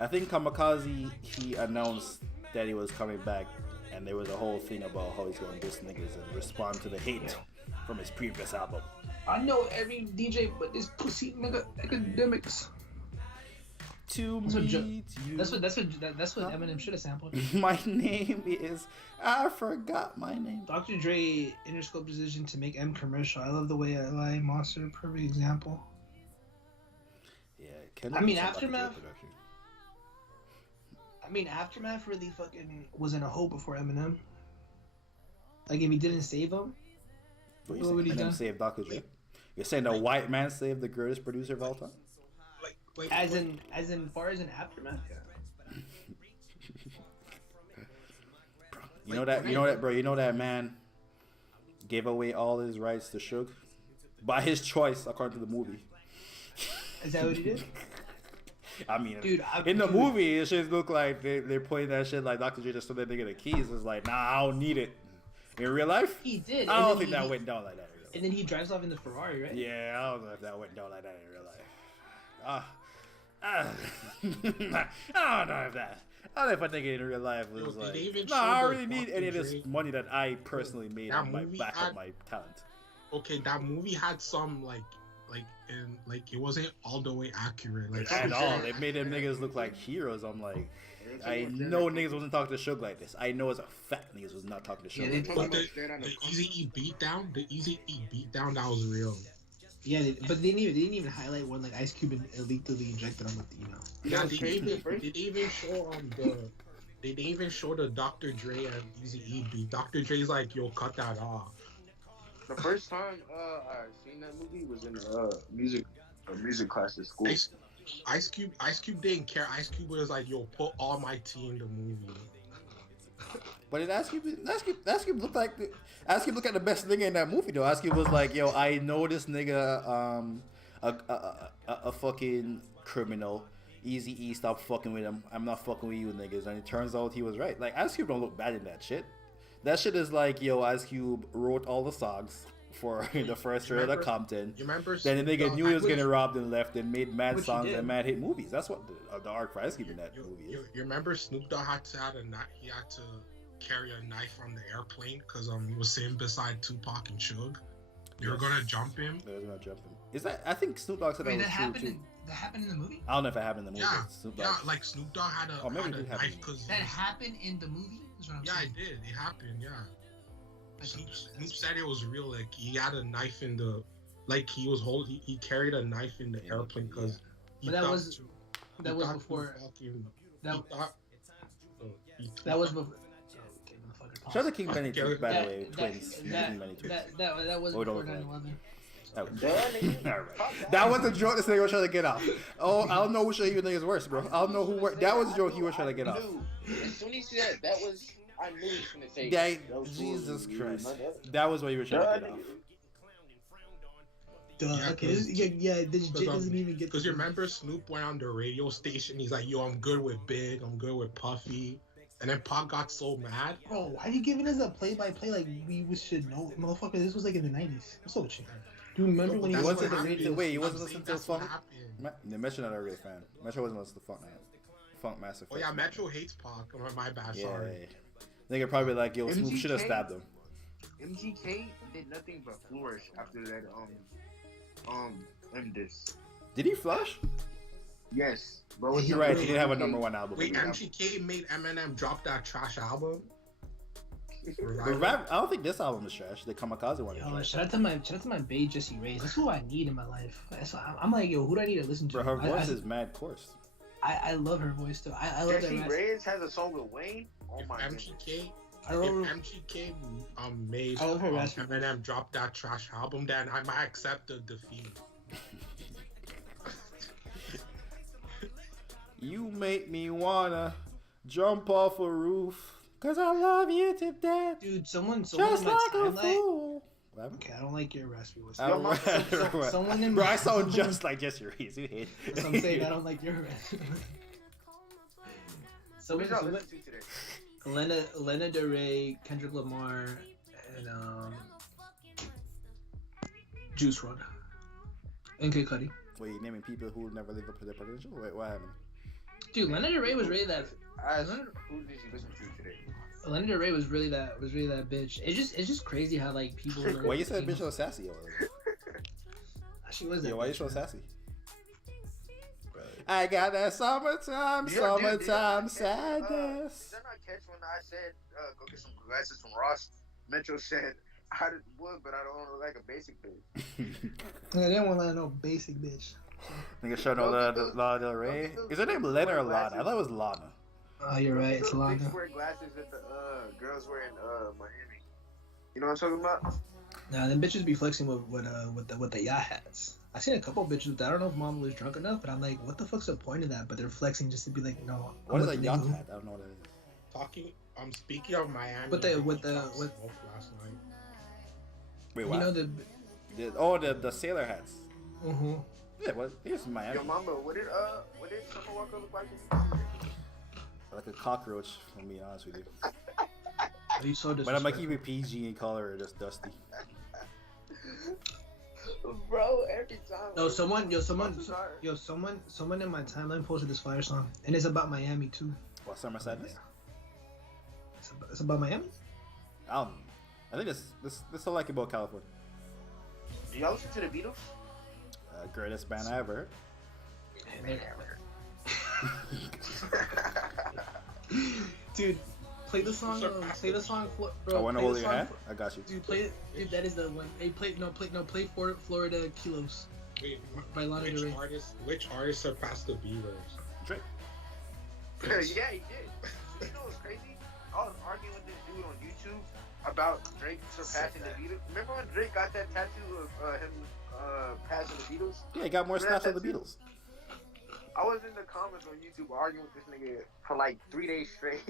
I think Kamikaze, he announced that he was coming back, and there was a whole thing about how he's going to diss niggas and respond to the hate from his previous album. I know every DJ, but this pussy nigga academics. To That's what meet you. That's what Eminem should have sampled. My name is. I forgot my name. Dr. Dre Interscope decision to make M commercial. I love the way I lie. Monster, perfect example. Yeah, Kendrick I mean, was about to do Aftermath. production. I mean, Aftermath really fucking was in a hole before Eminem. Like, if he didn't save him, What What would he Eminem done? saved Dr. Dre? You're saying the white man saved the greatest producer of all time? Like, as in far as an Aftermath. You know that, bro. You know that man gave away all his rights to Suge by his choice, according to the movie. Is that what he did? I mean, Dude, in the movie, it should look like they're putting that shit like Dr. J just told that nigga the keys. It's like, nah, I don't need it. In real life, He did. I and don't then think that went down like that in real life. And then he drives off in the Ferrari, right? Yeah, I don't know if that went down like that in real life. I don't know if that. I don't know if I think in real life was Yo, did like, they even no, show I don't the really need any of this fucking money that I personally made That on my movie back had- of my talent. okay, that movie had some it wasn't all the way accurate. Like At all, they made them niggas look like heroes. I'm like, I know niggas wasn't talking to Suge like this. I know as a fact niggas was not talking to Suge. Yeah, like they- this. But the Easy E beatdown, that was real. Yeah, but they didn't even highlight when like Ice Cube illegally injected him with the, Yeah, was crazy at first. they didn't even show the Dr. Dre and Easy E beat. Dr. Dre's like, yo, cut that off. The first time I seen that movie was in a music class at school. Ice Cube didn't care. Ice Cube was like, yo, put all my tea in the movie. But it Ice Cube looked like Ice Cube looked at the best nigga in that movie though. Ice Cube was like, yo, I know this nigga a fucking criminal. Easy E, stop fucking with him. I'm not fucking with you niggas. And it turns out he was right. Like Ice Cube don't look bad in that shit. That shit is like, yo, Ice Cube wrote all the songs for the first round of Compton. You remember? Then the nigga Snoop knew he was Dogg- getting robbed and left and made mad Which he songs did. and mad hit movies. That's what the arc for Ice Cube in that movie is. You remember Snoop Dogg had to he had to carry a knife on the airplane because he was sitting beside Tupac and Suge. They were gonna jump him. They was gonna jump him. Is that? I think Snoop Dogg said Wait, that that was happened. true too. That happened in the movie. I don't know if it happened in the movie. Yeah, but Snoop yeah, Dogg. like Snoop Dogg had a, Oh, maybe had it a did happen. knife because That happened in the movie. That's what I'm yeah, saying. it did. It happened. Yeah. That's Snoop interesting. said it was real. Like he had a knife in the, like he was holding. He carried a knife in the airplane because. But that was before. That was before. Shout out to King Benny too, by the way. Twins. That was Oh, don't before look 9/11. That was the joke this nigga was trying to get off. Oh, I don't know which of you niggas worse, bro. I don't know who worse. That was the joke he was trying to get off. As soon as he said that was, I knew he was gonna say. Jesus Christ. That was what you were trying to get off. Duh, okay, this Jay doesn't even get. Because you remember Snoop went on the radio station. He's like, "Yo, I'm good with Big. I'm good with Puffy." And then Pac got so mad. Bro, why are you giving us a play-by-play like we should know? Motherfucker, this was like in the 90s. What's up with you? Do you remember when he He went to wasn't the radio? wait, he wasn't listening to That's Funk? what happened. The Metro not a real fan. Metro wasn't listening to Funk Master. Oh yeah, Metro hates Pac. Oh, my bad. Yeah. Sorry. Nigga probably like, yo, Snoop should have MGK? stabbed him. MGK did nothing but flourish after that. This. Did he flush? Yes, bro. You're right. He didn't have a #1 album. Wait, MGK made Eminem drop that trash album. The rap, I don't think this album is trash. The Kamikaze one is Yo, trash. shout out to my babe Jessie Reyes. That's who I need in my life. That's what I'm like, yo, who do I need to listen to? Bro, her voice is mad coarse. I love her voice too. I love Jessie that. Reyes has a song with Wayne. Oh my goodness. MGK. I love If MGK made I love her raspy Eminem drop that trash album, then I might accept the defeat. You make me wanna jump off a roof, cause I love you to death. Dude, someone Just in my like a timeline. fool. What happened? Okay, I don't like your raspy voice. I don't know what- someone in Bro, my- I sound just like Jesse Reese. You hate. That's what I'm saying. I don't like your raspy voice. What y'all listen to today? Lena Del Rey, Kendrick Lamar, and Juice WRLD, and Kid Cudi. Wait, you naming people who never live up to their potential? Wait, what happened? Dude, Lena Del Rey was really that. Who did you listen to today? Lena Del Rey was really that bitch. It's just crazy how like people. Why you said bitch so sassy? She was that. Yeah, why you bitch. so sassy? I got that summertime Did y'all sadness. Did y'all not catch when I said go get some glasses from Ross? Metro said I would, but I don't look like a basic bitch. Yeah, they don't want to let no basic bitch. Nigga showed no Lana Del Rey. Is her name Lena or Lana? I thought it was Lana. Oh, you're right. It's Those Lana. bitches wear glasses that the girls wear in Miami. You know what I'm talking about? Nah, them bitches be flexing with the yacht hats. I seen a couple bitches with that. I don't know if mom was drunk enough, but I'm like, what the fuck's the point of that? But they're flexing just to be like, no. What is a yacht hat? I don't know what that is. Speaking of Miami. With last night. Wait, You what? know the sailor hats. Mm-hmm. Yeah, what? Here's Miami. Yo, mama, what did Summer Walker look like? Like a cockroach, to be honest with you. You so But I'm gonna keep it PG in color or just dusty. Bro, every time. No, someone in my timeline posted this fire song, and it's about Miami too. What, Summer Sadness? It's about Miami. I think this I like about California. Do y'all listen to the Beatles? Greatest band I ever heard. Dude, play the song. Bro. I wanna hold your hand. I got you. Dude, play it. Dude, that is the one. Hey, play for Florida Kilos. Wait, by Lana Del Rey. which artist surpassed the Beatles? Drake. Yeah, he did. You know what's crazy? I was arguing with this dude on YouTube about Drake surpassing the Beatles. Remember when Drake got that tattoo of him passing the Beatles? Yeah, he got more snaps than the Beatles. I was in the comments on YouTube arguing with this nigga for like 3 days straight.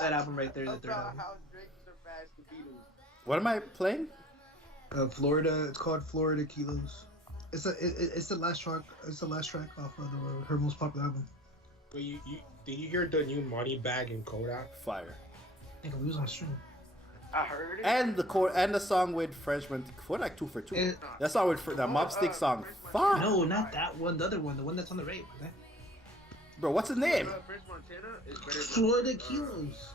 That album right there is the third about album. how Drake surpassed the Beatles. What am I playing? Florida. It's called Florida Kilos. It's the last track. It's the last track off of her most popular album. But did you hear the new Money Bag in Kodak? Fire. I think we was on stream. I heard it. And the song with Frenchman for like 2 for 2. That song with the Mob Stick song. Fire. No, not that one. The other one. The one that's on the rape. Okay? Bro, what's the name? French Montana is better than, Florida Kilos.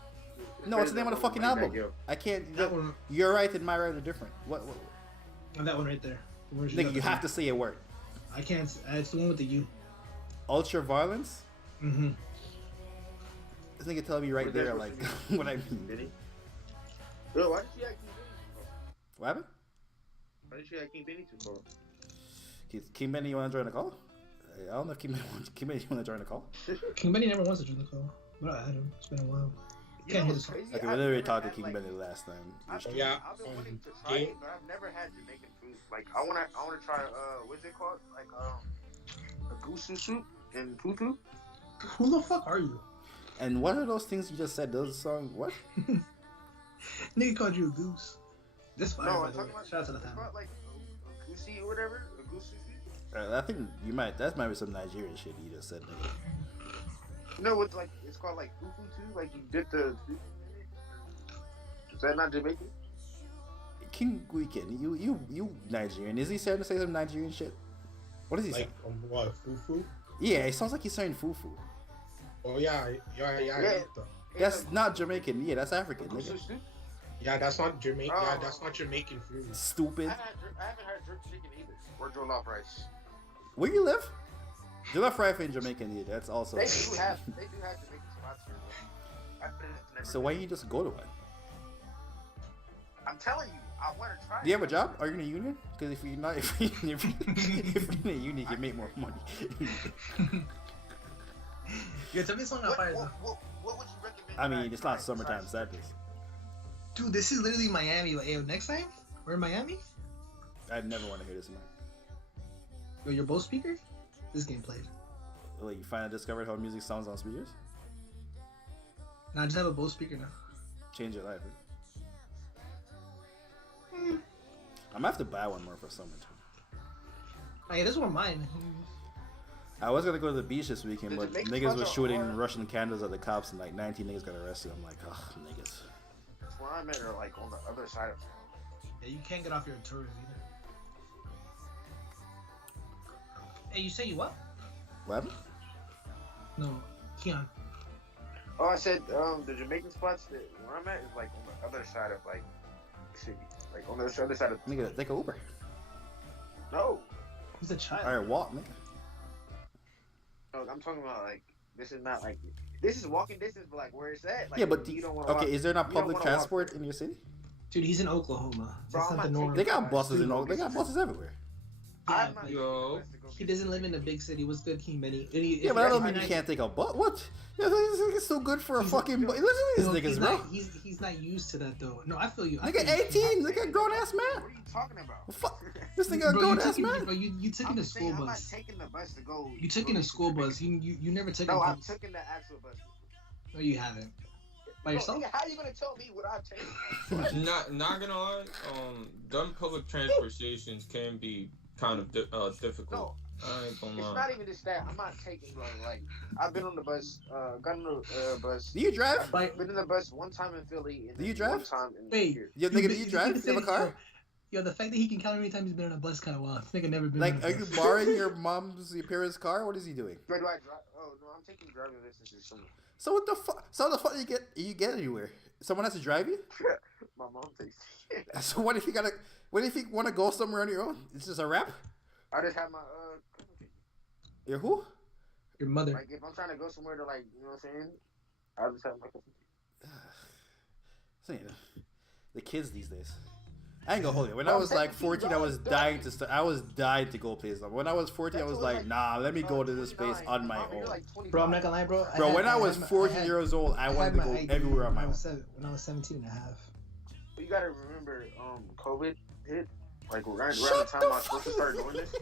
No, what's the name of the fucking album? I can't. That one. You're right and my right are different. What? And that one right there. Nigga, you have to say a word. I can't. It's the one with the U. Ultra violence. Mm-hmm. This nigga telling me right there, like, what I mean. Bro, why did you act King Benny? What happened? Why did you act King Benny too far? King Benny, you want to join the call? I don't know if King Benny want to join the call. King Benny never wants to join the call, but I had him. It's been a while. Can't hit his call. Okay, we literally talked to King Benny last time. I've been wanting to try it, but I've never had Jamaican food. Like, I wanna try, what's it called? Like, a goose soup and fufu. Who the fuck are you? And what are those things you just said? Those songs, what? Nigga called you a goose. This fire, No, by I'm the way. talking about, Shout out to the family. like a goosey or whatever. A goose sushi. I think that might be some Nigerian shit you just said, nigga. You know what's like? It's called like fufu too. Like you dip the. Is that not Jamaican? King Weekend, you Nigerian. Is he starting to say some Nigerian shit? What is he saying? What, fufu? Yeah, it sounds like he's saying fufu. Oh, yeah. That's not Jamaican. Yeah, that's African, nigga. Yeah, that's not Jamaican. Yeah, that's not Jamaican food. Stupid. I haven't had jerk chicken either. Or jollof rice. Where you live? Jollof rice ain't Jamaican either. That's also. They do have Jamaican spots here, but So why you just go to one? I'm telling you, I want to try. Do you have a job? Are you in a union? Because if you're not, if you're in a union, you make more money. Yeah, tell me something on fire though. What would you recommend? I mean, it's not summertime sadness. Dude, this is literally Miami. Like, yo, next time we're in Miami. I'd never want to hear this in my. Yo, your Bose speaker? This game played. Like, you finally discovered how music sounds on speakers? Nah, I just have a Bose speaker now. Change your life. I'm gonna have to buy one more for summertime. Oh, yeah, this one mine. I was gonna go to the beach this weekend, but Does it make niggas fun was of shooting horror? Russian candles at the cops and like 19 niggas got arrested. I'm like, ugh, niggas. Where I'm at, or like on the other side of town. Yeah, you can't get off your tourist either. Hey, you say you what? What happened? No, Keon. Oh, I said the Jamaican spots that where I'm at is like on the other side of like the city, like on the other side of. Nigga, take a Uber. No, Who's a child? Alright, walk, nigga. no, I'm talking about like this is not like this is walking distance, but like where it's at. Like, Yeah, but you don't want okay, is there not you don't public wanna walk transport there. in your city? Dude, he's in Oklahoma. Bro, That's I'm not the not norm. They got buses in all. They got buses everywhere. Yeah, not but Yo. he doesn't live in a big city. What's good, King Benny? Yeah, but I don't mean you can't take a bus. What? Yeah, this nigga's so good for a fucking bus. Listen to No, these he's niggas, bro. not, he's not used to that though. No, I feel you. I Nigga, feel you. 18. Look at grown ass man. What are you talking about? Fuck. This nigga a Bro, grown you ass took him, man. bro, you took him I'm to saying, school I'm not bus. taking the bus to go. You took him to school bus. You never took him. No, to... I'm taking the actual bus. No, you haven't. By yourself? Nigga, how you gonna tell me what I've taken? Not gonna lie, dumb public transportations can be kind of difficult. No. I ain't gonna It's lie. not even just that. I'm not taking like I've been on the bus, got on the bus. Do you drive? I've been in the bus one time in Philly. And Do you then drive? One time in Wait. here. Yo, nigga, do you drive? Do you have a car? Yo, the fact that he can count how many times he's been on a bus kind of wild. This nigga never been Like, on a are bus. you borrowing your parents' car? What is he doing? Where do I drive? Oh no, I'm taking driving licenses somewhere. So what the fuck? So the fuck you get anywhere? Someone has to drive you? My mom takes. So what if you gotta? What if you want to go somewhere on your own? It's just a rap. I just have my You're who? Your mother. like if I'm trying to go somewhere to like you know what I'm saying, I just have my. Saying the kids these days. I ain't gonna hold it. When I was like 14, I was dying to start. I was dying to go places. When I was 14, I was like, nah, let me go to this place on my own. Bro, I'm not gonna lie, bro. Bro, when I was 14 years old, I wanted to go everywhere on my own. When I was 17 and a half. You gotta remember, COVID hit like around the Shut time the I was supposed to start doing this.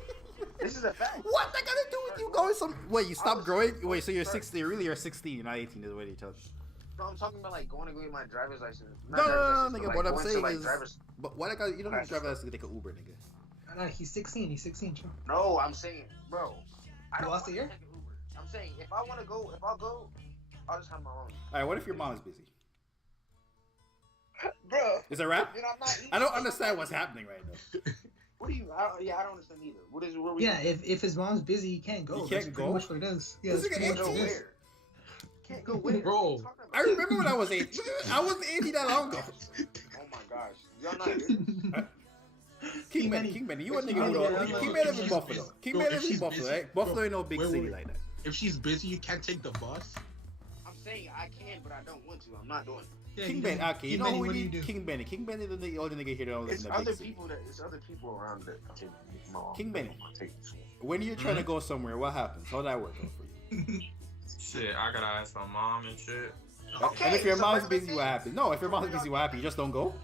This is a fact. What that gotta do with you going some? Wait, you stopped growing? Wait, so you're 16? Really, you're 16? You're not 18? Is what you tell me. No, I'm talking about like going to get my driver's license. No, nigga. Like, What I'm going to, saying like, is, driver's... but what I got? You don't need to drive a license to take an Uber, nigga. No, he's 16. He's 16, bro. No, I'm saying, bro. I don't lost want a year? to take an Uber. I'm saying if I want to go, I'll go. I'll just have my own. All right, what if your mom is busy? Bro, Is it a rap? dude, I'm not eating. I don't understand what's happening right now. What do you? I don't understand either. What is it? Where we? Yeah, if his mom's busy, he can't go. He can't That's go? pretty much what it is. Yeah, This that's nigga pretty much Go what it is. where? Can't go where? Bro. What are you talking about? I remember when I was 18. I wasn't 18 that long ago. Oh my gosh, y'all not here. King Benny, you a nigga who King Benny live in Buffalo. King Benny live in Buffalo, right? Buffalo ain't no big city like that. If she's busy, you can't take the bus. I'm saying I can, but I don't want to. I'm not doing it. Yeah, King Benny, okay, you know who we need? do? King Benny. King Benny, the only nigga here that don't live It's in that other big city. people it's other people around that take Mom. King Benny. Take this one. When you're trying to go somewhere, what happens? How that work out for you? Shit, I gotta ask my mom and shit. Okay, And if your so mom's that's the busy, thing. what happens? No, if your mom's busy, what happens? You just don't go?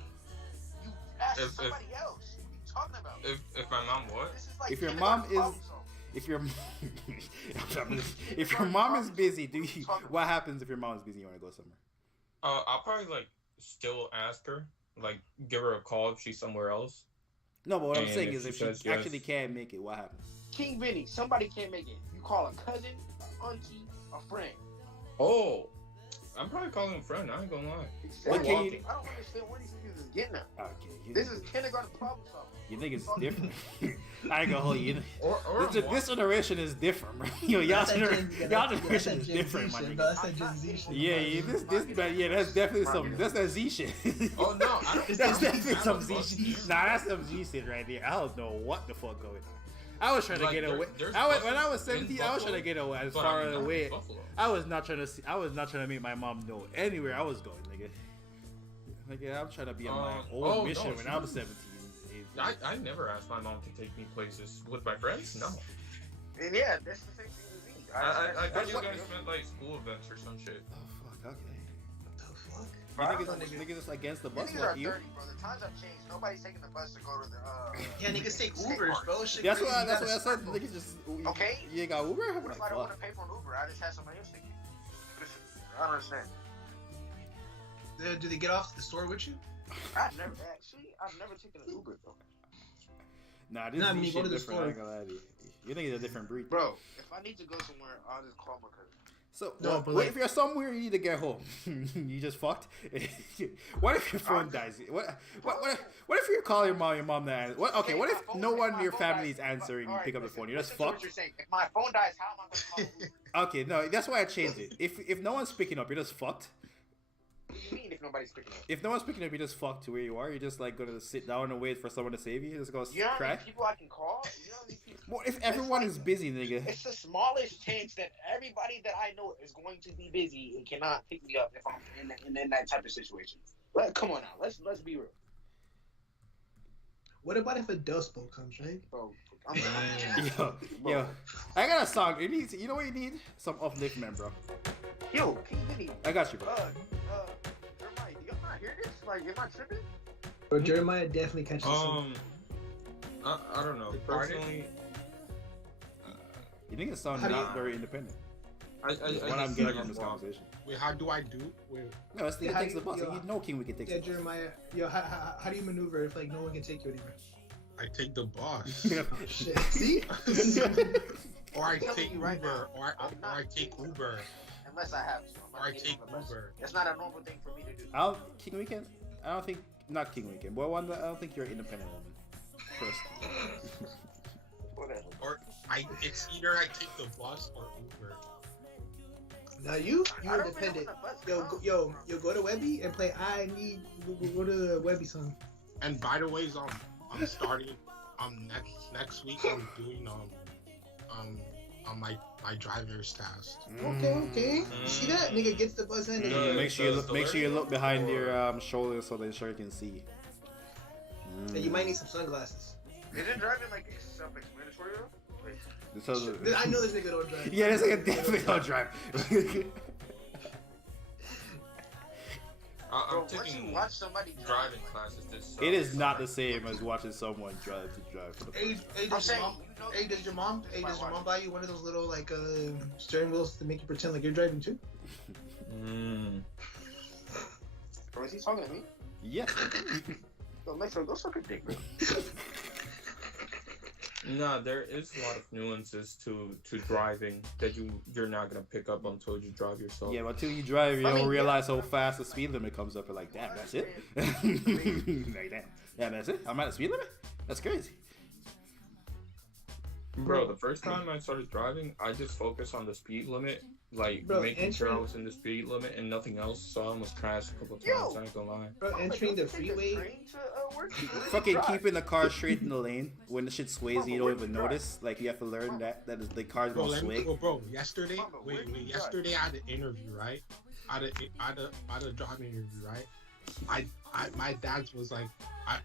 You ask If- somebody else. What are you talking about? If my mom what? This is like If your kindergarten mom is- problem solving. If your mom is busy, what happens if your mom's busy? You want to go somewhere? I'll probably like still ask her, like give her a call if she's somewhere else. No, but what I'm And saying if is, she if says she yes. actually can't make it, what happens? King Benny, somebody can't make it. You call a cousin, an auntie, a friend. Oh, I'm probably calling a friend. I ain't gonna lie. What Exactly. can you- I don't understand what these niggas is getting at. Okay, This is kindergarten problem solving. you think it's different? I ain't gonna hold you. Or This generation is different, bro. Yo, y'all generation is different, my nigga. That's that Gen Z shit. Yeah, that's definitely some. That's that Z shit. Oh no, I don't. That's definitely some I'm Z a shit. fuck Nah, that's some Z shit right there. I don't know what the fuck going on. I was trying to Like, get away. there's When I was buses in 17, I was trying to Buffalo, get away as but far I'm not in away. Buffalo. I was not trying to see. I was not trying to make my mom know anywhere I was going, nigga. Nigga, I'm trying to be on my own mission no, when she- I'm 17. I never asked my mom to take me places with my friends. No, And yeah, that's the same thing with me. I thought you guys meant like school events or some shit. Oh fuck, okay. What the fuck? Niggas just against the bus Niggas are like you. 30, bro. The times have changed. Nobody's taking the bus to go to the. Yeah, niggas take skate Ubers, park. bro. Shit That's crazy. what You that's gotta what I said. smartphone. Niggas just Okay. You ain't got Uber? I'm What like, if I don't want fuck. to pay for an Uber? I just have somebody else take me. I don't understand. Do they get off at the store with you? I've never taken an Uber, bro. Nah, this Nah, is when you go shit to the different. I ain't gonna lie to you. You think it's a different breed. Bro, if I need to go somewhere, I'll just call my cousin. So, No, what, but what like- if you're somewhere you need to get home? You just fucked? What if your phone dies? What if you call your mom that? What? Okay, what if no one in your family is answering? Alright, Pick up the listen, phone. You're just listen to what fucked. you're saying. If my phone dies, how am I going to call Uber? Okay, no, that's why I changed it. If no one's picking up, you're just fucked. What do you mean if nobody's picking up? If no one's picking up, you're just fucked to where you are. You're just like gonna sit down and wait for someone to save you. You're just gonna You know how many crack. people I can call? You know how many people? What if everyone is busy, nigga? It's the smallest chance that everybody that I know is going to be busy and cannot pick me up if I'm in that type of situation. Come on now, let's be real, What about if a Dust Bowl comes, right? bro. Yo, I got a song. You know what you need? Some upliftment, bro. Yo, King Vinny. I got you, bro. Jeremiah, do y'all not hear this? Like, am I tripping? Or Jeremiah definitely catches some. I don't know. Personally, You think it sounds How do you- not very independent? I What just I'm feel getting like from it's this wrong. conversation. Wait, how do I do? Wait, No, it's the Yeah, how takes do the bus. you- You know King Wicked takes Yeah, the bus. Jeremiah. Yo, how do you maneuver if like no one can take you anywhere? I take the bus, Oh, shit. See? or I telling take you right Uber, now, or I'm not I take taking Uber, Unless I have to. I'm or not I getting take on the bus. Uber. That's not a normal thing for me to do. King Weekend? I don't think, not King Weekend, but I don't think you're an independent woman. First. Whatever. Or it's either I take the bus or Uber. Now you I don't independent. been on the bus, Yo, bro. yo, go to Webby and play I Need. Go to the Webby song. And by the way, I'm starting next week. I'm doing on my driver's test. Okay. You see that? Nigga gets the buzz in. Yeah. Make sure you look behind your shoulder so the instructor can see. And you might need some sunglasses. Isn't driving like self-explanatory? Wait. So, I know this nigga don't drive. yeah, this nigga definitely don't drive. Bro, I'm once you taking watch somebody driving classes this It is not the same as watching someone drive for the Hey, first time. hey, I'm does your saying, mom? you know, Hey, does your mom? Hey, my does your wife. mom buy you one of those little like steering wheels to make you pretend like you're driving too? Bro, is he talking to me? Yes. Yo, Metro, go suck a dick, bro. No, there is a lot of nuances to driving that you're not gonna pick up until you drive yourself. Yeah, but until you drive, you I don't mean, realize how fast the speed limit comes up. You're like, damn, that's it? Like, damn. Yeah, that's it? I'm at the speed limit? That's crazy. Bro, the first time I started driving, I just focused on the speed limit, like making sure I was in the speed limit and nothing else. So I almost crashed a couple times. I ain't gonna lie. Bro, entering the freeway. Fucking keeping the car straight in the lane when the shit sways, you don't even notice. Like you have to learn that is the car's gonna sway. Bro, yesterday, yesterday I had an interview, right? I had a job interview, right? My dad was like,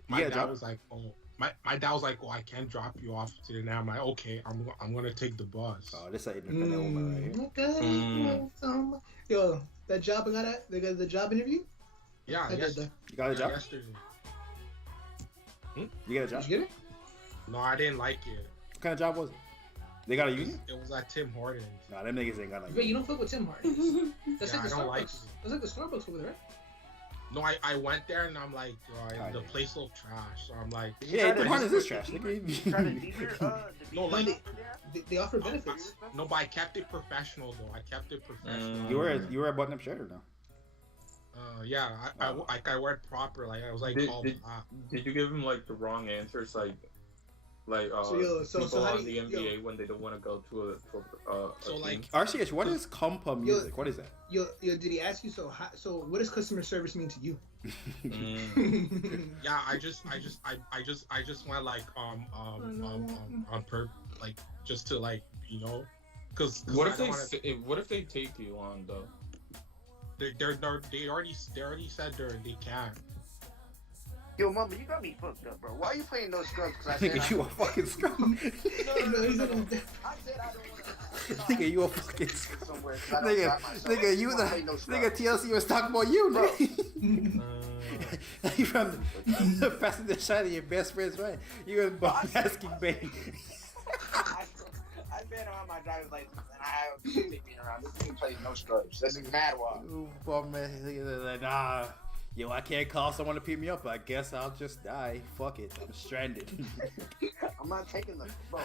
my dad was like, oh, I can't drop you off today. Now I'm like, okay, I'm gonna take the bus. Oh, this is an independent woman right here. Okay. Yo, that job they got the job interview? Yeah, you got a job? Yesterday. You got a job? Did you get it? No, I didn't like it. What kind of job was it? They got a union? It was at Tim Hortons. Nah, them niggas ain't got no Wait, you don't fuck with Tim Hortons? That's Yeah, like the I don't Starbucks. like it. That's like the Starbucks over there. No, I went there and I'm like, the place looked trash. So I'm like, Yeah, Tim Hortons is trash. Trying to dealer, no, like, They offer benefits. no, but I kept it professional though. I kept it professional. You wear a button-up shirt or no? Yeah, I wear it proper. Like I was like, Did you give him like the wrong answers? Like So people how on do the you- NBA when they don't want to go to a So, like, team? RCH, what is compa music? What is that? Yo, did he ask you so what does customer service mean to you? yeah, I just went like on like just to like because What if they take you on though? they already said they can't. Yo, mama, you got me fucked up, bro. Why are you playing those scrubs? Nigga, you a fucking scrub. No, I said I don't want to. Nigga, you a fucking scrub. Somewhere, Nigga, you the nigga TLC was talking about you, nigga. You from the Fast and the Shiny, your best friend's right. You in asking baby. I've been on my driver's license and I have people take me around. This nigga plays no scrubs. This is mad wild. Ooh, bum man. Nigga, like, nah. Yo, I can't call someone to pick me up. I guess I'll just die. Fuck it. I'm stranded. I'm not taking the bus.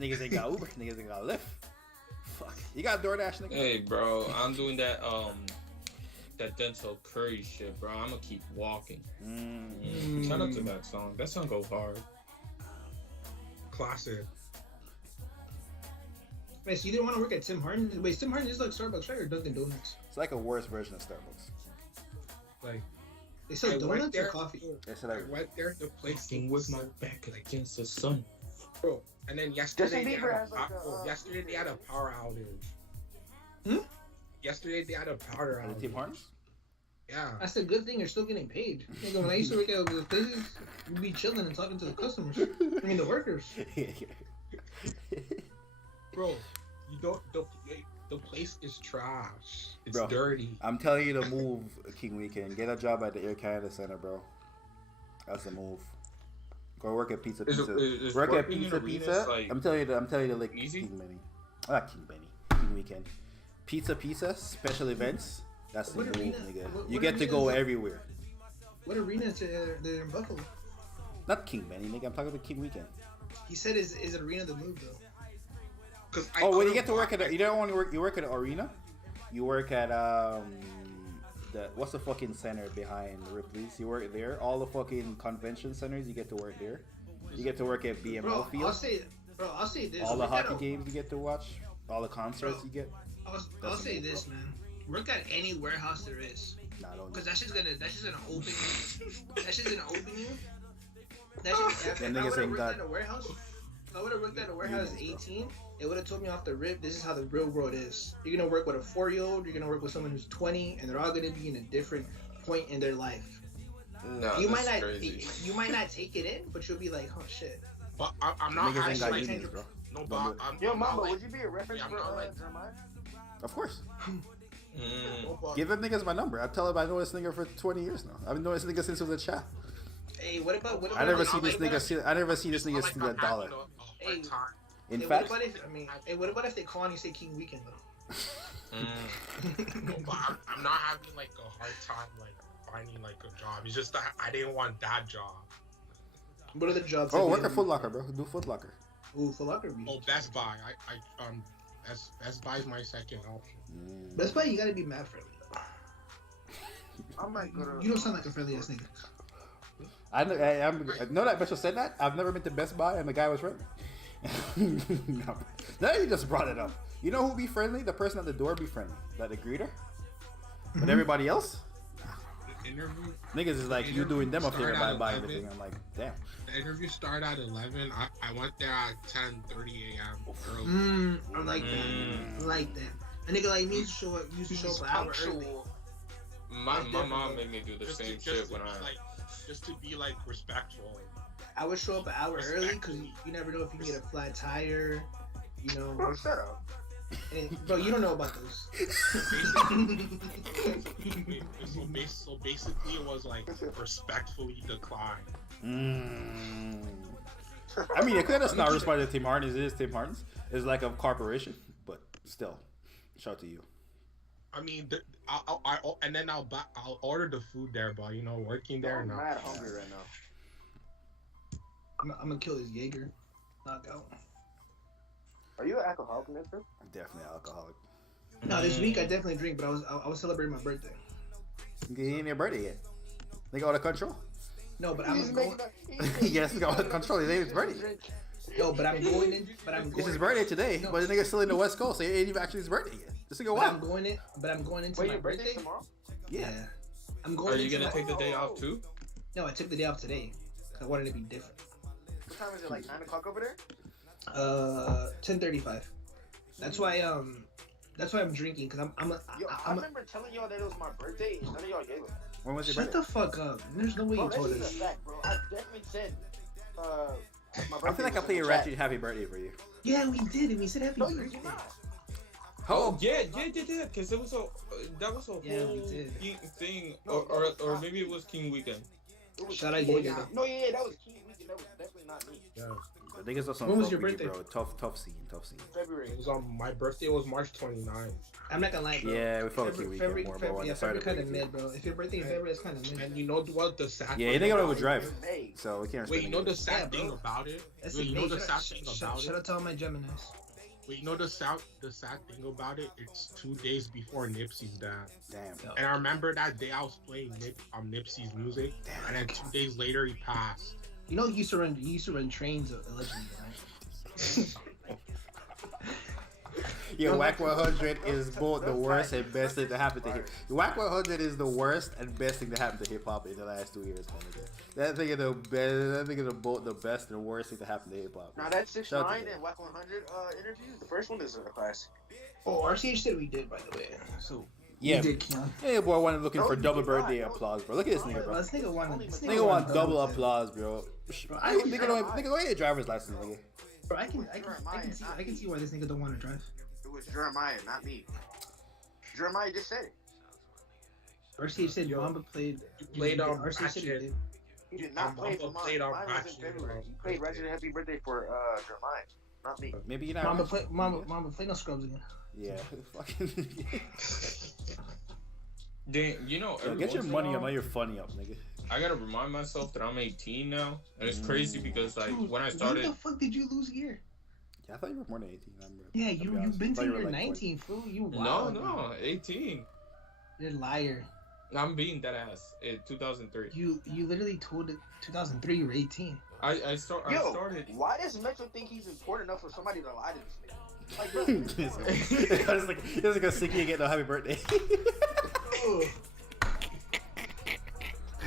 Niggas ain't got Uber. Niggas ain't got Lyft. Fuck. You got DoorDash, nigga? Hey, bro, I'm doing that Denzel Curry shit, bro. I'm gonna keep walking. Shout out to that song. That song goes hard. Classic. Wait, so you didn't want to work at Tim Hortons? Wait, Tim Hortons is like Starbucks, right? Or Dunkin' Donuts? It's like a worse version of Starbucks. Like They sell I donuts went or there- coffee? It's I like went there, the place Fucking with my back against the sun. bro. And then yesterday Justin Bieber has like a, yesterday they had a power outage. Yesterday they had a power the outage. Tim Hortons. Yeah. That's a good thing. You're still getting paid. Nigga, when I used to work at those places, we'd be chilling and talking to the customers. I mean, the workers. Bro, you don't. The place is trash. It's Bro, dirty. I'm telling you to move, King Weekend. Get a job at the Air Canada Center, bro. That's a move. Go work at Pizza Is work at working in Pizza arenas, like, I'm telling you to like easy? King Benny. Not King Benny. King Weekend. Pizza, special events. That's the What move, arena- nigga. what You get to go arena is- everywhere. What arena is they're in Buffalo? Not King Benny, nigga. I'm talking about King Weekend. He said is arena the move though? Oh, when you get to work at you don't only work. You work at an arena. You work at what's the fucking center behind Ripley's? You work there. All the fucking convention centers. You get to work there. You get to work at BMO Bro, Field. I'll say this. All the Work at hockey a- games you get to watch. All the concerts you get. I'll say this, man. Work at any warehouse there is, Not only. cause that's just gonna open you. That's just gonna open you. That shit, Them if I niggas would've ain't worked got- at a warehouse, if I would have worked at a warehouse at 18, it would have told me off the rip. This is how the real world is. You're gonna work with a 4-year-old. You're gonna work with someone who's 20, and they're all gonna be in a different point in their life. No, You might that's not. crazy. You might not take it in, but you'll be like, oh shit. But I'm not Niggas ain't actually got like, unions, bro. no, but I'm Yo, I'm mama, not like, would you be a reference I'm for not like- Jeremiah? Of course. no, but- Give them niggas my number. I tell them I know this nigga for 20 years now. I've been knowing this nigga since he was a child. Hey, what about? I never I'm see this like, nigga. I never see this nigga like steal a I'm dollar. having a Hey. hard time. In Hey, fact, what about if they call and you say King Weekend though? No, but I'm not having like a hard time like finding like a job. It's just that I didn't want that job. What are the jobs? oh, that work we- at Foot Locker, bro. Do Foot Locker. Ooh, Foot Locker. Oh, Best Buy. Best Buy is my second option. Best Buy, you gotta be mad friendly. I might go to. You don't sound like a friendly ass nigga. I know that Mitchell said that. I've never been to Best Buy, and the guy was friendly. No. Now you just brought it up. You know who be friendly? The person at the door be friendly. That the greeter. But everybody else, The interview. niggas is like, you doing them a favor by buying the 11. thing. I'm like, damn. The interview started at 11. I went there at 10:30 a.m. early. I like that. I like that. A nigga like me used to show up an hour early. My mom made me do the same shit when just to be like respectful. I would show up an hour early because you never know if you can get a flat tire. You know. Bro, shut up. And, bro, you don't know about those. So basically, it was like respectfully declined. I mean, it could have not responded to Tim Hortons. It is Tim Hortons. It's like a corporation, but still, shout out to you. I mean, I'll order the food there, but you know, working there, I'm no. mad hungry right now. I'm gonna kill this Jaeger. Knockout. Are you an alcoholic, mister? I'm definitely an alcoholic. No, this week I definitely drink, but I was celebrating my birthday. You ain't your birthday yet. They got out of control. No, but I'm He's going. Yes, they got out of control. It ain't his birthday. No, but I'm going in. But I'm going. It's his birthday today, No. but the nigga's still in the West Coast, so it ain't even actually his birthday yet. This nigga But wild. I'm going in. But I'm going into Wait, my your birthday birthday. tomorrow? Yeah. I'm going. Are you into gonna my- take the day off too? No, I took the day off today. I wanted to be different. What time is it? Like 9 o'clock over there? 10:35. That's why I'm drinking because I remember telling y'all that it was my birthday and none of y'all gave it. When was your Shut birthday? the fuck up. There's no way Bro, you that told is a us. fact, bro. I definitely said my birthday. I feel like I was played in a the chat. ratchet happy birthday for you. Yeah, we did, and we said happy No, you birthday. did not. Oh yeah, because it was that was a Yeah, we whole did. thing, No, or maybe it was King Weekend. It was Shout out King Jaeger, Weekend. No, yeah, that was King Weekend. That was definitely not me. Yeah. The niggas also When was fuck your with you, birthday? bro. Tough scene. February. It was on my birthday was March 29th. I'm not gonna lie, bro. Yeah, we fuck with you February, weekend more, bro. I yeah, decided February to kind of break it. mid, bro. If your birthday in February, it's kind of mid. And you know what the sad Yeah, you thing nigga don't about have a drive, In May. so we can't. Wait, you know the sad Yeah, thing bro. about it? That's Wait, it, you know mate. the sad thing about Shout it? out to all my Geminis. Wait, you know the sad thing about it? It's 2 days before Nipsey's death. Damn. And I remember that day I was playing Nipsey's music, and then 2 days later he passed. You know, he used to run trains allegedly, right? Yo, Whack 100 is both the worst and best thing to happen to hip. Whack 100 is the worst and best thing to happen to hip hop in the last 2 years. Man. That thing is the best. That thing is both the best and the worst thing to happen to hip hop. Now that 6 Shout out to 9 them. and Whack 100 interview, the first one is a classic. Oh, RCH said we did, by the way. So Yeah, we did, Keon. hey boy, wanted looking No, for you double did not. birthday No, applause, bro. Look at this nigga, Well, bro. this nigga wanted. This Nigga want double birthday. applause, bro. I can- Nigga don't get a driver's license, nigga. Bro, I can see why this nigga don't want to drive. It was Jeremiah, not me. Jeremiah just said it. RCH said Yo, Mamba played. you played on RCH said he Ratchet. did. You did not play for Mamba mine. played on Mine was in Ratchet, February. bro. You played Ratchet Happy Birthday for Jeremiah, not me. Maybe you're not. Mamba play no scrubs again. Yeah, fucking. Damn, you know, Yo, every get your once in a money while, up, not your funny up, nigga. I gotta remind myself that I'm 18 now, and it's crazy because like Dude, when I started, When the fuck did you lose a year? Yeah, I thought you were more than 18. Yeah, I'll be you've honest. been I thought to you were your like 19, fool. You no, wild. 18. You're a liar. I'm being that ass. 2003. You literally told it 2003 you were 18. I started. Why does Metro think he's important enough for somebody to lie to this nigga? Like, bro, It's like a sick you get no happy birthday.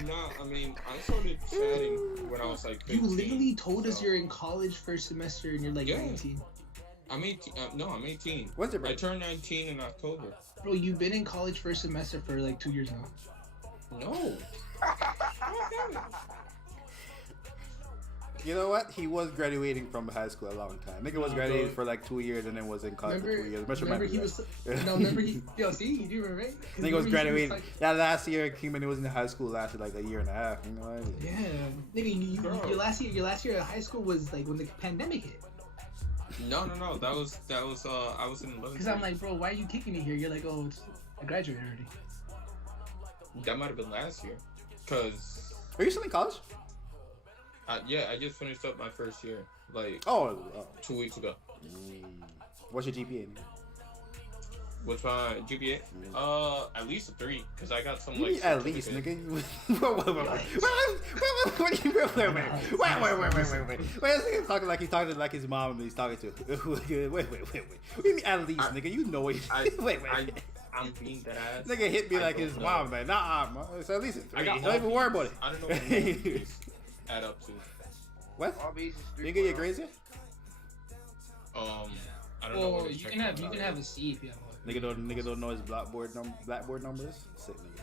Nah, I mean, I started chatting when I was like 15. You literally told us so- you're in college first semester and you're like Yeah. 19. I'm 18. No, I'm 18. When's your I birthday? turned 19 in October. Bro, you've been in college first semester for like 2 years now. No. You know what? He was graduating from high school a long time. Nigga was graduating for like 2 years and then was in college for 2 years. Remember he was. No, remember he. Yo, see, you do remember, right? 'Cause Nigga was remember he graduating. like- That last year came and he was in high school lasted like a year and a half. You know what I mean? Yeah, nigga, Bro. your last year of high school was like when the pandemic hit. No. That was I was in 11th. Cause I'm like, bro, why are you kicking me here? You're like, oh, I graduated already. That might have been last year. Cause Are you still in college? yeah, I just finished up my first year like Oh. 2 weeks ago. What's your GPA? What's my GPA? At least a 3, because I got some like. At least, nigga. Wait. This nigga talking like he's talking like his mom and he's talking to. Wait. What do you mean at least, nigga? You know it. Wait. I'm being that ass. Nigga hit me like his mom, man. Nah, man. It's at least a 3. Don't even worry about it. I don't know what these add up to. What? You get your grades yet? I don't know. Well, you can have a C if you have one. Nigga don't know his blackboard numbers. Sick nigga.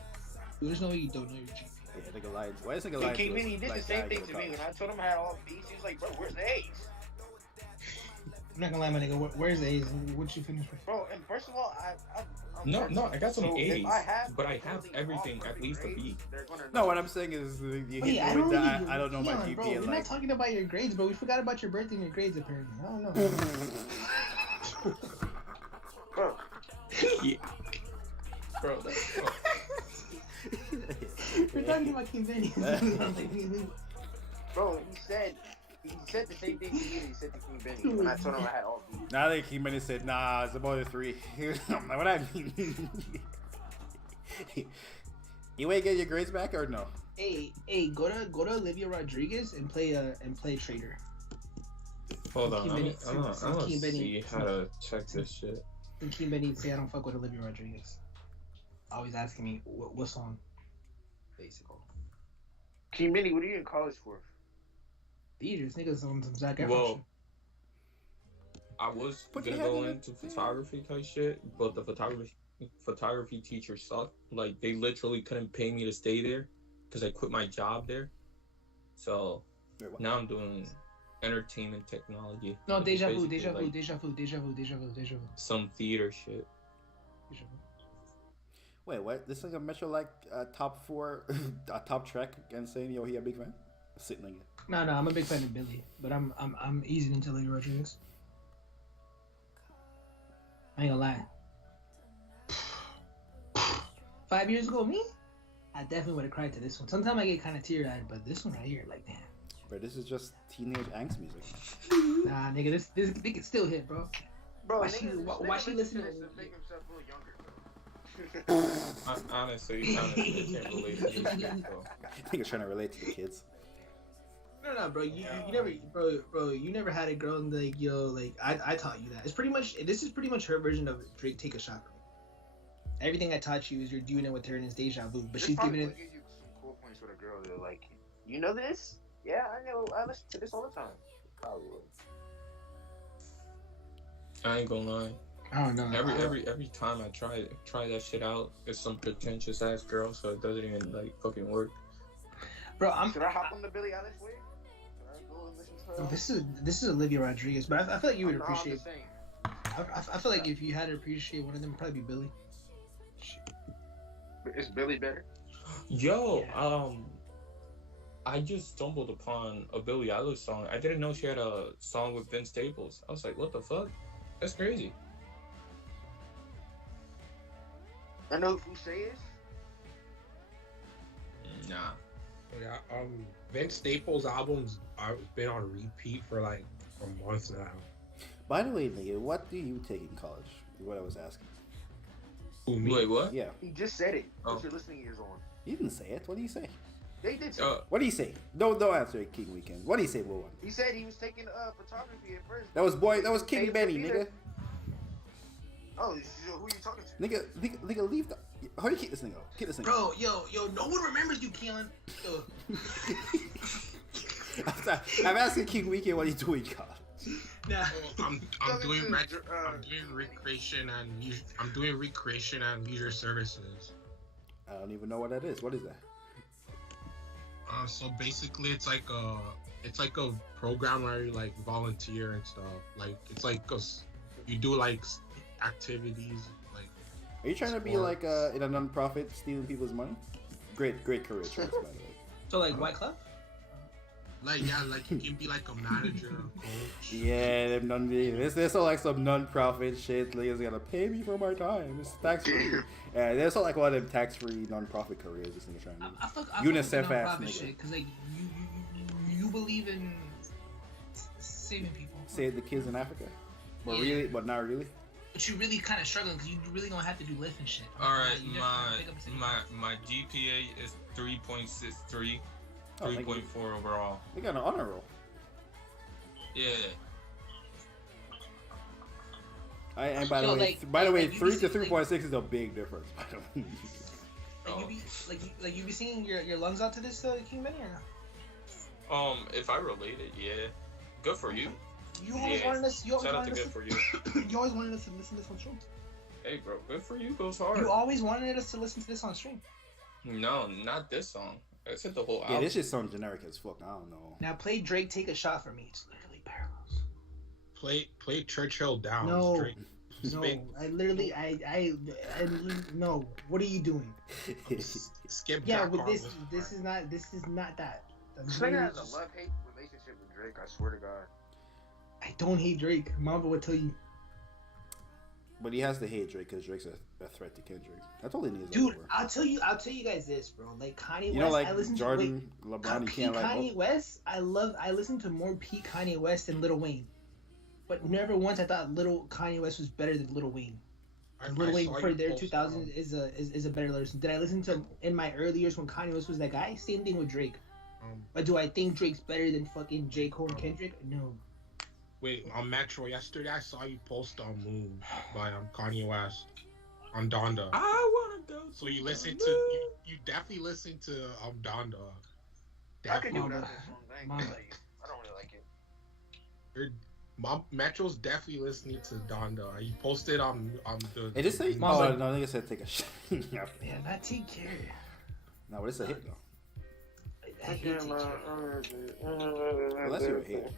There's no way you don't know your GPA. Yeah, nigga lied. Why is nigga lying? He came in, he did the same thing to me when I told him I had all B's. He was like, bro, where's the A's? I'm not gonna lie, my nigga. Where's the A's? What you finish with? Bro, and first of all, No, I got some A's, but I have completely everything off at least a grades, B. No, what I'm saying is you hit me I with don't that. need I don't know my Bro, GPA. we're not talking about your grades, bro. We forgot about your birthday and your grades, apparently. I don't know. Bro. Yeah. Bro, that's... We're talking about King Benny. Bro, he said the same thing to me that he said to King Benny when I told him I had all B's. Now that King Benny said, nah, it's about a 3. I'm like, what I mean? You ain't get your grades back or no? Hey, go to Olivia Rodriguez and play Trader. Hold on, I'm gonna King Benny. see how to check this shit. And King Benny say I don't fuck with Olivia Rodriguez. Always asking me what song. Basically. King Benny, what are you in college for? These niggas on some Zac Efron Well, shit. I was gonna go into photography type shit, but the photography teacher sucked. Like, they literally couldn't pay me to stay there because I quit my job there. So now I'm doing entertainment technology. No, deja vu. Some theater shit. Wait, what? This is a Metro like top 4, top track and saying yo he a big fan? Sitting nigga. No, I'm a big fan of Billy, but I'm easing into Olivia Rodriguez. I ain't gonna lie. 5 years ago, me, I definitely would have cried to this one. Sometimes I get kind of teary-eyed, but this one right here, like, damn. Bro, this is just teenage angst music. Nah, nigga, this can still hit, bro. Bro, Why she listening to make himself feel younger, bro. Honestly, I can't relate to these kids, bro. Niggas trying to relate to the kids. No, bro. You never, bro. You never had a girl and like, yo, like I taught you that. This is pretty much her version of Drake Take a Shot. Everything I taught you is you're doing it with her and it's deja vu. But she's giving it. Give you some cool points with a girl. They're like, you know this? Yeah, I know. I listen to this all the time. Probably would. I ain't gonna lie. I don't know. Every time I try that shit out, it's some pretentious ass girl, so it doesn't even like fucking work. Bro, Should I hop on the Billie Eilish wave? Should I go and listen to her? This is Olivia Rodriguez, but I feel like you would appreciate. I'm I feel like if you had to appreciate one of them, it'd probably be Billy. Is Billy better? Yo, I just stumbled upon a Billie Eilish song. I didn't know she had a song with Vince Staples. I was like, what the fuck? That's crazy. I know who Fouché is. Nah. Yeah, Vince Staples' albums have been on repeat for months now. By the way, nigga, what do you take in college? What I was asking. Who, me? Wait, what? Yeah. He just said it. Oh. Put your listening ears on. You didn't say it. What do you say? They did say it. What do you say? Don't answer it, King Weekend. What do you say, Will? He said he was taking photography at first. That was King Benny, nigga. Oh, so who you talking to? Nigga, leave the. How do you keep this nigga? Keep this nigga. Bro, yo, no one remembers you, Keelan. I'm asking King Weekend what he's doing, God. Nah. I'm doing recreation and leisure services. I don't even know what that is. What is that? So basically, it's like a program where you like volunteer and stuff. Like it's like you do like activities. Like, are you trying to be like in a non-profit stealing people's money? Great career choice, by the way. So like White Club? Like you can be like a manager or coach. Yeah, there's all like some non-profit shit. Niggas gotta pay me for my time. It's tax-free. Yeah, there's all like one of them tax-free non-profit careers. This nigga trying to do. UNICEF ass nigga. Shit, cause like you believe in saving people. Save the kids in Africa, but really, but not really. But you really kind of struggling because you really gonna have to do lift and shit. All right, my GPA is 3.63, 3.4 overall. We got an honor roll. Yeah. And by the way, 3 to 3.6 is a big difference. You be singing your lungs out to this King Benny or no? If I relate it, yeah. Good for you. You always wanted us. You always Shout out wanted to us. good for you. You always wanted us to listen to this on stream. Hey, bro, good for you. Goes hard. You always wanted us to listen to this on stream. No, not this song. I said the whole album. Yeah, this shit sounds generic as fuck. I don't know. Now play Drake Take a Shot for me. It's literally parallels. Play Churchill down. No. Drake. No, I literally, no. What are you doing? Skip. Yeah, Jack with Harlow. this is not that. This nigga has a love-hate relationship with Drake. I swear to God. I don't hate Drake. Mamba would tell you. But he has to hate Drake because Drake's a threat to Kendrick. That's all he needs. Dude, anymore. I'll tell you guys this, bro. Like Kanye West, You know, like I listen Jordan, to LeBron, you Peak can't like Kanye both. West. I listen to more peak Kanye West than Lil Wayne. But never once I thought Little Kanye West was better than Lil Wayne. Lil Wayne for their 2000 is a better listen. Did I listen to him in my early years when Kanye West was that guy? Same thing with Drake. But do I think Drake's better than fucking J. Cole and Kendrick? No. Wait, on Metro yesterday I saw you post on Moon by Kanye West on Donda. I wanna go. So you listen to you definitely listen to Donda. I can do Mamba. that song. I don't really like it. Metro's definitely listening to Donda. He posted on the. It just say, Mamba. oh no, I think it said take a shot. Yeah, not take care. No, but it's a hit though. I hate take care. Well, that's your hit.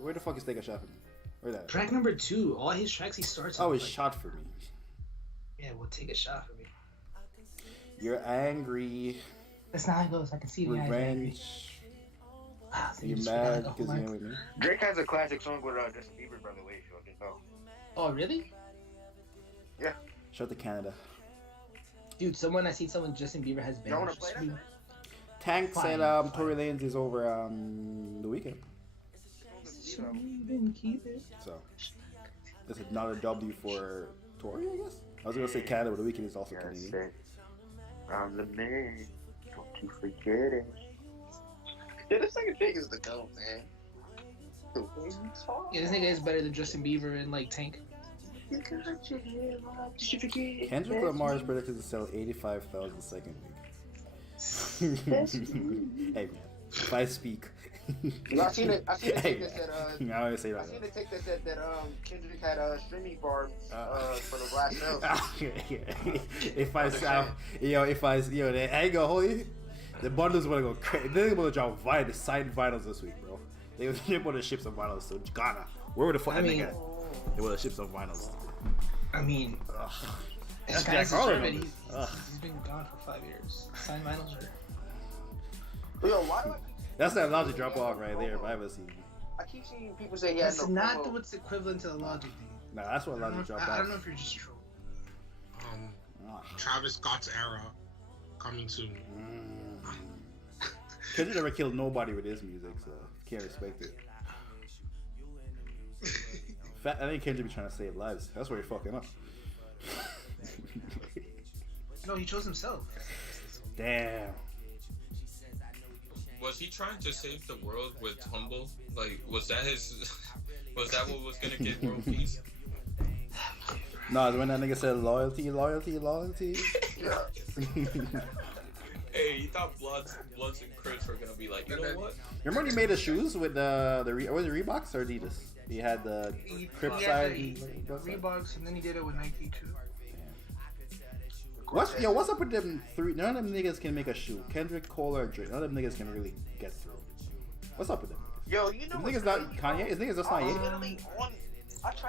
Where the fuck is take a shot for me? Where that? Track number 2. All his tracks he starts. Oh, off it's like, shot for me. Yeah, well, take a shot for me. You're angry. That's not how it goes. I can see the Revenge. Wow, so You're just mad forgot the because whole you're line. with me. Drake has a classic song with Justin Bieber, by the way, if you didn't know. Oh, really? Yeah. Shout out to Canada. Dude, someone Justin Bieber has been. You want to play that? Tank Fine, said Tory Lanez is over the weekend. So it's another W for Tory, I guess. I was gonna say Canada, but the weekend is also Canadian. I'm the man. Don't you forget it. Yeah, this nigga Drake is the goat, man. The way you talk. Yeah, this nigga is better than Justin Bieber and like Tank. Kendrick Lamar is predicted to sell 85,000 second week. Hey man, if I speak. I seen it. I seen the Hey, take that said. I always say I that. seen the take that said that Kendrick had streaming bars for the last sale. If I sound, they ain't gonna hold you. The bundles wanna go crazy. They're gonna drop the signed vinyls this week, bro. They wanna ship some vinyls to Ghana. Where would the fuck that nigga at? They wanna ship some vinyls. I mean, That's this Jack guy's Harlow determined. numbers. He's been gone for 5 years. Signed vinyls are. Yo, why do I keep That's that logic drop off right there. If I ever seen. I keep seeing people say he has That's no not promo. what's equivalent to the Logic thing. Nah, that's what logic dropped I off. don't know if you're just trolling. Travis Scott's era coming soon. Kendrick never killed nobody with his music, so can't respect it. I think Kendrick be trying to save lives. That's where you're fucking up. No, he chose himself. Damn. Was he trying to save the world with Humble? Like, was that his? Was that what was gonna get world peace? No, when that nigga said loyalty. Yeah. Hey, he thought Bloods and Crips were gonna be like, you know what? Remember when he made the shoes with was it Reeboks or Adidas? He had the Crip side. And Reeboks, and then he did it with Nike too. What's up with them three? None of them niggas can make a shoe. Kendrick, Cole, or Drake. None of them niggas can really get through. What's up with them? Yo, you know Niggas not Kanye. Is niggas just not Ye?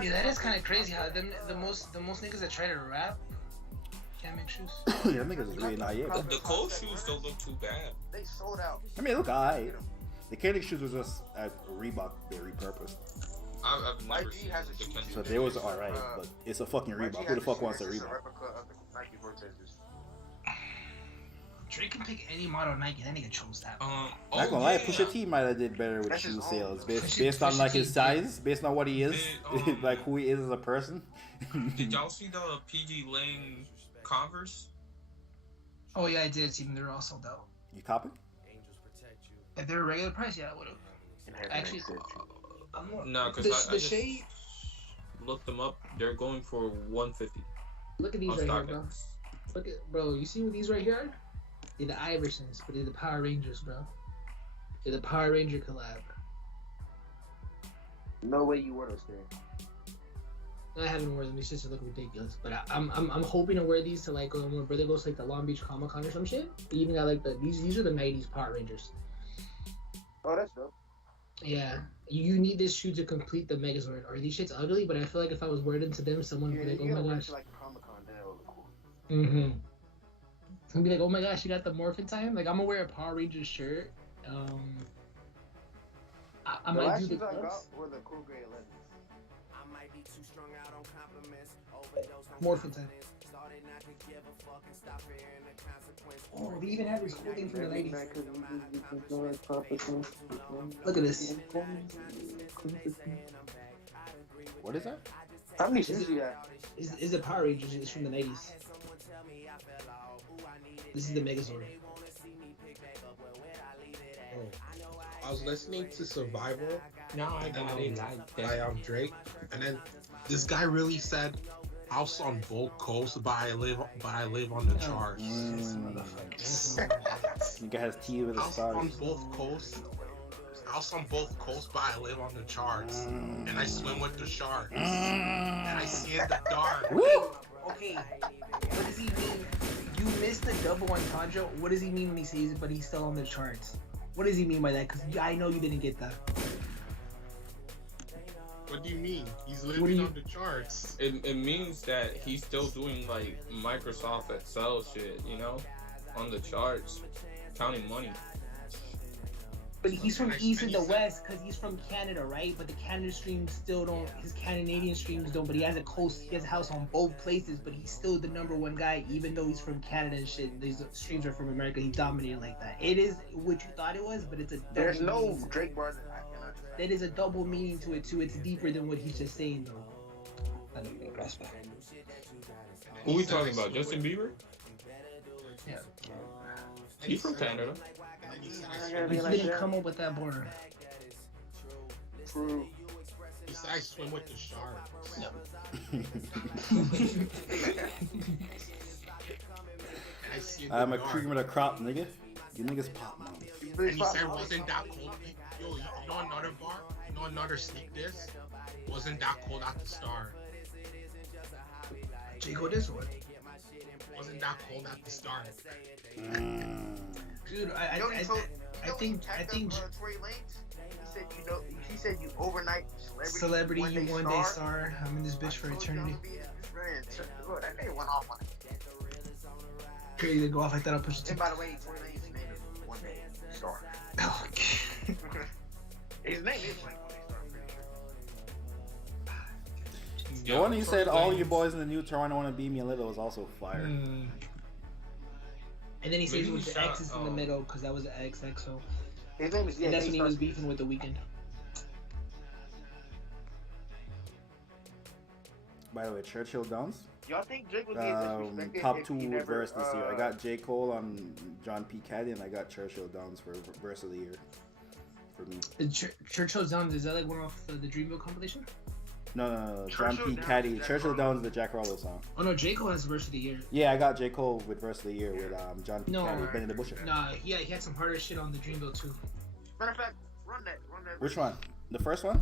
Yeah, that is kind of crazy how the most niggas that try to rap can't make shoes. Yeah, niggas is really not Ye. The Cole shoes don't look too bad. They sold out. I mean, look, alright. The Kendrick shoes was just at Reebok. They repurposed. I've My never G seen has a the shoe Kendrick. So they was alright, but it's a fucking Reebok. Who the fuck wants a It's a Reebok? replica of the Nike Vortexes. Drake can pick any model Nike. That nigga chose that. Not gonna lie, Pusha T might have did better with shoe sales based on like his size, based on what he is, like who he is as a person. Did y'all see the PG Lang Converse? Oh yeah, I did see them. They're all sold out. You copy? If they're a regular price, yeah, I would have. Actually, no, because I just looked them up. They're going for $150. Look at these right here, bro. Look at, bro. You see what these right here are? They're the Iversons, but they're the Power Rangers, bro. They're the Power Ranger collab. No way you wear those things. I haven't worn them. These shits look ridiculous. But I'm hoping to wear these to like when my brother goes to like the Long Beach Comic Con or some shit. They even got like these are the '90s Power Rangers. Oh, that's dope. Yeah, you need this shoe to complete the Megazord. Or these shits ugly, but I feel like if I was wearing to them, someone would be like, "Oh my gosh." Like Comic-Con, that would look cool. Mm-hmm. I'm be like, "Oh my gosh, you got the Morphin time." Like I'm gonna wear a Power Rangers shirt. I might do the got gloves. were the cool gray 11s. Morphin time. Oh, they even have this cool thing from the ladies. Look at this. What is that? How many shoes you got? Is the Power Rangers? It's from the 90s. This is the Megazord. I was listening to Survival. Now I got it by Drake, and then this guy really said, "House on both coasts, but I live on the charts." You guys tea with the House stars. on both coasts. House on both coasts, but I live on the charts, and I swim with the sharks, and I see in the dark. Woo! Okay, what does he mean? You missed the double entendre. What does he mean when he says it, but he's still on the charts? What does he mean by that? Because I know you didn't get that. What do you mean? He's living on the charts. It means that he's still doing like Microsoft Excel shit, you know, on the charts, counting money. But he's from East and the West because he's from Canada, right? But the Canada streams still don't. His Canadian streams don't. But he has a coast. He has a house on both places. But he's still the #1 guy, even though he's from Canada and shit. These streams are from America. He's dominated like that. It is what you thought it was, but it's a. There's no Drake bar that I cannot. That is a double meaning to it too. It's deeper than what he's just saying though. I don't think that's bad. Who are we talking about? Justin Bieber? Yeah. He's from Canada. He didn't come up with that border. True. He said I swim with the sharks. No. I'm a cream of the crop, nigga. You niggas pop, man. And he said, wasn't that cold? Yo, you know another bar? You know another sneak this? Wasn't that cold at the start? Jago this one. Wasn't that cold at the start? Dude, I think Tory Lanez. He said you overnight celebrity you one day star. I'm in this bitch for eternity. Bro, that nigga went off on it. Crazy to go off like that. I'll push it. And by the way, Tory Lanez name is one day star. His name is like one day star. I'm pretty sure. The one he said, "All you boys in the new Toronto want to beat me a little" was also fire. And then he says it was the X's in the middle because that was the XXO. His name is and that's when he was beefing with The Weeknd. By the way, Churchill Downs. Y'all think Drake would be disrespected top if 2 he never, verse this year. I got J. Cole on John P. Caddy, and I got Churchill Downs for verse of the year for me. Churchill Downs, is that like one off the Dreamville compilation? No. John P. Caddy. Churchill Downs, the Jack Harlow song. Oh no, J. Cole has verse of the year. Yeah, I got J. Cole with verse of the year with John P. Caddy, Benny the Butcher. Nah, he had some harder shit on the Dreamville too. Matter of fact, run that. Which one? The first one?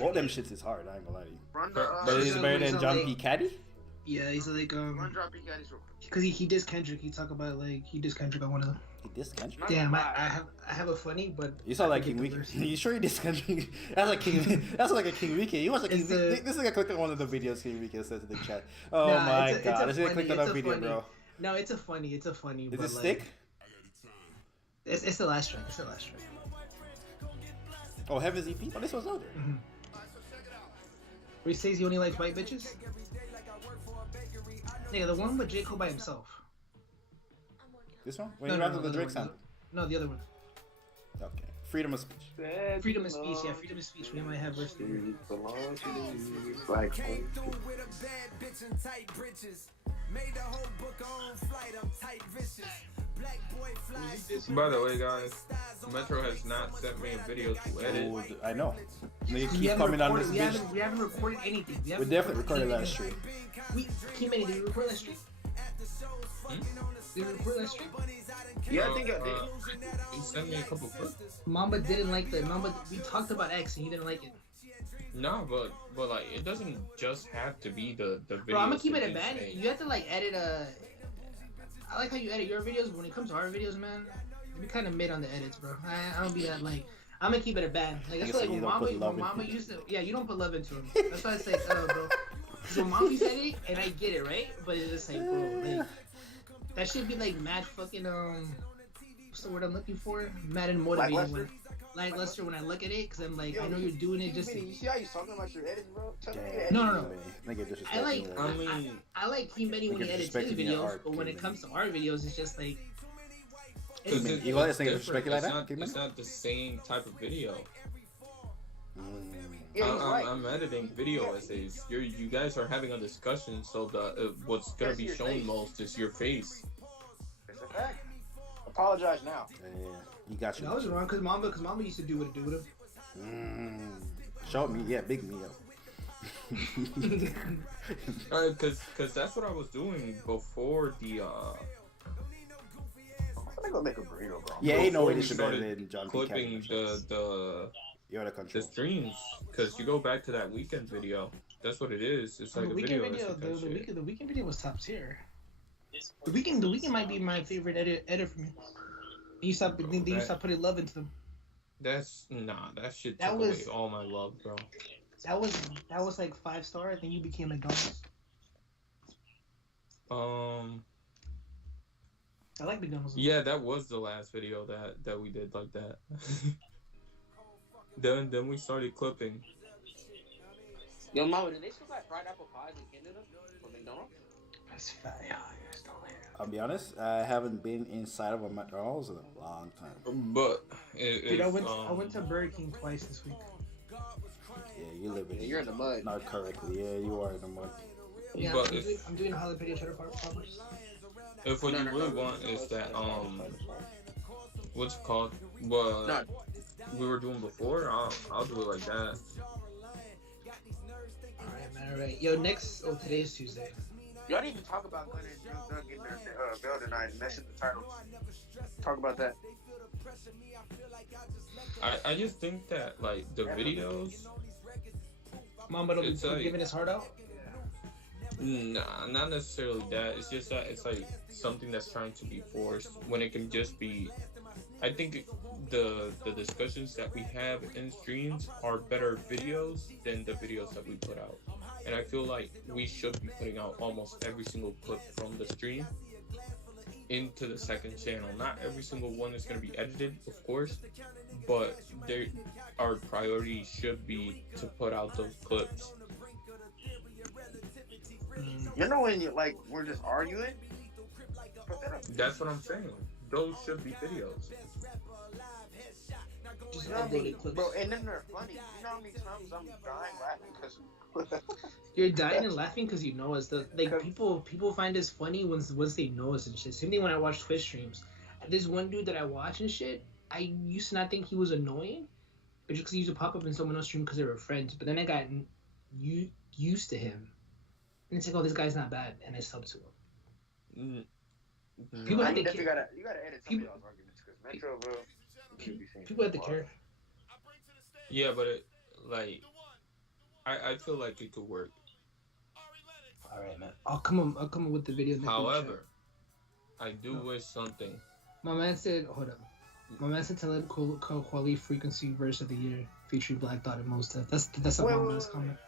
All them shits is hard, I ain't gonna lie to you. But it is better than John P. Caddy? Yeah, he's like Run John P. Caddy's real quick. Because he dissed Kendrick. He talk about like he dissed Kendrick on one of them. He dissed Kendrick? Damn, I have a funny, but you sound like King Weekend. You sure he dissed Kendrick? That's like King. That's like a King Weekend. You watch like King Weekend. This nigga clicked on one of the videos King Weekend said to the chat. Oh my god, this nigga clicked on that video, bro. No, it's a funny. Is but it like, stick? It's the last track. Oh, Heaven's EP? Oh, this was out there. Mm-hmm. Where he says he only likes white bitches? Nigga, the one with J. Cole by himself. This one? When you rap the Drake sample? No, the other one. Okay. Freedom of speech. Freedom of speech, yeah, freedom of speech. We might have verse. Like, By the way, guys, Metro has not sent me a video to edit. Oh, I know. They keep coming on this bitch. We haven't recorded anything. We definitely recorded last stream. Did we record last stream? Did we record last stream? yeah, I think I did. He sent me a couple clips. Mamba didn't like we talked about X and he didn't like it. No, but like it doesn't just have to be the video. Bro, I'm gonna keep it a band. You have to like edit I like how you edit your videos, but when it comes to our videos, man, we kind of mid on the edits, bro. I don't be that like. I'm gonna keep it a band. Like that's like when Mama used to. Yeah, you don't put love into him. That's why I say, bro. So Mama used to edit, and I get it, right? But it's just like, bro, like that should be like mad fucking what's the word I'm looking for? Mad and motivating. Like Lester, when I look at it, because I'm like, I know you're doing it just. You see how you talking about your editing, bro? No. I like He-Many when he edits his videos, but when it comes to our videos, it's just like. It's not the same type of video. Yeah, I'm editing video essays. You guys are having a discussion, so what's gonna be shown most is your face. It's a fact. Apologize now. Yeah, you got you. That was wrong because Mama used to do what it do with him. Show me, yeah, big me up. Cause that's what I was doing before the. I'm gonna make a burrito, bro. Yeah, ain't no way this should better than John P. Clipping the streams, cause you go back to that weekend video. That's what it is. It's like the a weekend video. The weekend video was top tier. The weekend might be my favorite edit for me. You stop putting love into them. That shit took away all my love, bro. That was like 5-star, then you became McDonald's. I like McDonald's. Yeah, that was the last video that we did like that. then we started clipping. Yo, Mama, did they still got fried apple pies in Canada from McDonald's? That's fat. Yeah, still there. I'll be honest, I haven't been inside of a McDonald's in a long time. But dude, I went to Burger King twice this week. Yeah, you live in. You're in the mud. Not correctly. Yeah, you are in the mud. Yeah, I'm doing jalapeno cheddar poppers. If what you really want is that what's it called? What we were doing before, I'll do it like that. Alright, man. Alright. Yo, today's Tuesday. Y'all need to talk about Gunna and Doug getting their bell tonight, and that's in the title. Talk about that. I just think that like the videos. Mamba don't be giving his heart out. Nah, not necessarily that. It's just that it's like something that's trying to be forced when it can just be. I think the discussions that we have in streams are better videos than the videos that we put out. And I feel like we should be putting out almost every single clip from the stream into the second channel. Not every single one is going to be edited, of course, but our priority should be to put out those clips. You know when we're just arguing? That's what I'm saying. Those should be videos. You know what I mean? Bro, and then they're funny. You know how many times I'm dying laughing because... You're dying and laughing because you know us. People find us funny once they know us and shit. Same thing when I watch Twitch streams. There's one dude that I watch and shit. I used to not think he was annoying, but just because he used to pop up in someone else's stream because they were friends. But then I got used to him. And it's like, oh, this guy's not bad, and I sub to him. People have to care. You gotta edit some of y'all's arguments because Metro, bro. People have to care. Yeah, but I feel like it could work. All right, man. I'll come up with the video. However, I do wish something. My man said, hold up. My man said Talib Kweli Frequency Verse of the Year featuring Black Thought and Most Def. That's a long comment.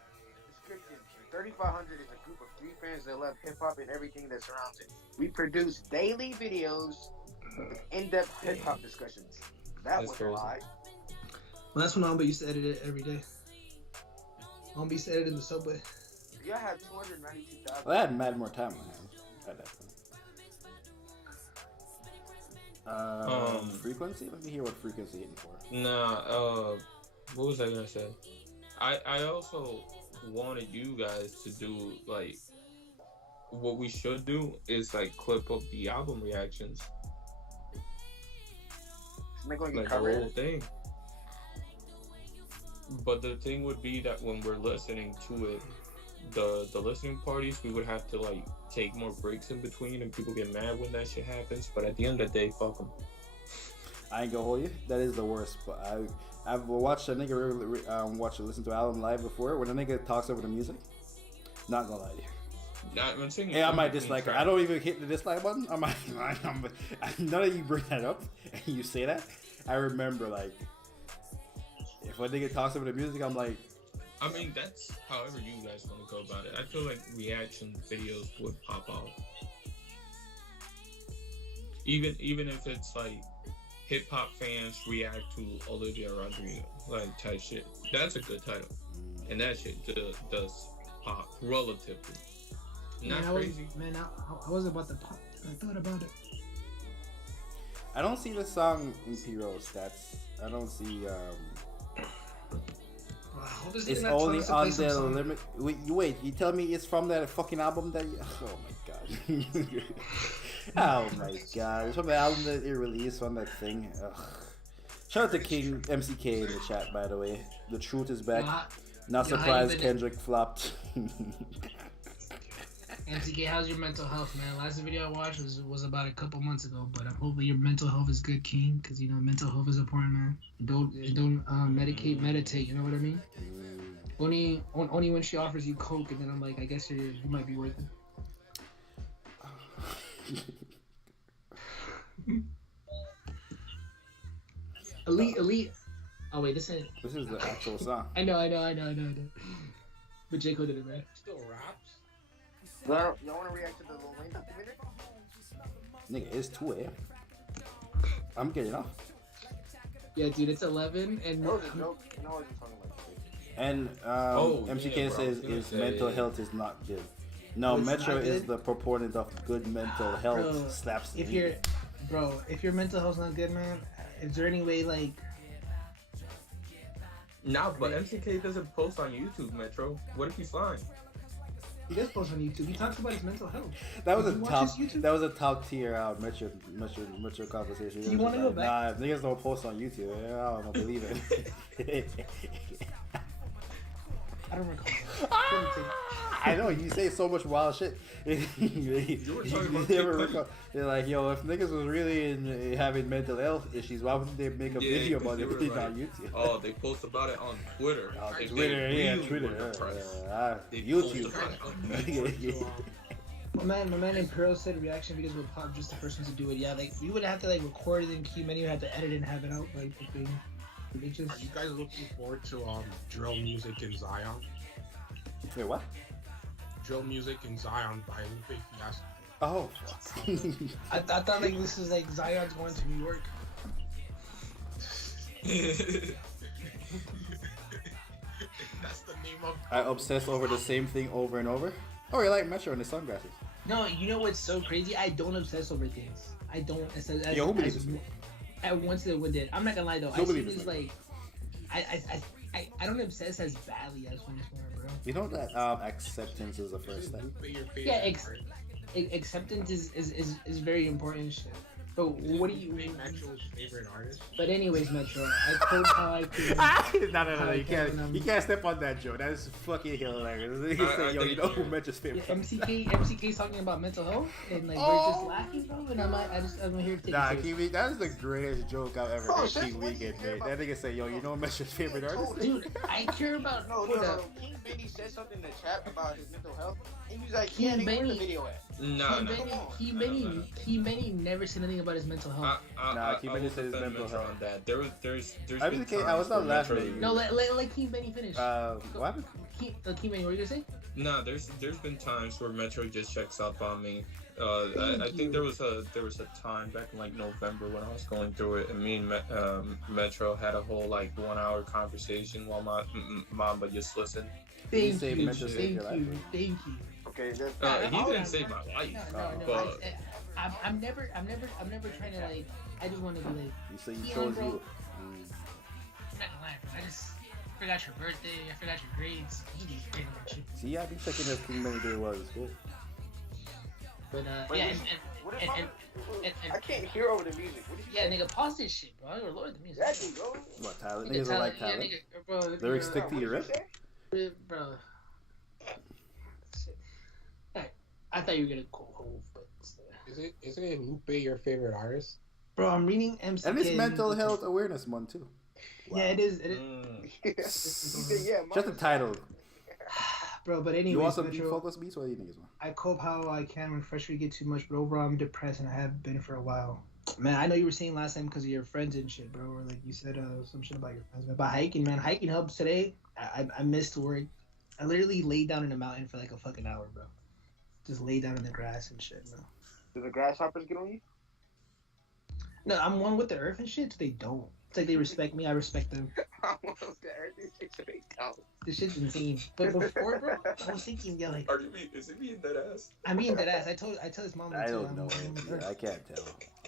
3500 is a group of 3 fans that love hip hop and everything that surrounds it. We produce daily videos with in-depth hip hop discussions. That was a lie. Well, that's when Amba used to edit it every day. Amba used to edit in the subway. Y'all have 292,000. Well, I had mad more time on him at that point. Frequency? Let me hear what Frequency hitting for. Nah, what was I gonna say? I also wanted you guys to do, like, what we should do is, like, clip up the album reactions. Like the whole thing. But the thing would be that when we're listening to it, the listening parties, we would have to, like, take more breaks in between, and people get mad when that shit happens. But at the end of the day, fuck them. I ain't gonna hold you. That is the worst. But I've watched a nigga listen to an album live before. When a nigga talks over the music, not gonna lie to you. Yeah, I might dislike her. I don't even hit the dislike button. None of you bring that up and you say that. I remember, like, if a nigga talks over the music, I'm like, I mean, that's however you guys want to go about it. I feel like reaction videos would pop off. Even if it's like hip hop fans react to Olivia Rodrigo, like, type shit. That's a good title, and that shit does pop relatively. Not crazy. I was about to pop. I thought about it. I don't see the song in P-Roll stats. I don't see. It's only on the limit. Wait, you tell me it's from that fucking album that? Oh my god. Oh my god. It's from the album that it released on that thing. Ugh. Shout out to King MCK in the chat, by the way. The truth is back. Not surprised Kendrick flopped. MCK, how's your mental health, man? Last video I watched was about a couple months ago, but hopefully your mental health is good, King, because, you know, mental health is important, man. Don't meditate, you know what I mean? Only when she offers you coke, and then I'm like, I guess you might be worth it. Elite. Oh wait, this is the actual song. I know. But J. Cole did it, man. Still raps. Y'all want to react to the Lil Wayne documentary? Nigga, it's 2 a.m. I'm getting off. Yeah, dude, it's 11, and that was a joke. You know, I was just talking about shit. And MCK says mental health is not good. No, Metro is the proponent of good mental health. Bro, slaps. If your mental health's not good, man, is there any way, like? Nah, but MCK doesn't post on YouTube, Metro. What if he's fine? He does post on YouTube. He talks about his mental health. That was a top tier Metro conversation. Do you want to go back? Nah, niggas don't post on YouTube. I don't believe it. I don't recall. I know you say so much wild shit. You were talking about They're like, yo, if niggas was really having mental health issues, why wouldn't they make a video about it on YouTube? Oh, they post about it on Twitter. Twitter. YouTube. My man Imperial said reaction videos would pop just the first one to do it. Yeah, like we would have to like record it in Q menu, have to edit it and have it out like the thing. Are you guys looking forward to drill music in Zion? Wait, what? Drill music in Zion by Lupe Fiasco. Oh, I thought like this is like Zion's going to New York. That's the name of. I obsess over the same thing over and over. Oh, you like Metro and the sunglasses? No, you know what's so crazy? I don't obsess over things. I don't. Yo, who believes this? I once it would did. I'm not gonna lie though. I see this like. I don't obsess as badly as one bro. You know that acceptance is the first step. Yeah, acceptance is very important shit. But what do you mean? Metro's favorite artist. But anyways, Metro, I told how I could. No, you can't step on that joke. That is fucking hilarious. He said, "Yo, you know who Metro's favorite?" MCK's talking about mental health, and like we're just laughing, bro. And I'm here to take. Nah, Kiwi, that is the greatest joke I've ever heard. Kiwi get made. That nigga say, "Yo, you know Metro's favorite artist?" Dude, I care about no. King Benny said something in the chat about his mental health. He was like, "Yeah, where's the video at?" Key Benny never said anything about his mental health. Key Benny said his mental health. On that. There's I was not laughing. No, let Key Benny finish. What? Key Benny, what were you gonna say? No, there's been times where Metro just checks up on me. I think there was a time back in like November when I was going through it, and me and Metro had a whole like 1 hour conversation while my Mamba just listened. Thank you. Okay, he didn't save my life. No, I'm never trying to like. I just want to be like. You say you Keon, chose bro. you. I'm not gonna lie, bro. I just forgot your birthday. I forgot your grades. You need to grade that shit. See, I be checking if King Many Day was good. But Wait, yeah, what if and I can't hear over the music. What did you yeah, say? nigga, pause this shit, bro. You're lower the music. Exactly, bro. What, talent? Nigga, Niggas don't like yeah, talent. nigga, bro. Lyrics nigga, stick to your What did you rip? say? bro. Shit. Alright, I thought you were gonna go home, but Isn't Lupe your favorite artist? Bro, I'm reading MC. And it's Mental Health Awareness Month, too. Yeah, it is. It is. He said, yeah, Just the title. Bro, but anyways, You want some Metro, focus beats? What do you think, man? I cope how I can when freshly get too much, but overall I'm depressed and I have been for a while. Man, I know you were saying last time because of your friends and shit, bro. Or like you said some shit about your friends. But hiking, man, hiking helps today. I missed work. I literally laid down in a mountain for like a fucking hour, bro. Just lay down in the grass and shit, bro. Did the grasshoppers get on you? No, I'm one with the earth and shit. So they don't. It's like they respect me. I respect them. This shit's insane. But before, bro, I was thinking, yeah, like Is it being dead ass? I mean that ass. I told his mom that I too. don't I'm know. one with the earth. I can't tell.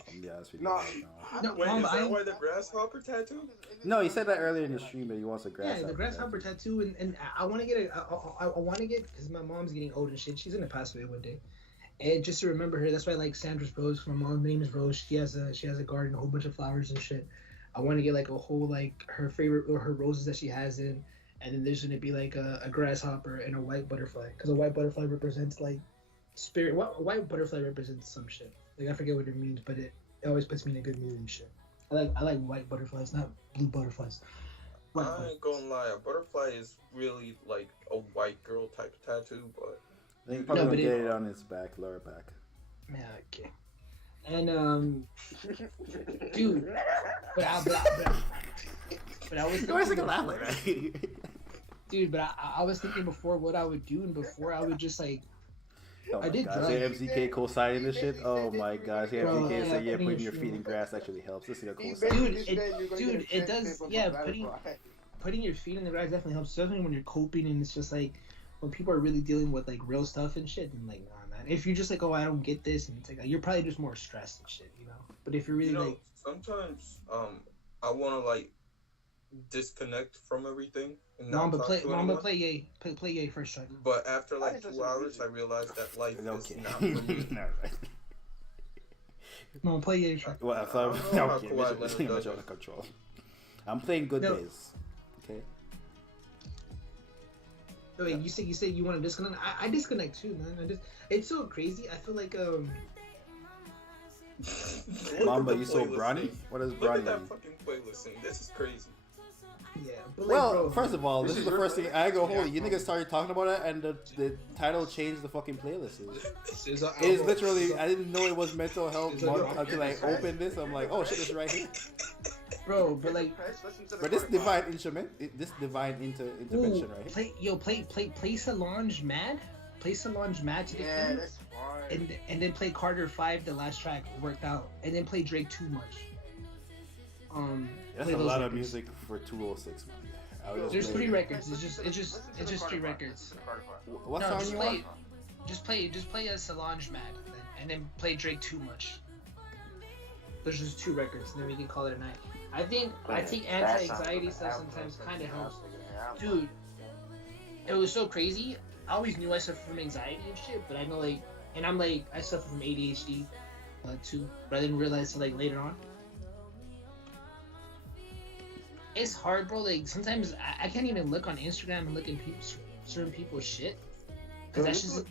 I'll be honest with you. No. I don't know. No, Wait, mom, is that I- why the grasshopper tattoo? No, he said that earlier in the stream that he wants a Yeah, grasshopper. the grasshopper tattoo, and I want to get I want to get because my mom's getting old and shit. She's gonna pass away one day, and just to remember her, that's why I like Sandra's Rose. My mom's name is Rose. She has a garden, a whole bunch of flowers and shit. I want to get like a whole like her favorite or her roses that she has in, and then there's gonna be like a grasshopper and a white butterfly because a white butterfly represents like spirit. What a white butterfly represents some shit. Like I forget what it means, but it always puts me in a good mood and shit. I like white butterflies, not blue butterflies. White I ain't butterflies. gonna lie, a butterfly is really like a white girl type of tattoo, but I think probably No, but gonna it- get it on his back, lower back. Yeah, okay. And dude, but I was Why is it thinking laugh like before, that? dude. But I was thinking before what I would do, and before I would just like Oh my I did gosh, drugs. MCK co-signing this shit. Oh my gosh, Bro, MCK yeah, said yeah, putting putting your your feet feet in grass actually helps. This is a He co-sign. basically said you're gonna dude, get a it does- sex tape yeah, of a putting- butterfly. putting your feet in the grass definitely helps, especially when you're coping and it's just like when people are really dealing with like real stuff and shit. And like, nah, man. If you're just like, oh, I don't get this, and it's like you're probably just more stressed and shit, you know. But if you're really you know, like, sometimes I wanna like disconnect from everything and not Mamba talk play, to Mamba anyone. play yay, play yay first strike. But after I like just 2 listen to hours, music. I realized that life Okay. is not for me. All right. Mamba play yay strike. Well, I thought I don't know how okay, Kawhi Mitchell- Leonard Mitchell does under it. control. I'm playing Good No. Days. Okay. Wait, you said you want to disconnect. I disconnect too, man. It's so crazy. I feel like Look Mamba, at the you so playlist brawny? thing. What does Look brawny at that mean? fucking playlist thing. This is crazy. yeah. But like, Well, bro, first of all, this This is is the your first thing. playlist? I go, holy, Yeah. you niggas started talking about it, and the title changed the fucking playlist. This is a It's album. literally, I didn't know it was mental health It's a month rock until I band. opened this. I'm like, oh shit, it's right here. bro, but like, Listen to the But this Carter divine instrument, this divine intervention right here. play Solange Mad, play Solange Mad to the Yeah, end, that's fine. and then play Carter 5, the last track worked out, and then play Drake Too Much. That's play a those lot of records. music for 206, man. I would There's just 3 play- records. It's just Listen to the 3 Carter records. Five. Listen to the Carter Five. What No, song just you play, want? just play a Solange Mad, and then play Drake Too Much. There's just 2 records, and then we can call it a night. I think anti-anxiety stuff sometimes kind of helps. Dude, it was so crazy. I always knew I suffered from anxiety and shit, but I know like, and I'm like, I suffer from ADHD too, but I didn't realize till like later on. It's hard, bro. Like sometimes I can't even look on Instagram and look at certain people's shit, cause that's just that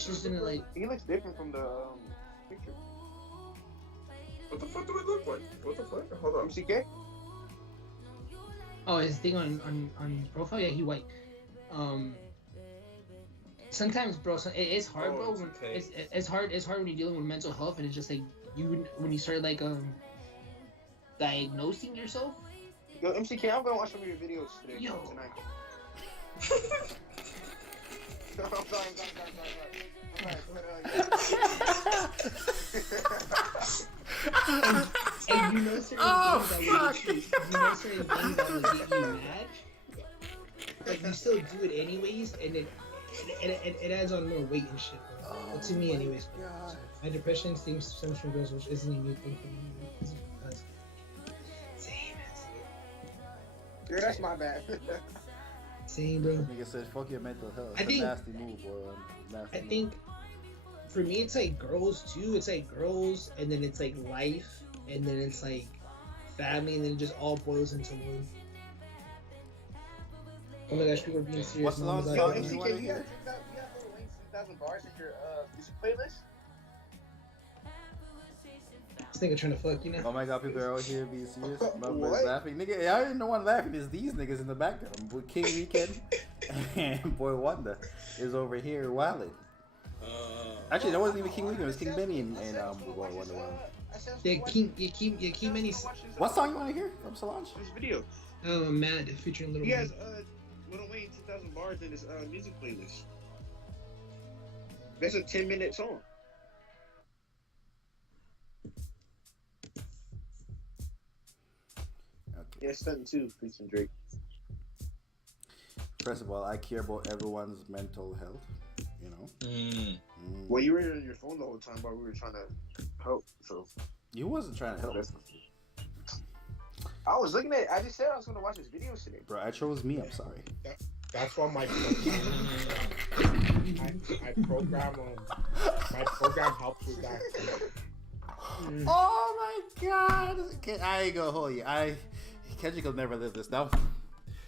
shit doesn't like. He looks different from the picture. What the fuck do it look like? What the fuck? Hold on. MCK? Oh, his thing on his profile, yeah, he white. Sometimes, bro, it's hard, bro. it's When, okay. it's hard when you're dealing with mental health, and it's just like when you start like diagnosing yourself. Yo, MCK, I'm gonna watch some of your videos today. Yo. Tonight. I'm sorry. And you know certain things that will get you mad. Like you still do it anyways, and then it adds on more weight and shit, bro. But to me, anyways. God. My depression stems from girls, which isn't a new thing for me. Same. Yeah, that's my bad. Same, bro. Nigga said, "Fuck your mental health." I think- nasty move, boy. Nasty I move. think for me, it's like girls too. It's like girls, and then it's like life, and then it's like family, and then it just all boils into one. Oh my gosh, people are being serious. What's the now. last Like, song like, you MCK, wanna you hear? got Little Wayne's 2,000 bars in your music playlist? This nigga trying to fuck you now. Oh my god, people are out here being serious. My What? boy's laughing. Nigga, I ain't no one laughing. It's these niggas in the background. Boy King Weekend and Boy Wonder is over here wilding. Actually, that wasn't even King Weekend. It was King Benny and Boy Wonder. Yeah, Keem Many. What song you want to hear from Solange? This video. Mad featuring Little He has Wayne. Little Wayne 2,000 bars in his music playlist. That's a 10-minute song. Okay. Yeah, Stunting 2, featuring Drake. First of all, I care about everyone's mental health. You know. Well, you were on your phone the whole time while we were trying to help, so. You wasn't trying to help, I was looking at it. I just said I was going to watch this video today. bro. I chose me. I'm sorry. That's why my program helps with that. Oh my god! I ain't gonna hold you. Kendrick will never live this down.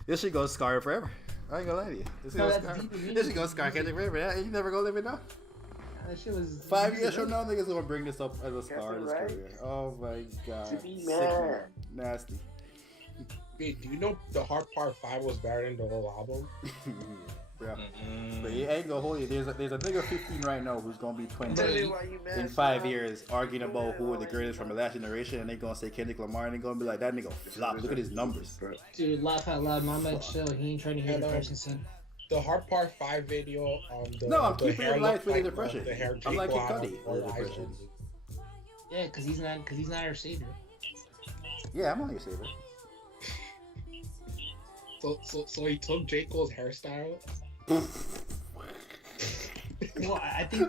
This shit goes scar forever. I ain't gonna lie to you. This shit goes scar Kendrick forever. Yeah, you never gonna live it down. That shit was 5 years from now, niggas gonna bring this up as a scar in his Right? career. Oh my god. To be Sick, mad. nasty. Wait, do you know the Hard Part 5 was better than the whole album? Yeah. But I ain't gonna hold you. There's a nigga 15 right now who's gonna be 20 Tell me why you mad, in 5 son. years arguing about who are the greatest from the last generation, and they gonna say Kendrick Lamar, and they gonna be like, that nigga flop. Look at his numbers. Dude, laugh out loud. My man, chill. He ain't trying to hear the person said. The Hard Part 5 video on the No, I'm the keeping hair it light looked for the like depression. The hair I'm like Jake Kid will have Cudi for with the eyes depression. only. Yeah, cause he's not our savior. Yeah, I'm on your saver. So he took J. Cole's hairstyle. Well, I think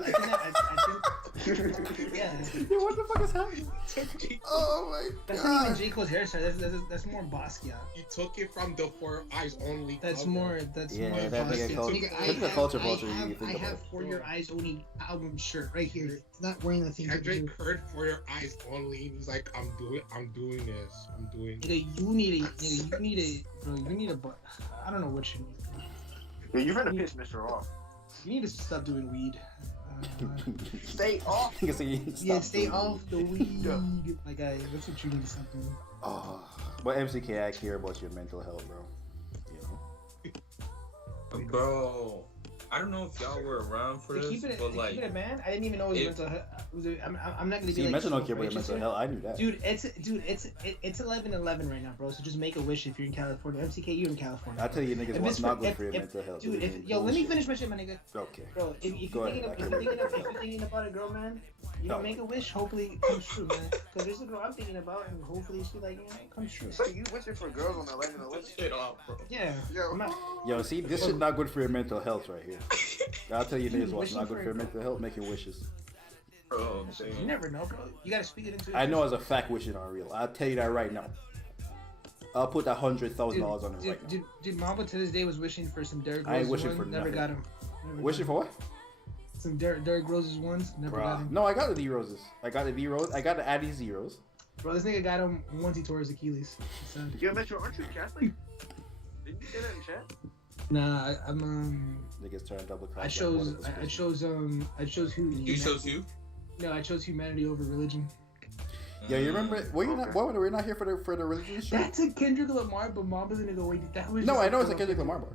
yeah. Yo, what the fuck is happening? Oh my That's not even J. Cole's hairstyle. That's more Basquiat. He took it from the For Eyes Only. That's cover. more. Yeah, more that nigga Basquiat. culture. Nigga, Look at the culture vulture you I think have about. For Your Eyes Only album shirt right here. It's not wearing the thing. Kendrick heard For Your Eyes Only, and he's like, I'm doing this. Nigga, you need a. I don't know what you need. Yeah, you're gonna piss Mr. off. You need to stop doing weed. Stay off. Nigga say you need to Yeah, stop stay doing off it. the weed. Like, that's what you need to stop doing. Oh, but MCK, I care about your mental health, bro. You know. Bro, I don't know if y'all were around for this, but like, keep it, man. I didn't even know it was mental health. I'm not gonna be See, like. mental don't care about your righteous mental here. health. I knew that. Dude, it's 11:11 right now, bro. So just make a wish if you're in California. MCK, you in California. I tell you, niggas, If what's it's not for- good for your if- mental health. Dude, This is let me bullshit. finish my shit, my nigga. Okay. Bro, if Go you're ahead, thinking about a girl, man, you know, No. make a wish. Hopefully it comes true, man. Because there's a girl I'm thinking about, and hopefully she like, it comes true. So you wishing for girls on 11/11? shit off, bro. Yeah. Yo. I'm not- Yo, see, this is not good for your mental health right here. I'll tell you Dude, niggas what's wishing not good for for your a- mental health, making wishes. Bro, You never know, bro. You gotta speak it into. I know as a fact wishing are real. I'll tell you that right now. I'll put $100,000 on it right now. Dude, Mamba to this day was wishing for some Derrick I ain't Rose's wishing one, for never nothing. got him. Never Wishing got for what? him. Some Derrick Rose's ones, never got Bruh. him. No, I got the D Roses. I got the D Rose. I got the Addy Zeros. Bro, this nigga got him once he tore his Achilles. So, Yo, Metro, aren't you Catholic? Didn't you say that in chat? nah, I'm Niggas turn double cross. I chose who? you chose you? No, I chose humanity over religion. Yeah, you remember? Were you not? Okay. Why were we not here for the religion stream? That's a Kendrick Lamar, but Mamba's gonna go wait. That was No, just I know a it's a Kendrick Lamar bar.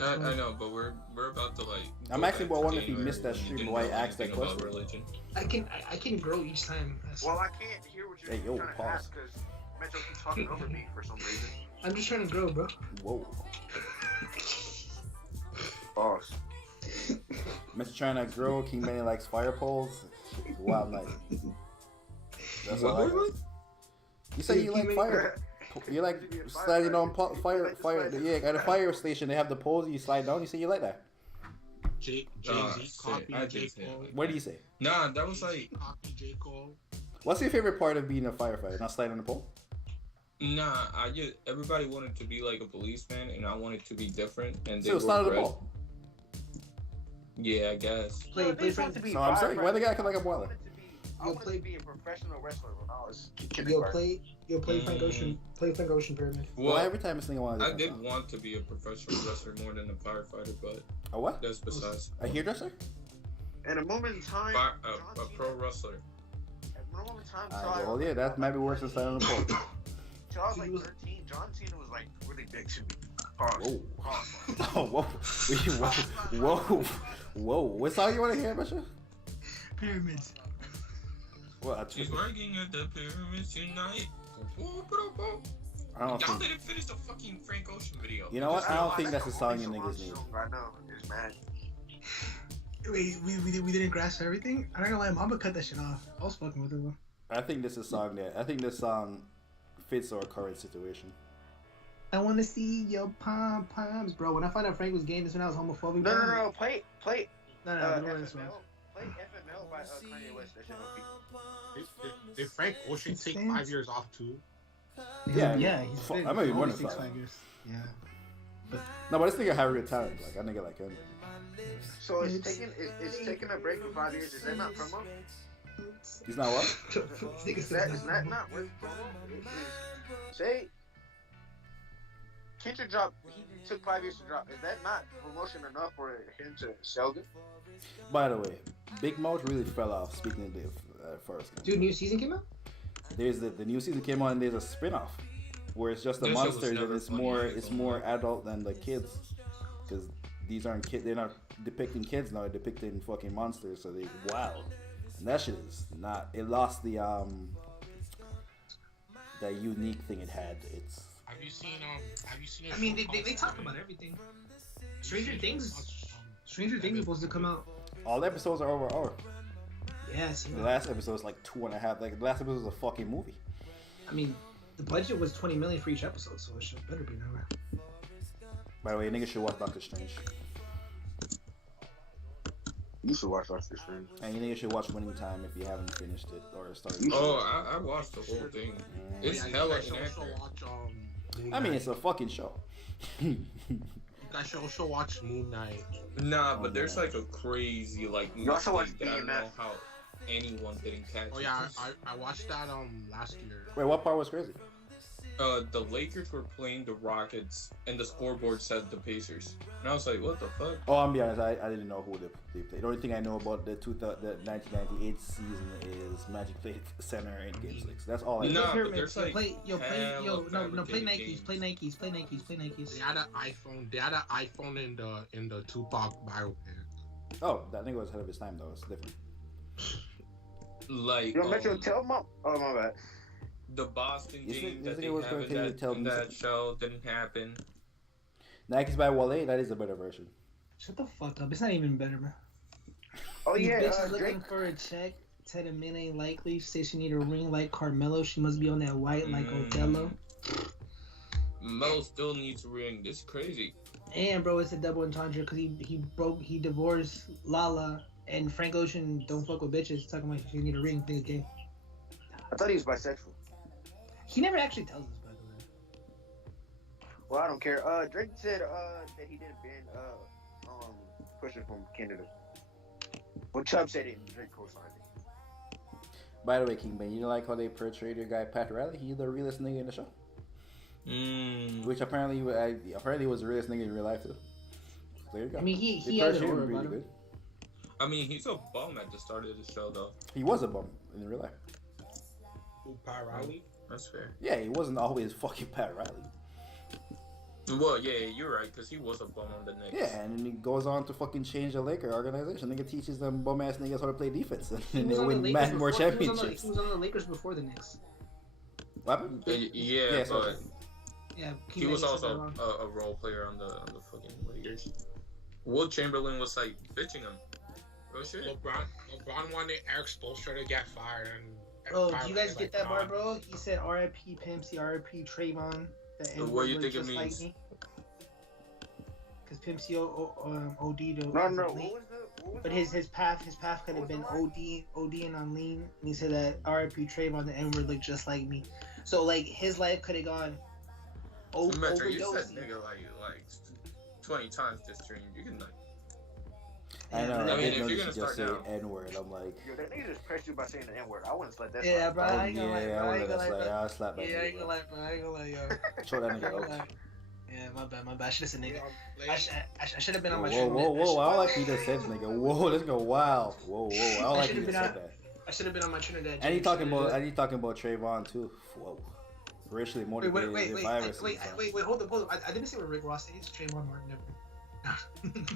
I know, but we're about to like. I'm go actually back to wondering if you January missed that when you stream, didn't why I know asked that anything about question. religion. I can grow each time. Well, I can't hear what you're Hey, yo, trying to pause. ask because Metro keeps talking over me for some reason. I'm just trying to grow, bro. Whoa. Pause. Mr. trying to grow, King Manny likes fire poles. Shit, wild night. That's all I got. You say you like fire. You like sliding on fire. Yeah, at a fire station they have the poles. You slide down. You say you like that. Jay-Z copy J. Cole. What do you say? Nah, that was like copy J. Cole. What's your favorite part of being a firefighter? Not sliding on the pole? Nah, everybody wanted to be like a policeman, and I wanted to be different. And they So slide on the pole. Yeah, I guess. Play Frank. So I'm saying, why the guy come like a boiler? I wanted to be a professional wrestler when I was Play Frank Ocean. Play Frank Ocean Pyramid. Well, every time this thing I did want to be a professional wrestler more than a firefighter, but a what? That's besides. A hairdresser? In a moment in time, a pro wrestler. At a moment in time, well, yeah, that might be worse than sliding on the pole. Till I was like 13, John Cena was like really big to me. Pause. Whoa. Whoa. What song you want to hear, Basha? Pyramids. Well, She's working at the pyramids tonight. Y'all didn't finish the fucking Frank Ocean video. You know what? I don't think that's a song you niggas need. I know. It's mad. Wait, we didn't grasp everything? I don't know why Mama cut that shit off. I was fucking with it. I think this is a song this song fits our current situation. I want to see your pom-poms. Bro, when I found out Frank was gay, this when I was homophobic. No. Play. No, this one. Play FML by Kanye West. That shit no beat. Did Frank Ocean take 5 years off too? Yeah. I might be more than 5 years. Yeah. No, but this nigga have real talent. Like, that nigga like him. So it's taking a break for 5 years. Is that not promo? He's not what? Is that not worth promo? Say, Kendrick dropped. He took 5 years to drop. Is that not promotion enough for him to sell good? By the way, Big Mouth really fell off. Speaking of Dave, first. Dude, new season came out. There's the new season came out and there's a spin-off where it's just the monsters and it's more adult than the kids because these aren't kids. They're not depicting kids now. They're depicting fucking monsters. So they wild. And that shit is not. It lost the unique thing it had. It's. Have you seen? I mean, they talk about everything. Stranger Things is supposed to come out. All the episodes are over an hour. Yes. The last episode is like 2.5. Like the last episode was a fucking movie. I mean, the budget was $20 million for each episode, so it should better be now. By the way, niggas should watch Doctor Strange. You should watch Doctor Strange. And you niggas should watch Winning Time if you haven't finished it or started. Oh, I watched the whole thing. It's hella inaccurate. I mean, it's a fucking show. You guys should also watch Moon Knight. Nah, but there's like a crazy you also watch that I don't know how anyone didn't catch. Oh yeah, I watched that last year. Wait, what part was crazy? The Lakers were playing the Rockets, and the scoreboard said the Pacers, and I was like, "What the fuck?" Oh, I'm be honest, I didn't know who they played. The only thing I know about the 1998 season is Magic played center in Game 6. That's all I know. No, but there's like play Nikes. They had an iPhone in the Tupac biopic. Oh, that nigga was ahead of his time though. It's different. Like Metro tell mom. Oh my bad. The Boston game that they was have in that show didn't happen. Nikes by Wale, that is a better version. Shut the fuck up. It's not even better, man. Oh yeah, bitch is looking for a check. Tell the man ain't likely. Say she need a ring like Carmelo. She must be on that white like Othello. Melo still needs a ring. This is crazy. And bro, it's a double entendre because he divorced Lala and Frank Ocean don't fuck with bitches. Talking about she need a ring. Think gay. I thought he was bisexual. He never actually tells us, by the way. Well, I don't care. Drake said that he didn't ban Pusha from Canada. Well, Chubb said it, and Drake co-signed it. By the way, King Ben, you don't like how they portrayed your guy Pat Riley? He's the realest nigga in the show. Which apparently was the realest nigga in real life too. So there you go. I mean, he has an aura about him. I mean, he's a bum at the start of the show, though. He was a bum in real life. Who, Pat Riley? That's fair. Yeah, he wasn't always fucking Pat Riley. Well, yeah, you're right, because he was a bum on the Knicks. Yeah, and then he goes on to fucking change the Laker organization. Nigga teaches them bum ass niggas how to play defense, and they win mad more championships. He was on the Lakers before the Knicks. What happened? Yeah, but yeah, he was also a role player on the fucking Lakers. Will Chamberlain was like bitching him. Oh shit. LeBron wanted Eric Spoelstra to get fired. Bro, do you guys get that bar, bro? He said R.I.P. Pimpsy, R.I.P. Trayvon. What do you think it means? Because because Pimp C OD'd. No. What was but his path could have been ODing on lean, and he said that R.I.P. Trayvon the N-word looked just like me. So like his life could have gone Metro, you overdose. said nigga like 20 times this stream. You can like. I know. I mean, didn't if you're know gonna you just start say now. N-word. I'm like, Yo, that nigga just pressed you by saying the N-word. I wouldn't let that. Yeah, bro. oh I ain't gonna lie, bro. yeah, I ain't gonna lie, bro. I'll slap that. Yeah, I nigga, ain't gonna lie, bro. I ain't gonna lie, yo. Throw that nigga out. Yeah, my bad. I should have said nigga. I should have been on my. Whoa! I don't like you just said nigga. Whoa, let's go wild. Whoa! I don't like you just said that. I should have been on my Trinidad. And you talking about Trayvon too. Whoa. Racially motivated viruses. Wait, hold up. I didn't say what Rick Ross said. It's Trayvon Martin. Never.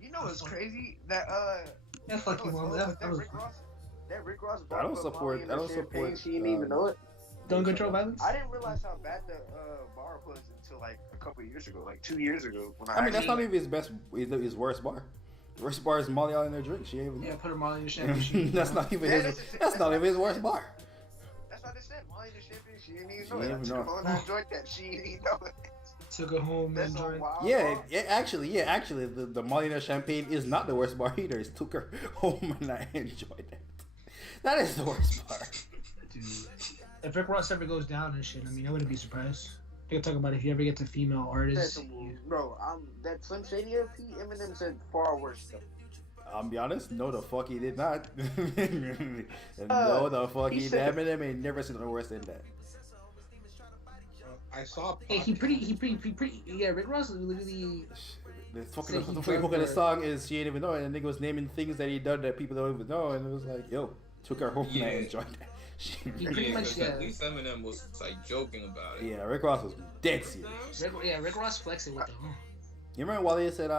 You know what's crazy? That Yeah, fuck you, mom. That was Rick Ross. I don't support. She didn't even know it. Don't control violence. I didn't realize how bad the bar was until like a couple of years ago, like 2 years ago. When I mean, that's not even his best. His worst bar. The worst bar is Molly out in their drink. She ain't even. Yeah, put her Molly in the champagne. That's not even his. That's not even his worst bar. That's what I said. Molly in the champagne. She didn't even know it. I took her home and I enjoyed that. She didn't even know it. Took her home and enjoyed. Yeah, actually, the Molly in the champagne is not the worst bar either. It's took her home and I enjoyed that. That is the worst bar. Dude, if Rick Ross ever goes down and shit, I mean, I wouldn't be surprised. They could talk about if he ever gets a female artist. Bro, that Slim Shady LP, Eminem said far worse stuff. I'll be honest, no the fuck he did not. No the fuck he did. Eminem ain't never said no worse than that. I saw. Hey, he pretty. Yeah, Rick Ross literally. The fucking hook of the song is she ain't even know it, and the nigga was naming things that he done that people don't even know, and it was like, yo, took her home and I enjoyed that. He pretty much, At least Eminem was like joking about it. Yeah, Rick Ross was dead serious. Rick Ross flexing with them. You remember Wale said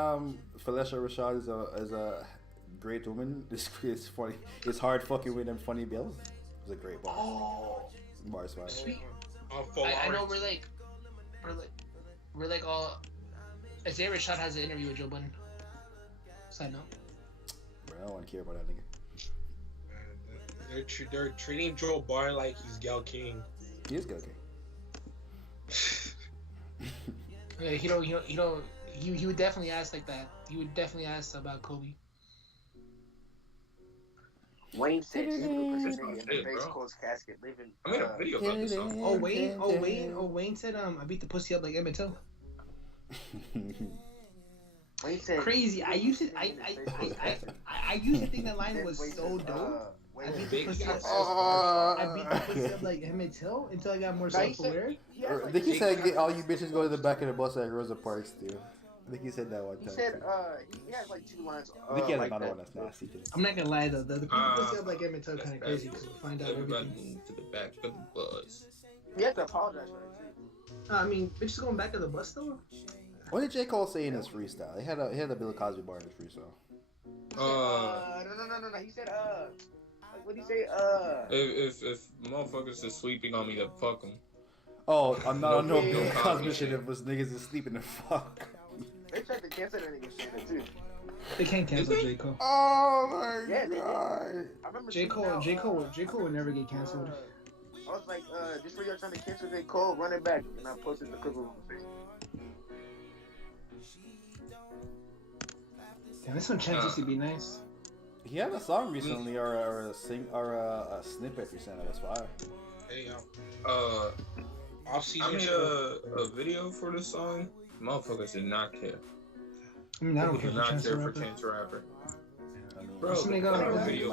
Felicia Rashad is a great woman? It's funny. It's hard fucking with them funny bills. It was a great bar. Oh, Bar's fine. Sweet. I know we're like all. Isaiah Rashad has an interview with Joe Budden. Side note. Bro, I don't want to care about that nigga. They're treating Joe Budden like he's Gail King. He is Gail King. Yeah, he would definitely ask like that. He would definitely ask about Kobe. Wayne said he would put in the face closed casket, living. I made a video about this song. Wayne said I beat the pussy up like Emmett Till. Wayne said crazy. I used to think that line was so dope. I beat the pussy up like Emmett Till until I got more self-aware. I think he said, all you bitches go to the back of the bus at Rosa Parks, too. I think he said that one time. He said, he has like 2 lines. I think he has like another that. one that's nasty, too. I'm not gonna lie, though. The pussy up like Emmett Till kind of crazy because we find out Everybody everything. moved to the back of the bus. You have to apologize for that, too. I mean, bitches going back of the bus, though? What did J. Cole say in his freestyle? He had a Bill Cosby bar in his freestyle. No. He said, what did he say? If motherfuckers is sleeping on me, then fuck them. Oh, I'm not on no Bill Cosby shit if was niggas is sleeping the fuck. They tried to cancel that nigga shit too. They can't cancel J. Cole. Oh my god. I remember J. Cole would never get canceled. I was like, just for y'all trying to cancel J. Cole, run it back. And I posted the clip of his face. Damn, this one chance used to be nice. He had a song recently, or a snippet recently. That's fire. Hey, I made a video for the song. Motherfuckers did not care. I mean, I don't care for Chance the Rapper. Bro, this nigga on the video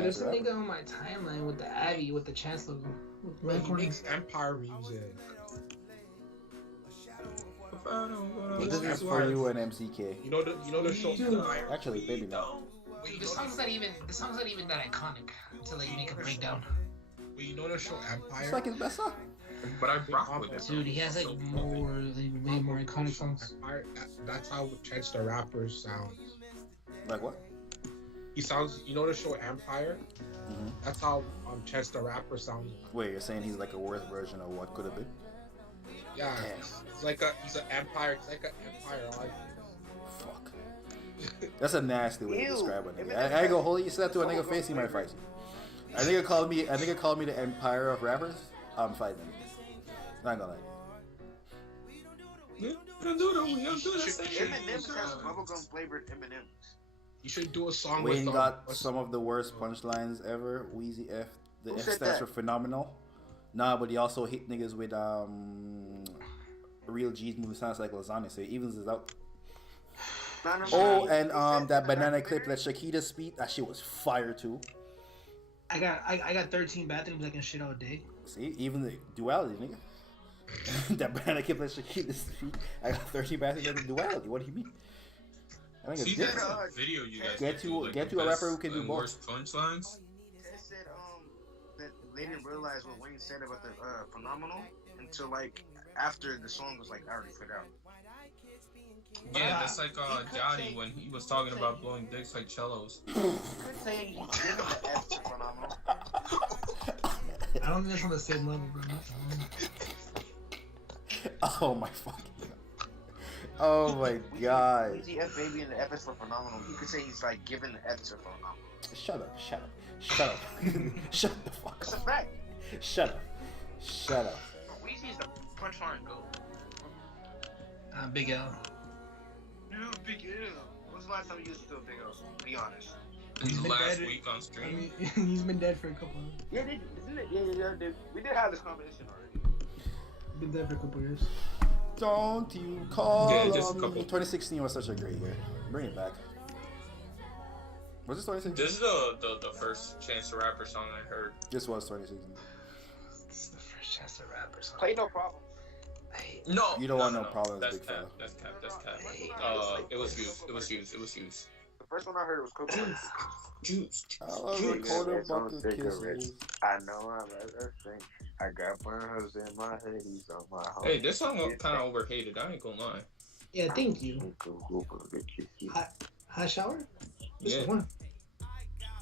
this nigga on my timeline with the Abby with the Chance logo. He makes Empire music. This is for you and MCK. You know the show. Actually, baby now. The song's not even that iconic to like make a breakdown. Wait, you know the show Empire? It's like his best song. But I rock with it. Dude, he has like way more iconic songs. Empire, that's how Chance the Rapper sounds. Like what? He sounds. You know the show Empire? Mm-hmm. That's how Chance the Rapper sounds. Wait, you're saying he's like a worse version of what could have been? Yeah, he's an Empire. It's like an Empire artist. Fuck. That's a nasty way to describe a nigga. I ain't gonna hold you. Said that to a nigga face, he might fight you. I think called me the Empire of rappers. I'm fighting him. Not gonna lie. We don't do the same. M&M's has bubblegum flavored M&M's. You should do a song Wayne with got some of the worst punchlines ever. Wheezy F. The F stands for phenomenal. Nah, but he also hit niggas with Real G's movie sounds like lasagna, so he evens it out. Oh, and that banana clip that Shakita speak, that shit was fire too. I got 13 bathrooms I can shit all day. See, even the duality, nigga. That banana clip that Shakita speak, I got 13 bathrooms I can duality. What do you mean? I think see, that's a video you guys get to a rapper who can do both. Worst punchlines. They said that they didn't realize what Wayne said about the phenomenal until like after the song was like already put out. Yeah, that's like Jody when he was talking about blowing dicks like cellos. You could say he's giving the F to phenomenal. I don't think that's on the same level, bro. Oh my fucking god. Oh my god. Easy F baby and the F is for phenomenal. You could say he's like giving the F to phenomenal. Shut up. Shut the fuck up. That's a fact. Shut up. Weezy is the punchline goat. Big L. Dude, Big L. When's the last time you used to do a Big L? Be honest. Last week on stream. I mean, he's been dead for a couple of Yeah, isn't it? Yeah, dude. We did have this conversation already. Been dead for a couple of years. Don't you call just a me. couple. 2016 was such a great year. Bring it back. Was this 2016? This is the first Chance the Rapper song I heard. This was 2016. This is the first Chance the Rapper song. Play No Problem. No, You don't want no problems, That's big cap. fella. That's cap. It was used. The first one I heard was Cocaine. Juice. I love a quarter bucket kisses. I know I'm everything. I got burners in my head. He's on my home. Hey, this song kind of overhated. I ain't gonna lie. Yeah, thank you. Hot shower? This is one.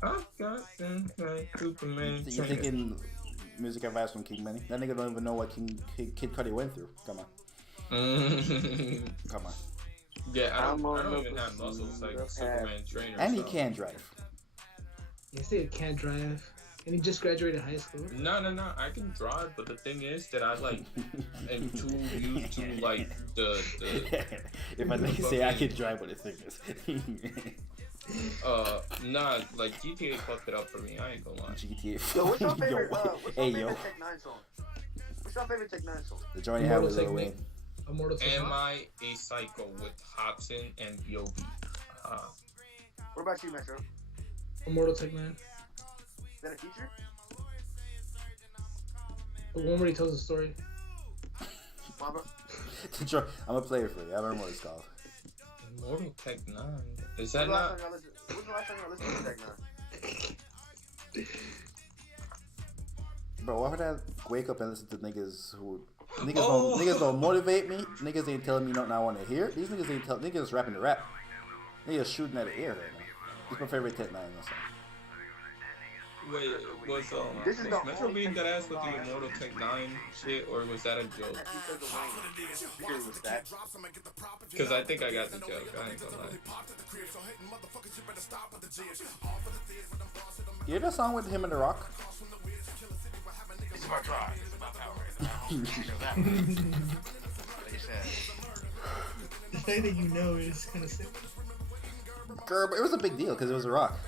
I got things like Superman. You thinking music advice from King Benny? That nigga don't even know what Kid Cudi went through. Come on. Come on. Yeah, I don't even have muscles like Superman trainer. And he can't drive. Yes, he can't drive. And he just graduated high school. No. I can drive, but the thing is that I like am too used to like the If I say I can drive, what the thing is. Nah, like GTA fucked it up for me. I ain't gonna lie. GTA. So what's your favorite? Hey yo. Tech 9 song? What's your favorite Tech 9 song? The joint had with Lil Wayne. Am I a Psycho with Hobson and B.O.B.? What about you, Metro? Immortal Tech 9. Is that a feature? The one where he tells the story. Mama? I'm gonna play it for you. I don't know what it's called. Immortal Tech 9. Is that not? When's the last time y'all listened to Tech 9? Bro, why would I wake up and listen to niggas who niggas don't motivate me? Niggas ain't telling me nothing I want to hear. These niggas rapping the rap. Niggas shooting at the air right now. This is my favorite Tech 9 song. Wait, was Metro being that ass with the Immortal Tech 9 shit, or was that a joke? Because I think I got the joke. I ain't gonna lie. You hear that song with him and The Rock? It's about drive. It's about power. The fact that you know is kind of sick. Girl, but it was a big deal because it was The Rock.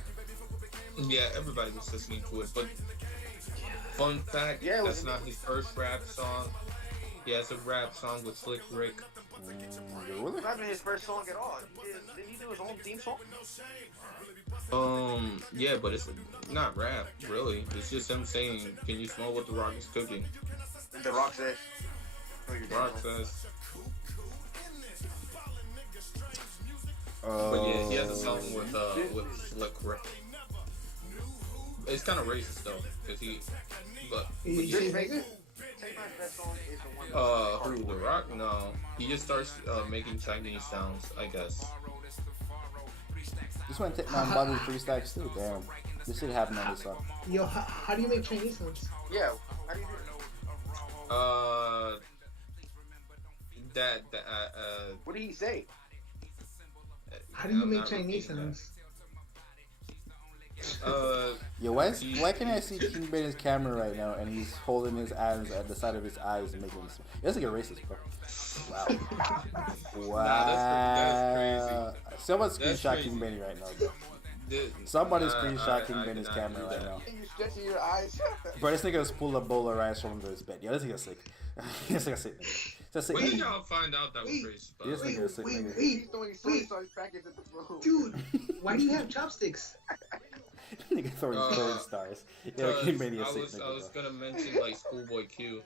Yeah, everybody was listening to it, but fun fact, that's not his first rap song. He has a rap song with Slick Rick. It's not even his first song at all. Did he do his own theme song? Yeah, but it's not rap, really. It's just him saying, can you smell what The Rock is cooking? And The Rock says. Rock says. But yeah, he has a song with Slick Rick. It's kind of racist though, cause who, The Rock? No, he just starts making Chinese sounds, I guess. This one Tech 9 bottled 3 stacks too. Damn, this shit happened on this song. Yo, how do you make Chinese sounds? Yeah, how do you do it? What did he say? How do you make Chinese sounds? Yo, why can't I see King Benny's camera right now and he's holding his hands at the side of his eyes and making him smile? That's like a racist, bro. Wow. Wow. Nah, that's crazy. Someone That's screenshot crazy. King Benny right now, bro. Somebody screenshot King Benny's camera right now. You stretching your eyes. Bro, this nigga just pulled a bowl of rice from under his bed. Yo, this nigga's sick. This nigga's sick. That's sick. When did y'all find out that was racist? This nigga's sick, nigga. He's throwing soy sauce packets at the room. Dude, why do you have chopsticks? Nigga throwing stars. Yo, King Benny is sick, nigga. I was gonna mention like Schoolboy Q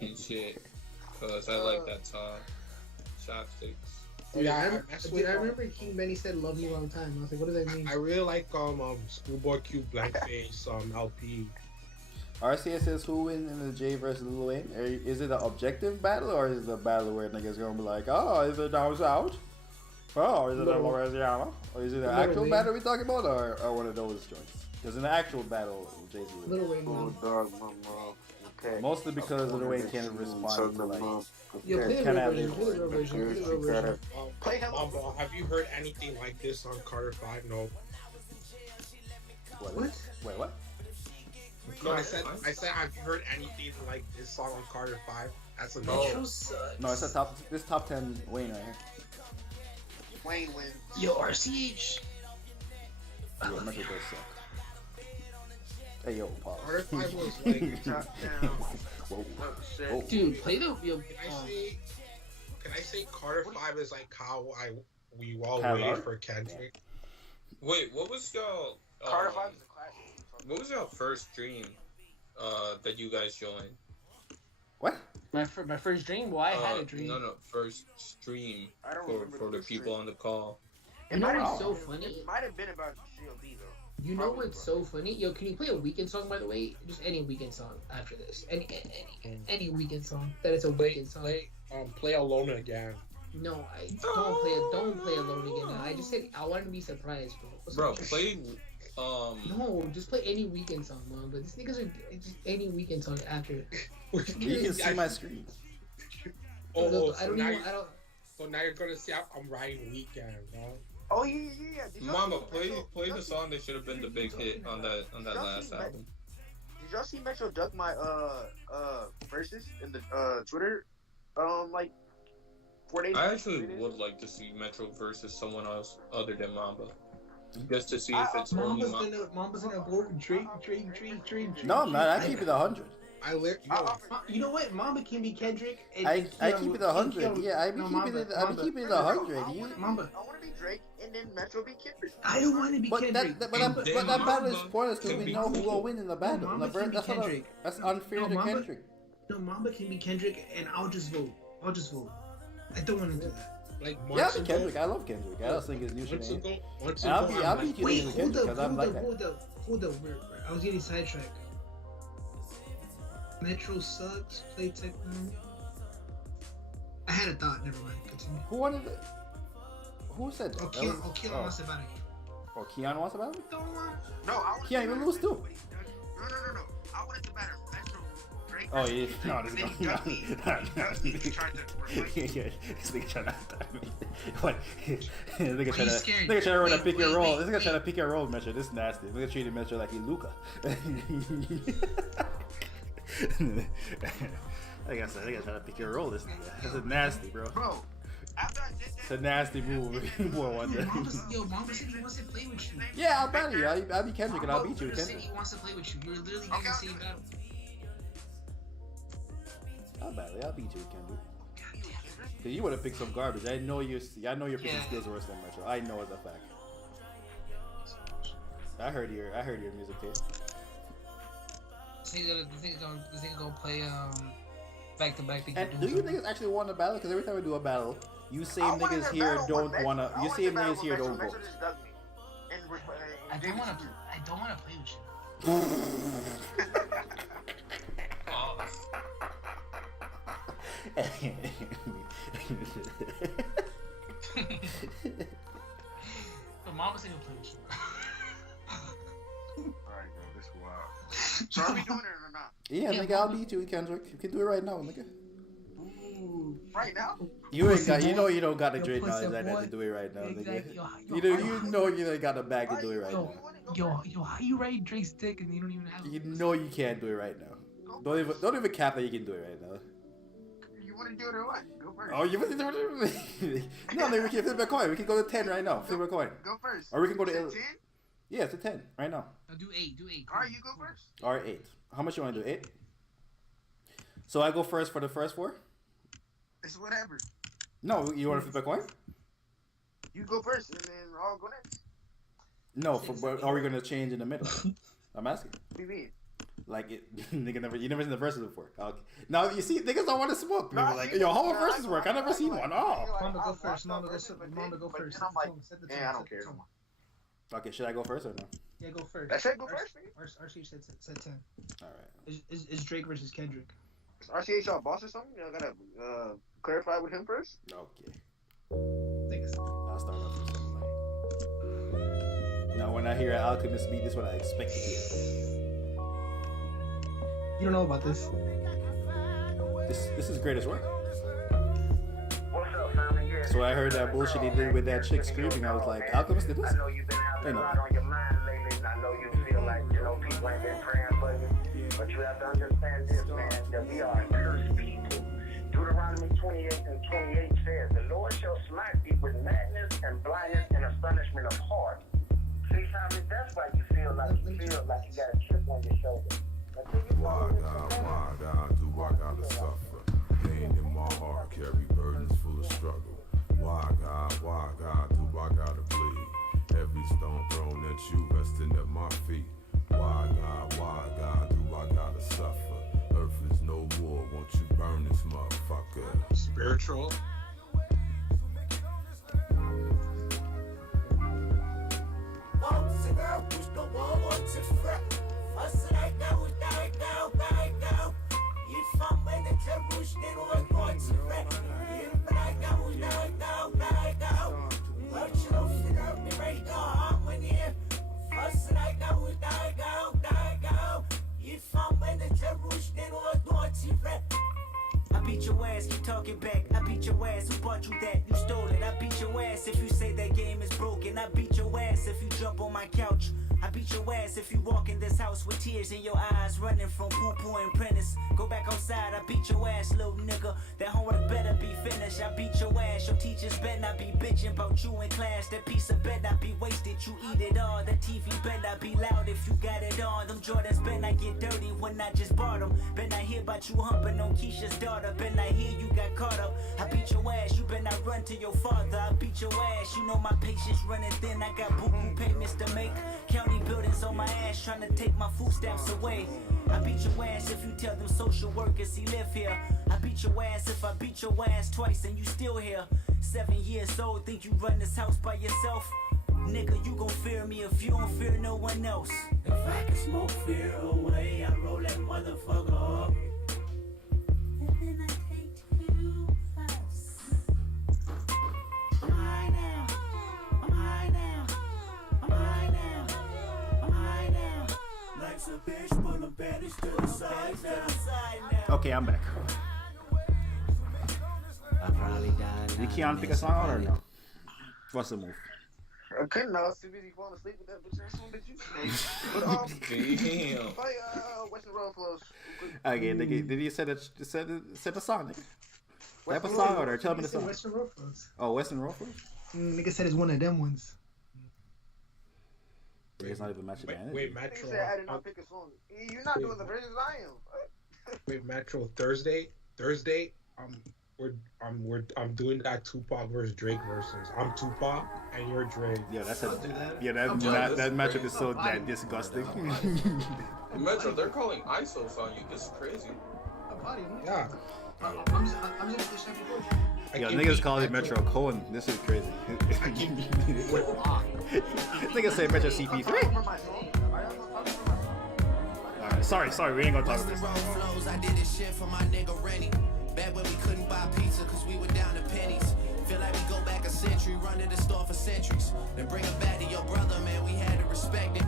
and shit, cause I like that song. Chopsticks. Yeah, I remember King Benny said "love me long time." I was like, what does that mean? I really like Schoolboy Q Blackface LP. RCS says who wins in the J versus Lil Wayne? Is it an objective battle or is it a battle where niggas gonna be like, oh, is it down south? Oh, is it a Louisiana? Or is it an actual battle we talking about or one of those joints? Because in the actual battle, Jay-Z wins. Lil Wayne won. Okay. Mostly because Lil Wayne can't respond to like. Yo, play the real version. Play the real version. Mambo, have you heard anything like this on Carter 5? No. What? Wait, what? No, I said, have you heard anything like this song on Carter 5? That's a no. Metro sucks. No, it's this top 10 Wayne right here. Wayne wins. Yo, RCH. Yeah, Metro does suck. Hey, yo, pause. Carter 5 was like Top down. Whoa. Oh, shit. Dude, play the. Yo, Can I say Carter 5 is like how we all Hello? waited for Kendrick? Wait, what was y'all? Carter 5 is a classic. What was your first dream that you guys joined? What? my first dream. Well, I had a dream. No, first stream I don't for remember the the people stream. on the call. You know what's so funny? It might have been about CLB though. You know Probably, what's bro. so funny? Yo, can you play a weekend song by the way? Just any weekend song after this. Any weekend song that is a weekend song. Play Alone Again. No, I don't play Alone Again. I just said I wanted to be surprised, bro. Bro, play No, just play any weekend song, man. But these niggas are just any weekend song after. You can see my screen. So now you're gonna see I'm riding Weekend, bro. Oh yeah. Did y'all Mama, see play Metro- the song that should have been the big hit on that last album. Did y'all see Metro duck my verses in the Twitter like 4 days? I actually would like to see Metro versus someone else other than Mamba, just to see if it's only Mamba. Mamba's gonna go Drake. No, I'm not. I keep it 100. You know what? Mamba can be Kendrick. I keep it 100. Yeah, I be keeping it 100. Mamba. I want to be Drake and then Metro be Kendrick. I don't want to be But Kendrick. that battle is pointless because we know who will win in the battle. Mamba can be Kendrick. That's unfair to Kendrick. No, Mamba can be Kendrick, and I'll just vote. I don't want to do that. Like Yeah, I Kendrick. I love Kendrick. I don't think his new shit ain't. I'll beat you Wait, with Kendrick because I'm like that. hold up. I was getting sidetracked. Metro sucks. Play Techno. I had a thought. Never mind. Continue. Who wanted it? Who said that? Keon wants to battle you. Oh, Keon wants to battle? Don't want. No, I want Keon, you lose too. No. I wanted to battle Metro. Drake. Oh yeah, no, this And is then he tried to replace me. This nigga trying to what? This nigga Are you scared? trying to run a pick and roll. Wait. This nigga trying to pick and roll Metro. This is nasty. This nigga treated Metro like he Luca. Like I said, nigga trying to pick and roll this nigga. This is nasty, bro. Bro, after I did that, It's a nasty move. Boy, one day. Mamba said he wants to play with you. Yeah, I'll battle you. I'll be Kendrick and I'll beat you, Mamba said Kendrick. he wants to play with you. You're literally getting the same battle. I'll battle you. I'll beat you, Kendrick. Cause you would have picked some garbage. I know your picking skills are worse than Metro. I know as a fact. I heard your music tape. This nigga gonna play back to back. And do you niggas actually want to battle? Because every time we do a battle, you same niggas here don't wanna. You same niggas here don't vote. I don't wanna play with you. But Mama said he'll play with you. Alright, bro, this is wild. So are we doing it or not? Yeah, nigga, I'll beat you, Kendrick. You can do it right now, nigga. Right now? You ain't got. You know you don't got the Yo, great pussy knowledge like that boy. to do it right now, nigga. Exactly. You know you ain't got the bag to do it right now. Yo, how you write Drake's dick and you don't even have? You know you can't do it right now. Don't even cap that you can do it right now. You want to do it or what? Go first. Oh, you want to do it? No, we can flip a coin. We can go to 10 right now. Flip a coin. Go first. Or we can go to 10. 10? Yeah, to 10 right now. No, do 8. All right, you go first. All right, 8. How much you want to do? 8. So I go first for the first 4. It's whatever. No, you want to flip a coin? You go first, and then I'll go next. No, but are we gonna change in the middle? I'm asking. What do you mean? Like it, you never seen the verses before. Okay. Now you see, niggas don't want to smoke. People like, yo, how would verses work? I never seen one. Oh. Mamba go first. Mamba go first. I'm like, I don't care no more. Okay, should I go first or no? Yeah, go first. I said go first, man. RCH said 10. All right. Is Drake versus Kendrick? RCH y'all boss or something? Y'all gotta clarify with him first? Okay. Thanks. I'll start off with something like. Now, when I hear an Alchemist beat, this is what I expect to hear. You don't know about this. This is greatest work. So I heard that bullshit he did with that chick screaming. I was like, Alchemist did this? I know you've been having a lot on your mind lately. I know you feel like, people ain't been praying for you. But you have to understand this, man, that we are cursed people. Deuteronomy 28 and 28 says, the Lord shall smite thee with madness and blindness and astonishment of heart. See, Tommy, that's why you feel like you got a chip on your shoulder. Why God, do I gotta suffer? Pain in my heart, carry burdens full of struggle. Why God, do I gotta bleed? Every stone thrown at you, resting at my feet. Why God, do I gotta suffer? Earth is no war, won't you burn this motherfucker? Spiritual. I beat your ass, keep talking back. I beat your ass, who bought you that? You stole it. I beat your ass if you say that game is broken. I beat your ass if you jump on my couch. I beat your ass if you walk in this house with tears in your eyes, running from poo-poo and Prentice. Go back outside, I beat your ass, little nigga. That homework better be finished. I beat your ass, your teachers better not be bitching about you in class. That piece of better not be wasted, you eat it all. That TV better not be loud if you got it on. Them Jordans better not get dirty when I just bought them. Better not hear about you humping on Keisha's daughter. Better not hear you got caught up. I beat your ass, you better not run to your father. I beat your ass, you know my patience running thin. I got boo-boo payments to make. County buildings on my ass trying to take my food stamps away. I beat your ass if you tell them social workers he live here. I beat your ass if I beat your ass twice and you still here. 7 years old, think you run this house by yourself? Nigga, you gon' fear me if you don't fear no one else. If I can smoke fear away, I roll that motherfucker up. And then I take you first. I'm high now. I'm high now. I'm high now. I'm high now. Life's a bitch, pull them panties to the side now. Okay, I'm back. I probably died. Did Keon pick a song out or no? What's the move? I couldn't. I was too busy falling asleep with that bitch ass one that you made. But Damn. play Western Road Flows. Okay, nigga, did you set the song, nigga? Type a song order. Tell me the song. Western Road Flows. Oh, Western Road Flows? Nigga said it's one of them ones. It's not even matching the energy. Wait, Nigga Metro. said I did not pick a song. You're not doing the versions I am. Wait, Metro. Thursday. I'm doing that Tupac versus Drake versus. I'm Tupac and you're Drake. Yeah, that jealous. that matchup is so that disgusting. Metro, they're calling ISOs on you. This is crazy. A body, man. Yeah. I'm just this shit. Yo, niggas call it Metro Cohen. This is crazy. Niggas say Metro CP3. Alright, sorry, we ain't gonna talk about this. I did this shit for my nigga Rennie. Back when we couldn't buy pizza cause we were down to pennies. Feel like we go back a century, run to the store for centuries. Then bring it back to your brother, man, we had to respect it.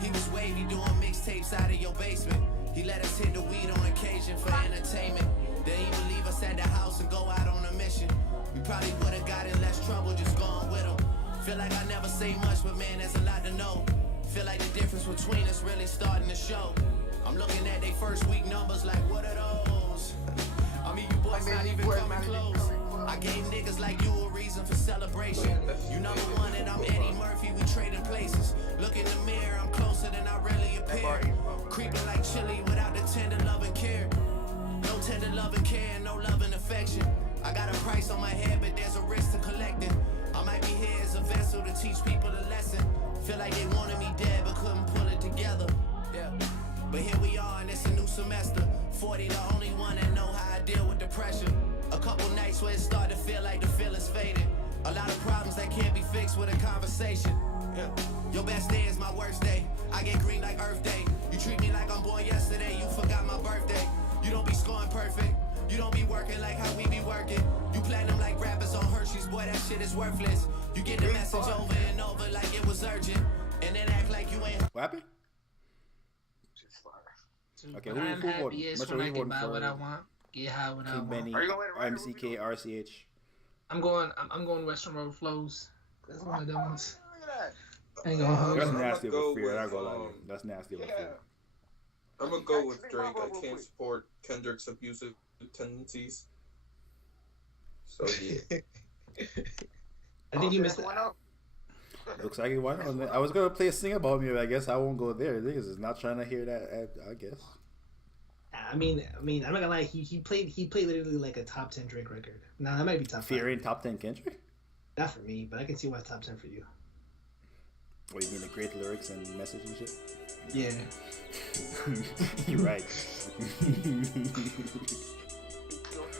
He was wavy doing mixtapes out of your basement. He let us hit the weed on occasion for entertainment. Then he would leave us at the house and go out on a mission. We probably would've got in less trouble just going with him. Feel like I never say much, but man, there's a lot to know. Feel like the difference between us really starting to show. I'm looking at they first week numbers like, what are those? I mean, you boys not even coming close. I gave niggas like you a reason for celebration. You number one and I'm Eddie Murphy, we trading places. Look in the mirror, I'm closer than I really appear. Creeping like chili without the tender love and care. No tender love and care, no love and affection. I got a price on my head, but there's a risk to collecting. I might be here as a vessel to teach people a lesson. Feel like they wanted me dead, but couldn't pull it together. Yeah. But here we are, and it's a new semester. 40, the only one that know how I deal with the pressure. A couple nights where it started to feel like the feeling's faded. A lot of problems that can't be fixed with a conversation. Yeah. Your best day is my worst day. I get green like Earth Day. You treat me like I'm born yesterday. You forgot my birthday. You don't be scoring perfect. You don't be working like how we be working. You platinum like rappers on Hershey's. Boy, that shit is worthless. You get the message over and over like it was urgent. And then act like you ain't. What happened? Okay, what I'm happy is when I can buy what I want, get high when I want. Are you going MCK, RCH? I'm going Western Road Flows. That's one of them ones. Ain't gonna hold. That's nasty of a fear. I go like that's nasty of a fear. I'm gonna go with Drake. I can't support Kendrick's abusive tendencies. So yeah. I think you missed one out. Looks like you won. I was gonna play a sing about me, but I guess I won't go there. Niggas is not trying to hear that. I guess. I mean, I'm not gonna lie. He played literally like a top 10 Drake record. Nah, that might be top 5. Fear in top 10 Kendrick? Not for me, but I can see why it's top 10 for you. What, you mean the great lyrics and message and shit? Yeah. You're right.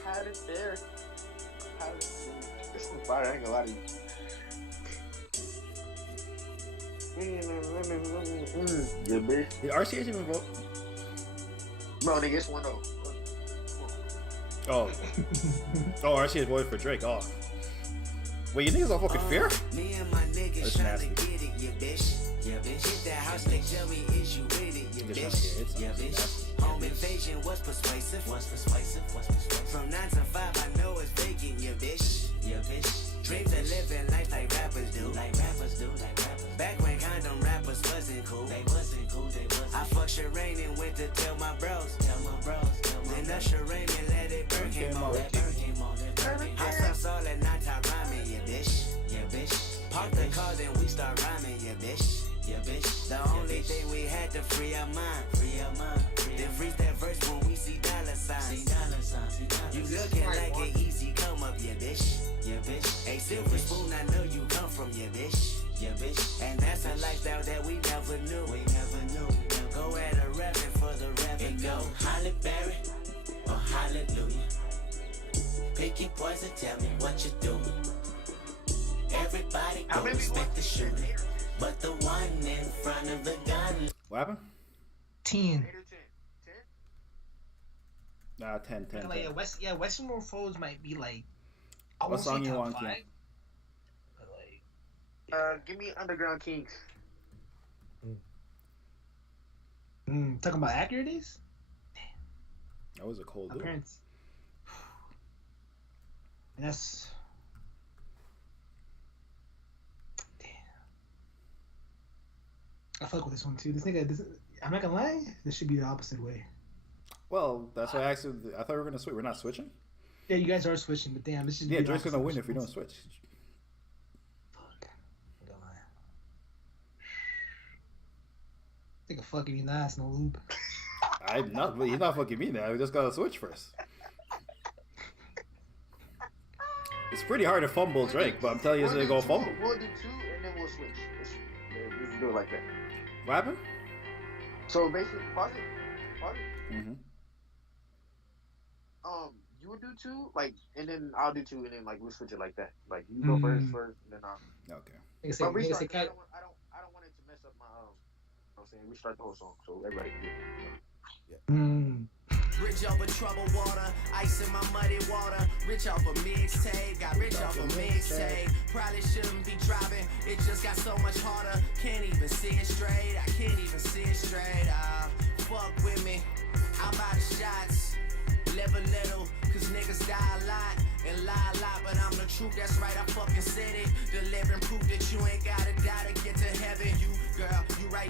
Had it there. This one's fire. I ain't gonna lie to you. Yeah, bitch. Did RCH even vote? No, nigga, it's 1-0. Oh. Oh, RCH voted for Drake. Oh. Wait, you niggas all fucking Fear? Me and my niggas trying to get it, yeah, bitch. Yeah, bitch. Hit that house, they tell me is you with it, yeah, bitch. Yeah, bitch. Home invasion was persuasive. From 9 to 5, I know it's vacant, yeah, bitch. Yeah, bitch. Dreams of living life like rappers do. Back when condom rappers wasn't cool. I fuck Shireen and went to tell my bros. Then Usher Rain and let it burn him on. I stopped all that night time rhyming, yeah, bitch. Park the car, then we start rhyming, yeah, bitch. The only thing we had to free our mind. Then freeze that verse when we see dollar signs. You looking like an easy come up, yeah, bitch. A silver spoon, I know you come from, yeah, bitch. And that's a lifestyle that we never knew. Go at a reverend for the revenue. Go Holly Berry or Hallelujah. Pick your poison, tell me what you do. Everybody go respect the shooter, but the one in front of the gun. What happened? 10. Nah, 10. Like, Western Road Flows might be like. What song you want, King? Give me Underground Kings. Talking about accuracies? That was a cold dude. Appearance. And that's. Damn. I fuck with this one too. I'm not gonna lie, this should be the opposite way. Well, that's why I asked you. I thought we were gonna switch. We're not switching? Yeah, you guys are switching, but damn, this is. Yeah, Drake's gonna win if we don't switch. Take a fucking you nice, no lube. I'm not, but he's not fucking me now. We just gotta switch first. It's pretty hard to fumble Drake, but I'm telling you, he's gonna go fumble. We'll do 2 and then we'll switch. Let's do it like that. What happened? So basically, pause it. Mm-hmm. You would do 2, like, and then I'll do 2, and then like we'll switch it like that. Like you go first, and then I'll. Okay. I don't want it to mess up my I'm saying restart the whole song so everybody can get Rich off of troubled water, ice in my muddy water. Rich off a mixtape, got rich off a mixtape. Probably shouldn't be driving, it just got so much harder. Can't even see it straight, I can't even see it straight. Fuck with me, I buy the shots. Live a little, cause niggas die a lot and lie a lot, but I'm the truth, that's right, I fucking said it. Delivering proof that you ain't gotta die to get to heaven. You, girl, you right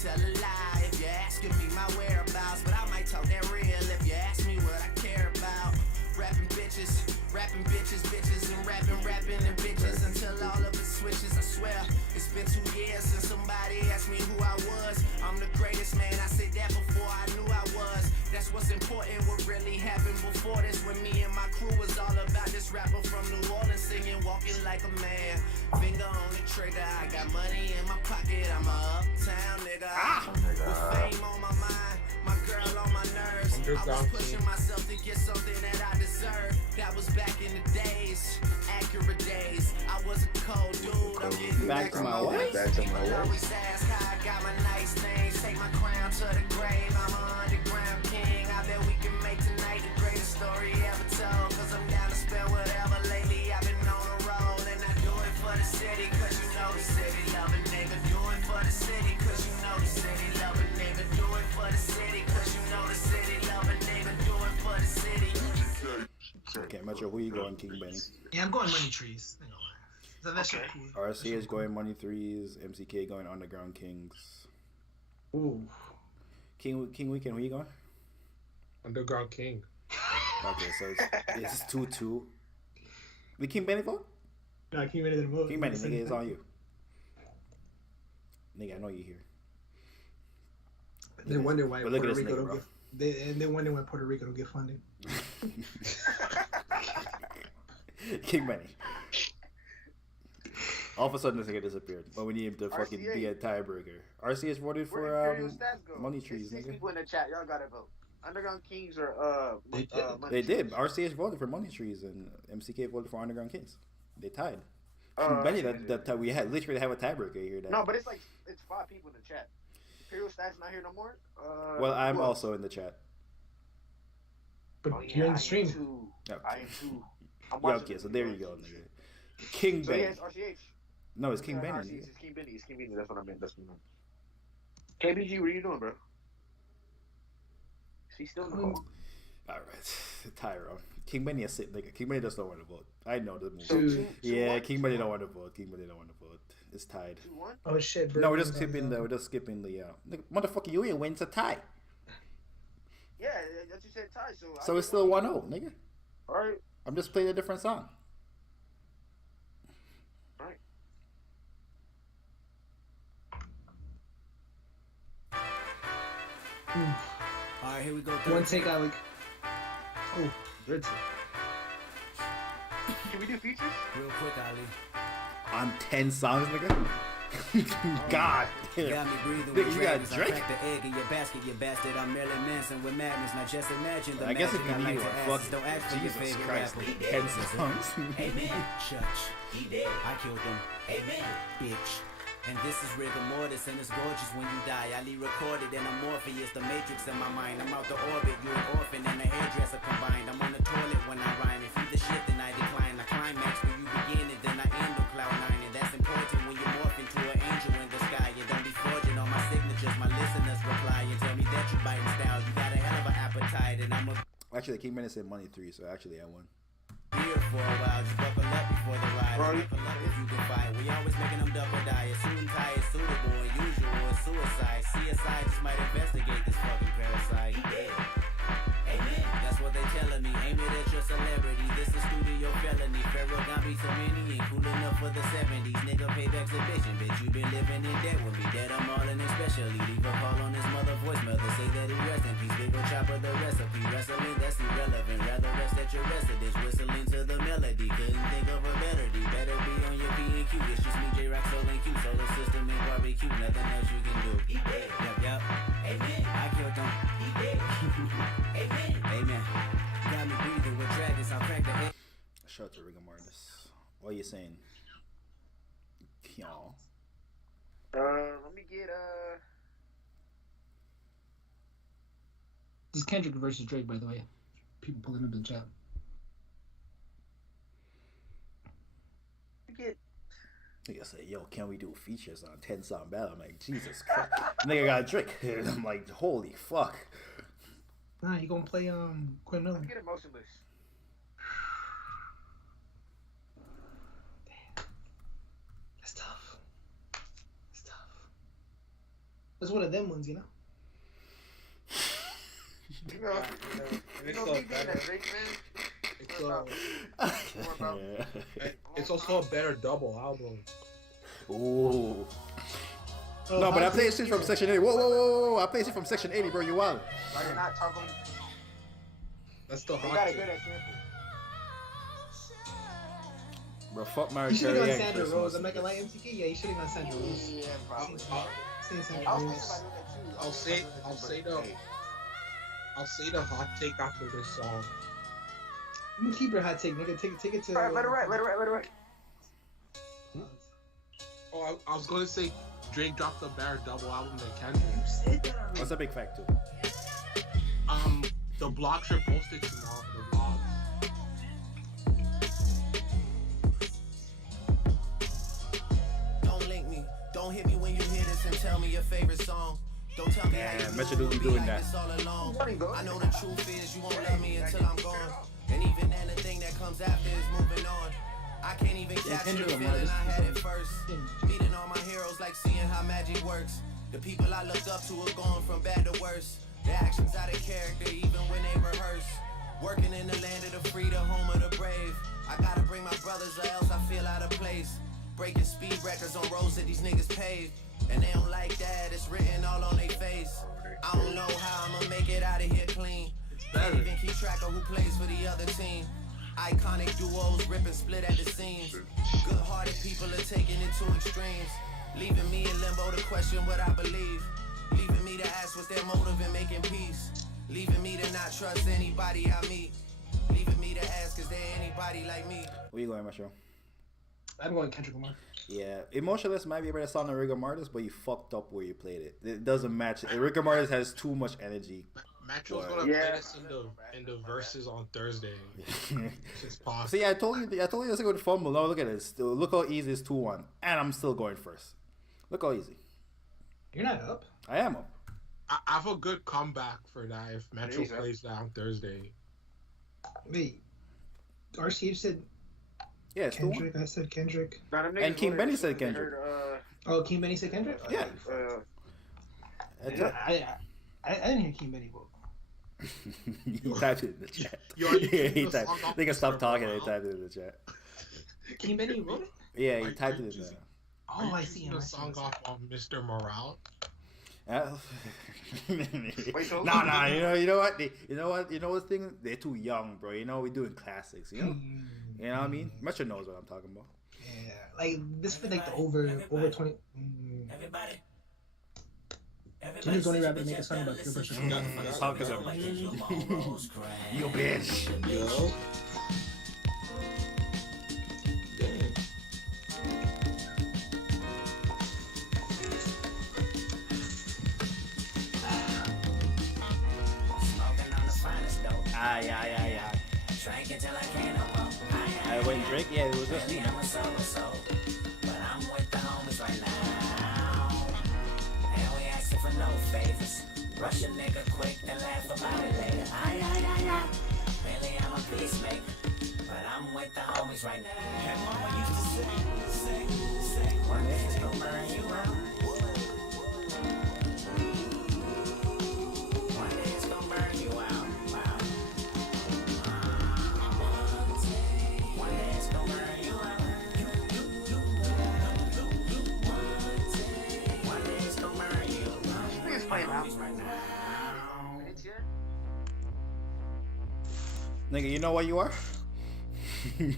tell a lie if you're asking me my whereabouts, but I might talk that real if you ask me what I care about. Rapping bitches, and rapping and bitches until all of it switches. I swear, it's been 2 years since somebody asked me who I was. I'm the greatest, man, I said that before I knew I was. That's what's important, what really happened before this. When me and my crew was all about this rapper from New Orleans singing, walking like a man. Finger on the trigger, I got money in my pocket, I'm a uptown nigga. With fame on my mind, my girl on my nerves. I was pushing myself to get something that I deserve. That was back in the days, accurate days. I was a cold dude, I'm getting back to my ways. People always ask how I got my nice things. Take my crown to the grave, I'm an underground king. I bet we can make tonight the greatest story ever told. Cause I'm down to spend whatever. Lately I've been on a roll, and I do it for the city. Cause you know the city, love a nigga. Do it for the city, cause you know the city, love a nigga. Do it for the city, cause you know the city, love a nigga. Do it for the city. Okay, Metro, who you going, King Benny? Yeah, I'm going Money Trees. That shit cool. RC is going Money Threes. MCK going Underground Kings. Ooh. King Weekend, who you going? Underground King. Okay, so it's 2-2. The King Benny vote? No, King Benny didn't vote. King Benny, nigga, it's on you. Nigga, I know you here. They wonder why But look Puerto at this Rico nigga, don't get. They wonder why Puerto Rico don't get funded. King Benny. All of a sudden, this nigga disappeared. But we need him to fucking be a tiebreaker. RCH voted for Money Trees, Six nigga. people in the chat, y'all gotta vote. Underground Kings or They Money did. Trees? RCH voted for Money Trees, and MCK voted for Underground Kings. They tied. King Benny, that we had literally have a tiebreaker here. No, but it's 5 people in the chat. Imperial Stats not here no more. Well, I'm also in the chat. But you're in the stream. I am too. Yeah, okay, so there you go, nigga. King Benny. Yes, RCH. No, it's King Benny. RCH, it's King Benny. It's King Benny. That's what I meant. KBG, what are you doing, bro? Is he still in the call? Alright, Tyrone. King Benny is sick, nigga. King Benny does not want to vote. I know the movie. King Benny don't want to vote. King Benny don't want to vote. It's tied. 2-1? Oh shit, bro. No, we're just skipping the nigga, motherfucker, you ain't win, it's a tie. Yeah, that's you said tie, so it's still 1-0, nigga. Alright. I'm just playing a different song. Alright. Alright, here we go. One take, Alec. Oh, third take. Can we do features? Real quick, Ali. On 10 songs, nigga? God damn. Got me breathing Nigga, with you got dragons. I Drake? cracked the egg in your basket, you bastard. I'm Marilyn Manson with madness. Now just imagine the I guess if magic you I need like one, to ask. fuck Don't ask for your Jesus favorite Christ, rapper. 10 songs. Amen. Church. He did. I killed him. Amen. Bitch. And this is rigor mortis, and it's gorgeous when you die. I recorded in a Morpheus, the matrix in my mind. I'm out the orbit, you're an orphan and a hairdresser combined. I'm on the toilet when I rhyme. If you the shit, then I decline. I climax where you begin it, then I end on cloud 9. And that's important when you morph into an angel in the sky. You don't be forging on my signatures. My listeners reply and tell me that you biting style. You got a hell of an appetite, and I'm a Actually, King Benny said Money 3, so actually I won. here for a while, just buckle up before the ride. Buckle up if you can fight. We always making them double die. A suit and tie is suitable and usual is suicide. CSI just might investigate this fucking parasite. He did. Amen. That's what they telling me. Aim it at your celebrity. This is studio felony. Pharaoh got me so many and cool enough for the 70s. Nigga payback's exhibition. Bitch, you been living in debt with me. Dead I'm all in especially. Leave a call on his mother voicemail to say that he rest in peace. Big ol' chopper the recipe. Wrestling, that's irrelevant. Rather rest at your residence. Whistling to the melody. Couldn't think of a better D. Better be on your P&Q. It's just me, J-Rock, Soul, and Q. Solar system and barbecue. Nothing else you can do. He did. Yup. Amen. I killed him. He did. Amen. Amen. Got me breathing with dragons. I'll crack the head. Shout out to Rigor Mortis. What are you saying? Y'all. Let me get This is Kendrick versus Drake, by the way. People pulling up in the chat. Nigga say, yo, can we do features on 10 song battle? I'm like, Jesus Christ. Nigga got a trick. I'm like, holy fuck. Nah, you gonna play Quinn Miller. Let's get Emotionless. Damn. That's tough. That's tough. That's one of them ones, you know. It's also a better double album. Ooh. No, but I play shit from Section 80. Whoa. I play shit from Section 80, bro. You wild. Like, you're not talking. That's the They hot got a shit. good example. Bro, fuck Mariah You should have Carey gone and Sandra Chris Rose. Martin. I'm not gonna lie, MTK. Yeah, you should have gone Sandra Rose. Yeah, probably. Say Sandra I was Rose. thinking about doing that too. I'll say the hot take after this song. You can keep your hot take, nigga. Take it to. Alright, let it right. Oh, I was gonna say Drake dropped a better double album than Kendrick. What's a big fact, too? The blog should post it tomorrow. The blog. Don't link me. Don't hit me when you hear this and tell me your favorite song. Don't tell me how you Metro do do be it, doing like that. this all along. I know the truth is you won't love me until I'm gone. And even then, the thing that comes after is moving on. I can't even capture the feeling I had at first. Meeting all my heroes like seeing how magic works. The people I looked up to are going from bad to worse. Their actions out of character even when they rehearse. Working in the land of the free, the home of the brave. I gotta bring my brothers or else I feel out of place. Breaking speed records on roads that these niggas paved. And they don't like that, it's written all on their face. I don't know how I'ma make it out of here clean. Can't even keep track of who plays for the other team. Iconic duos rip and split at the seams. Good-hearted people are taking it to extremes. Leaving me in limbo to question what I believe. Leaving me to ask what's their motive in making peace. Leaving me to not trust anybody I meet. Leaving me to ask, is there anybody like me? Where you going, Metro? I'm going Kendrick Lamar. Yeah, Emotionless might be a better song than Rigor Mortis, but you fucked up where you played it. It doesn't match. Rigor Mortis has too much energy. Metro's gonna play this in the verses on Thursday. See, I told you it's a good fumble. Now look at this. Look how easy it's 2-1, and I'm still going first. Look how easy. You're not up. I am up. I have a good comeback for that if Metro plays that on Thursday. Wait, RCH said yeah, it's Kendrick. I said Kendrick. And King Benny said Kendrick. Oh, King Benny said Kendrick. Yeah. I didn't hear King Benny vote. He typed it in the chat. He typed. They can stop talking. He typed it in the chat. King Benny wrote it. Yeah, he typed it in there. Oh, I see him. The song off on Mr. Morale. Nah. You know what thing? They're too young, bro. You know we're doing classics. You know what I mean. Metro knows what I'm talking about. Yeah, like this for like the over 20. Everybody. Kendrick's only rapper to make a song about peer pressure. You bitch. Yo. Aye. Drink until I can't no more. I went Drake. Yeah, it was just me. I'm a solo, but I'm with the homies right now. And we asking for no favors. Rush a nigga quick and laugh about it later. Aye. Really, I'm a peacemaker, but I'm with the homies right now. And mama used to say, one day it's gonna burn you out. One day it's gonna burn you out. One day it's gonna burn you out. One day it's gonna burn you out. It's playing out. Right now. Nigga, you know what you are? You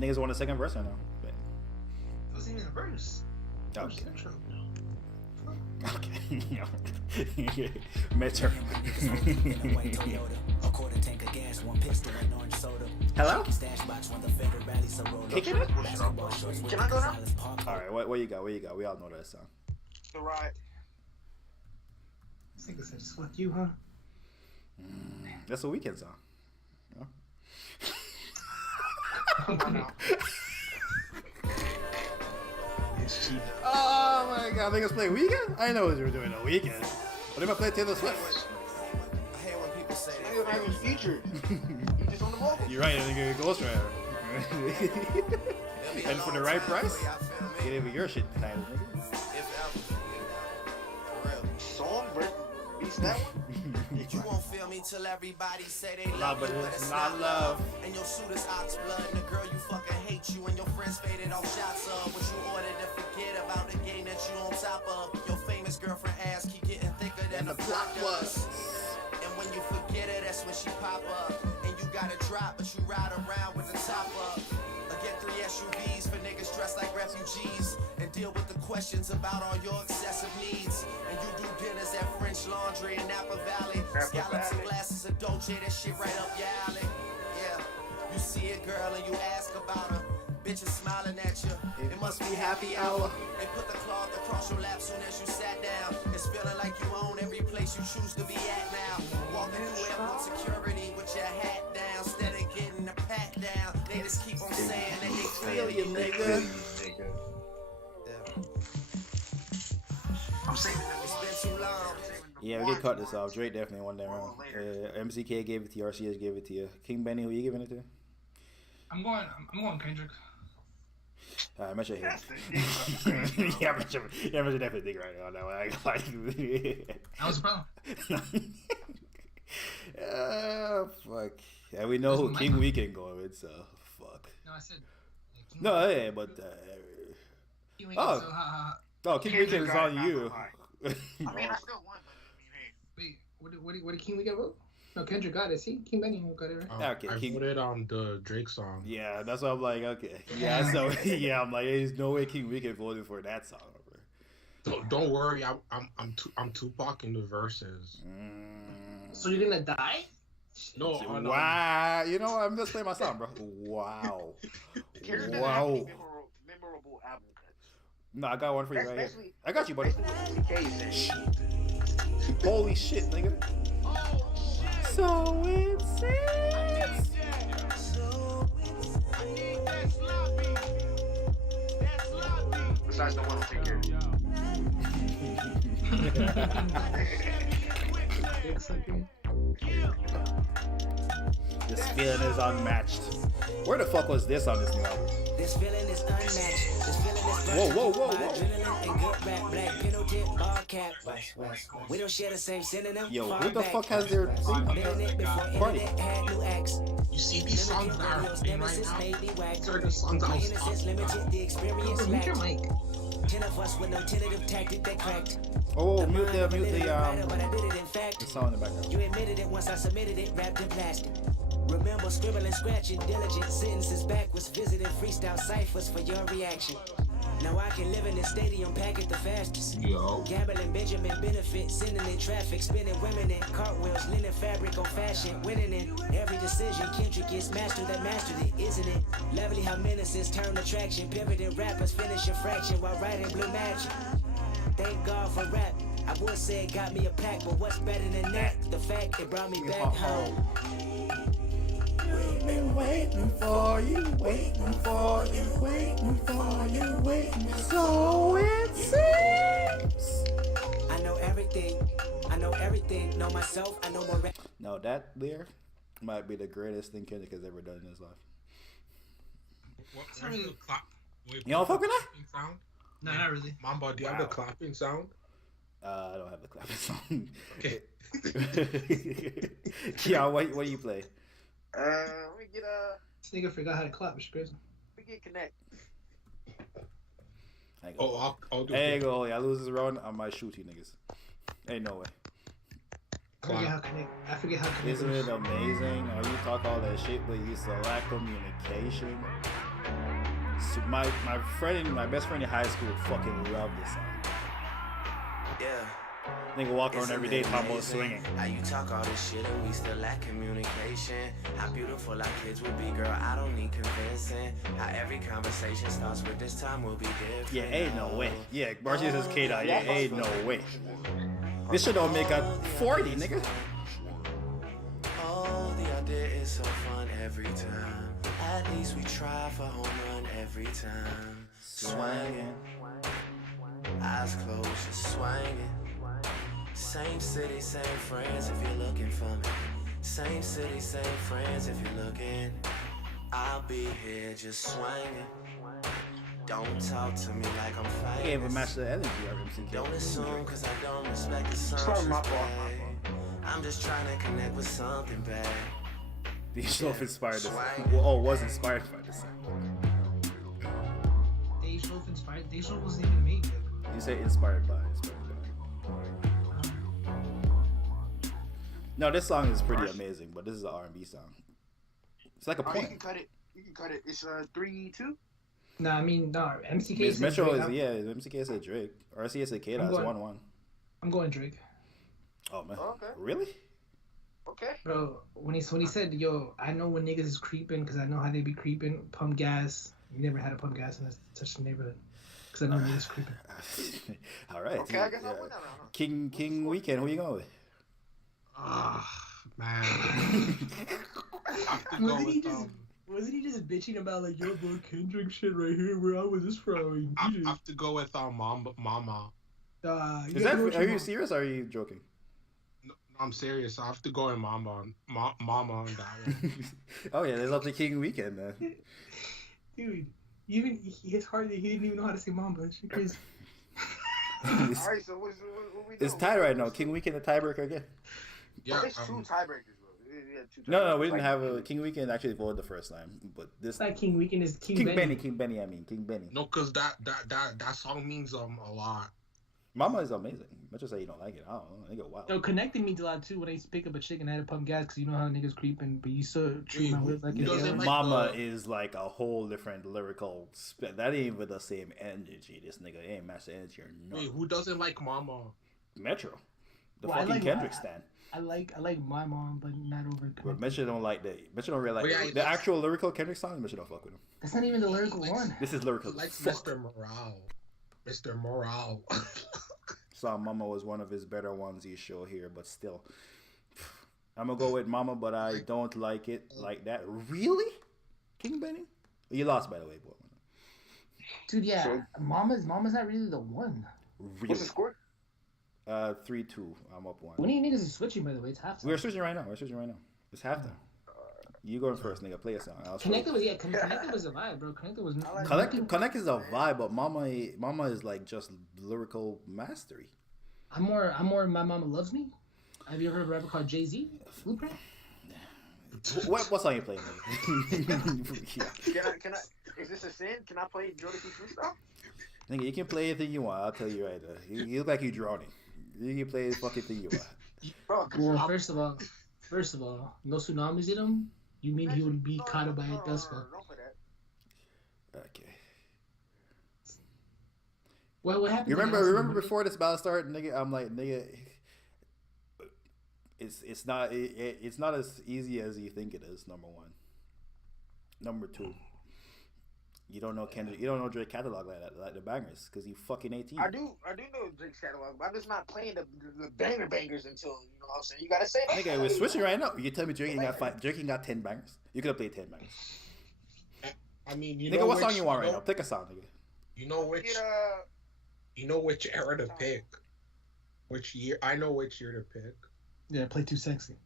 niggas want a second verse or no? It wasn't even a verse. Okay. Intro. Okay. Metro. Hello? Kicking it? Can I go now? Alright, what you got? What you got? We all know that song. The ride. This nigga said, just fuck you, huh? That's a Weekend song. No? Oh my god, niggas play Weekend? I know what you were doing on Weekend. What if I play Taylor Swift? I hate when people say Not even having featured. You just on the vocal. You're right, nigga, Ghost Rider. And for the right price, get even your shit title, nigga. Song versus beats that one. You won't feel me till everybody say they Love, love but you, but it's it's not love. And your suit is ox blood, and the girl you fucking hate you, and your friends faded off shots of what you ordered to forget about the game that you on top of. Your famous girlfriend ass keep getting thicker than the block was. And when you forget her, that's when she pop up. And you got a drop, but you ride around with the top up. Or get 3 SUVs for niggas dressed like refugees. And deal with the questions about all your excessive needs. And you do dinners at French Laundry in Napa Valley. Scallops and glasses of Dolce, that shit right up your alley. Yeah, you see a girl and you ask about her. Bitches smiling at you. It must be happy hour. They put the cloth across your lap soon as you sat down. It's feeling like you own every place you choose to be at now. Walking through airport security with your hat down. Instead of getting a pat down, they just keep on saying that they feel you, nigga. I'm saving that. It's been too long. Yeah, we can cut this off. Drake definitely won that round. MCK gave it to you. RCS gave it to you. King Benny, who you giving it to? I'm going Kendrick. I mentioned him. Yeah, I mentioned definitely think right on that one. I ain't like That was the problem. Fuck. And we know who King Weekend going with, so fuck. No, I said. King No, yeah, but. King Weekend, Oh. Oh, King Weekend is on you. I mean, I still won, but Wait, what did King Weekend vote? No, Kendrick got it. See, King Benny got it right. Okay, I voted on the Drake song. Yeah, that's why I'm like, okay. Yeah, so yeah, I'm like, there's no way King Weekend voted for that song, bro. Don't worry, I'm Tupac in the verses. So you're gonna die? No, wow. You know what? I'm just playing my song, bro. Wow. Wow. memorable album cuts. No, I got one for you right here. Especially- I got you, buddy. especially Holy shit, nigga. So insane. Besides the one who take care of you. This feeling is unmatched. Where the fuck was this on this new album? This feeling is unmatched. This feeling is Whoa. adrenaline and good rap, black penal tip, bar cap. We don't share the same synonym. Yo, far who the back. fuck has their thing on Minute before the party? internet had new acts. You see these songs that are playing right now? Certain songs I My was innocence limited, the experience Mute your lacked. mic. 10 of us with no tentative tactic that cracked. Oh, mute But I the did it in fact. the sound in the background. You admitted it once I submitted it, wrapped in plastic. Remember scribbling, scratching, diligent sentences backwards, visiting freestyle ciphers for your reaction. Now I can live in this stadium, pack it the fastest. Yo. Gambling, Benjamin benefit, sending in traffic, spinning women in cartwheels, linen fabric on fashion, winning in every decision. Kendrick is master that mastered it, isn't it? Lovely how menaces turn attraction, pivoting rappers finish a fraction while writing blue magic. Thank God for rap. I would say it got me a pack, but what's better than that? The fact it brought me back home. Been waiting for you, waiting for you, waiting for you, waiting. So it seems. I know everything, know myself, I know more. No, that lyric might be the greatest thing Kendrick has ever done in his life. Where's the clap? Wait, You don't fuck with that? clapping sound? No, not really. Mamba, do you have the clapping sound? I don't have the clapping song. Okay. Yeah, what do you play? Let me get This nigga forgot how to clap. It's crazy. we get connect. I'll do Hey, it. go. I lose this round, I might shoot you niggas. Ain't no way. I forget how connect. Isn't it amazing how you talk all that shit, but you still lack communication? So my best friend in high school fucking loved this song. Yeah. Nigga walk around Isn't every day it talking about amazing swinging. How you talk all this shit and we still lack communication. How beautiful our kids would be, girl, I don't need convincing. How every conversation starts with this time will be different. Yeah, ain't no way. Yeah, Marcy says K-Dot. Yeah, ain't no way. This shit don't make a 40, nigga. Oh, the idea is so fun every time. At least we try for home run every time. Swinging, eyes closed, just swinging. Same city, same friends if you're looking for me. Same city, same friends if you're looking. I'll be here just swinging. Don't talk to me like I'm famous. He gave a match the energy of MCK. Don't assume cause I don't respect the assumptions, babe. I'm just trying to connect with something, babe. These show inspired this. Well, was inspired by this. They show inspired. They show wasn't even made yet. You say inspired by. No, this song is pretty amazing, but this is an R&B song. It's like a point. You can cut it. It's 3-2. No, I mean no. MCK. His Metro is MCK said Drake. RCA said K. That's 1-1. I'm going Drake. Oh man. Okay. Really? Okay. Bro, when he said, "Yo, I know when niggas is creeping because I know how they be creeping." Pump gas. You never had a pump gas in such a neighborhood because I know niggas creeping. All right. Okay, I guess I'll win that round. King Weekend. Who you going with? Ah, man. Wasn't he just bitching about like, yo, bro, Kendrick shit right here? Where I was this from? I have to go with Mama. Are you serious or are you joking? No, I'm serious. I have to go with Mama on that one. Oh yeah, there's up to King Weekend, man. Dude, even his heart, he didn't even know how to say Mamba. Shit crazy. Alright, so what we doing? It's tied right now. King Weekend, the tiebreaker again. Yeah, it's 2 tiebreakers, bro. No, we didn't have a King Weekend actually voted the first time, but this. It's not King Weekend, is King Benny. King Benny. I mean King Benny. No, cause that song means a lot. Mama is amazing. Let's just say you don't like it. I don't know. Nigga, wow. Yo, connecting means a lot too. When I used to pick up a chick and I had to pump gas because you know how niggas creeping, but you still treat my whip like it. Mama is like a whole different lyrical. That ain't even the same energy. This nigga ain't match the energy or no. Wait, who doesn't like Mama? Metro, the fucking Kendrick stan. I like my mom, but not over. But Metro don't like that. Metro don't really like the actual lyrical Kendrick song. Metro don't fuck with him. That's not even the lyrical one. This is lyrical. Like Mr. Morale. Saw Mama was one of his better ones he showed here, but still, I'm gonna go with Mama, but I don't like it like that. Really, King Benny? You lost, by the way, boy. Dude, yeah, Mama's not really the one. Really? What's the score? 3-2. I'm up 1. When are you niggas switching, by the way? It's halftime. We're switching right now. It's halftime. You going first, nigga. Play a song. Connected was a vibe, bro. Connected was not. Connect is a vibe, but Mama is like just lyrical mastery. I'm more My Mama Loves Me. Have you ever heard of a rapper called Jay-Z? Blueprint? What song you playing? Can I? Is this a sin? Can I play Jodeci freestyle? Nigga, you can play anything you want. I'll tell you right there. You look like you drowning. You can play the fucking thing you want. Bro, well, first of all, no tsunamis in him. You mean he would be caught up by a dust storm? Okay. Well, what happened? You remember before this battle started, nigga? I'm like, nigga, it's not as easy as you think it is. Number 1. Number 2. You don't know Kendrick. You don't know Drake catalog like the bangers because you fucking 18. I do know Drake's catalog, but I'm just not playing the bangers until you know what I'm saying. You gotta say that. Nigga, we're switching right now. You tell me Drake ain't got 10 bangers. You could have played 10 bangers. I mean, nigga, what song you want right now? Pick a song, nigga. You know which era to pick. Which year? I know which year to pick. Yeah, play Too Sexy.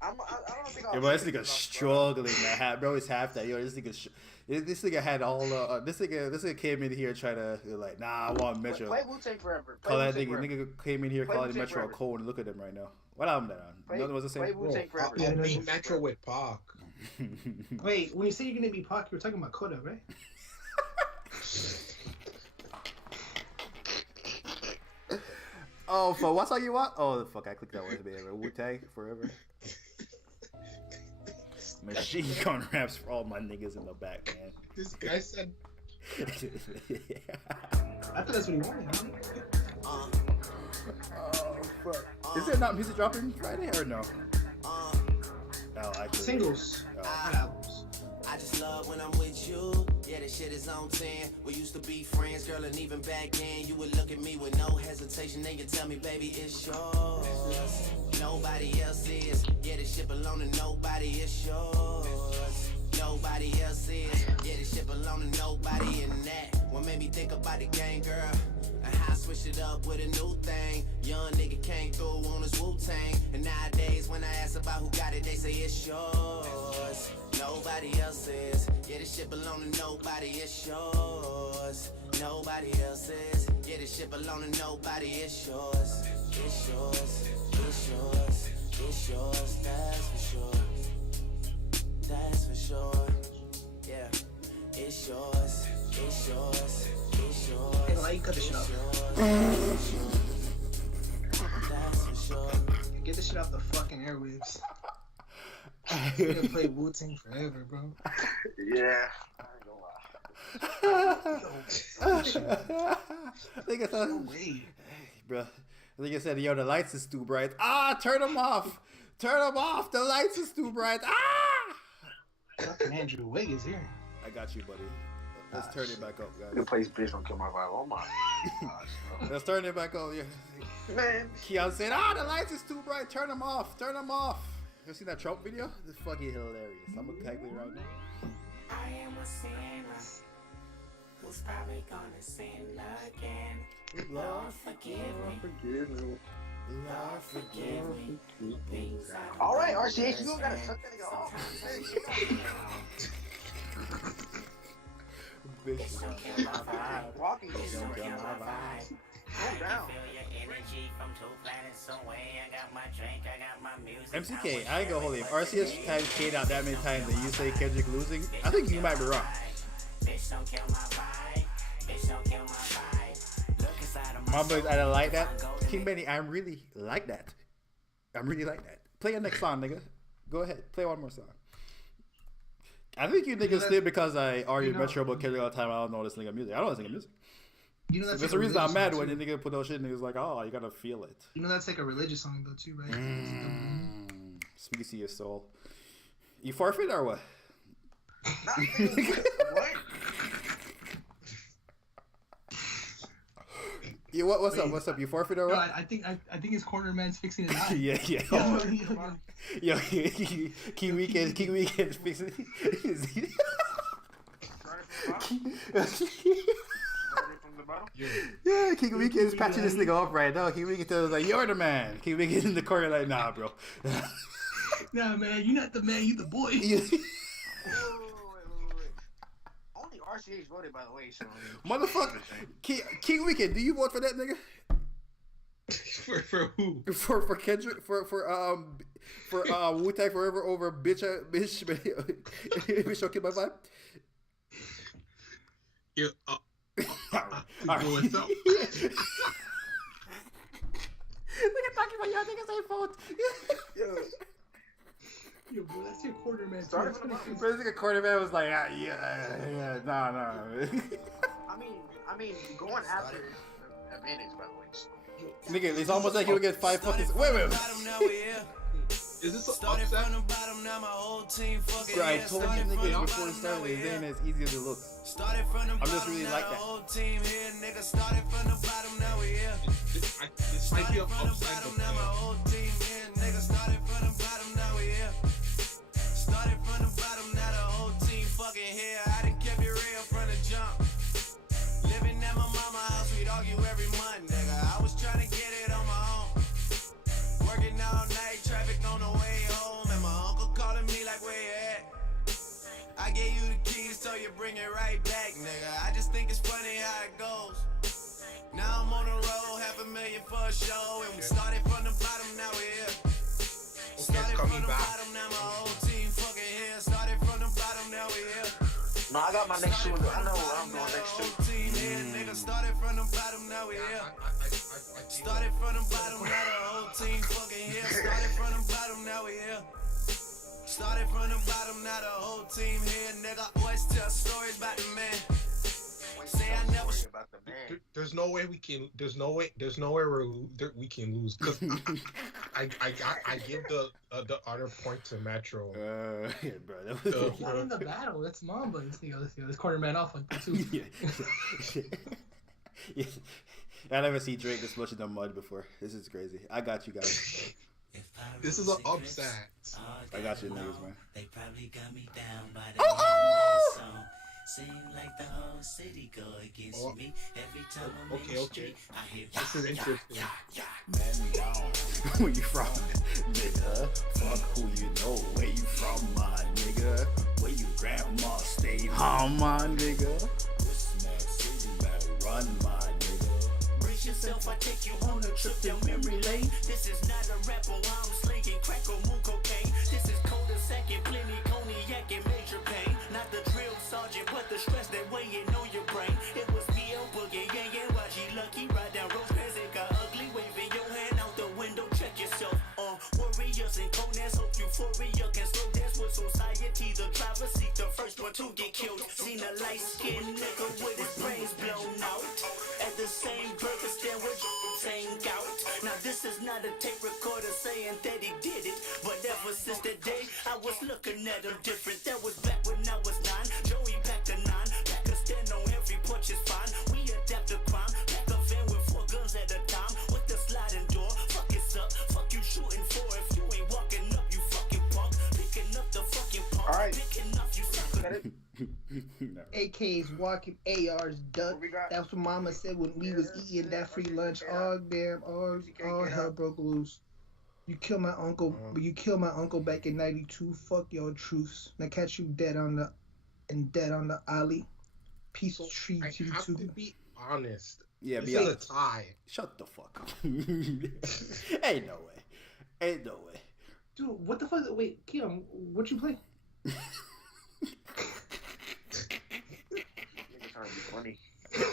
I don't think I'll. Yeah, bro, this nigga struggling, man. Bro, it's half that. Yo, this nigga had all. This nigga came in here trying to like, nah, I want Metro. Play Wu-Tang Forever. Call that nigga came in here calling Metro a cold. Look at him right now. What album that on? Nothing was the same. Play Wu-Tang Forever. I'll beat Metro with Pac. Wait, when you say you're gonna be Pac, you were talking about Kodak, right? Oh, for what song you want? Oh, fuck, I clicked that one. Wu-Tang Forever. Machine Gun raps for all my niggas in the back, man. This guy said. I thought that's what he wanted. Oh, fuck. Is there not music dropping Friday or no? No, actually. Singles. Not albums. I just love when I'm with you. Yeah, this shit is on 10. We used to be friends, girl, and even back then you would look at me with no hesitation. Then you tell me, baby, it's yours. Nobody else is. Yeah, this shit belong to nobody, it's yours. Nobody else is. Yeah, this shit belong to nobody in that. What made me think about the game, girl? I switch it up with a new thing. Young nigga came through on his Wu-Tang. And nowadays when I ask about who got it, they say it's yours. Nobody else's. Yeah, this shit belong to nobody, it's yours. Nobody else's. Yeah, this shit belong to nobody, it's yours. It's yours, it's yours, it's yours, that's for sure. That's for sure. Yeah, it's yours, it's yours, it's yours. Hey, why you cut this shit off? That's for sure. Get this shit off the fucking airwaves. We're gonna play Wu-Tang forever, bro. Yeah. I think I thought, no way, bro. I think I said, yo, the lights is too bright. Ah, turn them off. Turn them off. The lights is too bright. Ah. Fucking Andrew Wig is here. I got you, buddy. Let's turn it back up, guys. Good place, bitch, don't kill my vibe. Oh my gosh, bro. Let's turn it back up. Yeah. Man. Keon said, the lights is too bright. Turn them off. Turn them off. You seen that Trump video? It's fucking hilarious. I'm gonna type it right now. I am a sinner who's probably gonna sin again. Lord, forgive me. Lord, forgive me. Things I all right, RCH, you don't gotta suck that nigga off. Bitch, don't kill my vibe. Walking, Bitch, don't kill my vibe. calm down. Feel your energy from two planets away. I got my drink, I got my music. MCK, I ain't gonna hold you. If RCS times K'd out that many times and you say Kendrick losing, I think you might be wrong. Bitch, don't kill my vibe. Bitch, don't kill my vibe. Look inside of my Mama, I don't like that. King Benny, I'm really like that. I'm really like that. Play your next song, nigga. Go ahead. Play one more song. I think you niggas sleep because I argue Metro about Kendrick all the time. I don't know this nigga music. I don't know this nigga music. You know that's the reason I'm mad when the nigga put those shit and he was like, oh, you gotta feel it. You know that's like a religious song though too, right? Speaks to your soul. You forfeit or what? What? Yeah, what's up? What's up? You forfeit or what? No, I think his corner man's fixing it out. yeah. Yo, Key Weekend's fixing it. Yeah, King Weekend's patching this nigga up right now. King Weekend tells like, you're the man. King Weekend in the corner like, nah, bro. Nah, man, you're not the man, you the boy. Wait. Only RCH voted, by the way, so motherfucker. King Weekend, do you vote for that nigga? For who? For Kendrick, for Wu-Tang Forever over bitch don't kill my vibe. Yeah. Go with them. Look at talking about y'all niggas ain't vote. Yo, bro, that's your corner man. Bro, this nigga corner man was like, yeah, nah. I mean, going after advantage, by the way. So. Nigga, it's almost like he'll get 5 fucking. Wait. Is this an Started upset? from the bottom, now my whole team fucking Bro, I told you niggas before it started, it ain't as easy as it looks. Started from the I'm just bottom, really now like the that. whole team here, nigga. Started from the bottom, now we here. This might be an Started from the upside bottom, the now my plan. whole team here, nigga. Started from the bottom, now we here. Started from the bottom, now the whole team fucking here. I done kept it real from the jump. Living at my mama's house, we'd argue every month, nigga. I was trying to get it on my own. Working all night, traffic on the way home, and my uncle calling me like, where you at? I gave you the keys, so you bring it right back, nigga. I just think it's funny how it goes. Now I'm on the road, $500,000 for a show, and we started from the bottom, now we're here. Started from the bottom, now my whole team fucking here. Started from the bottom, now we here. No, I got my next two. I know what I'm doing next two. Team here, nigga. Started from the bottom, now we here. Started from the bottom, now the whole team fucking here. Started from the bottom, now we here. Started from the bottom, now the whole team here, nigga. Always tell stories about the man. Say I never. There's no way we can. There's nowhere where we can lose. Cause I give the other point to Metro. Bro, that was not in the battle. That's Mamba. This corner man off like that too. Yeah. I never see Drake this much in the mud before. This is crazy. I got you guys. This is an upset. I got you niggas, man. They probably got me down by the end of the song. Seem like the whole city go against me. Every time I'm in the street, I hear this is interesting. Man down. Where you from, nigga? Fuck who you know. Where you from, my nigga? Where you grandma stay? My nigga. This man city, man, run, my nigga. brace yourself, I take you on a trip down memory lane. This is not a rapper while I'm slinging crack or moon cocaine. This is cold as second, plenty cognac and major pain. Not the drill sergeant, but the stress that weighing on your brain. It was BL Boogie, yeah, YG Lucky, ride down Rose it got ugly, waving your hand out the window, check yourself. Warriors and Conan's hope euphoria can slow dance with society. The driver seek the first one to get killed. Seen a light-skinned nigga with his brains blown out at the same burger stand with saying gout. Now this is not a tape recorder saying that he did it, but ever since that day I was looking at him different. That was back when I was 9. Joey packed a 9, pack a stand on every porch is fine. We adapt to crime, pack a van with 4 guns at a time with the sliding door. Fuck it's up, fuck you shooting for if you ain't walking up, you fucking punk. Picking up the fucking punk, All right. picking up you sucker. No. AKs walking, ARs duck. That's what Mama said when we was eating that free lunch. Oh damn, all hell broke loose. You killed my uncle, but you killed my uncle back in '92. Fuck your truths. Now catch you dead on the alley. Peace tree I to have to two. be honest. Yeah, This be is a honest. tie. Shut the fuck up. Ain't no way. Ain't no way. Dude, what the fuck? Wait, Kim, what you play? Nigga trying to be funny.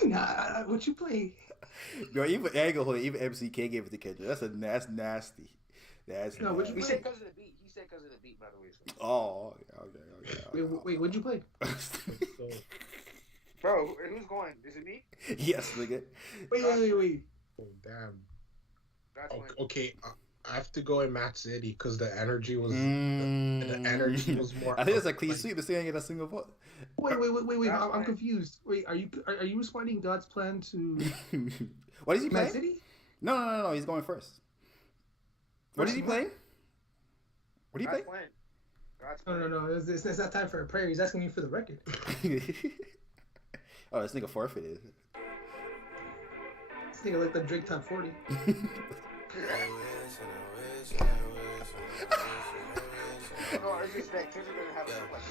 Nah, what you play? Yo, even MCK gave it to Kendrick. That's nasty. That's No, what you He play? said because of the beat. He said because of the beat, by the way. So. Oh, okay. Wait, what'd you play? Bro, who's going? Is it me? Yes, nigga. Wait. Oh, damn. That's when. Okay, I have to go in Matt City because the energy was the energy was more. I think it's a clean sweep. It's saying in a single vote. Wait. I'm confused. Wait, are you responding God's plan to What is he Mad playing? City? No. He's going first. What is he playing? What are you playing? God's plan. No. It's not time for a prayer. He's asking me for the record. Oh, this nigga forfeited. This nigga like the Drake top 40. No, it's just that Kendrick doesn't have a like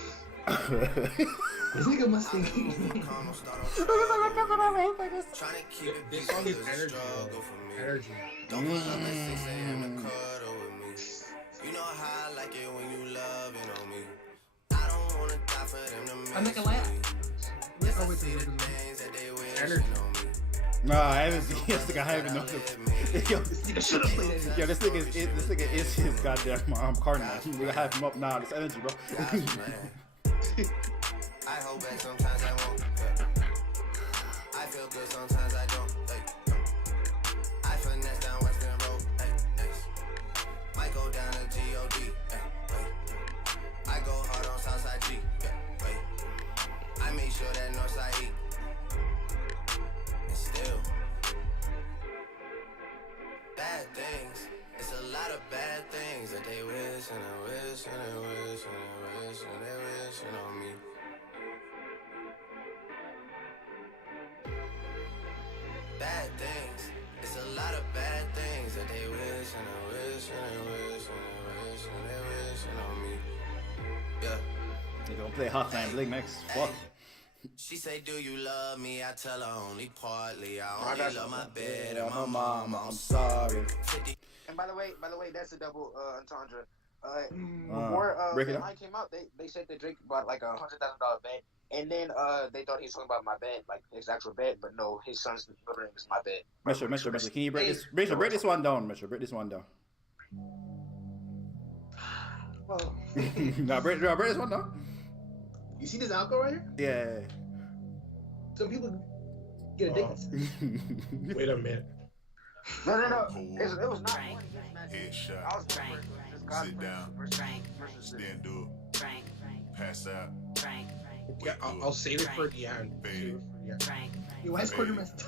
this. This nigga must think. This song is energy. Energy. You know how I like it when you loving on me. I don't wanna die for them to miss I'm not gonna lie. me. Oh, wait, Things that they wish Energy. on me. Nah, I haven't seen this nigga. I haven't known him. Yo, This nigga should have played it. this nigga is his goddamn car now. You gotta have him up now. This energy, bro. Gosh, man. I hold back sometimes I won't. I feel good sometimes I don't. I finesse down Western Road. Might go down to G.O.D. I go hard on Southside G. I make sure that Northside E. And still, bad things. It's a lot of bad things that they wish and they wish and they wish and they wish and they wishing on me. Bad things. It's a lot of bad things that they wish and they wish and they wish and they wish and they wishing on me. Yeah. You gonna play Hotline Bling next? Fuck. She say, do you love me? I tell her only partly. I I only got love you. my bed Yeah, and my mama, mama. I'm sorry. And by the way, that's a double entendre. Break it when up. I came out, they said that Drake bought like $100,000 bed, and then they thought he was talking about my bed, like his actual bed, but no, his son's middle name is my bed. Metro, can you break this? Metro, break this one down. Metro, break this one down. Well, Nah, break this one down. you see this alcohol right here? Yeah. Some people get addicted. Wait a minute. No. It was not one Headshot. I was just God Sit down. versus Then do it. Pass out. Yeah, I'll save it for the end. Fade it. Yo, why is quartermaster?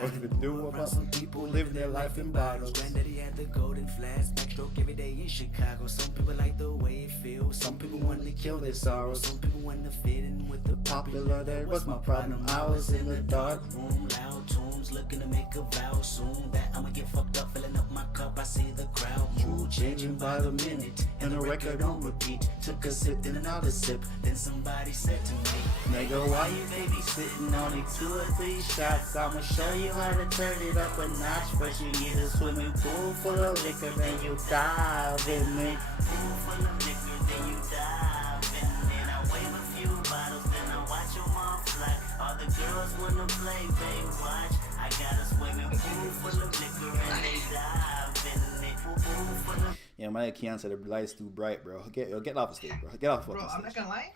What do they do about some people living their life in bottles? Granddaddy had the golden flash, backstroke every day in Chicago. Some people like the way it feels. Some people want to kill their sorrows. Some people want to fit in with the popular. That was my problem. I was in the dark room, loud tunes, looking to make a vow soon that I'ma get fucked up, filling up my cup. I see the crowd move, changing by the minute, and the record on repeat. Took a sip, then another sip. Then somebody said to me, nigga, why you babysitting? Only 2 or 3 shots. I'ma show you how to turn it up a notch. First you need a swimming pool full of liquor, then you dive in it. Pool full of liquor, then you dive in it. I wave a few bottles, then I watch them all fly. All the girls wanna play, they watch. I got a swimming pool full of liquor and they dive in it. Pool full of... Yeah, my Keon said the light's too bright, bro. Get off the stage, bro. Get off the Bro, stage. I'm not gonna lie.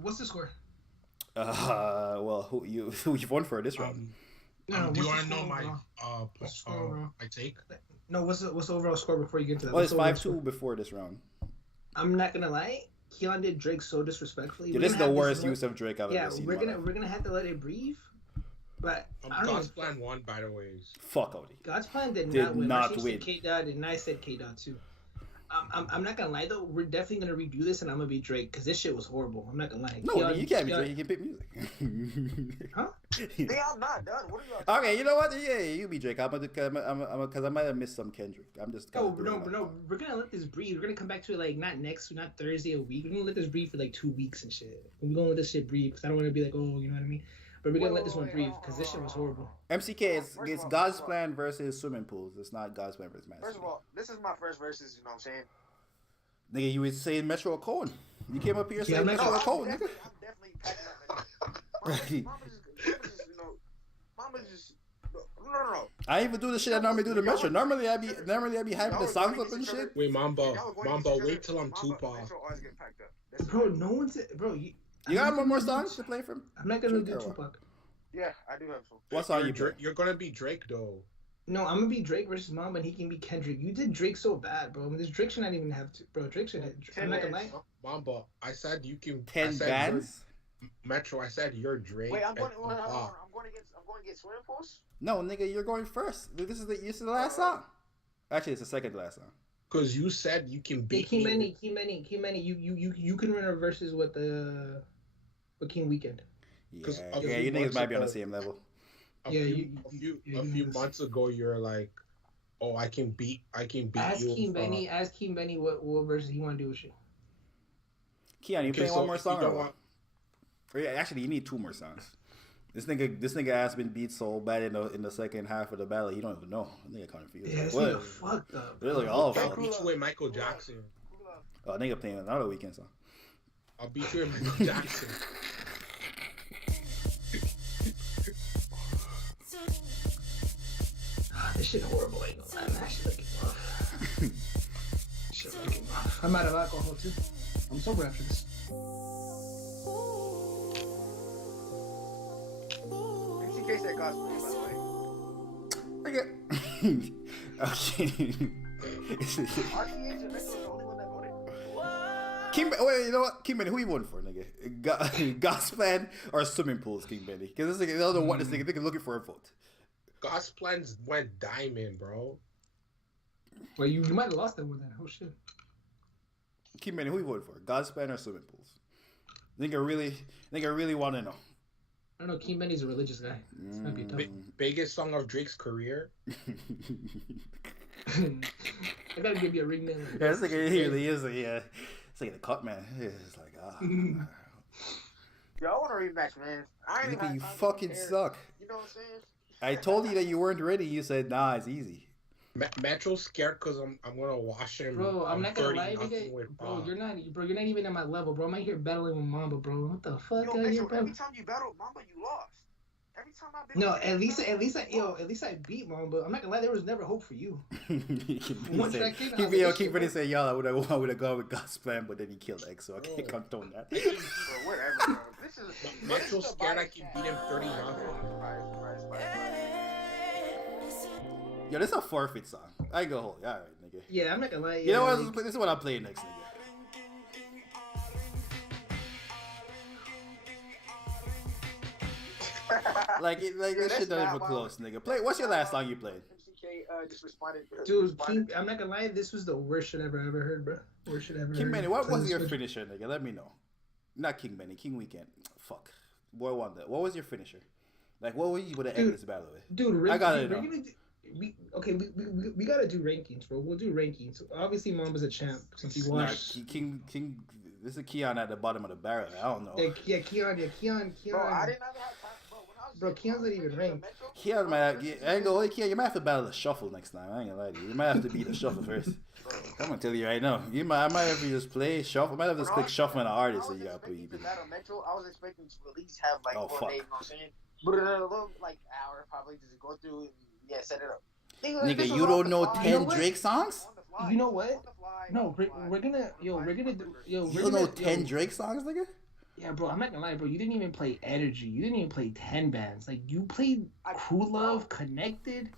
What's the score? Well, who you won for this round? No, do you want to know my take? No, what's the overall score before you get into that? Well, it's 5-2 before this round. I'm not gonna lie. Keon did Drake so disrespectfully. Yeah, this is the worst use of Drake I've ever seen. Yeah, we're gonna have to let it breathe. But God's Plan won, by the way. Fuck Odie. God's Plan did not win. K-Dot, and I said K-Dot too. I'm not gonna lie though. We're definitely gonna redo this, and I'm gonna be Drake because this shit was horrible. I'm not gonna lie. No, you can't be Drake. You can pick music. Huh? Yeah, I'm not done. What are y'all? Okay, you know what? Yeah, you be Drake. I'm because I might have missed some Kendrick. I'm just. No. We're gonna let this breathe. We're gonna come back to it like not Thursday, a week. We're gonna let this breathe for like 2 weeks and shit. We're gonna let this shit breathe because I don't want to be like, oh, you know what I mean. But we're gonna let this one breathe because this shit was horrible. MCK, it's God's Plan versus swimming pools. It's not God's Plan versus Master. First of all, this is my first versus. You know what I'm saying? Nigga, you was saying Metro or Cohen. You came up here saying Metro or Cohen. I'm definitely packing up. Mama just. No. I even do the shit I normally do to Metro. Normally I be having the songs up and shit. Wait, Mamba, wait till I'm Tupac. Bro, no one's bro. You got one more songs to play from? I'm not gonna do Tupac. Yeah, I do have some. What song you're gonna be Drake though. No, I'm gonna be Drake versus Mom, and he can be Kendrick. You did Drake so bad, bro. I mean, this Drake should not even have to, bro. Drake should. I'm not gonna lie. Mamba, I said you can. 10 bands. Metro, I said you're Drake. Wait, I'm going to get swimming pools. No, nigga, you're going first. This is the last song. Actually, it's the second last song. Cause you said you can beat. Key Many. You can run a versus with King Weekend. Yeah, you niggas might be on the same level. A few months ago, you're like, oh, I can beat ask you. Ask King Benny what versus he want to do with you. Keon, you play one more song or what? Actually, you need 2 more songs. This nigga has been beat so bad in the second half of the battle, you don't even know. I think I can't feel it. Yeah, this nigga fucked up. They're like all I'll beat you with Michael Jackson. Oh, nigga playing another Weekend song. I'll beat you with Michael Jackson. This shit horrible. Ain't gonna lie. I'm actually looking rough. Shit looking rough. I'm out of alcohol too. I'm sober after this. MCK said God's Plan, by the way. Okay. RTH and Metro is the only one that voted. Wait, you know what? King Benny, who you voting for, nigga? God's Plan or swimming pools, King Benny? Because this nigga doesn't want this nigga. They're looking for a vote. God's Plans went diamond, bro. Well, you might have lost that one then. Oh shit. King Benny, who you voting for? God's Plan or swimming pools? Nigga really want to know. I don't know. King Benny's a religious guy. This might be tough. Biggest song of Drake's career. I gotta give you a ring name. Yeah, it's like he really is. It's like the cut, man. It's like Yo, I want a rematch, man. Nigga, you fucking suck. You know what I'm saying? I told you that you weren't ready. You said, nah, it's easy. Metro's scared because I'm gonna wash him. Bro, I'm not gonna lie, nigga. Bro, you're not even at my level, bro. I'm out here battling with Mamba, bro. What the fuck? Yo, Metro, every time you battle Mamba, you lost. Every time I've been. No, at least I beat Mamba. I'm not gonna lie, there was never hope for you. Keep ready to say, y'all, I would have gone with God's Plan, but then he killed X, so I can't condone that. Bro, whatever, bro. This is Metro's scared I can beat him 30-0. Yo, this is a forfeit song. I go hold. All right, nigga. Yeah, I'm not gonna lie. You know what? This is what I'm playing next, nigga. Like this shit don't even close, nigga. Play. What's your last song you played? MCK just responded. Dude, I'm not gonna lie, this was the worst shit I've ever heard, bro. Worst shit ever. King heard. Benny, what was your finisher, nigga? Let me know. Not King Benny, King Weekend. Fuck. Boy Wonder. What was your finisher? Like, what were you would have ended this battle with? Dude, I got it. We gotta do rankings, bro. We'll do rankings. Obviously, Mamba's a champ since he watched. Nah, King. This is Keon at the bottom of the barrel. I don't know. Yeah, Keon. Bro, I didn't have time. Bro, Keon's not even ranked. Keon might have, I ain't gonna lie, Keon, you might have to battle the shuffle next time. I ain't gonna lie to you. You might have to beat the shuffle first. I'm gonna tell you right now. I might have to just play shuffle. I might have to just click shuffle on the artist so you gotta put you. I was expecting to at least have like 4 days, you know what I'm saying? But a little like hour probably just go through and set it up. Nigga, you don't know 10 Drake songs? You know what? No, we're gonna do. You don't know 10 Drake songs, nigga? Yeah, bro, I'm not gonna lie, bro. You didn't even play Energy. You didn't even play 10 bands. Like, you played Crew Love, Connected.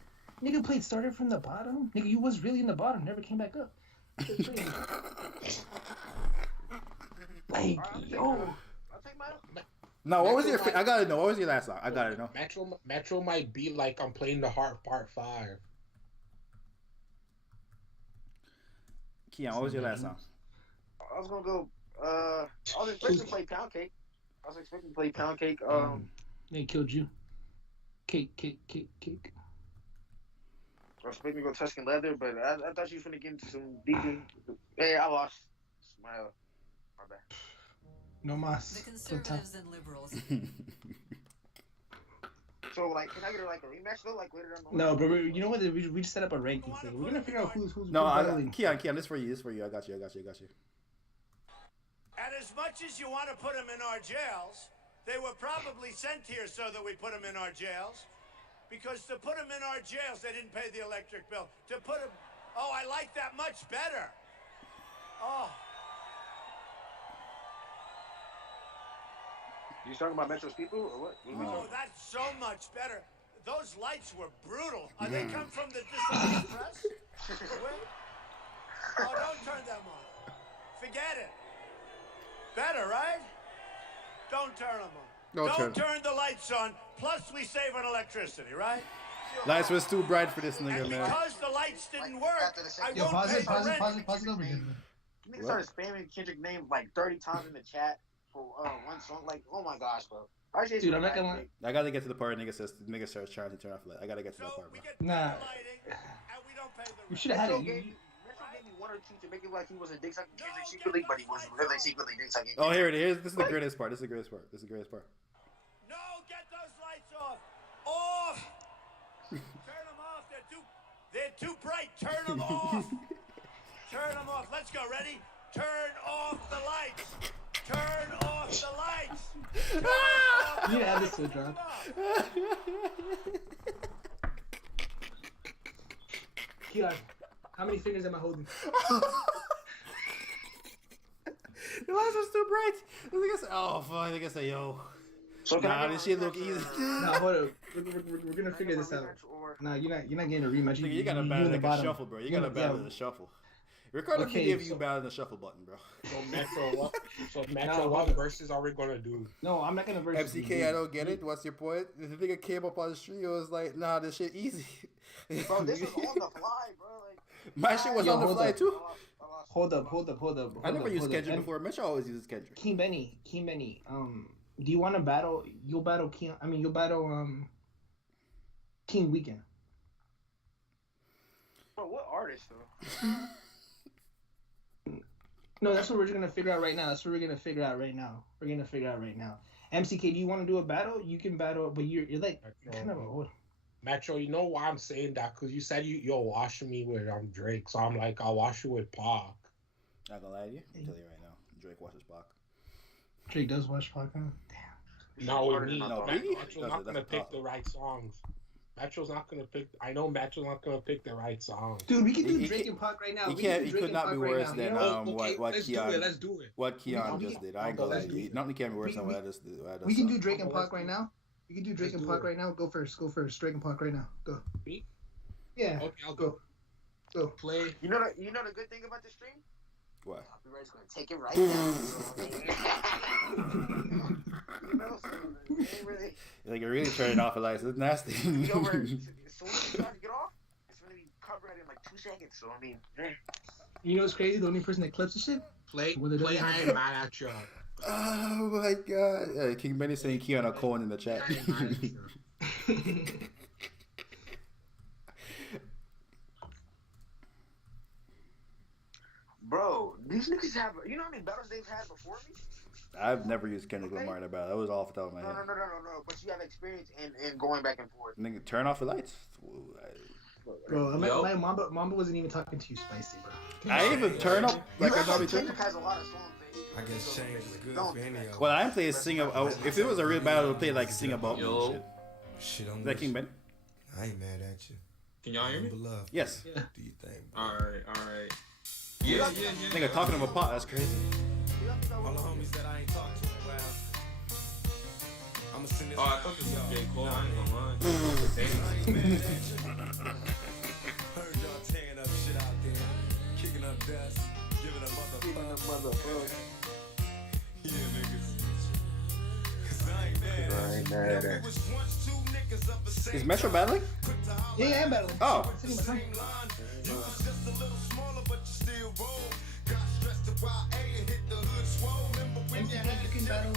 Nigga played Started from the Bottom. Nigga, you was really in the bottom. Never came back up. Like, yo. No, what was your... I gotta know. What was your last song? I gotta know. Metro might be like I'm playing the Heart Part 5. Keon, what was your last song? I was gonna go... I was expecting to play Pound Cake. They killed you. Cake. I was expecting to go Tuscan Leather, but I thought she was gonna get into some deep. Hey, I lost. My bad. No mas. The conservatives and liberals. So, like, can I get like a rematch though? Like later on. No, but you know what? We just set up a ranking thing. We're gonna figure out who's. No, Keon, this for you. I got you. And as much as you want to put them in our jails, they were probably sent here so that we put them in our jails. Because to put them in our jails, they didn't pay the electric bill. To put them... Oh, I like that much better. Oh. You talking about Metro's people or what? Oh, that's so much better. Those lights were brutal. They come from the Dishonest Press? Oh, don't turn them on. Forget it. Better, right? Don't turn them on. Don't turn the lights on. Plus, we save on electricity, right? Lights was too bright for this nigga, and man. Because the lights didn't work, I won't pay the rent. Pause it over again. Nigga started spamming Kendrick name like 30 times in the chat for one song. Like, oh my gosh, bro. Dude, I'm not gonna lie. I gotta get to the part where nigga starts trying to turn off the light. I gotta get to that part, bro. Nah. You should have had it. Metro gave me 1 or 2 to make it like he was a dick sucking Kendrick secretly, but he was really secretly dick sucking. Oh, here it is. This is the greatest part. No, get those lights off. Off. Turn them off. They're too bright. Turn them off. Turn them off. Let's go. Ready? Turn off the lights. Turn off the lights. You need to add this to a drop. Keon, how many fingers am I holding? The lights are too bright. Oh, fuck. I think I say, yo. So this shit look easy. Nah, hold up. We're gonna figure this out. Nah, you're not getting a rematch. You gotta battle like a shuffle, bro. You gotta battle the shuffle. Ricardo can give you battle the shuffle button, bro. So Metro, what verses are we gonna do? No, I'm not gonna verse. FCK, I don't get it. What's your point? The nigga came up on the street. It was like, nah, this shit easy. Bro, this was on the fly, bro. Like, my shit was on the fly too. Hold up. I never used Kendrick before. Metro always uses Kendrick. King Benny. Do you want to battle? You'll battle King. You'll battle King Weekend. Bro, what artist though? No, that's what we're gonna figure out right now. We're gonna figure out right now. MCK, do you want to do a battle? You can battle, but you're like kind of old. Metro, you know why I'm saying that? Because you said you'll wash me with Drake, so I'm like, I'll wash you with Pac. Not gonna lie to you. I'll tell you right now. Drake washes Pac. Drake does watch Pac, huh? Damn. No, Metro's not gonna pick the right songs. Metro's not gonna pick. I know Metro's not gonna pick the right songs. Dude, we can do Drake and Pac right now. He could not be worse than what Keon. Let's do it. What Keon just did. I ain't gonna lie to you. Nothing can be worse than what I just did. We can do Drake and Pac right now. We can do Drake and Pac right now. Go first. Drake and Pac right now. Go. Me? Yeah. Okay, I'll go. Play. You know the good thing about the stream? What? Copyright's gonna take it right now. You know, so you ain't really. Like you're really turning off a light. It's nasty. So when you try to get off, it's gonna be covered in like 2 seconds. So I mean, You know what's crazy? The only person that clips the shit. Play. Play. I ain't mad at you. Oh my god! King Benny saying Keanu Cohen in the chat. I ain't mad at you. bro, these niggas have. You know how many battles they've had before me? I've never used Kendrick Lamar in a battle. That was off the top of my head. No. But you have experience in going back and forth. Nigga, turn off the lights. Bro, my Mamba wasn't even talking to you, spicy, bro. I even turn up like I probably turn. Kendrick has a lot of songs. I guess change is good for any of Well, I'm playing sing about. If it was a real battle, I'd play like sing about me and shit. Shit on Is that King Ben? I ain't mad at you. Can y'all hear me? Love. Yes. Yeah. Do you think? Bro? All right. Yeah. Nigga talking to a pot. That's crazy. All the homies that I ain't talked to in a while. I'ma send this. Oh, I thought this was J. Cole. I ain't gonna lie. Heard y'all tearing up shit out there, kicking up dust, giving a motherfucker. Yeah, niggas. 'Cause I ain't mad at you. Is Metro battling? Yeah, I'm battling. Oh. Sitting my time. MTV, you can battle.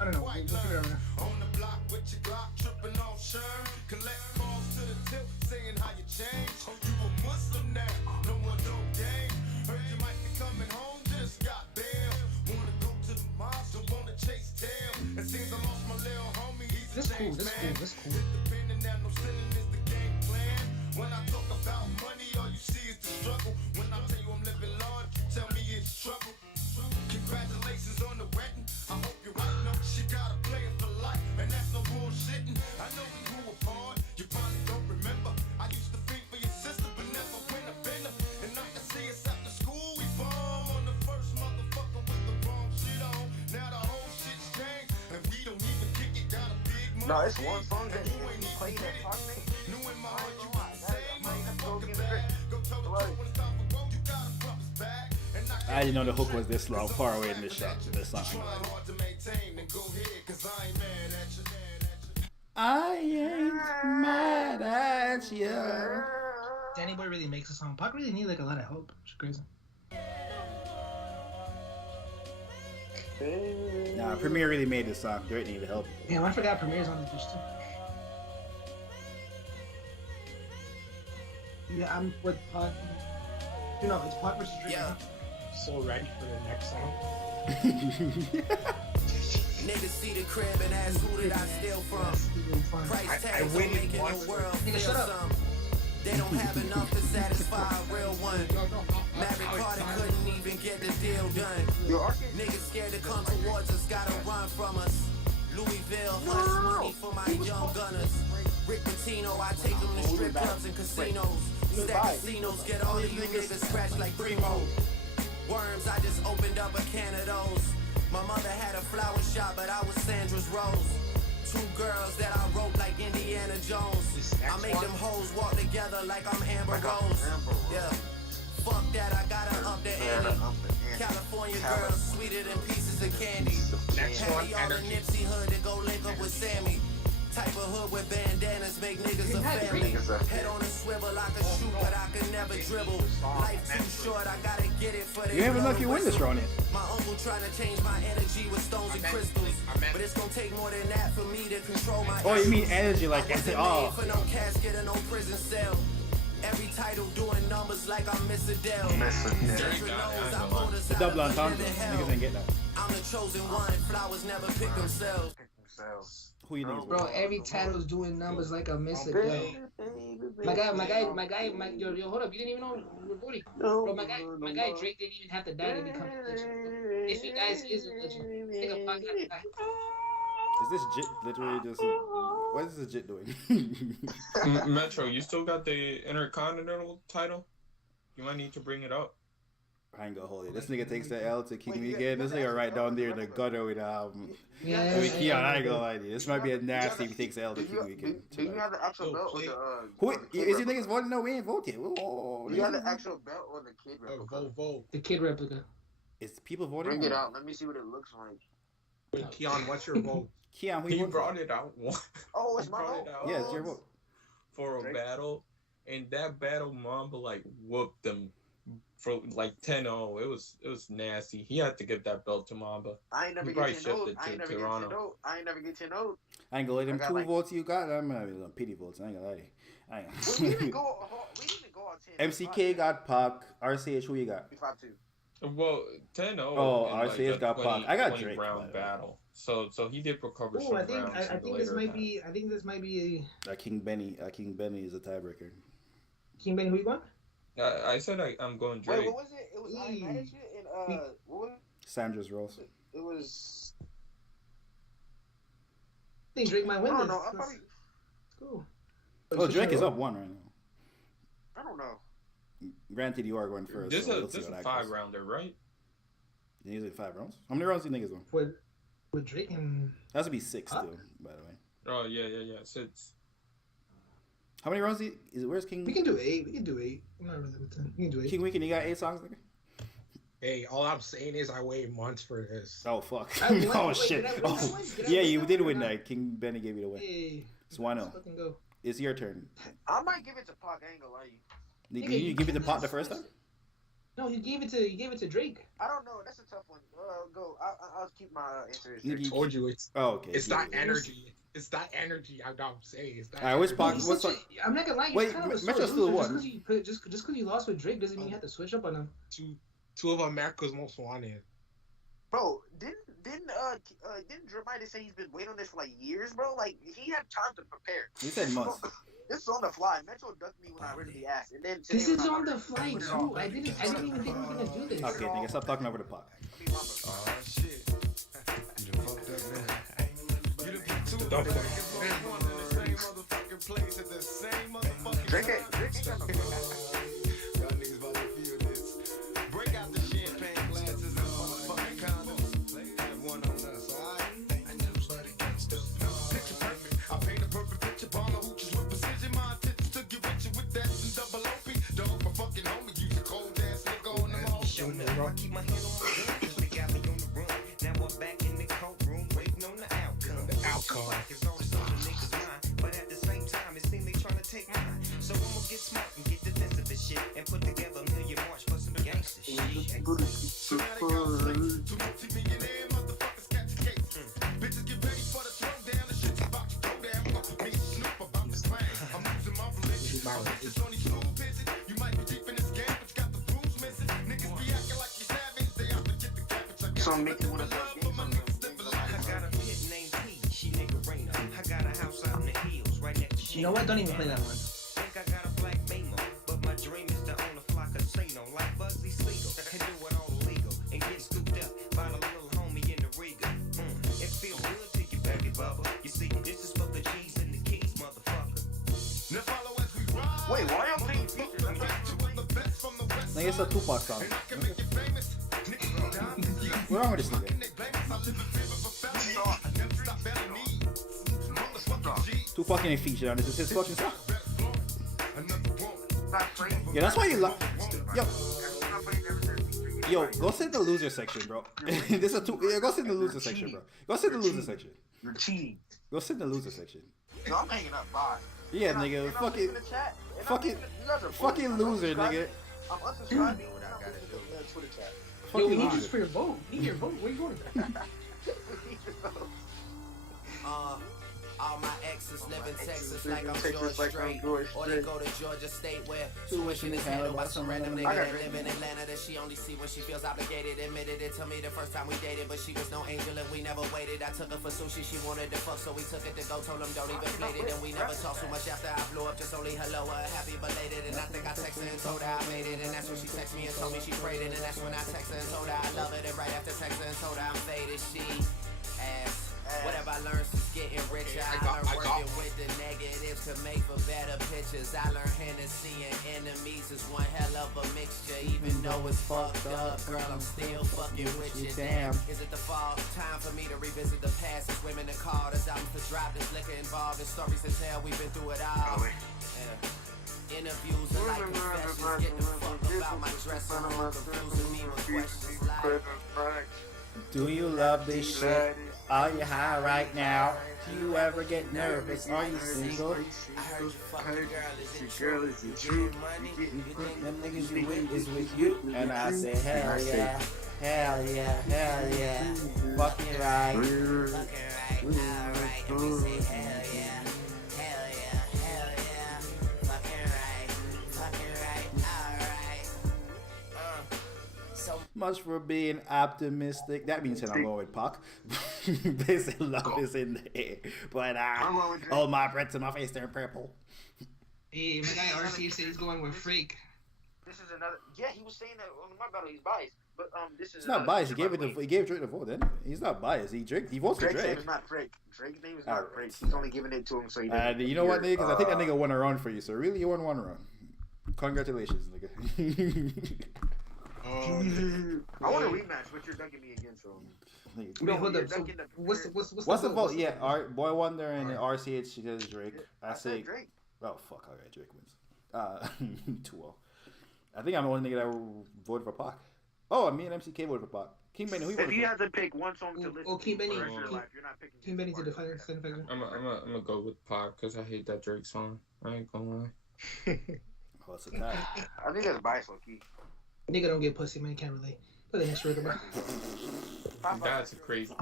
I don't know. We'll figure it out now. On the block with your Glock, tripping off Sherm. Collect calls to the tip, saying how you changed. Oh, you a Muslim now, no more dope game. Heard you might be coming home, just got bail. Wanna go to the mosque, don't wanna chase tail. It seems I lost my little homie, he's a changed man. That's cool. Independent and no sinning is the game plan. When I talk about money, all you see is the struggle. When I tell you I'm living large, you tell me it's trouble. Congratulations on the wedding. I hope you're right. No, she gotta play it for life, and that's no bullshitting. I know we grew apart. You probably don't remember. I used to think for your sister, but never went up in her. And I can see us after school. We bomb on the first motherfucker with the wrong shit on. Now the whole shit's changed, and we don't even kick it. Got a big money. No, it's one song that you play that talk name. New in my heart, you want the same motherfucking bag. Go toe to toe when it's time for road. You gotta drop his bag. I didn't know the hook was this long, far away in this shot, this song. I ain't mad at you. Danny Boy really makes a song. Pac really need like a lot of help. It's crazy. Nah, Premier really made this song. They need help. Damn, I forgot Premier's on this bitch too. Yeah, I'm with Pac. You know, it's Pac versus Drake. Yeah. So ready for the next song. Niggas see the crib and ask who did I steal from. Price tags don't make it the world feel some. They don't have enough to satisfy a real one. Maverick Carter couldn't even get the deal done. Niggas scared to come towards us, gotta run from us. Louisville, hush money for my young gunners. Rick Pitino, I take them to strip clubs and casinos. Stack casinos, get all of you niggas scratched like Primo. Worms, I just opened up a can of those. My mother had a flower shop, but I was Sandra's Rose. 2 girls that I wrote like Indiana Jones. I make them hoes walk together like I'm Amber Rose. Yeah, fuck that, I gotta up the ante. California girls, sweeter than pieces of candy. Patty all the Nipsey hood to go link up with Sammy. Type of hood with bandanas make niggas a family. Head on a swivel, I can shoot, but I can never dribble. Life too short, I gotta get it for the. You ain't lucky win this, Ronnie. My uncle trying to change my energy with stones and crystals. But it's gonna take more than that for me to control my. Oh, you mean energy like that? Oh. For no casket or no prison cell. Every title doing numbers like I'm Miss Adele. The double entendre. Niggas ain't get that. I'm the chosen one. Flowers never pick themselves. Who you think? Bro, every title's doing numbers like a miss it, yo. My guy, yo, hold up, you didn't even know Booty. Bro, my guy Drake didn't even have to die to become a legend. If you guys is a legend, think of Pac guy. Is this Jit literally just? What is this Jit doing? Metro, you still got the Intercontinental title? You might need to bring it up. I ain't gonna hold it. This nigga takes the L to kick me again. This nigga right down there in the gutter with with Keon. I ain't gonna lie to you. This might be a nasty if he takes the L to kick me again. Do you have the actual belt or the Who is you niggas voting? No, we ain't voted. Do you have the actual belt or the kid replica? The kid replica. Is people voting? Bring it out. Let me see what it looks like. Wait, Keon, what's your vote? Keon, he brought it out one. Oh, it's my vote. Yeah, it's your vote. For a battle, and that battle, Mamba like whooped them for like 10-0. It was nasty. He had to get that belt to Mamba. I ain't never He get probably 10 shifted I ain't to never Toronto. get 10 I ain't never get 10 I ain't gonna let them I got 2 like- votes you got. I'm gonna be pity votes. I ain't gonna lie to you. I ain't. We didn't go on 10. MCK got Pac. RCH, who you got? 5-2. Well, 10-0. Oh, in RCH like got Pac. I got Drake. round battle. So he did recover Oh, some I think rounds. I in the think this later might half. be. I think this might be King Benny is a tiebreaker. King Benny. Who you want? I said I'm going Drake. Wait, what was it? It was I Ain't Mad at You and what was it? Sandra's Rose. It was. I think Drake might win I don't this. know. That's cool. Oh, Drake is up 1 right now. I don't know. Granted, you are going first. This so is a 5-rounder, right? These are 5 rounds. How many rounds do you think is one? With Drake and. That has to be 6 still, by the way. Oh yeah. 6. How many rounds where's King? We can do 8. We can do 8. I'm not really with 10. We can do 8. King Weekend, you got 8 songs, nigga? Hey, all I'm saying is I waited months for this. Oh, fuck. Wait, Oh, shit. did I win Oh, that one? Did I yeah, win you that did one or win not? that. King Benny gave you the win. Hey, It's 1-0. let's fucking go. It's your turn. I might give it to Pac. I ain't gonna lie to you. Did you give it to Pac the first time? No, he gave it to Drake. I don't know. That's a tough one. Go. I'll keep my answer. I told you it's. Oh, okay. It's that energy. It's that energy. I'm saying. It's that. Alright, which Pac? What's I'm not gonna lie. Wait, Metro still won. Just because you lost with Drake doesn't mean you have to switch up on him. Two of America's Most Wanted. Bro, didn't Drew might say he's been waiting on this for like years, bro? Like he had time to prepare. You said months. This is on the fly. Metro ducked me when I originally asked, and then This is on the fly too. I didn't even think we were gonna do this. Okay, nigga, stop talking over the Pac. Oh shit. You done fucked up, man. You done put 2 Don't niggas one in the same motherfucking place at the same motherfucking Drake time. got no Y'all niggas about to feel this. Break out the champagne glasses and motherfucking condoms. Have one on us, alright? Picture perfect. I paint a perfect picture. Baller hooches with precision. My intentions to get with you with that and double OP. Dog, my fucking homie. You a cold ass nigga on the mall. I keep my hand on my gun, 'cause they got me on the run. Now we're back in the courtroom, waiting on the outcome. The outcome. Pac is always on the niggas' mind, but at the same time, it seems they trying to take mine. So I'ma get smart and get defensive and shit, and put together a million march for some gangster shit. So now they got flex. 2 multi-millionaire motherfuckers catch a case. Bitches get ready for the throwdown. The shit's about to go down. Me and Snoop about to bang. I'm losing my religion. Just on these smooth bitches. You might be deep in this game, but you got the rules missing. Niggas be acting like you savage. They out to get the cabbage. So make it one of those games. I got a pit named P, she nigga Raina. I got a house out in the hills, right next to You know what? Don't even play that one. Think I got a black Mamo, but my dream is to own a flock of casino like Bugsy Siegel and do it all legal and get scooped up by the little homie in the Riga. It feel good to you, baby bubba. You see, this is for the G's and the keys, motherfucker. Now follow as we ride. Wait, why y'all playing features on Nigga, it's a Tupac song. What's wrong with this nigga? Tupac ain't featured on this. It's his fucking song. Yeah, that's why you love. Yo, go sit in the loser section, bro. This is go sit in the loser section, bro. Go sit in the loser section. You're cheating. Go sit in the loser section. No, I'm hanging up. Bye. Yeah, nigga, fucking loser, nigga. I'm unsubscribing. Twitter chat. Yo, we need this for your vote. We need your vote. Where you going to that? All my exes live in Texas like I'm George Strait. Or they go to Georgia State where tuition is handled by some random nigga that live in Atlanta that she only see when she feels obligated. Admitted it to me the first time we dated, but she was no angel and we never waited. I took her for sushi, she wanted to fuck, so we took it to go. Told him don't even play it, and we never talked so much after I blew up. Just only hello, happy belated. And I think I texted her and told her I made it, and that's when she texted me and told me she prayed it, and that's when I texted her and told her I love it. And right after texting and told her I'm faded, she asked. Whatever I learned since getting richer, I learned working with the negatives to make for better pictures. I learned Hennessy and enemies is one hell of a mixture. Even though it's fucked up, girl, I'm still fucking with you. Damn. Is it the fall? Time for me to revisit the past. It's women to call, there's albums to drop, there's liquor involved, there's stories to tell. We've been through it all. Interviews are like confessions. Get the fuck about out my dressing room, confusing me with questions like, Do you love this shit? Are you high right now? Do you ever get nervous? Are you single? I heard you fucking girl, is it true? Money, you think them niggas you with is with you? And I say, hell yeah, hell yeah, hell yeah. Fucking right. Fucking right, alright. And we say hell yeah, hell yeah, hell yeah. Fucking right, alright. So Much for being optimistic. That means that I'm going with Pac. Basic love is in the air. But all my breath to my face turn purple. Hey, my guy RC said he's going with Freak. This is another. Yeah, he was saying that on my battle he's biased, but this is. He's not biased. He gave Drake the vote. Then he's not biased. He votes for Drake's Drake. name is not Drake. Drake's name is not Drake. He's only giving it to him so he doesn't. And you know what, nigga? Because I think that nigga won a round for you. So really, you won one round. Congratulations, nigga. I want a rematch, but you're dunking me again, so. Wait, hold up. So what's the vote? Yeah, Boy Wonder and RCH says Drake. I say Drake. Oh fuck! Alright, Drake wins. 2-0. I think I'm the only nigga that voted for Pac. Oh, me and MCK voted for Pac. King Benny, who you voted for? If you had to pick one song to listen King Benny. to for the rest of your life, you're not picking King Benny to defend. I'm gonna go with Pac because I hate that Drake song. I ain't gonna lie. Oh, it's a tie. I think that's biased, low key. Nigga don't get pussy, man. Can't relate. Put the next record, bro. That's a crazy.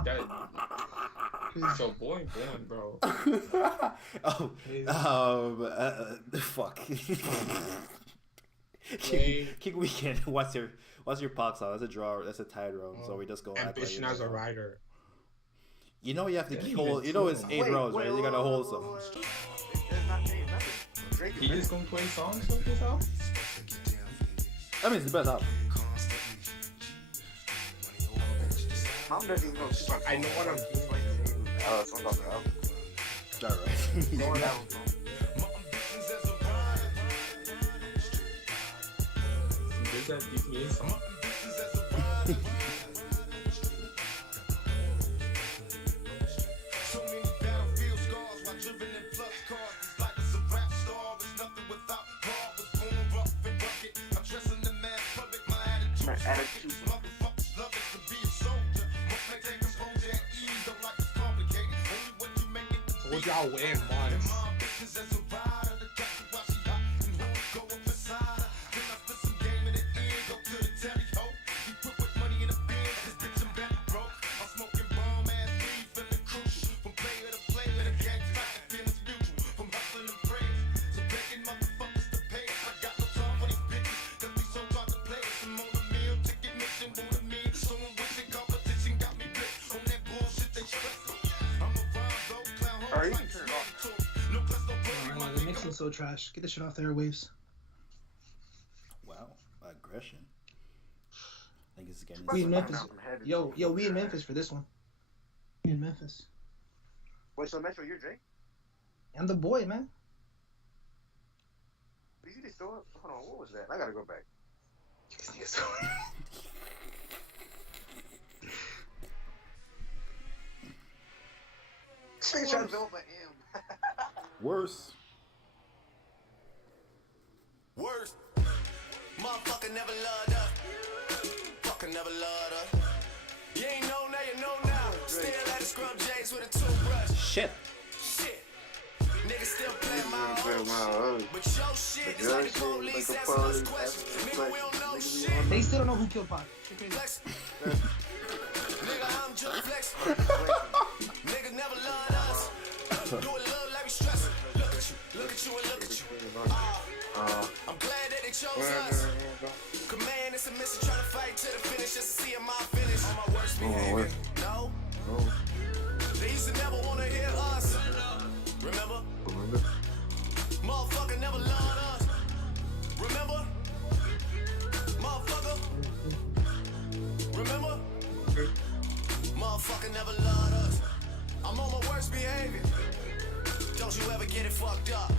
So boy, bro. Fuck. King Weekend. What's your Pac song? That's a draw. That's a tied round. So we just go. Ambition as a writer. You know you have to hold. You know it's 8 rounds, right? You gotta hold some. He just gonna play songs like this album? I mean, it's the best album. Mom doesn't even know. I know what I'm doing. It's on the album. Alright. Know what album. Is that DPA song? Attitude. What y'all win, boys? The mixing's so trash. Get this shit off the airwaves. Wow, aggression. I think it's getting. We in Memphis. Yo, we in Memphis for this one. We in Memphis. Wait, so Metro, you're Drake? I'm the boy, man. Did you just throw up? Hold on, what was that? I gotta go back. Screenshots over him. Worse. Worse. Motherfucker never loved her. Fucker never loved her. You ain't know now, you know now. Still at a scrub J's with a toothbrush. Shit. Niggas still playing my own. But your shit is like the police asking us questions. Nigga, we don't know shit. They still don't know who killed Pac. Nigga, I'm just flex. Niggas never loved us. Do it love like we stressing. Look at you and look at you. I'm glad that they chose us. Command is a mission, trying to fight to the finish just to see my finish. On my worst behavior. No. They used to never want to hear us. Remember? Motherfucker never loved us. Remember? Motherfucker. Remember? Motherfucker never loved us. I'm on my worst behavior. Don't you ever get it fucked up.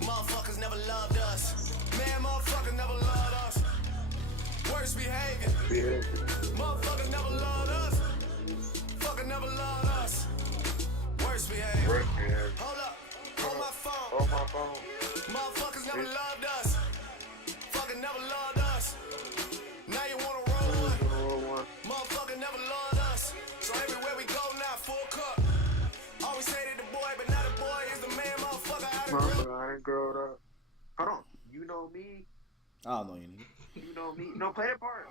Motherfuckers never loved us. Man, motherfuckers never loved us. Worst behavior. Motherfuckers never loved us. Fucker never loved us. Worst behavior. Hold up. On my phone. Motherfuckers never loved us. Fucking never loved us. I don't know you, nigga. You know me. No, play that part.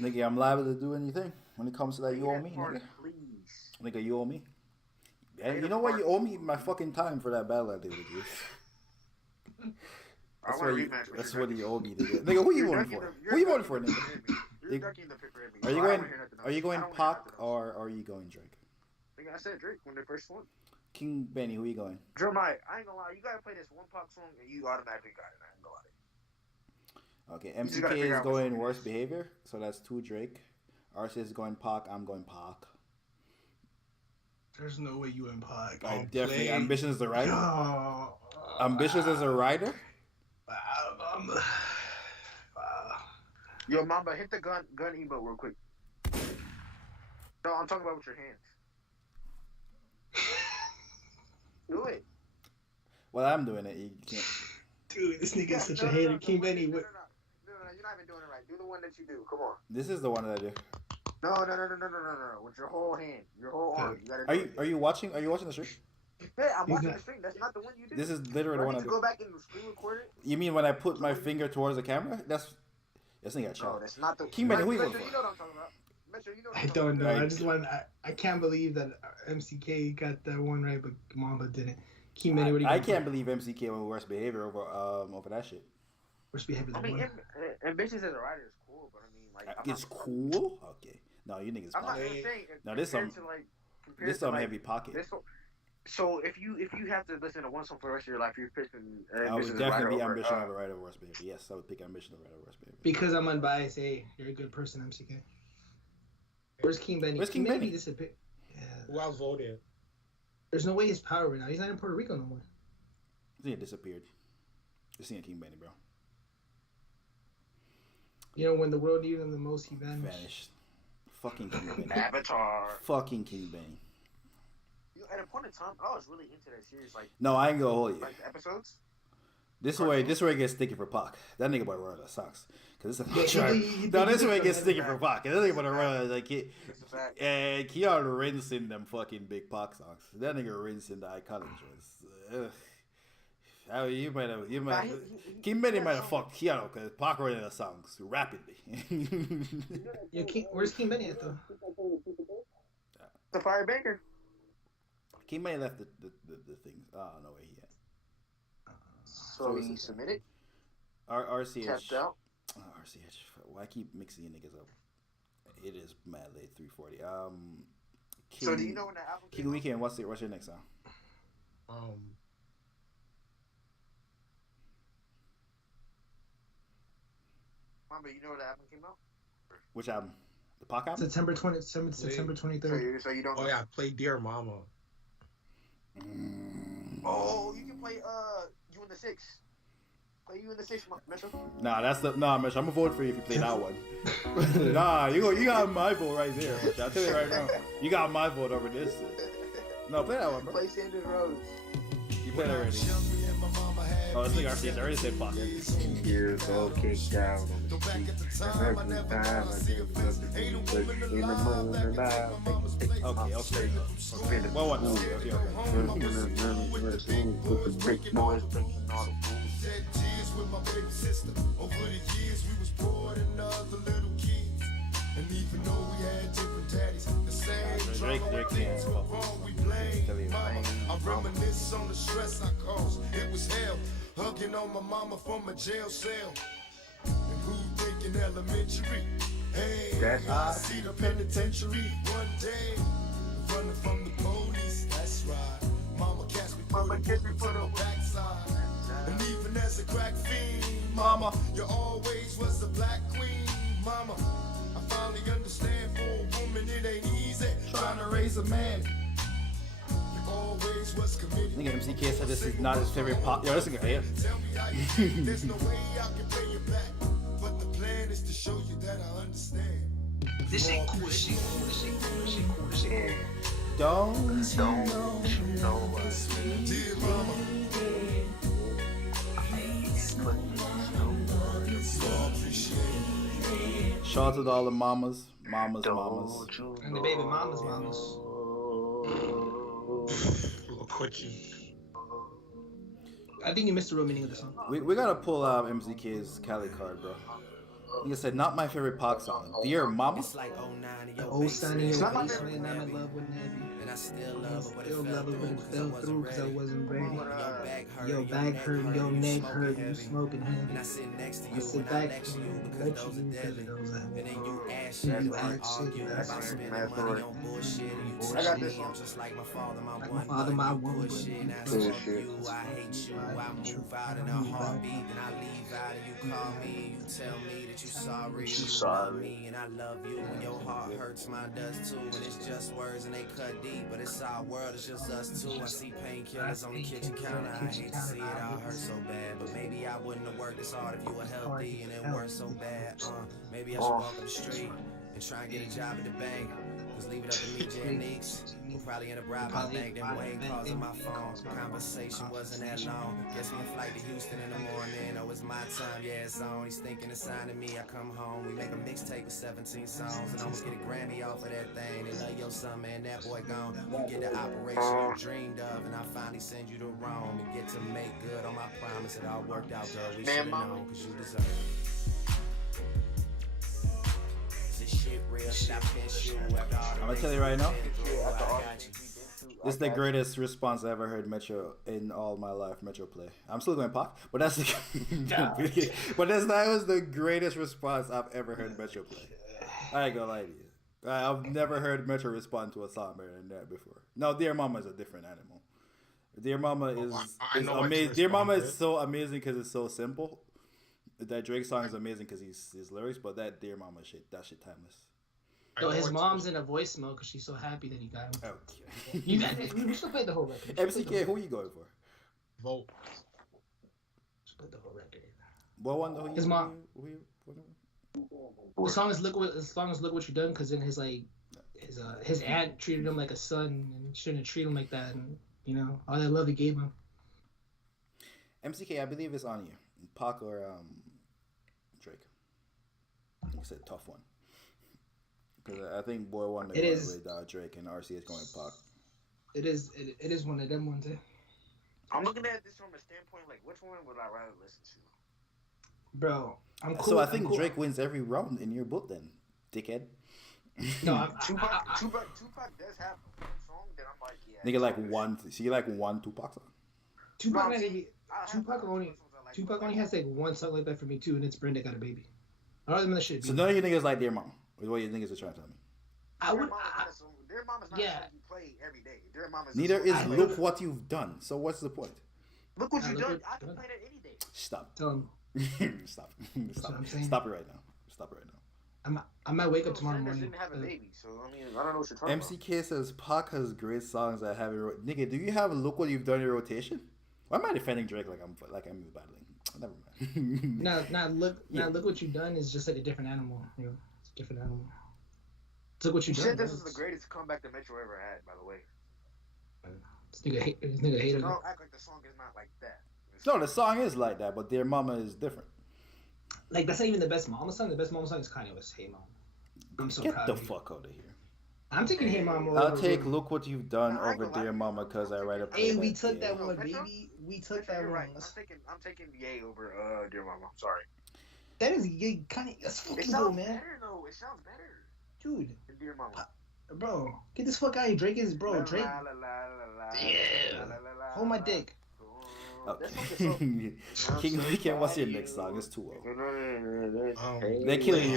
Nigga, I'm liable to do anything when it comes to that. Play You owe that me, part, nigga. please. Nigga, you owe me. Play And the you know what? part. You owe me my fucking time for that battle I did with you. I That's want a what you, rematch. that's what you owe me, nigga. Nigga, who you voting for? Who you voting for, nigga? You're ducking the pick for me. Are you I don't going? wanna hear nothing else. Are you going I don't wanna hear Pac nothing else. or are you going Drake? Nigga, I said Drake when they first won. King Benny, who you going? Jeremiah, I ain't gonna lie. You gotta play this one Pac song and you automatically got it. I ain't gonna lie. Okay, You just gotta MCK figure is out what going song it worst is. behavior, so that's 2 Drake. RC is going Pac. I'm going Pac. There's no way you and Pac. I definitely ambitious as a writer. Oh, Ambitious as a writer. Yo, Mamba, hit the gun emote real quick. No, I'm talking about with your hands. Do it. Well, I'm doing it. You can't. Dude, this nigga is such a hater. King Benny. No, you're not even doing it right. Do the one that you do. Come on. This is the one that I do. No. With your whole hand, your whole arm. You gotta do it. Are you watching? Are you watching the stream? Yeah, I'm watching the stream. That's not the one you did. This is literally Do the I one I need to do. go back and screen record it? You mean when I put my finger towards the camera? That's nigga got No, shot. that's not the. King Benny, who you Metro, voting you for? know what I'm talking about. Metro, you know what I I'm don't know. Right. I just want. I can't believe that MCK got that one right, but Mamba didn't. King Benny, what do you? I got? can't believe MCK went worst behavior over that shit. Worst behavior. I mean, one. Ambitious as a writer is cool, but I mean, like, I'm It's not, cool. Okay. No, you niggas. I'm not pocket. even saying. No, this compared some. to, like, compared This to, some like, heavy pocket. this one- So if you have to listen to one song for the rest of your life, you're picking I Ambitious would as a writer definitely be over, ambition over writer over worst behavior. Yes, I would pick ambition over writer over worst behavior. Because I'm unbiased. Hey, you're a good person, MCK. Where's King Benny? Where's King Benny? Disappeared. Yeah. Who else voted? There's no way he's power right now. He's not in Puerto Rico no more. I think it disappeared. Just seeing King Benny, bro. You know, when the world needed him the most, he vanished. Vanished. Fucking King Benny. Avatar. Fucking King Benny. At a point in time, I was really into that series, like No, I ain't gonna hold you. like the episodes. This way it gets sticky for Pac. That nigga about to run out of socks. Cause this is Yeah, a No, this way it gets that's sticky a for fact. Pac. That nigga about to run like he, It's a fact. and Keanu rinsing them fucking big Pac songs. That nigga rinsing the iconic joints. You might have King Benny might have fucked Keanu because Pac running the songs rapidly. Yeah, where's King Benny at though? The Fire Baker. King Benny left the things. I don't know where he at. So he submitted. RCH. Tapped out. RCH. Why keep mixing you niggas up? It is mad late 3:40. King, So do you know when the album King came out? Weekend? What's your next song? Mamba, you know when the album came out? Which album? The Pac album? September 23rd. So you don't. Oh yeah, play Dear Mama. Oh, you can play You in the Six. Play You in the Six, Metro. Nah, that's the Mitch. I'm gonna vote for you if you play that one. Nah, you got my vote right there, Mitch. I'll tell you right now. You got my vote over this. No, play that one, bro. Play Sanders Rhodes. You played already. Oh, this nigga RC already said Pac. Years old, kicked down on the street. And every time I did nothing but in the morning, Okay. Well, what? Okay. With the big boys drinking all the food. With my baby sister. Over the years, we was poor than other little kids. And even though we had different daddies, the same drama things were wrong, we blame mama. I reminisce on the stress I caused. It was hell, hugging on my mama from a jail cell. And who thinking elementary? Hey, I see the penitentiary one day. Running from the police, that's right. Mama catch me for the backside. And even as a crack fiend, mama, you always was a black queen, mama. I finally understand for a woman it ain't easy trying to raise a man. You always was committed. Nigga, MCK said this is not his favorite pop. Yo, this nigga here. Tell me how you feel. There's no way I can pay you back. But the plan is to show you that I understand. This shit cool. This shit cool. Don't you know us? Dear mama. Shout out to all the mamas. And the baby mamas. I think you missed the real meaning of the song. We gotta pull out MCK's Cali card, bro. He said, not my favorite Pac song. Dear Mama. It's like 09 in your Old son in your basement. basement, I'm in love with Nabby. And I still love her, but it Still fell love it, but through it fell through because I wasn't ready. Your back hurt, Your neck hurt, you smoking heavy. And I sit next to you I sit and I back lecture and you because lecture those are you because deadly. those are And then you ask And shit, you you ask shit, argue you about ask spending shit. money on bullshit. And you I tell got me this I'm one. just like my father, my Like one my father, my one bullshit. And I Good fuck shit. you, I hate you, I move out in a heartbeat. Then I leave out and you call me and you tell me that you sorry. You love me and I love you. When your heart hurts, mine does too. And it's just words and they cut deep, but it's our world, it's just us two. I see painkillers on the kitchen counter. I hate to see it all hurt so bad, but maybe I wouldn't have worked this hard if you were healthy and it weren't so bad. Maybe I should walk up the street and try and get a job at the bank. Cause leave it up to me, J Neeks. We'll probably end up robbing a bank, then waiting calls on my phone. Conversation wasn't that long. Guess my flight to Houston in the morning. Oh, it's my time, yeah, it's on. He's thinking of signing me. I come home, we make a mixtape with 17 songs and almost get a Grammy off of that thing. They love your son, man, that boy gone. You get the operation you dreamed of, and I finally send you to Rome and get to make good on my promise. It all worked out, girl. We should've known, cause you deserve it. I'm gonna tell you right now. This is the greatest response I ever heard Metro in all my life. Metro play. I'm still going Pac, but that's the, but that was the greatest response I've ever heard Metro play. I ain't gonna lie to you. I've never heard Metro respond to a song better than that before. No, Dear Mama is a different animal. Dear Mama is amazing. Dear Mama is so amazing because it's so simple. That Drake song is amazing because his lyrics, but that Dear Mama shit, that shit timeless. So his mom's in a voicemail because she's so happy that he got him. Okay. You still played the whole record. MCK, who are you going for? Vote. Just played the whole record. What one though? His mom. The song is look what you done because then his aunt treated him like a son and shouldn't treat him like that, and you know all that love he gave him. MCK, I believe it's on you. Pac or Drake. I said tough one. Because I think Boy Wonder going with Drake and RC is going Pac. It is one of them ones. I'm looking at this from a standpoint like which one would I rather listen to? Bro, I'm cool. So I think Drake wins every round in your book then, dickhead. No, Tupac does have a song that I'm like, yeah. Nigga like one. So you like one Tupac song? Tupac only has like one song like that for me too, and it's Brenda Got a Baby. I don't know that shit. So none of you niggas like Dear Mama. Is what you niggas are trying to tell me. Dear Mama's not something you play every day. Dear Mama's neither is Look What You've Done. So what's the point? Look what you've done. I can play that any day. Stop. Tell him. Stop. Stop it right now. Stop it right now. I might wake up tomorrow morning. Didn't have a baby, so I mean I don't know what you're talking about. MCK says Pac has great songs that have it. Nigga, do you have Look What You've Done in your rotation? Why am I defending Drake like I'm battling? Never mind. Look What You Done is just like a different animal. You know, it's a different animal. Look What You Done. Said this is the greatest comeback that Metro ever had, by the way. This nigga hated it. Don't act like the song is not like that. No, the song is like that, but Dear Mama is different. Like that's not even the best Mama song. The best Mama song is Kanye West's Hey Mom. I'm so Get proud the of you. fuck out of here. I'm taking Hey Mom. I'll take Look What You've Done over Dear Mama because I write a. Hey, we took that one, baby. We took that one. Right. I'm taking Ye over Dear Mama. I'm sorry. That is kind of that's fucking low, man. Better though. It sounds better, dude. Dear Mama. Bro, get this fuck out of here. Drake is Drake. Yeah. Hold my dick. Okay. King Weekend, what's your next song? It's too old. They killing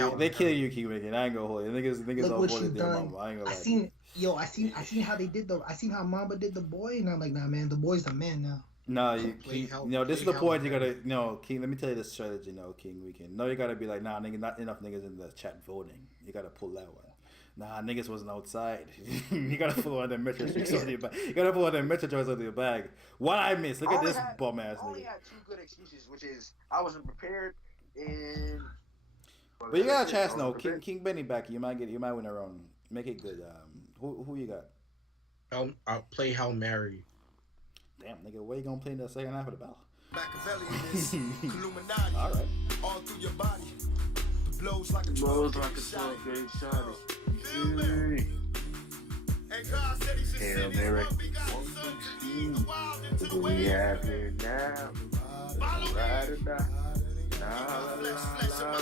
you, King Weekend. I ain't gonna hold you. Niggas all voted Dear Mama. I ain't gonna lie. I seen how they did I seen how Mamba did the boy, and I'm like, nah, man, the boy's the man now. No, this is the point you gotta. No, King. Let me tell you the strategy. No, King Weekend. No, you gotta be like, nah, nigga, not enough niggas in the chat voting. You gotta pull that one. Nah, niggas wasn't outside. You gotta pull one of them Metro tricks out of your bag. You gotta pull one of them Metro tricks out of your bag. What I missed? Look at this bum ass nigga. I only had two good excuses, which is I wasn't prepared and. But you got a chance now. King Benny back. You might win a round. Make it good. Who you got? I'll play Hail Mary. Damn, nigga, where you gonna play in the second half of the battle? Illuminati. All right. All through your body. Blows like a 12 gauge shot. Hail Mary. Look what we have here now. Ride or die. La, la, la, la,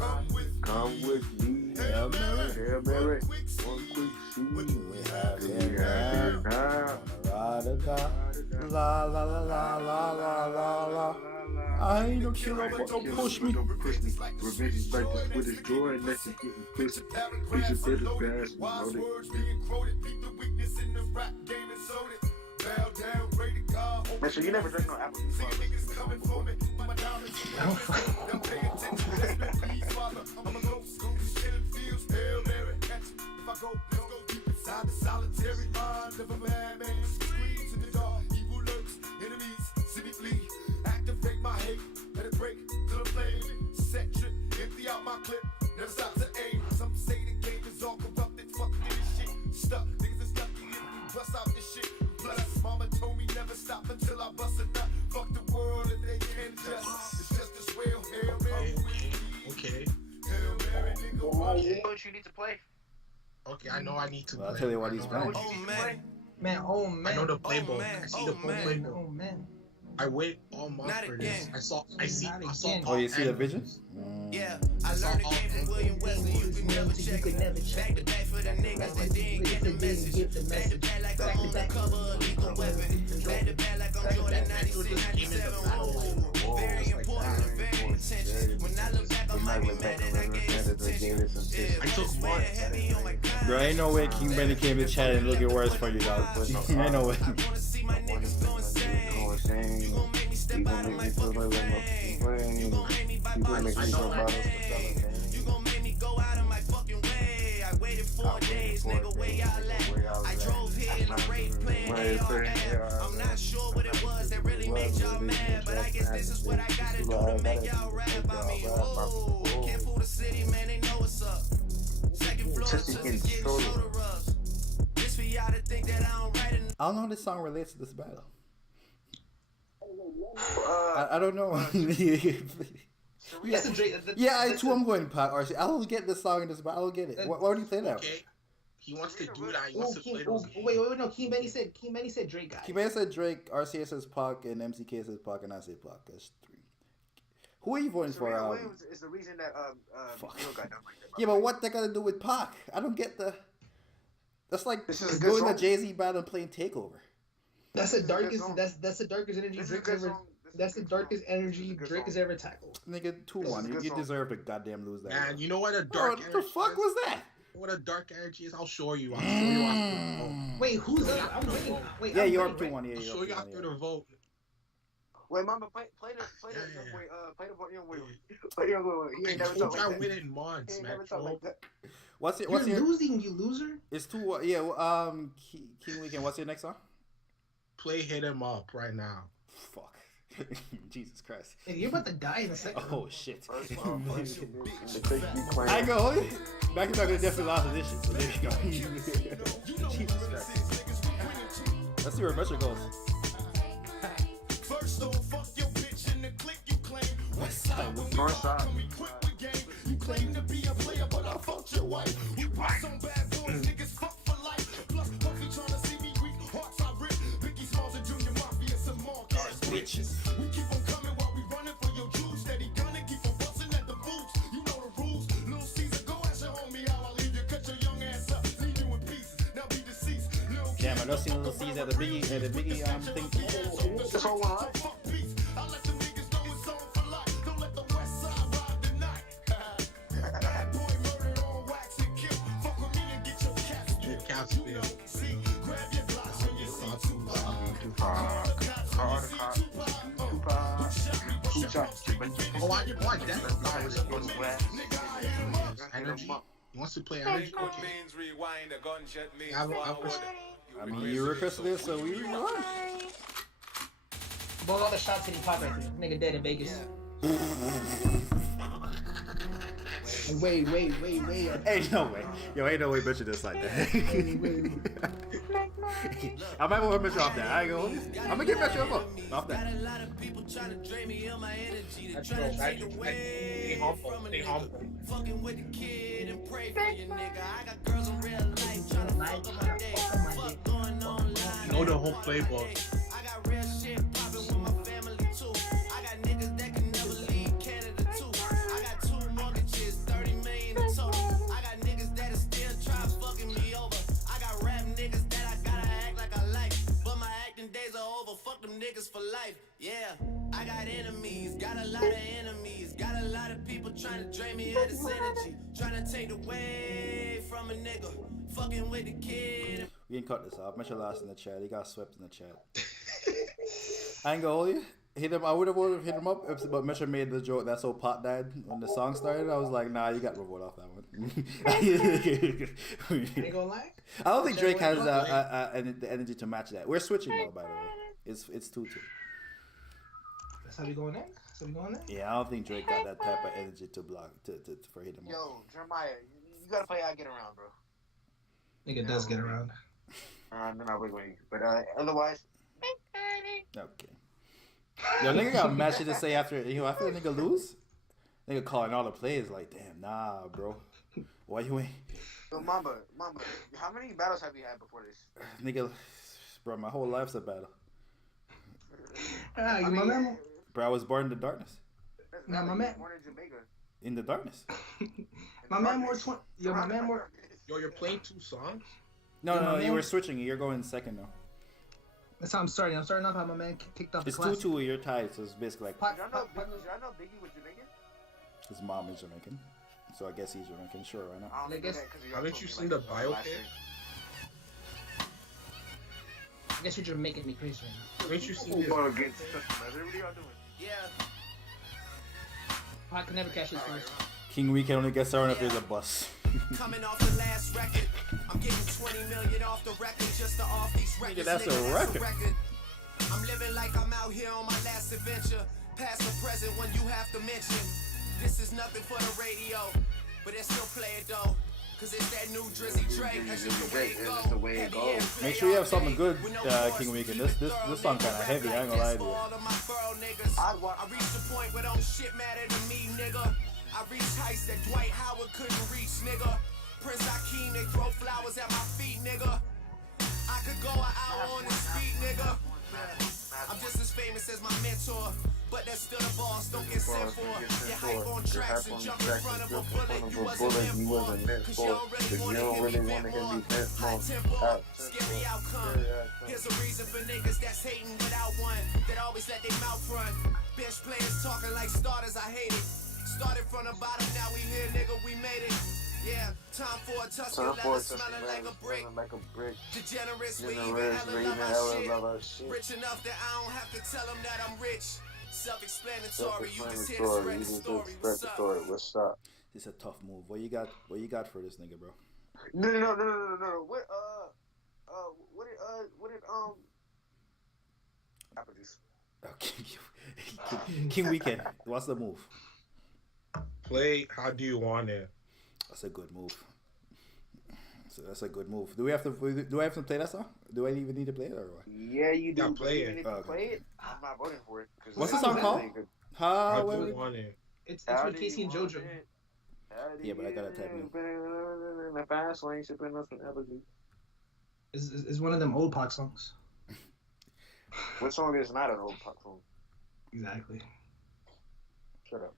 la. Come with me. Hail Mary. Hail Mary. One quick see. We have here now. Ride or die. La la la la la la la la. I ain't no killer, but don't push me. Revenge is like this with his joy and let you get me pussy. Piece of bitter grass, you know that. Man, so you never drank no apple juice? Solitary mind of a madman screams in the dark. Evil lurks, enemies, city flee. Activate my hate, let it break till the flame. Set trip, empty out my clip. Never stop to aim. Some say the game is all corrupted. Fuck this shit. Stuck, niggas is lucky if we bust out this shit. Plus, mama told me never stop until I bust a nut. Fuck the world if they can't adjust. It's just as well. Hail Mary. Okay. Hail Mary, nigga. What you need to play? Okay, I know I need to. Well, I'll tell you what he's playing. Oh man. I know the playbook. I see the full playbook. Oh man. I wait all month for this. I saw. Oh, you see the vision? Yeah, I learned the game from William Wesley. You can never check it. Back to back for the niggas that didn't get the message. Back to back like I'm on the cover of Lethal Weapon. Back to back like I'm Jordan 96, 97. Oh, very important and very contentious. When I look back, I might be mad that I gave this attention. I took months. Bro, ain't no way King Benny came to chat and looking worse for you, dog. Ain't no way. I wanna see my niggas go insane. You gon' make me step out of my fucking lane. You gon' make me buy bottles for selling. You gon' make me go out of my fucking way. I waited 4 days, nigga, where y'all at? I drove here in a Wraith playing AR. I'm not sure what it was that really made y'all mad, but I guess this is what I gotta do to make y'all rap. I mean, whoa, can't fool the city, man, they know what's up. Second floor, just getting shoulder rubs. This for y'all to think that I don't write it. I don't know how this song relates to this battle. I don't know. Yeah, I too. I'm going Pac RC. I don't get this song in this battle. I don't get it. Why would you play that? Okay. He wants to do that. He wants to play those games. Wait, no. King Benny said Drake guy. King Benny said Drake, RCA says Pac, and MCK says Pac, and I say Pac. That's 3. Who are you voting for? It's the reason that fuck. Lil guy don't like that. Yeah, but what that got to do with Pac? I don't get the. That's like going to Jay-Z battle and playing Takeover. That's the darkest. That's the darkest energy Drake ever. That's the darkest energy Drake has ever tackled. Nigga, 2-1. You deserve to goddamn lose that. Man, you know what a dark energy what the fuck was that? You know what a dark energy is? I'll show you. Wait, who's up? I'm waiting. Wait, yeah, you're up 2-1. Yeah, I'll show you after the vote. Wait, mama, play the vote. He ain't never talked like that. Winning months, man. What's your losing, you loser? It's 2. Yeah, King Weekend. What's your next song? Play Hit 'Em Up right now. Fuck. Jesus Christ. Hey, you're about to die in a second. Oh shit. I go. Back to back, definitely lost this shit. So there you go. Jesus Christ. Let's see where Metro goes. First off, fuck your bitch in the click you claim. West side. North side. You claim to be a player, but I fucked your wife. You brought some bad boys, niggas fuck for life. Plus, Puffy tryna see me weak. Hearts I rip. Biggie Smalls and Junior Mafia, some more ass bitches. We keep on coming while we running for your juice. Steady gunning, keep on busting at the boots. You know the rules. Lil Caesar, go ask your homie how I leave you. Cut your young ass up, leave you in pieces. Now be deceased. Damn, I don't see Lil Caesar at the Biggie thing. That's all one, right? I let them niggas know it's on for life. Don't let the West Side ride the night. Bad boy murdered on wax and kill. Fuck with me and get your cats killed. See, grab your glass when you see Tupac. Oh, I want that. Energy. He wants to play energy. Okay. I mean, you requested this, so we rewind. Blow all the shots hitting Pac right there. Nigga dead in Vegas. Wait. Ain't no way. Yo, ain't no way bitching this like that. I might want Metro off that. I ain't gonna hold you. I'm gonna get Metro off that. That's real. Stay humble. Stay humble. Fucking with the kid and pray for your nigga. I got girls in real life trying to fuck on my day. Fuck going online. You know the whole playbook. I got real shit poppin' with my family too. I got niggas that can never leave Canada too. I got 2 mortgages, 30 million in total. I got niggas that'll still try fucking me over. I got rap niggas that I gotta act like I like, but my acting days are over. Fuck them niggas for life. Yeah, I got enemies, got a lot of enemies, got a lot of people trying to drain me of this energy, trying to take away from a nigga. Fucking with the kid. We can cut this off. Metro lost in the chat. He got swept in the chat. I ain't gonna hold you. Hit him. I would have hit him up, but Metro made the joke that so Pot died when the song started. I was like, nah, you got to vote off that one. Ain't gonna lie. I don't think Drake has the energy to match that. We're switching now, by the way. It's 2-2. That's how we going next. So we going next. Yeah, I don't think Drake got that type of energy to block for hit him up. Yo, Jeremiah, you gotta play I Get Around, bro. Nigga does get around. No, not wait. But otherwise. Okay. Yo, nigga got mad shit to say after the nigga lose. Nigga calling all the players like, damn, nah, bro. Why you ain't? Yo, Mamba, how many battles have you had before this? Nigga, bro, my whole life's a battle. My man. Bro, I was born in the darkness. Nah, my man. Born in Jamaica. In the darkness. My man more 20. Yo, my man more. Yo, you're playing 2 songs? No, you were switching. You're going second now. That's how I'm starting. I'm starting off how my man kicked off the It's class. 2-2. You're tied, so it's basically like. Did I know Biggie was Jamaican? His mom is Jamaican, so I guess he's Jamaican. Sure, why not? I guess. Haven't you seen the biopic? I guess you're just making me crazy right now. Haven't you seen this? What are y'all doing? Yeah. I could never catch this first. King Weekend only gets started if there's a bus. Coming off the last record, I'm getting 20 million off the record just to off these records. That's a record. I'm living like I'm out here on my last adventure. Past or present when you have to mention. This is nothing for the radio, but it still play it though. Cause it's that new Drizzy Drake. That's just the way it goes. Make sure you have something good, King Weekend. This song kind of heavy. I ain't gonna lie to you. I reached the point where don't shit matter to me, nigga. I reached heights that Dwight Howard couldn't reach, nigga. Prince Hakeem, they throw flowers at my feet, nigga. I could go an hour on this beat, nigga. I'm just as famous as my mentor, but that's still a boss, don't get sent for. You hype on tracks and jump in front of a bullet you wasn't meant for. Cause you don't really want to hear me vent more. Scary outcome. Here's a reason for niggas that's hating without one, that always let their mouth run. Bench players talking like starters, I hate it. Started from the bottom, now we here, nigga, we made it. Yeah, time for a touch of leather, smelling like a brick. Degenerates, we even hella love our shit. Rich enough that I don't have to tell them that I'm rich. Self-explanatory, you just here to spread the story. What's up? It's a tough move. What you got for this nigga, bro? No. What did I produce? Okay. King Weekend. What's the move? Play How Do You Want It? That's a good move. So that's a good move. Do I have to play that song? Do I even need to play it or what? Yeah, you do. Yeah, play it. Play it. I'm not voting for it. What's the song called? How Do You Want It? It's with Casey and JoJo. Yeah, but I gotta type it in. Is one of them old Pac songs. What song is not an old Pac song? Exactly. Shut up.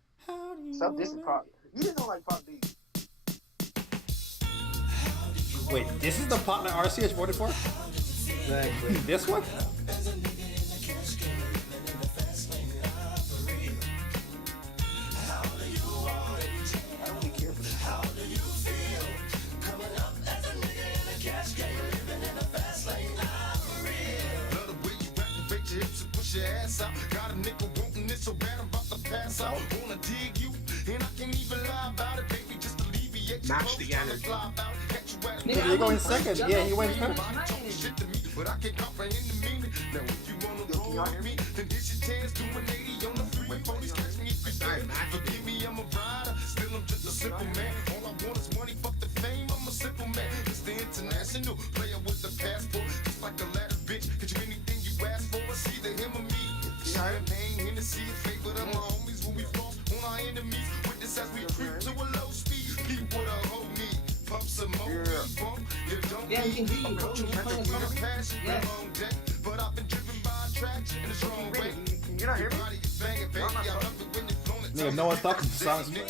Stop dissing Pac. You didn't know like Pac D. Wait, this is the pot that RCH voted for? Exactly. This one? Your ass out. Got a nigga wanting it so bad I'm about to pass out. Wanna dig you, and I can't even lie about it, baby. Just alleviate match the energy. Nigga, you're going second. Yeah, he went first. But I can't comprehend the meaning. Now if you wanna roll with me, then this your chance to an 80 on the freeway. Police catch me if you say, forgive me, I'm a rider. Still I'm just a simple man. All I want is money, fuck the fame. I'm a simple man. It's the international player with the passport, just like a ladder bitch. Yeah, we can hear you, bro. You're playing a song. Yeah. But I've been driven by tracks in the strong way. You not hear me? Nigga, no one's talking songs, bro.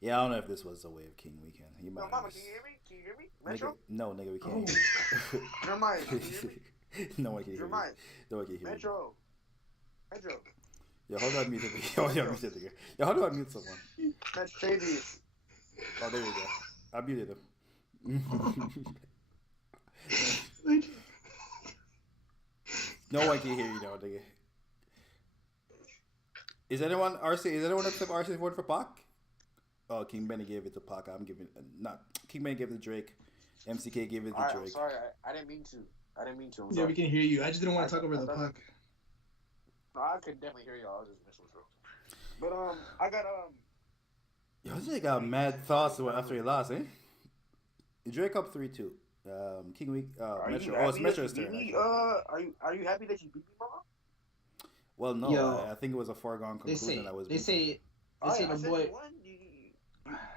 Yeah, I don't know if this was the way of King Weekend. He might. No, Mama, can you hear me? Can you hear me? Metro? Nigga, no, nigga, we can't hear you. Jeremiah, can you hear me? No one can hear you. Jeremiah. No one can hear you. Metro. Metro. Yo, hold on, mute it. Yo, mute it, nigga. Yo, how do I mute someone? That's Fabius. Oh, there we go. I muted him. No one can hear you now, nigga. Is anyone except RC voting for Pac? Oh, King Benny gave it to Pac. I'm giving not King Benny gave it to Drake. MCK gave it to Drake. I'm sorry, I didn't mean to. I'm Yeah, sorry. we can hear you. I just didn't want to talk over the puck. No, I could definitely hear y'all. I was just messing with you. But I got Yo, this nigga got mad thoughts after he lost, eh? Drake up 3-2. King Week. Metro. Oh, it's Metro's turn. Are you happy that you beat me, Mama? Well, no. Yo, I think it was a foregone conclusion. They say the boy.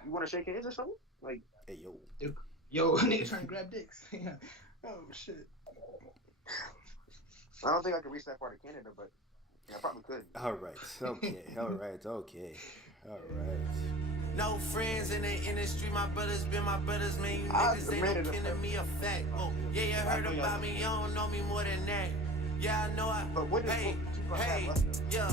You want to shake hands or something? Like, hey, yo, nigga trying to grab dicks. Yeah. Oh shit. I don't think I can reach that part of Canada, but yeah, I probably could. All right. Okay. No friends in the industry, my brothers been my brothers, man. You niggas ain't no kin to me a fact. Oh, yeah, you heard about me, you don't know me more than that. Yeah, I know hey, yeah.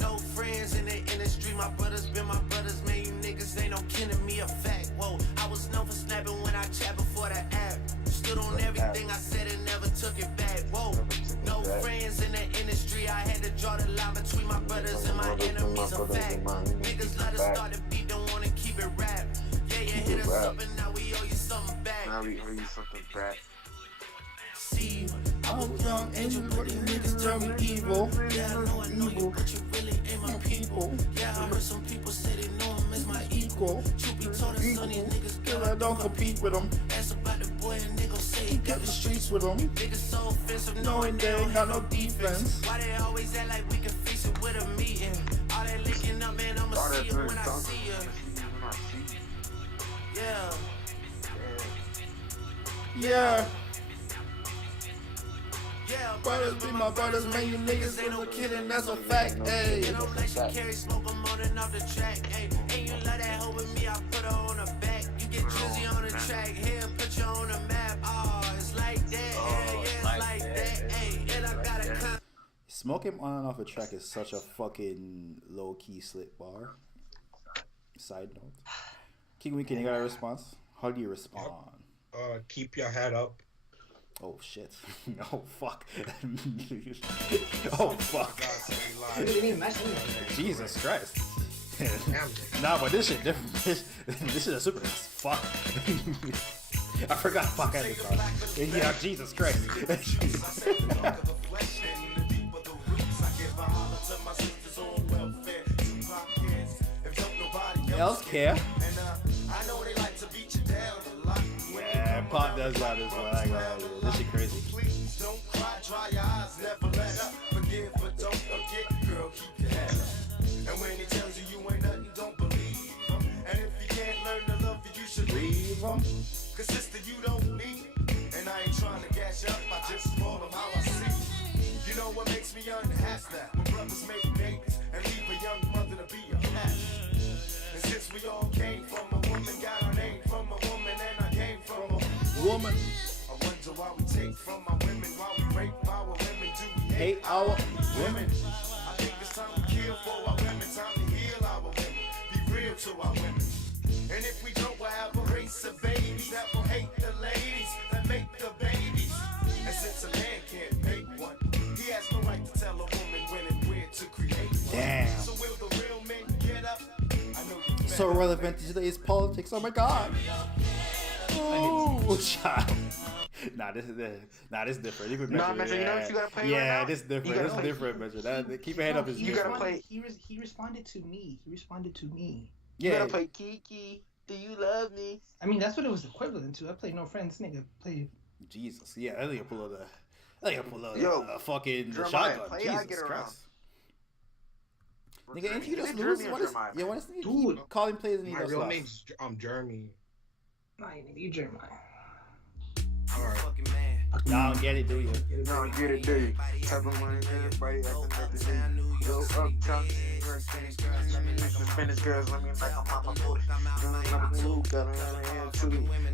No friends in the industry, my brothers been my brothers, man. You niggas ain't no kin to me a fact. Whoa, I was known for snapping when I chat before the app. Stood on everything I said and never took it back. Whoa, no friends in the industry, I had to draw the line between my brothers and my enemies a fact. Niggas let us start the beat, don't wanna keep it rap. Yeah, you hit us up and now we owe you something back. See, I'm a young angel, but these niggas turn me evil. Yeah, I know you, but you really ain't my people. Yeah, I heard some people say they know him as my equal. Truth be told, us son, these niggas girl, I don't compete with them. Ask about the boy and they gon' say he got the streets with them. Niggas so offensive, knowing they ain't got no defense. Why they always act like we can fix it with a meeting? All that licking up, man, I'ma see you when I see you. Yeah. Yeah, brothers be my brothers, man. You niggas ain't no kidding, that's a fact, ayy. You don't let you carry smoke, I'm molding off the track, ayy. Ain't you love that hoe with me, I put her on the back. You get Drizzy on the track, here, put you on the map. Oh, it's like that, yeah, it's like that, ayy. And I got a Smoke him on and off a track is such a fucking low-key slip bar. Side note. King Weekend, you got a response? How do you respond? Keep your head up. Oh shit. Oh fuck. Oh fuck. Jesus Christ. Nah, but this shit different. This shit is super as fuck. I forgot fuck had this song. Yeah, Jesus Christ. Else care? Yeah, Pop does that as well. I got this shit crazy. Please don't cry, dry your eyes, never let up. Forgive, but don't forget, girl, keep your head up. And when he tells you you ain't nothing, don't believe him. And if you can't learn to love you, you should leave him. Cause sister, you don't need it. And I ain't trying to gash up, I just call him how I see. You know what makes me unhappy? When brothers make babies and leave a young mother to be a cat. And since we all came from a woman, got our name from a woman, and I came from a woman. I wonder why we take from our women, why we rape our women, do we hate our women? I think it's time to kill for our women, time to heal our women, be real to our women. And if we don't, we'll have a race of babies that will hate the ladies that make the babies. And since a man can't make one, he has no right to tell a woman when and where to create one. Damn. So will the real men get up? I know you So relevant to today's politics. Oh my god. Oh, child. Nah, this is different. You could Nah, Metro, you know what you gotta play right now? This is different. This is different, Metro. Keep your head up is You different. gotta play. He responded to me. You gotta play Kiki. Do you love me? I mean, that's what it was equivalent to. I played No Friends, nigga. Played. Jesus, yeah, I think I pull out Yo, fucking Jeremiah, shotgun. play Jesus I Get Around. Christ. Nigga, ain't you just Jeremy lose? or What is? Jeremiah, Yeah, man? what is? Dude, Calling plays and he my just real lost. name's Jeremy. Nah, you Jeremiah. All right. Y'all don't get it, do you? No, get it, do you? Type of money, everybody acting nothing. Go uptown, Spanish girls, let me like I'm on my booty. I'm blue, got her in the hand too.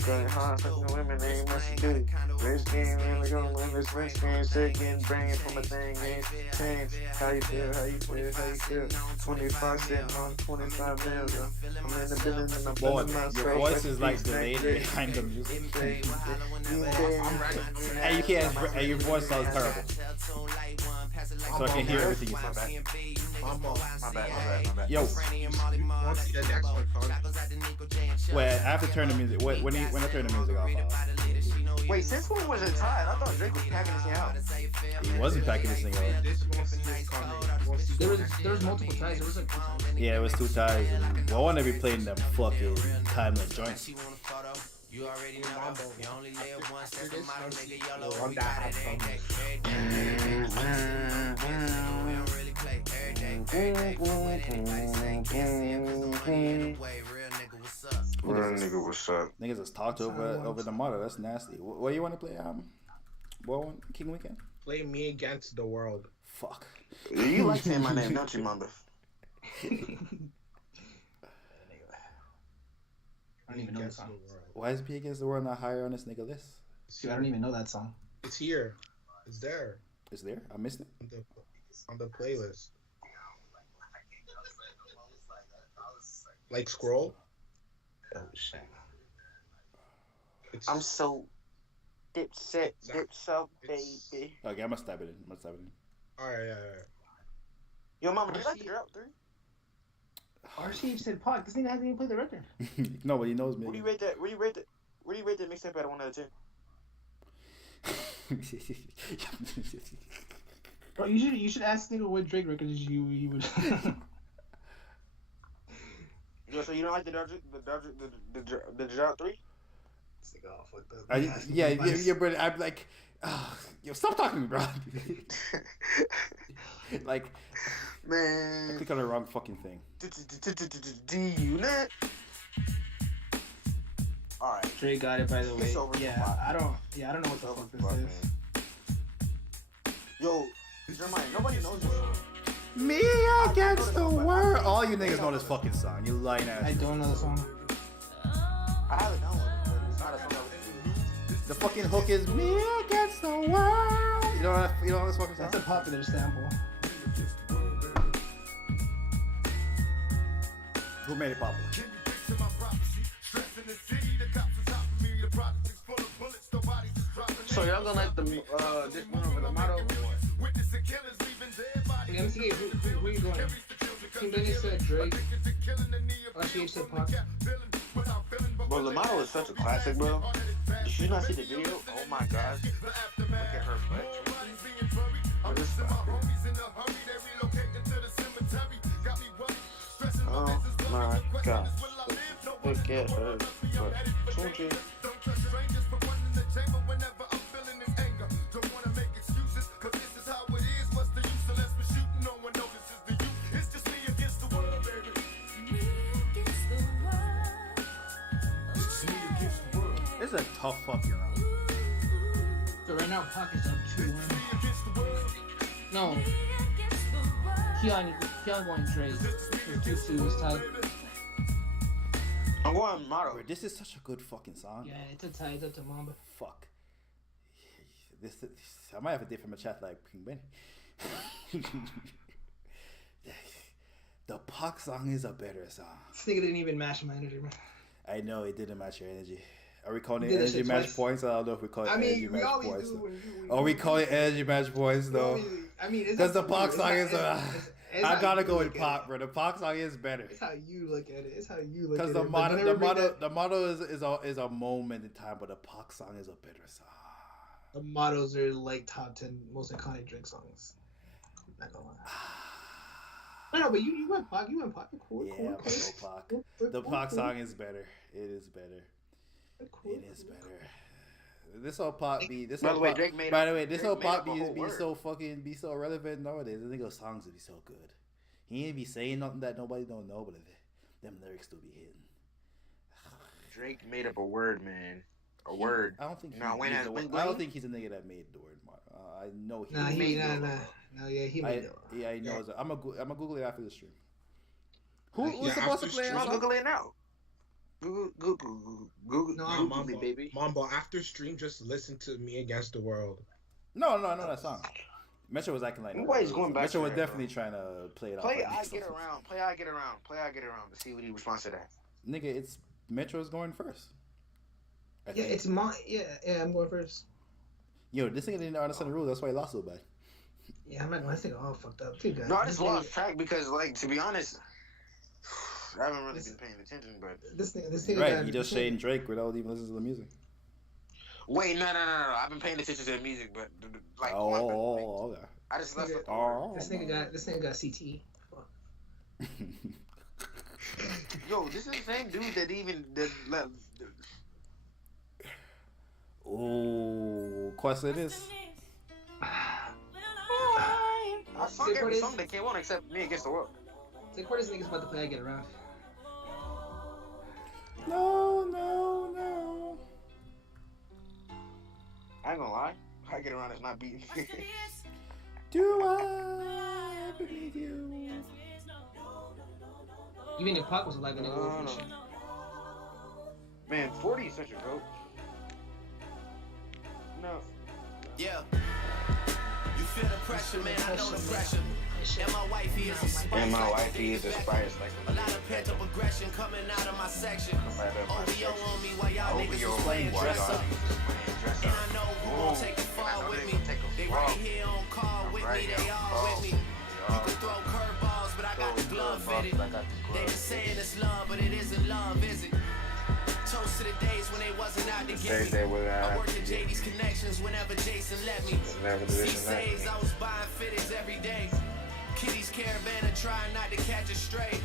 Going hard, fucking women, they ain't much to do. Race game, really gonna win this race game. Second, bringing from a thing, ain't change. How you feel, how you feel, how you feel? 25 sitting on 25 mils. I'm in the building and I'm Boy, feeling myself. your voice is like delayed behind the music. And you can't. And your voice sounds terrible. So I can hear everything you say. My bad. Yo. Want to see the next one, Connor? Wait, I have to turn the music. Wait, when I turn the music off. Wait, since when was it tied? I thought Drake was packing this thing out. He wasn't packing this thing out. This you won't see this, Connor. You won't see There this. was multiple ties. There was like 2 times. Yeah, it was 2 ties. And I want to be playing them fucking timeless joints. You already know. You only live once. After this, Model I'll see nigga, YOLO. the one We that got had it every fun. day. We don't really play every day. Real nigga, what's up? Niggas just talked over the motto. That's nasty. What you want to play? What one? King Weekend? Play me against the world. Fuck. You like saying my name, don't you, Mamba? I don't even know that song. Why is P Against the World not higher on this nigga list? Dude, I don't even know that song. It's here. It's there. It's there? I missed it. On the playlist. Like scroll. Oh shit. It's, I'm so dipset, baby. Okay, I'm gonna stab it in. Alright. Yo, Mama, do you like the Drought 3? RCH said Pac. This nigga hasn't even played the record. No, but he knows me. Where do you rate that? Where do you rate that mixtape out of 1 out of 10? Bro, you should ask nigga what Drake records you would. Yo, so you don't like the Drought 3? This nigga all fucked up. Yeah, but I'm like, yo, stop talking to me, bro. Like, man, I click on the wrong fucking thing. D-Unit. Alright. Drake got it, by the way. Yeah, I don't know what the fuck this is. Yo, Jeremiah, nobody knows this song. Me Against the World. All you niggas know this fucking song. You lying ass. I don't know the song. I have it downloaded, but it's not a song that was. The fucking hook is Me Against the World. You know this fucking song? That's a popular sample. Who made it popular? So y'all gonna like the this one over the motto? Let me see who you going? King Benny said Drake. RCH said Pac. Bro, the motto is such a classic, bro. Did you not see the video? Oh my god. Look at her butt. Oh, this is oh my god. Look at her butt. This is a tough fucking round. So right now Pac is up 2-1. No. Keon going Drake. It's 2-2. It's tied. I'm going motto. Bro, this is such a good fucking song. Yeah, it's a tie. It's up to Mamba. Fuck. This I might have a date from a chat like King Benny. The Pac song is a better song. This nigga didn't even match my energy, man. I know it didn't match your energy. Are we calling it Did that energy shit match twice. points? I don't know if we call it energy we match always points. do. Are we calling it energy match points though? I mean, because the Pac song is I gotta go with Pac, Pac, bro. The Pac song is better. It's how you look at it. It's how you look at Because it. the motto is a moment in time, but the Pac song is a better song. The mottos are like top 10 most iconic Drake songs. Not gonna lie. No, but you went Pac. You went Pac. Cool. Yeah, Cool. I'm gonna go Pac. The Pac song is better. It is better. It is better. This whole Pac be this. By whole the way, Pac, Drake made by up- the way, this Drake whole made Pac up a whole be word. so fucking be so relevant nowadays. I think those songs would be so good. He ain't be saying nothing that nobody don't know, but them lyrics still be hitting. Drake made up a word, man. A word. I don't think now, when has bling I don't bling? think he's a nigga that made the word. I know he. Nah, made he it. he made it. Yeah, I know. I'm gonna Google it after the stream. Who's supposed to play? I'm Google it now. Google Mambo, it, baby. Mambo, after stream, just listen to Me Against the World. No, that song. Metro was acting like nobody's going back. Metro was definitely trying to play it. Play off I get around. Play I get around. Play I get around to see what he responds to that. Nigga, it's Metro's going first. Yeah, it's my I'm going first. Yo, this nigga didn't understand the rules. That's why he lost so bad. Yeah, I'm not going to all fucked up. Too good. No, I just lost track because, like, to be honest, I haven't really been paying attention. But this nigga right, he just shading Drake without even listening to the music. Wait, no. I've been paying attention to the music, but like, okay. I just left. This nigga got CTE. Yo, this is the same dude that even left. Oh, question is. I sung every song that came on except Me Against the World. Say where this nigga's about to play I Get Around. No. I ain't gonna lie. I Get Around is not beating. Do I believe you? Even if Pac was alive, nigga would for shit. Man, 40 is such a goat. No. Yeah. You feel the pressure, man. I know the pressure. And my wifey is a spice. Like a lot of pent up aggression coming out of my section. OVO on me while y'all niggas was playing dress up. And I know who gon' take a fall with me. They right here on call with me. They all with me. You can throw curveballs, but I got the glove fitted. They just saying it's love, but it isn't love, is it? Toast to the days when they wasn't out to get me. I worked at JD's Connections whenever Jason let me. C-Says, I was buying fitteds every day. Kitty's Caravan and trying not to catch a stray.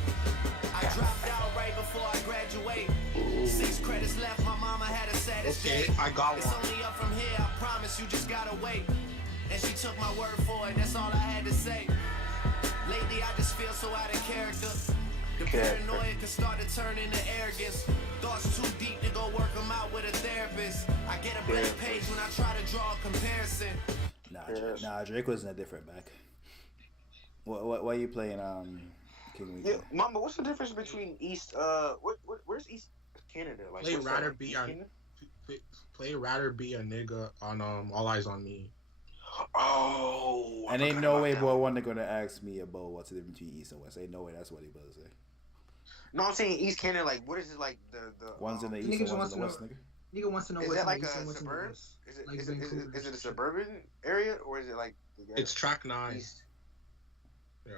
I dropped out right before I graduate. 6 credits left, my mama had a saddest day. I got it's only up from here, I promise you just gotta wait. And she took my word for it, that's all I had to say. Lately I just feel so out of character. The paranoia can start to turn into arrogance. Thoughts too deep to go work them out with a therapist. I get a blank page when I try to draw a comparison. Nah, Drake was in a different bag. Why are you playing King Weekend? Yeah, Mama, what's the difference between East where's East Canada? Like Play rather be a nigga on All Eyes on Me. Oh, and ain't no way boy one gonna ask me about what's the difference between East and West. Ain't no way that's what he about to say. No, I'm saying East Canada, like what is it like the one's in the East and one's in the West, nigga? Nigga wants to know is what's that like in the East a and what's in the suburb? West. Is it a suburban area or is it like it's track 9? East,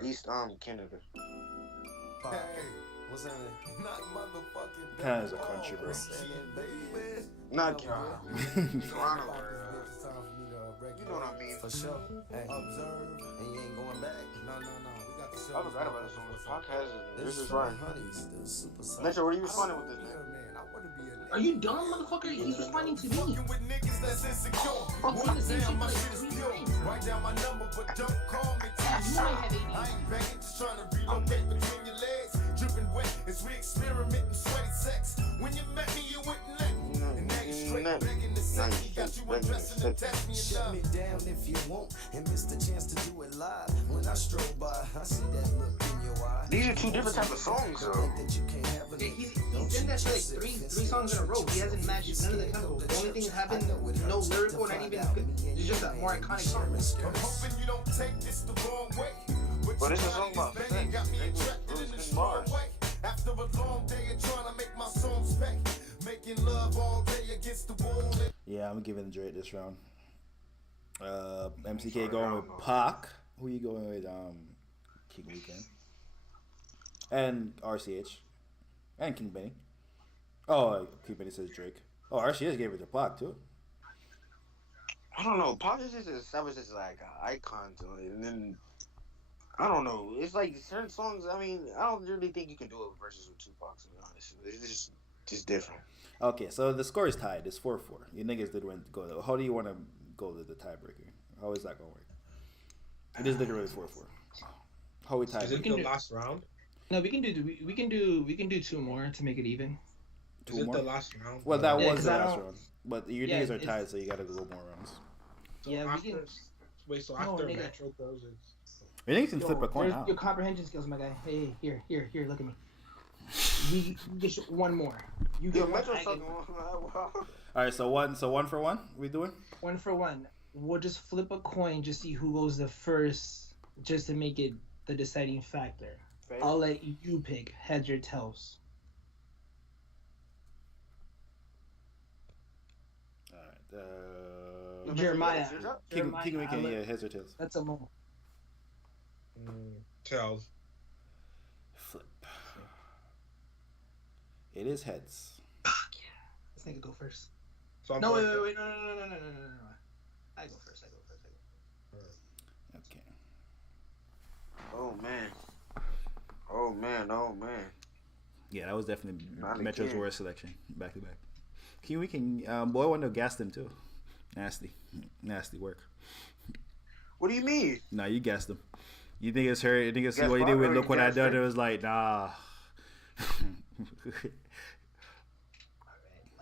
East Canada. Hey, what's that? Not motherfucking. Kind of a country, bro. Not Toronto. You know what I mean? For sure. Hey. Observe, and you ain't going back. No. We got the show. I forgot about this song. The podcast this is right. Metro, what are you responding with this, man? Are you dumb, motherfucker? He's responding to me. With niggas that's insecure. Damn, my shit is pure. Write down my number, but don't call me T-shirt. I ain't begging, just trying to relocate between your legs. Dripping wet as we experiment in sweaty sex. When you met me, you wouldn't let me. And now you straight begging to sex me. Got you undressing and test me and shut me down if you want and miss the chance to do it live. When I stroll by, I see that look in your eye. These are two different types of songs, though. Yeah, he's done that for like three songs in a row. He hasn't matched none of the chemicals. The only thing that happened, no lyrical, not even good. It's just a more iconic song. I'm hoping you don't take this the wrong way. But it's a song about sex. Got me attracted in the wrong way. After a long day of trying to make my songs back. Making love all day against the wall. Yeah, I'm giving Drake this round. MCK going with Pac. Who you going with? King Weekend. And RCH. And King Benny. Oh, King Benny says Drake. Oh, RCH gave it to Pac too. I don't know. Pac is just established as like an icon to it, and then I don't know. It's like certain songs. I mean, I don't really think you can do a versus with Tupac. To be honest, it's just different. Okay, so the score is tied. It's 4-4. You niggas did win to go though. How do you want to go to the tiebreaker? How is that going to work? It is literally 4-4. How we tie? Is it the last round? No, we can do two more to make it even. Is it the last round? Well, that was the last round. But your niggas are tied, so you gotta go more rounds. So yeah, after, we can. Wait, so after Metro goes, it's... Your niggas can flip a coin out. Your comprehension skills, my guy. Hey, here, look at me. We get one more. You get one. Alright, so one for one? We doing? One for one. We'll just flip a coin, just see who goes the first, just to make it the deciding factor. Right. I'll let you pick heads or tails. Alright. Jeremiah. King Weekend, yeah, heads or tails? That's a moment. Tails. Flip. It is heads. Fuck yeah. This nigga go first. So no, wait, no. I go first. Okay. Oh man. Yeah, that was definitely Metro's worst selection, back to back. King Weekend, boy, wanted to gas them too. Nasty work. What do you mean? Nah, you gassed them. You think it's her? You think it's what you did with Look What I Done? It was like, nah.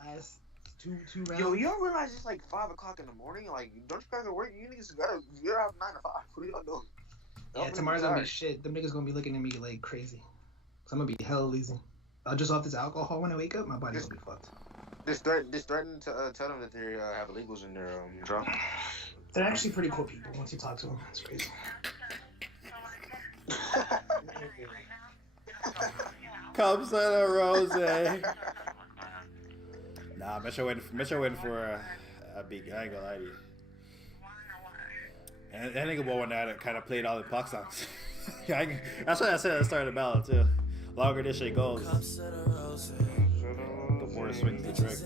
Last two rounds. Yo, you don't realize it's like 5 o'clock in the morning? Like, don't you guys work? You niggas you're out 9 to 5. What are y'all doing? Yeah, tomorrow's gonna be shit. Them niggas gonna be looking at me like crazy. So I'm gonna be hella lazy. Just off this alcohol when I wake up, my body's gonna be fucked. Just threaten to tell them that they have illegals in their drum. They're actually pretty cool people once you talk to them. It's crazy. Cups and a rose. Nah, Metro went for a big. I ain't gonna lie to you. And that nigga one that kind of played all the Pac songs. That's what I said at the start of the battle too. Longer this shit goes, the more it swings the trick.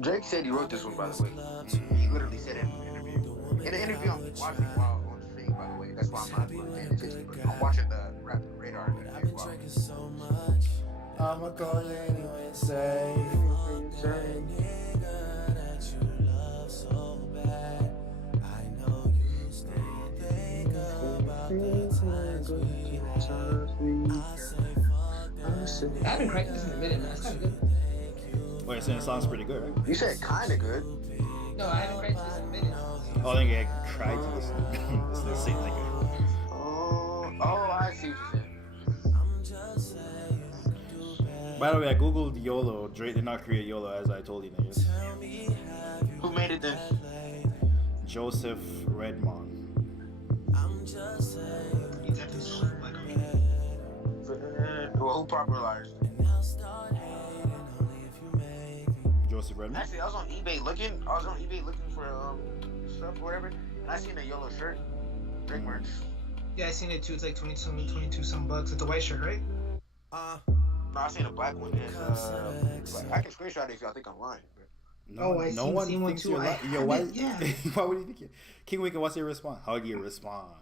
Drake said he wrote this one, by the way. He literally said it in an interview. In the interview, I'm watching it while on the stream, by the way. That's why I'm not paying attention. But I'm watching the rap radar. I'ma call you anyway and say, I haven't cracked this in a minute, man. That's kind of good. Wait, so the song's pretty good, right? You said kind of good. No, I haven't cracked this in a minute. Oh, I think I cried to this. It's the same thing. Oh, I see what you're saying. By the way, I googled YOLO. Drake did not create YOLO, as I told you, niggas. Who made it then? Joseph Redmond. Well, who popularized? Joseph Redmond. Actually, I was on eBay looking for stuff or whatever, and I seen a yellow shirt, Drake merch. Yeah, I seen it too. It's like 22 some bucks. It's a white shirt, right? No, I seen a black one. And, I can screenshot it if y'all think I'm lying. No one thinks you're lying. Yo, why? Yeah. Why would you think it? King Weekend, what's your response? How do you respond?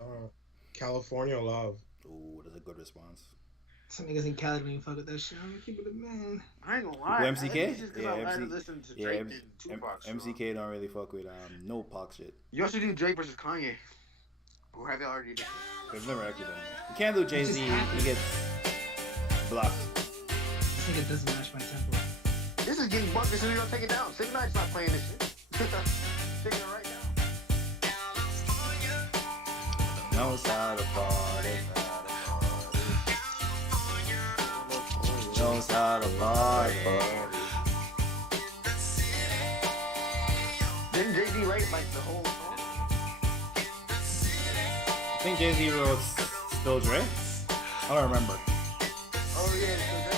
California Love. Ooh, that's a good response. Some niggas in Cali don't even fuck with that shit. I'm gonna keep it a man. I ain't gonna lie. MCK? MCK don't really fuck with no Pac shit. You also do Drake versus Kanye. Or have they already done that? We've never actually done that. You can't do Jay-Z. He gets blocked. This nigga doesn't match my tempo. This is getting bumped as soon as you don't take it down. Sig Knight's not playing this shit. Taking it right now. Knows how to party. Knows how to party. Didn't Jay-Z write like the whole song? I think Jay-Z wrote Still Dre? I don't remember. Oh yeah, Still Dre.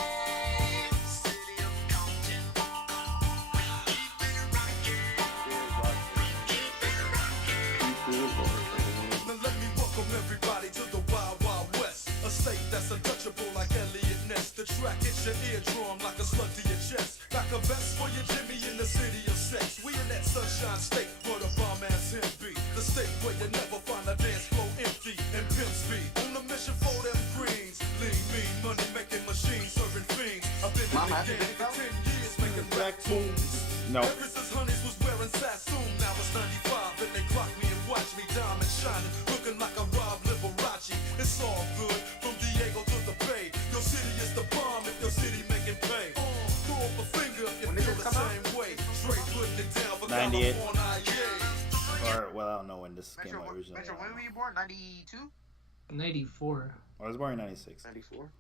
Now let me welcome everybody to the Wild Wild West, a state that's untouchable like Elliot Ness. The track hits your eardrum like a slug to your chest. Like a vest for your Jimmy in the city of sex. We in that sunshine state where the bomb ass him be. The state where you never find a dance floor empty and pimp speed. On a mission for them greens. Lean, mean, money making machines, serving fiends. I've been in the game for 10 years making back moves. No. Ever since Honeys was wearing Sassoon, now it's 95 and they clock me in white. 98. Or, well, I don't know when this came out originally. Metro, when were you born? 92? 94. I was born in 96. 94.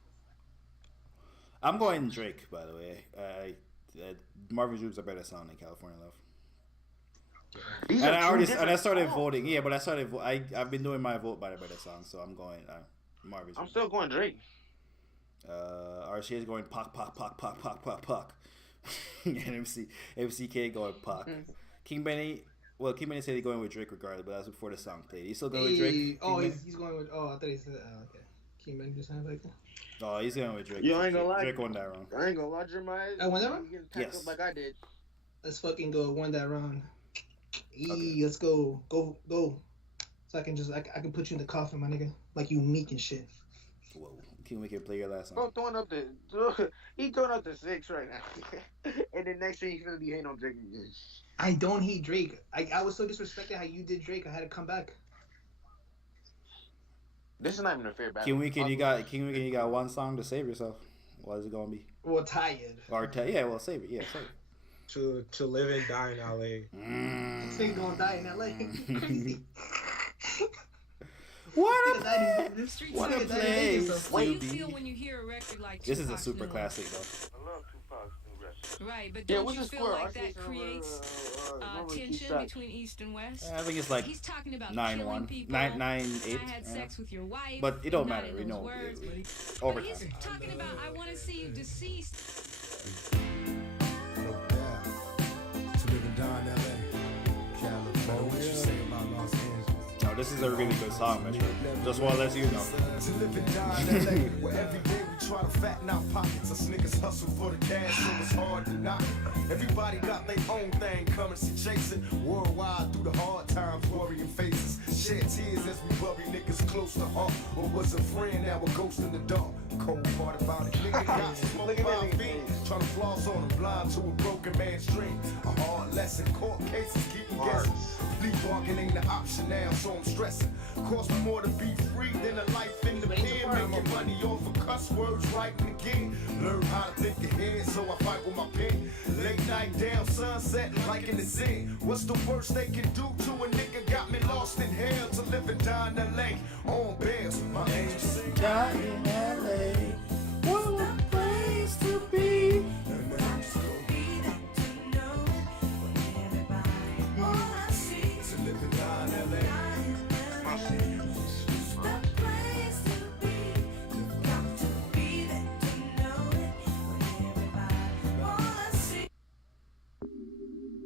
I'm going Drake, by the way. Marvin Juke's a better song than California Love. I started voting. Yeah, but I've been doing my vote by the better song, so I'm going Marvin Juke. I'm still going Drake. RCA is going Pac. And MCK going Pac. King Benny said he's going with Drake regardless, but that's before the song played. He's still going with Drake? Oh, he's going with. Oh, I thought he said. Okay. King Benny just sounded like that. Oh, he's going with Drake. Yo, I ain't gonna lie. Drake won that round. I ain't gonna lie, Jeremiah. I won that round? Yes. Like I did. Let's fucking go. Won that round. Okay. Let's go. Go. So I can put you in the coffin, my nigga. Like you meek and shit. Whoa. King, we can play your last song. Bro, he throwing up the 6 right now. And then next year he's gonna be hating on Drake again. I don't hate Drake. I was so disrespected how you did Drake. I had to come back. This is not even a fair battle. King Weekend, you got one song to save yourself. What is it gonna be? Well, tired. Well, save it. Yeah, save it. To live and die in LA. This ain't gonna die in LA. Crazy. What a place to you feel when you hear a record like this is a Tupac's super new classic though. I love Tupac's new record. Right, but don't you feel like that creates tension between East and West? I think it's like He's talking about 9-1, people. 9-8. I had sex with your wife. But it don't not matter. in We those know. words, but Overtime. he's talking about I want to see you deceased. To live and die in LA. California. What you say about Los Angeles? No, this is a really good song, Metro. Just want to let you know. To live and die in LA, where every day we try to fatten our pockets. Us niggas hustle for the cash, so it's hard to knock. Everybody got their own thing, currency chasing. Worldwide through the hard times, worrying faces. Shed tears as we bury niggas close to heart. What was a friend, now a ghost in the dark. Cold part about it, nigga got smoked by a fiend. Trying to floss on them, blind to a broken man's dream. A hard lesson, court cases keep me guessing. Plea bargain ain't the option now, so I'm stressing. Cost me more to be free than a life in the pen. Making money off of cuss words, writing again. Learn how to think ahead, so I fight with my pen. Late night down, sunset, like in the zen. What's the worst they can do to a nigga? Got me lost in hell to live and die in LA. On bills, my name's Die in LA. What a place to be.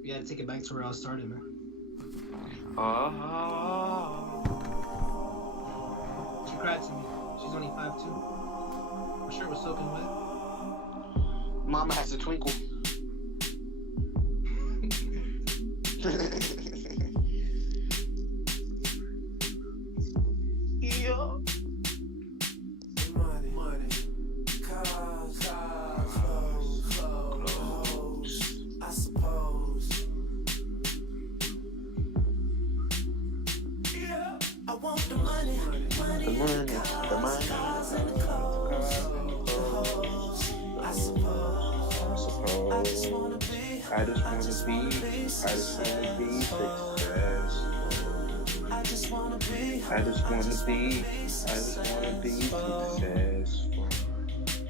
We gotta take it back to where I started, man. She cried to me. She's only 5'2". My shirt was soaking wet. Mama has a twinkle. Yeah. Money, cars, clothes, I suppose. Yeah, I want the money, cars, and the clothes, the hoes, I suppose. I just wanna be success. I just wanna be successful.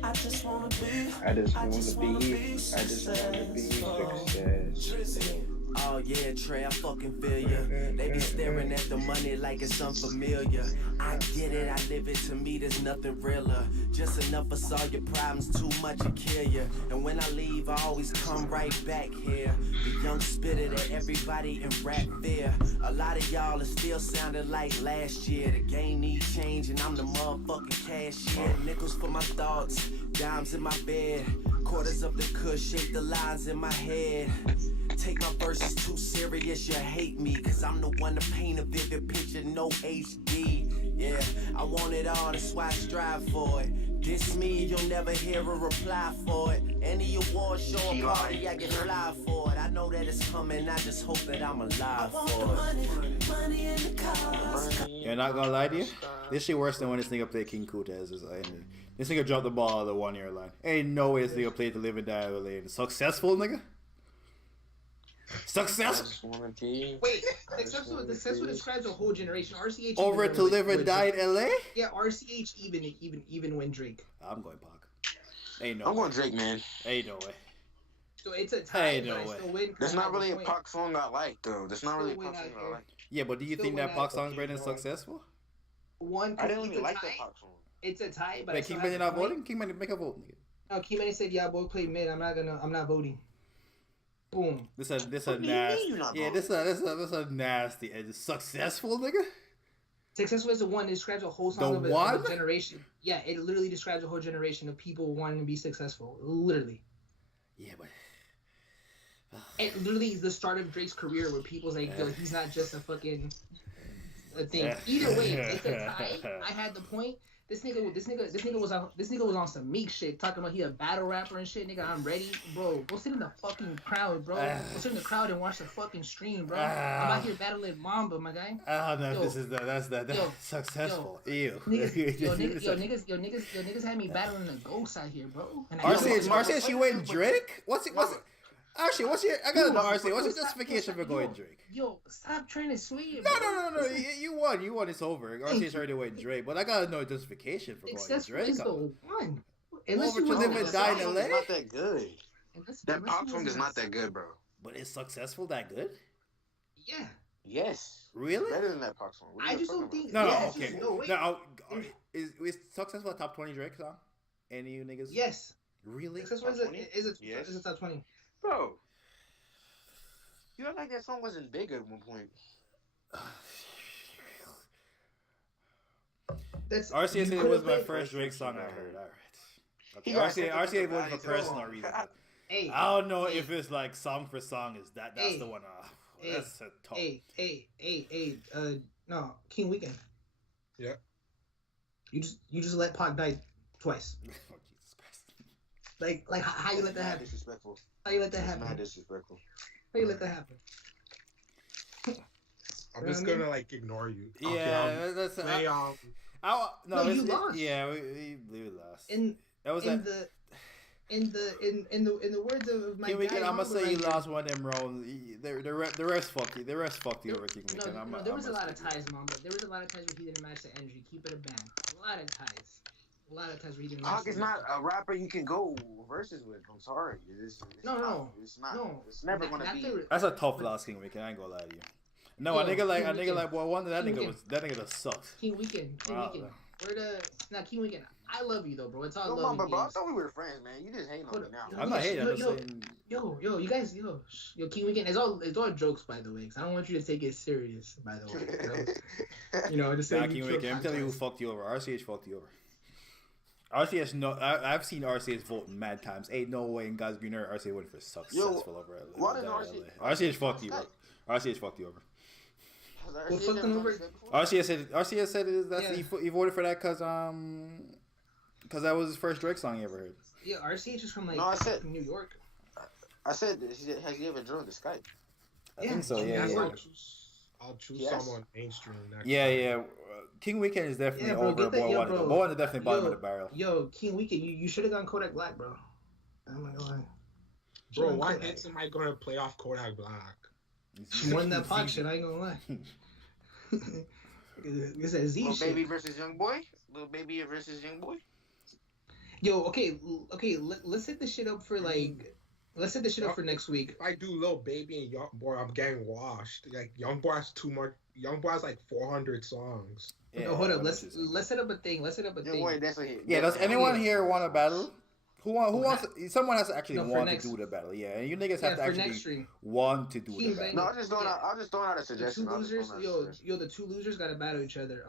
I just wanna be success. Oh yeah, Trey, I fucking feel ya. They be staring at the money like it's unfamiliar. I get it, I live it, to me there's nothing realer. Just enough to solve your problems, too much to kill ya. And when I leave, I always come right back here. The young spitter that everybody in rap fear. A lot of y'all are still sounding like last year. The game needs change and I'm the motherfucking cashier. Nickels for my thoughts, dimes in my bed. Quarters up the cush, shape the lines in my head. Take my verses too serious, you hate me. Cause I'm the one to paint a vivid picture, no HD. Yeah, I want it all, that's why I strive for it. Diss me, you'll never hear a reply for it. Any award show or party, I get fly for it. I know that it's coming, I just hope that I'm alive for it. Money in the cars. You're not gonna lie to you? This shit worse than when this nigga played King Kuta as his enemy. This nigga dropped the ball at the 1 year line. Ain't no way this nigga played the live and die lane. Successful nigga? Successful. Wait, successful describes a whole generation. RCH Over to live and die in LA? Yeah, RCH even win Drake. I'm going Pac. Ain't no I'm way. going Drake, man. Ain't no way. So it's a tie, Ain't no but I way. still win. That's not really a Pac song I like, though. That's not really a Pac song I like. Yeah, but do you think that Pac song's better than Successful? One, I didn't it's really a like tie. that Pac song. It's a tie, but Wait, King Benny not voting? King Benny, make a vote. No, King Benny said, "Yeah, boy, play mid. I'm not voting." Boom. This a nasty. Yeah, this a nasty. It's Successful, nigga. Successful is the one that describes a whole song of a generation. Yeah, it literally describes a whole generation of people wanting to be successful. Literally. Yeah, but it literally is the start of Drake's career, where people's like, "Yo, he's not just a fucking a thing." Either way, it's a tie. I had the point. This nigga was on some meek shit, talking about he a battle rapper and shit. Nigga, I'm ready, bro. Go sit in the fucking crowd, bro. Go sit in the crowd and watch the fucking stream, bro. I'm out here battling Mamba, my guy. I don't know if this is that's Successful. Ew. Niggas had me battling the ghosts out here, bro. RCH, you went Drake? What's it? Actually, I gotta know, RC. What's your justification for going Drake? Yo, stop trying to sway it. No. You won. It's over. RC's already went Drake, but I gotta know justification for going Drake. Is the one. Over to live and die in LA. It's not that good. That Pop song is not that good, bro. But is Successful that good? Yeah. Yes. Really? Better than that Pop song. I just don't think. No. Okay. No. Is Successful a top 20 Drake song? Any of you niggas? Yes. Really? Successful is a top 20. Bro, you act like that song wasn't big at one point. RCA said it was my first Drake song I heard. All right. Okay. RCA voted for personal reasons. Hey, I don't know if it's like song for song. That's the one? That's a top. No, King Weekend. Yeah. You just let Pac die twice. Oh, Jesus Christ. Like how you let that happen? Disrespectful. How you let that happen? Not disrespectful. How you let that happen? I'm just gonna ignore you. Yeah, that's no, you lost. Yeah, we lost. In the words of my guy, I'm gonna say you lost one of them rounds. The rest fucked you. The rest fucked you over King Weekend. No, there was a lot of ties, Mom, but there was a lot of ties where he didn't match the energy. Keep it a band. A lot of ties. Where he didn't match. Hawk is not a rapper you can go verses with. I'm sorry. It's not. It's never gonna be. That's a tough loss, King Weekend. I ain't gonna lie to you. No, a nigga like boy, one that nigga just sucked. King Weekend. King Weekend. I love you though, bro. It's all love. But bro, I thought we were friends, man. You just hating on me now. I'm not hating. I'm just saying. Yo, you guys, King Weekend. It's all jokes, by the way. Because I don't want you to take it serious, by the way. Just saying. King Weekend. I'm telling you who fucked you over. RCH fucked you over. RCH, no, I've seen RCH vote mad times. Ain't no way in God's green earth RCH went for successful over LA. Why didn't RCH fucked you, bro. RCH fucked you over. What fucked them over? RCH said he voted for that because that was his first Drake song he ever heard. Yeah, RCH is from New York. I said, has he ever joined the Skype? I think so. Yeah. I'll choose someone mainstream next. Yeah. King Weekend is definitely over. Boy Wonder definitely bottom of the barrel. Yo, King Weekend, you should have gone Kodak Black, bro. I'm not gonna lie. Bro, why hits am I gonna play off Kodak Black? More than that Pac shit, I ain't gonna lie. It's that Z Little shit. Baby versus Young Boy? Little Baby versus Young Boy? Yo, okay, let's set this shit up for for next week. If I do Lil Baby and Young Boy, I'm getting washed. Like Young Boy has too much. Young Boy has like 400 songs. Yeah, hold up. Let's set up a thing. Boy, that's a hit. Yeah, does anyone here want a battle? Who wants? Someone has to actually want to do the battle. Yeah, and you niggas have to actually want to do the battle. No, I'm just throwing out a suggestion. The two losers got to battle each other.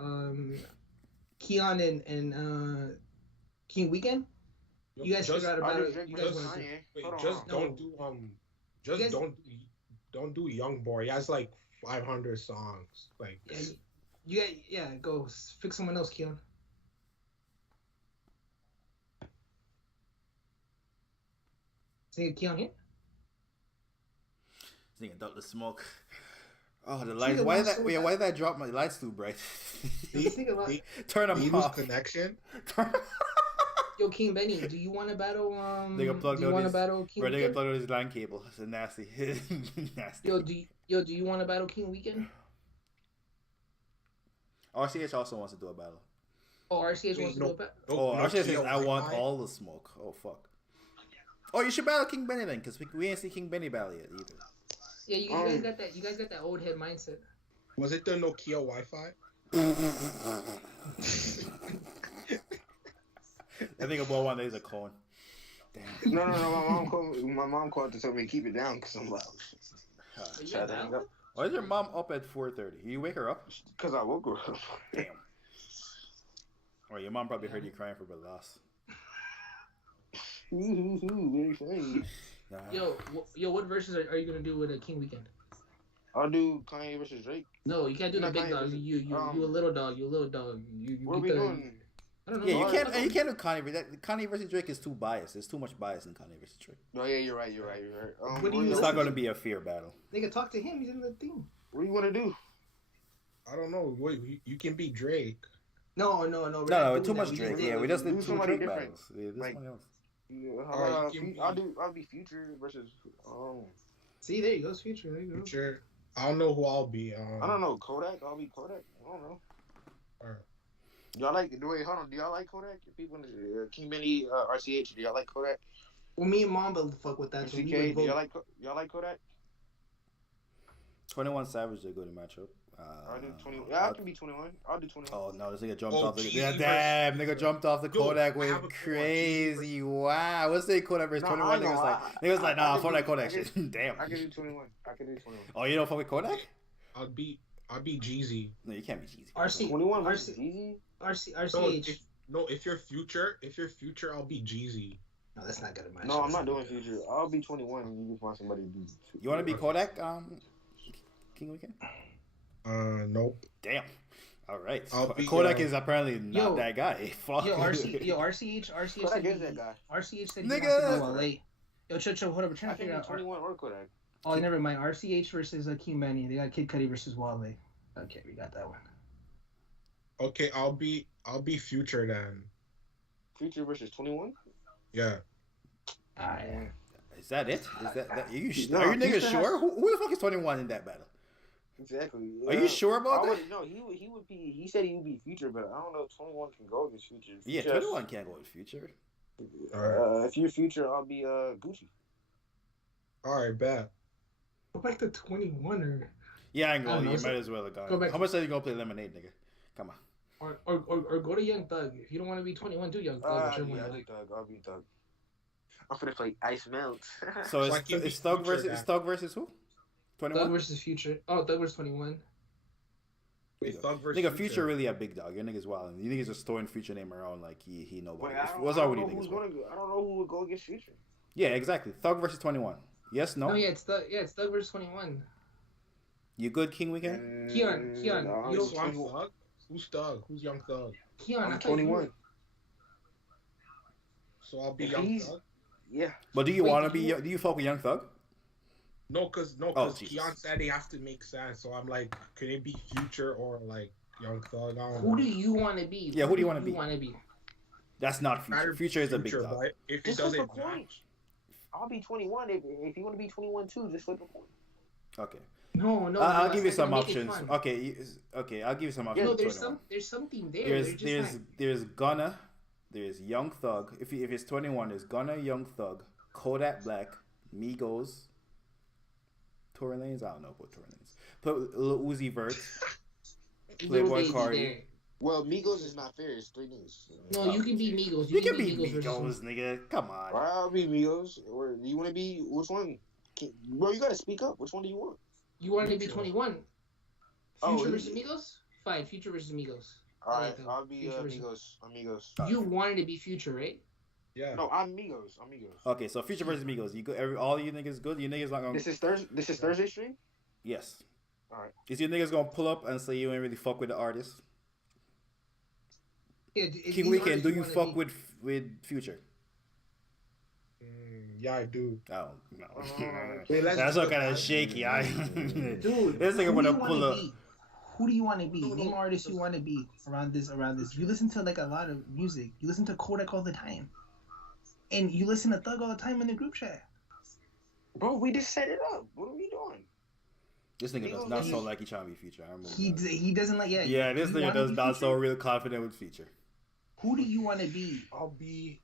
Keon and King Weekend. You guys figure out a battle. You guys want to do? Don't do Young Boy. He has like 500 songs. Like go fix someone else, Keon. Is Keon here? This nigga ducked the smoke. Oh, the lights. Why did that drop? My lights too bright. Turn them off. Connection. Yo, King Benny, do you want to battle? They gonna plug do you want to battle King Bro, they gonna Weekend? plug out his LAN cable. It's a nasty. Nasty. Do you want to battle King Weekend? RCH also wants to do a battle. Oh, RCH wants to do a battle. RCH says I want all the smoke. Oh fuck. Oh, you should battle King Benny then, because we ain't see King Benny battle yet either. Yeah, you guys got that. You guys got that old head mindset. Was it the Nokia Wi-Fi? I think about one day is a cone. Damn. No. My mom called to tell me to keep it down because I'm loud. Why is your mom up at 4:30? You wake her up? Because I woke her up. Damn. Or your mom probably heard you crying for the loss. Very funny. Yo, what verses are you gonna do with a King Weekend? I'll do Kanye versus Drake. No, you can't do the big dog. You a little dog. You a little dog. What are we doing? I don't know. Yeah, you can't do Kanye. Kanye versus Drake is too biased. There's too much bias in Kanye versus Drake. No, yeah, you're right. It's not going to be a fear battle. They can talk to him. He's in the thing. What do you want to do? I don't know. Wait, you can beat Drake. No. No, too much Drake. Yeah, we just need two Drake battles. Yeah, this like, one else. I'll be Future versus. See, there you go, Future. There you go. Future. I don't know who I'll be. I don't know. Kodak. I'll be Kodak. I don't know. Alright. Y'all hold on. Do y'all like Kodak? People, King Benny, RCH. Do y'all like Kodak? Well, me and Mamba fuck with that. So do y'all like Kodak? 21 Savage is a good matchup. I'll do 21. Yeah, I can be 21. I'll do 21. Oh no, this nigga jumped off the damn nigga jumped off the Kodak wave. Crazy. Wow. What's the Kodak versus 21? Niggas like, nah, fuck that Kodak shit. Damn. I can do 21. Oh, you don't fuck with Kodak? I'll be Jeezy. No, you can't be Jeezy. RC 21 versus Jeezy? RCH. If you're Future, I'll be Jeezy. No, that's not good. No, I'm not doing Future. I'll be 21 and you just want somebody to be. You want to be Kodak, King Weekend? Nope. Damn. All right. Be, Kodak is apparently not that guy. Fuck. RCH Kodak is that guy. RCH said he wants to go late. Yo, Cho, hold up. We're trying to figure out. 21 or Kodak. Oh, never mind. RCH versus King Benny. They got Kid Cudi versus Wale. Okay, we got that one. Okay, I'll be Future then. Future versus 21? Yeah. Is that it? Are you niggas sure? Who the fuck is 21 in that battle? Exactly. Are you sure about that? No, he would be. He said he would be Future, but I don't know if 21 can go against Future. Yeah, 21 can't go with Future. If you're Future, I'll be Gucci. All right, bet. Go back to 21 or. Yeah, I ain't going. You might as well have gone. How much are you gonna play Lemonade, nigga? Come on. Or go to Young Thug. If you don't want to be 21, do Young Thug. I'll be Thug. I'm gonna play Ice Melt. So it's Thug versus who? 21? Thug versus Future. Oh, Thug versus 21. Wait, Thug versus nigga, Future really a big dog. Your niggas wild. You niggas just throwing Future name around like he nobody. What's wrong with you niggas? I don't know who would go against Future. Yeah, exactly. Thug versus 21. Yes, no? Oh, yeah, it's Thug versus 21. You good, King Weekend? Keon. Who's Thug? Who's Thug? Who's Young Thug? Keon, I'm 21. So I'll be Young Thug? Yeah. But do you want to be? Do you fuck with Young Thug? No, cause Keon said they have to make sense. So I'm like, can it be Future or like Young Thug? Who do you want to be? Yeah, who do you want to be? That's not Future. Future is a big dog. But if it doesn't match, I'll be 21. If you want to be 21 too, just flip a coin. Okay. No. I'll give you some options. Okay. I'll give you some options. No, there's something there. There's Gunna. There's Young Thug. If it's 21, there's Gunna, Young Thug, Kodak Black, Migos, Tory Lanez. I don't know about Tory Lanez. Put Lil Uzi Vert, Playboy Cardi. Well, Migos is not fair. It's 3 niggas. No, you can be Migos. You can be Migos, nigga. Come on. I'll be Migos. Or do you want to be which one? Bro, you gotta speak up. Which one do you want? You want to be 21? Future versus Migos? Fine, Future versus Migos. All right, I'll be Amigos. You wanted to be Future, right? Yeah. No, I'm Migos. Okay, so Future versus Migos. You good? All you niggas good? You niggas not gonna. This is Thursday stream. Yes. All right. Is your niggas gonna pull up and say you ain't really fuck with the artist? Yeah. King Weekend, do you fuck with Future? Yeah, I do. Oh no. That's all kind of shaky. Dude, this nigga wanna pull up. Who do you want to be? Name artists you want to be around this. You listen to like a lot of music. You listen to Kodak all the time, and you listen to Thug all the time in the group chat. Bro, we just set it up. What are we doing? This nigga does not sound like he trying to be Future. He doesn't like Yeah, this nigga does not sound real confident with Future. Who do you want to be? I'll be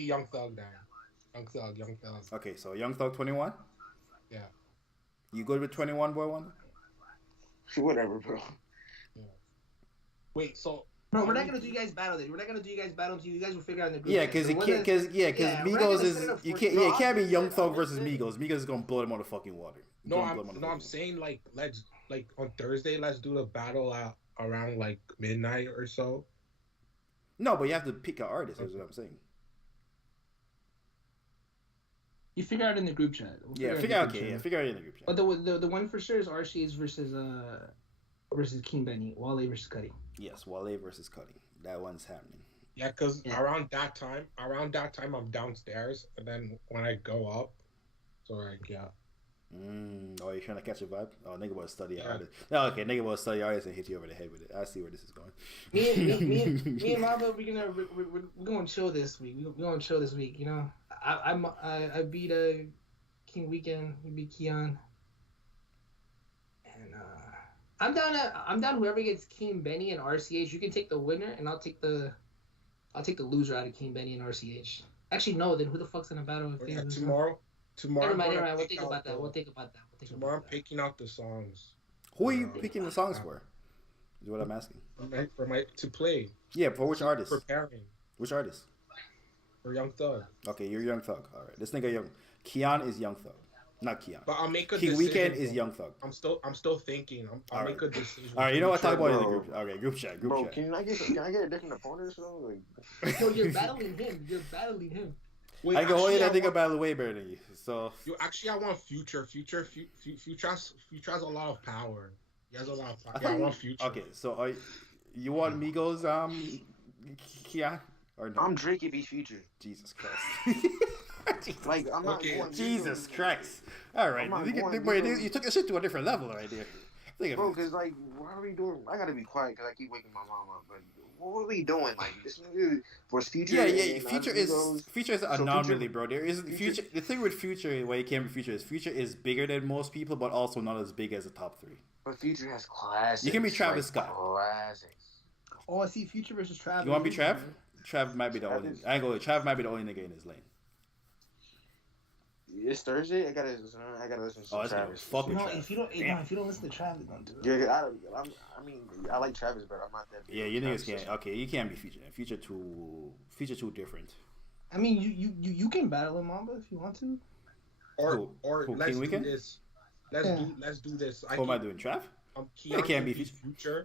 Young Thug then. Young Thug. Okay, so Young Thug 21? Yeah. You good with 21, boy Wonder? Whatever, bro. Yeah. Wait, so bro, we're not gonna do you guys battle then. We're not gonna do you guys battle until you guys will figure out in the group. Yeah, because Migos is it can't be Young Thug versus Migos. Migos is gonna blow them on the fucking water. I'm saying like let's on Thursday let's do the battle around like midnight or so. No, but you have to pick an artist. Is what I'm saying. You figure out in the group chat. Figure out in the group chat. But the one for sure is RCH versus King Benny, Wale versus Cudi. Yes, Wale versus Cudi. That one's happening. Yeah, because around that time I'm downstairs, and then when I go up, so like Oh, you're trying to catch a vibe? Oh, nigga was study artist. No, okay, nigga was study artist and hit you over the head with it. I see where this is going. Me and Mamba, we're gonna chill this week. We're gonna chill this week. You know, I beat King Weekend. We beat Keon. And I'm down. Whoever gets King Benny and RCH, you can take the winner, and I'll take the loser out of King Benny and RCH. Actually, no. Then who the fuck's in a battle? Tomorrow. Never mind. We'll think about that. Tomorrow I'm picking out the songs. Who are you picking the songs for? Is what I'm asking. To play. Yeah, for which artist? Preparing. Which artist? For Young Thug. Okay, you're Young Thug. All right, this nigga Young. Keon is Young Thug, not Keon. But I'll make a King decision. Weekend is Young Thug. I'm still thinking. I'll make a decision. All right, you know what? Talk about it in the group. Okay, group chat. Bro, can I get a different opponent or something? Like... No, you're battling him. Wait, I go, I think about way better than you. So I want Future. Future has a lot of power. He has a lot of power. I want Future. Okay, so you want Migos, Keon, or no? I'm Drake if he's Future. Jesus Christ. Like I'm not going. Jesus Christ. All right, you took this shit to a different level right there. Bro, because like, what are we doing? I gotta be quiet because I keep waking my mom up. But what are we doing? Like this nigga for Future? Yeah. Future is an anomaly, bro. There is Future. The thing with Future, why it can't be Future is bigger than most people, but also not as big as the top three. But Future has classics. You can be Travis Scott. Classics. Oh, I see Future versus Travis. You want to be Trav? Trav might be the only. I ain't going. Trav might be the only nigga in his lane. It's Thursday. I gotta listen to Travis. Fuck with Travis. If you don't listen to Travis, don't do it. Yeah, I mean, I like Travis, but I'm not that big. Yeah, you niggas can't. Okay, you can't be Future. Future too different. I mean, you can battle him, Mamba, if you want to. Or let's do this. Let's do this. What am I doing, Trav? Keon can't be Future.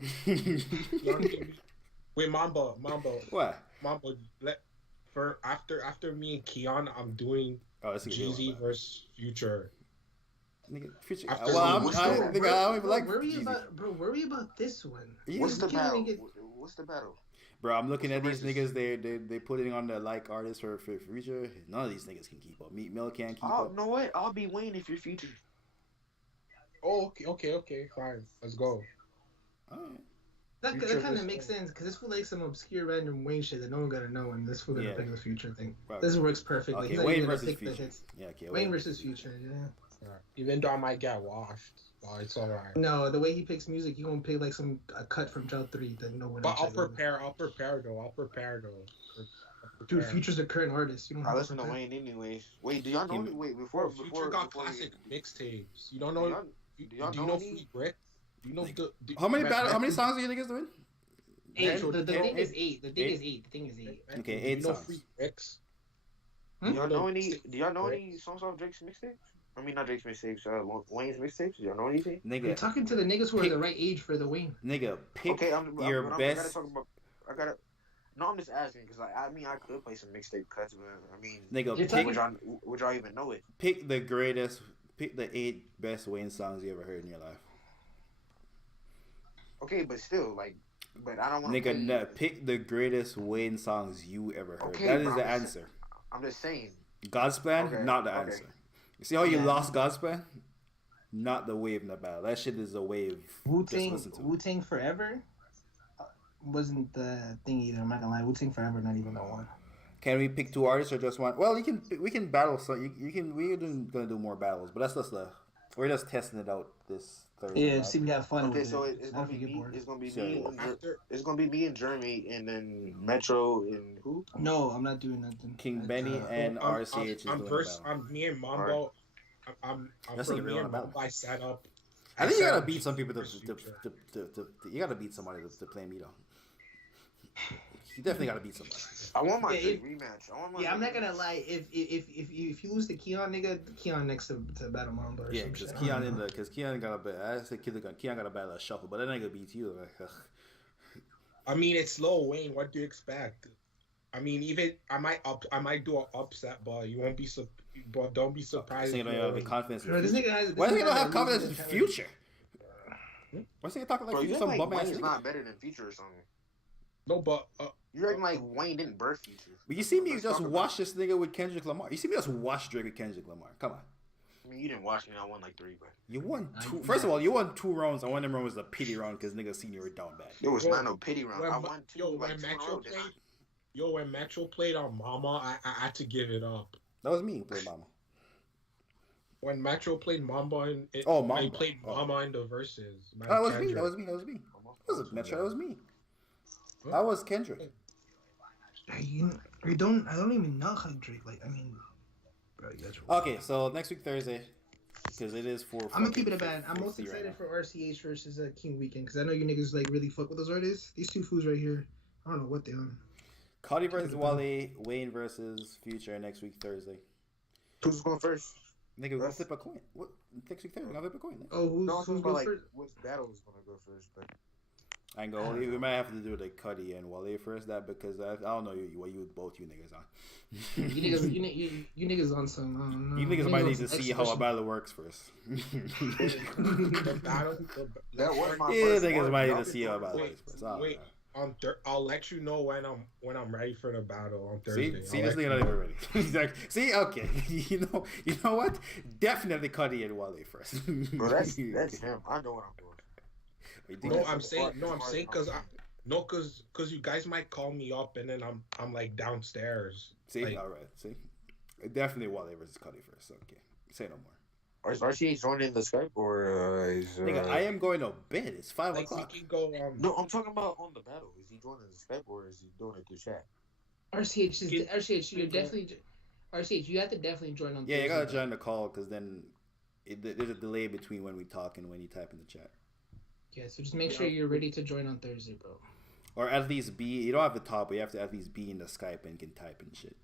Wait, Mamba. What? Mamba. After me and Keon, I'm doing. Jeezy versus Future. Nigga, Future. I don't even like Jeezy. Bro, worry about this one. What's the battle? What's the battle? Bro, I'm looking at these niggas. They putting on the like artists for Future. None of these niggas can keep up. Meat Mill can't keep up. You know what? I'll be Wayne if you're Future. Oh, okay. Fine. Let's go. Alright. That kind of makes sense because this feels like some obscure random Wayne shit that no one gotta know, and this feels gonna pick the Future thing. Right. This works perfectly. Okay, Wayne versus Future. Yeah, okay. Wayne versus Future. Yeah. Even though I might get washed, it's alright. No, the way he picks music, you gonna pick like a cut from Drought 3 that no one. But I'll prepare though. Dude, Future's a current artist. You don't. I listen to Wayne anyways. Wait, do y'all know? Before Future got classic mixtapes. You don't know? Do you know Free Brick? You know how many songs are you niggas doing? 8. The thing is 8. The thing is 8. Okay, 8 songs. Free Bricks. Do y'all know any songs off Drake's mixtapes? I mean, not Drake's mixtapes. Wayne's mixtapes. Do y'all know anything? Nigga, you're talking to the niggas who are the right age for the Wayne. Nigga, pick your best. No, I'm just asking because I could play some mixtape cuts, but I mean, nigga, would y'all even know it? Pick the 8 best Wayne songs you ever heard in your life. Okay, but still, but I don't want to. Nigga, pick the greatest Wayne songs you ever heard. Okay, that is the answer. I'm just saying. God's Plan, not the answer. You see how you lost God's Plan? not the wave in the battle. That shit is a wave. Wu-Tang Forever wasn't the thing either. I'm not gonna lie. Wu-Tang Forever not even the one. Can we pick 2 artists or just one? Well, we can battle. So we're gonna do more battles, but that's just we're just testing it out this Thursday. Yeah, see, we have fun. Okay, so it's gonna be me. It's gonna be me and Jeremy, and then Metro and who? No, I'm not doing nothing. King Benny and RCH. I'm me and Mambo. I'm for me and Mambo. I set up. I think you gotta beat some people you gotta beat somebody to play me though. You definitely gotta beat somebody. I want my rematch. I'm not gonna lie. If you lose to Keon, nigga, Keon next to Battle Mamba. Yeah, because Keon got a battle a shuffle, but that nigga beats you. Like, I mean, it's Lil Wayne. What do you expect? I mean, even I might do an upset, but you won't be but don't be surprised. This nigga don't have confidence. Why does nigga don't have confidence in Future? Why is he talking like Bro, Future? Some bum ass Wayne's nigga. not better than Future or something. No, but you're acting like Wayne didn't birth Future. But you see me just watch this nigga with Kendrick Lamar. You see me just watch Drake with Kendrick Lamar. Come on. I mean, you didn't watch me. I won like 3, but you won 2. First of all, you won 2 rounds. And one of them rounds was a pity round because niggas seen you were down bad. It was not no pity round. I won 2. When Metro played on Mama, I had to give it up. That was me who played Mama. When Metro played Mamba he played Mama in the verses. That was me. That was Metro. That was me. That was Kendrick. I don't even know how Drake. Like, I mean, bro, you guys okay, so next week Thursday, because it is for. I'm gonna keep it a band. I'm most excited for RCH versus King Weekend because I know you niggas like really fuck with those artists. These 2 fools right here, I don't know what they on. Cuddy versus Wale, Wayne versus Future next week Thursday. Who's going first? Nigga, we're gonna flip a coin. What next week Thursday? We're gonna flip a coin. Who's going first? Which battle is gonna go first? But I ain't go. We might have to do like Cuddy and Wale first. That because I don't know what you niggas on. you niggas on some. You niggas might need to see how a battle works first. Niggas might need to see how a battle works first. Wait. I'll let you know when I'm ready for the battle on Thursday. See this nigga not even ready. He's like, see, okay, you know what? Definitely Cuddy and Wale first. Bro, that's him. I know what I'm doing. No, I'm saying because you guys might call me up and then I'm like downstairs. See, like, all right, see, definitely Wale versus Cuddy first. Okay, say no more. Or is RCH joining the Skype or is? Nigga, I am going to bed. It's 5 o'clock. We can go. No, I'm talking about on the battle. Is he joining the Skype or is he doing it through chat? RCH, you're definitely. RCH, you have to definitely join on. Yeah, Thursday. You gotta join the call because then there's a delay between when we talk and when you type in the chat. Yeah, so just make sure you're ready to join on Thursday, bro. Or at least be. You don't have to talk, but you have to at least be in the Skype and can type and shit.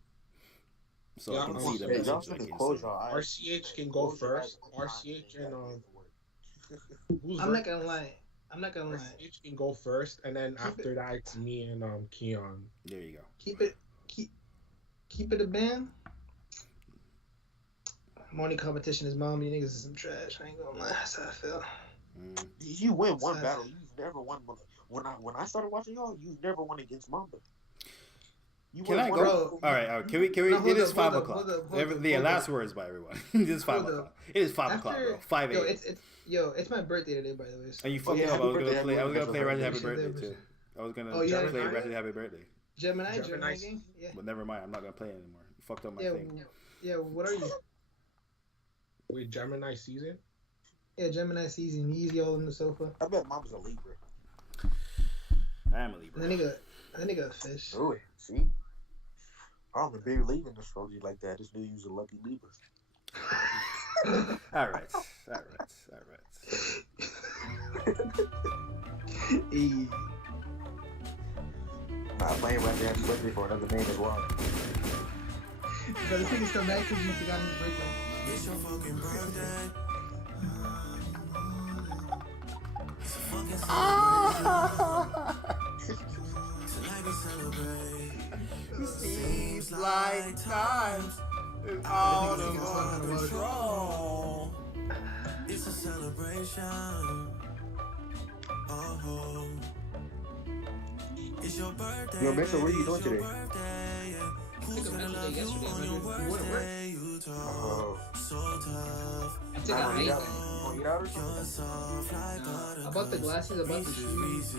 So I can see the message. RCH can go first. RCH and I'm not gonna lie. RCH can go first, and then after that it's me and Keon. There you go. Keep it a band. My only competition is Mom. You niggas is some trash. I ain't gonna lie. That's how I feel. You win one battle. You've never won. When I started watching y'all, you've never won against Mamba. Can I go? All right. Can we? No, it is 5 o'clock. Last words by everyone. It is 5 o'clock. It is 5 o'clock, bro. 5 a.m. It's my birthday today, by the way. So. And you fucked up. I was gonna play Ratchet Happy Birthday too. I was gonna play Ratchet Happy Birthday. Gemini game. Yeah. But never mind. I'm not gonna play it anymore. You fucked up my thing. Yeah. What are you? Wait, Gemini season? Yeah, Gemini season. Easy all on the sofa. I bet Mom's a Libra. I am a Libra. That nigga a fish. Oh, see? I'm a big leaving astrology like that. This nigga use a lucky Libra. All right. I'm playing right there quickly for another name as well. But the thing is so mad because you forgot his birthday. It's your fucking birthday. It's a fucking celebration. Tonight we celebrate. Seems like times is out of our control. It's a celebration. Oh, it's your birthday. Yo, Mitchell, what are you doing today? Who's gonna love you on your birthday? You tough, so tough. I took a hike. About the glasses, about the shoes.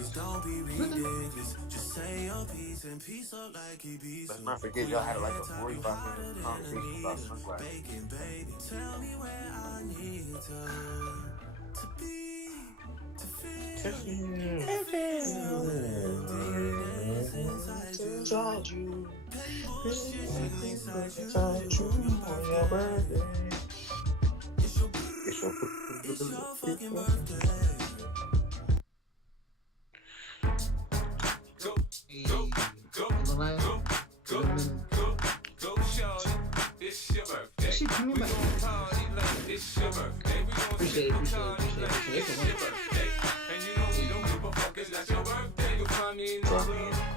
Let's not forget y'all had like a 45-minute conversation about sunglasses. She coming back. Appreciate it. And you know we don't give a fuck, it's not your birthday. You'll find me in the club,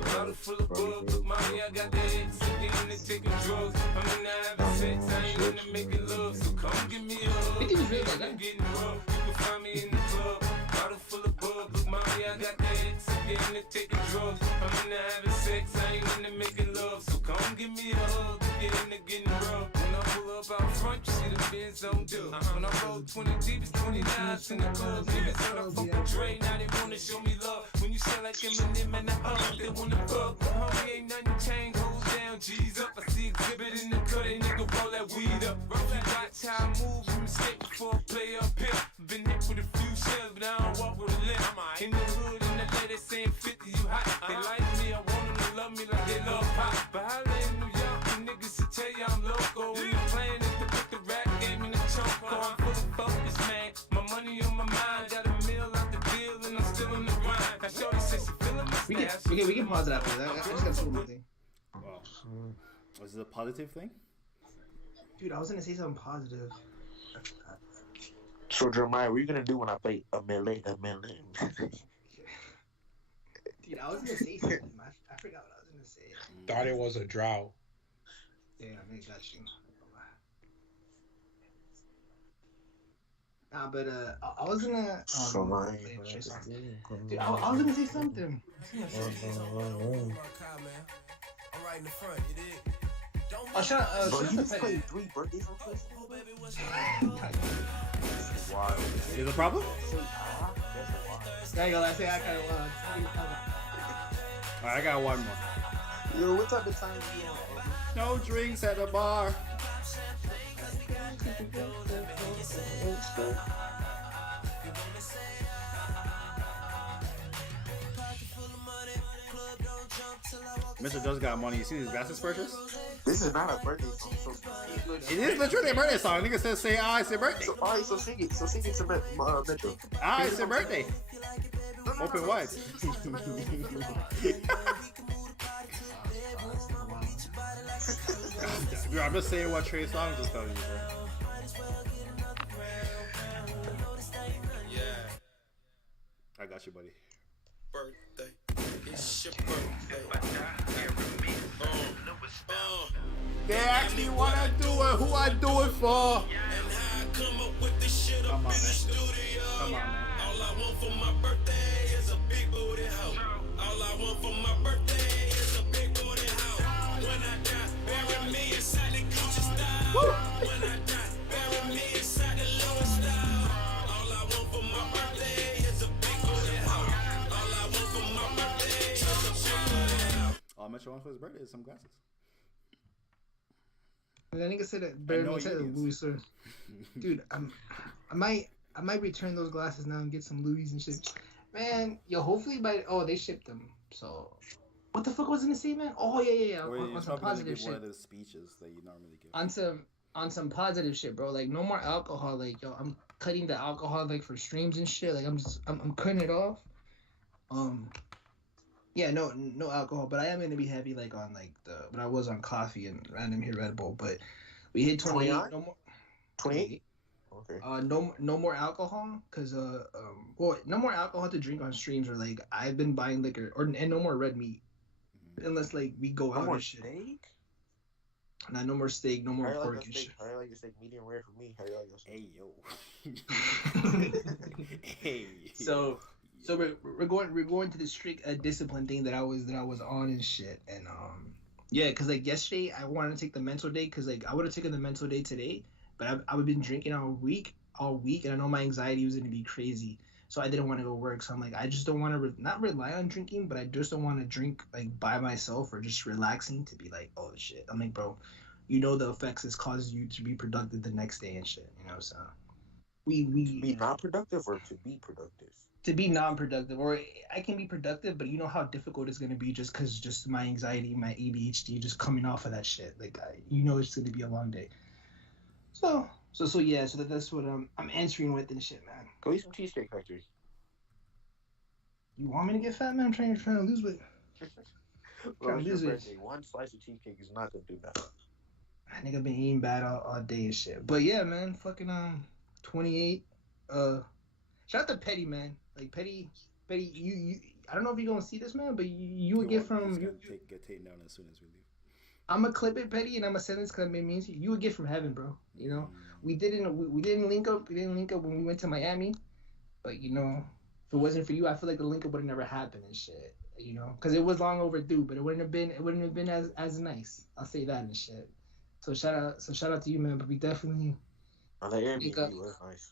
bottle full of bug. Look, mommy, I got the X, sitting in the taking drugs. I'm in the having sex, I ain't in the making love. So come give me a hug. I'm getting rough. You can find me in the club, bottle full of bug. Look, mommy, I got the X, sitting in the taking drugs. I'm in the having sex, I ain't in the making love. So come give me a hug, get in the getting rough. When I pull up out front, you see the Benz on dub. When I roll 20 deep, it's 29s in the club. Niggas trying to fuck with Dre, now they wanna show me love. When you sound like Eminem and the they wanna fuck. Homie, ain't nothing changed, hold down, G's up. I see exhibit in the cut, they nigga roll that weed up. Roughly watch how I move, you mistake before I play up here. Been hit with a few shells, but I don't walk with a limp. In the hood, in the LA, they saying 50, you hot. They like me, I want them to love me like they love pop. But I live in New York, the niggas to tell you I'm loco. When the plan is to put the rap game in the choke. I'm full of focus, man. My money on my mind, got a meal out the deal, and I'm still in the grind. Now shorty says she feeling my stash. We can pause it after that. I just got one more thing. Wow. Was it a positive thing? Dude, I was gonna say something positive. So Jeremiah, what are you gonna do when I play a melee? Dude, I was gonna say something. I forgot what I was gonna say. Thought it was a drought. Damn, I got you. Nah, but I was gonna. Dude, I was gonna say something. I'm right in the front, you did. Oh, shut up. Bro, you just played 3 birthdays on Christmas? Wow. Is it a problem? There you go. That's it. I kind of want. Alright, I got one more. Yo, what type of time do you on? No drinks at the bar. Mr. Does got money. You see these glasses purchase? This is not a birthday song. So it is literally a birthday song. Nigga says, say, it's your birthday. So, alright, so sing it. So sing it to Metro. It's your birthday. Open wide. Dude, I'm just saying what Trey Songz is telling you, bro. Yeah. I got you, buddy. Birthday. It's your birthday. They actually wanna do it. Who I do it for? And how I come up with this shit up in the studio. Come on, man. All I want for my birthday is a big booty hoe. All I want for my birthday is a big booty hoe. When I die, bury me inside the Gucci style. When I die, bury me inside the Louis style. All I want for my birthday is a big booty hoe. All I want for my birthday is a big booty hoe. All Metro wants for his birthday is some glasses. That nigga said that better than said Louis, sir. Dude, I might return those glasses now and get some Louis and shit. Man, yo, hopefully they shipped them. So, what the fuck was I gonna say, man? Oh yeah. On some positive shit. One of those speeches that you normally give. On some positive shit, bro. Like no more alcohol. Like yo, I'm cutting the alcohol like for streams and shit. Like I'm cutting it off. Yeah, no alcohol, but I am gonna be heavy like on like but I was on coffee and random here Red Bull, but we hit 28. No more 28. Okay. No more alcohol, cause no more alcohol to drink on streams, or like I've been buying liquor, and no more red meat, unless like we go out and shit. Steak? Nah, no more steak, no more pork and shit. I like your steak medium rare for me. How you like your steak? Hey yo. So we're going to the strict discipline thing that I was on and shit, and yeah, cause like yesterday I wanted to take the mental day, cause like I would have taken the mental day today, but I've been drinking all week. all week, and I know my anxiety was gonna be crazy, so I didn't want to go work. So I'm like, I just don't want to not rely on drinking, but I just don't want to drink like by myself or just relaxing to be like, oh shit. I'm like, bro, you know the effects this causes you to be productive the next day and shit. You know, so we To be not productive or to be productive. To be non-productive, or I can be productive, but you know how difficult it's gonna be just because just my anxiety, my ADHD, just coming off of that shit. Like, you know, it's gonna be a long day. So yeah. So that's what I'm answering with and shit, man. Go eat some Cheesecake Factory. You want me to get fat, man? I'm trying to lose weight. Well, it's your birthday. One slice of cheesecake is not gonna do that. I think I've been eating bad all day and shit. But yeah, man, fucking 28. Shout out to Petty, man. Like Petty, you. I don't know if you're gonna see this, man, but you would get from get taken down as soon as we leave. I'm gonna clip it, Petty, and I'm gonna send this because it means you would get from heaven, bro. You know, we didn't link up. We didn't link up when we went to Miami, but you know, if it wasn't for you, I feel like the link up would have never happened and shit. You know, because it was long overdue, but it wouldn't have been as nice. I'll say that and shit. So shout out to you, man. But we definitely. On the Airbnb was nice.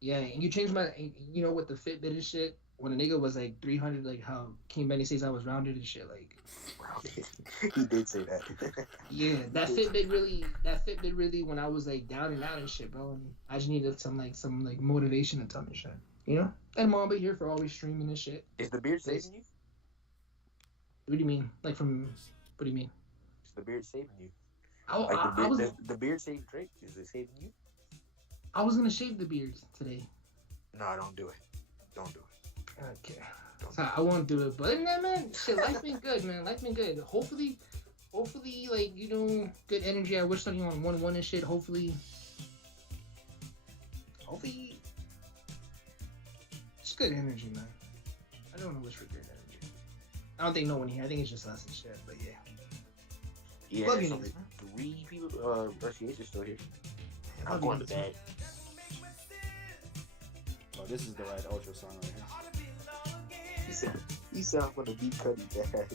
Yeah, and you changed my, you know, with the Fitbit and shit. When a nigga was like 300, like how King Benny says I was rounded and shit, like. He did say that. Yeah, that Fitbit really, when I was like down and out and shit, bro. And I just needed some motivation and time and shit, you know. And Mom be here for always streaming and shit. Is the beard saving you? What do you mean? Like from? What do you mean? Is the beard saving you? The beard saved Drake. Is it saving you? I was gonna shave the beards today. No, don't do it. Don't do it. Okay. So I won't do it. But other than that, man, shit, life been good, man. Life been good. Hopefully, like, you know, good energy. I wish something on 1-1 and shit. Hopefully, it's good energy, man. I don't want to wish for good energy. I don't think no one here. I think it's just us and shit. But yeah. Yeah. Love you, niggas, man. 3 people. RCH is still here. And I'm going to bed. Oh, this is the right outro song right here. He said I'm gonna beat Cuddy bad.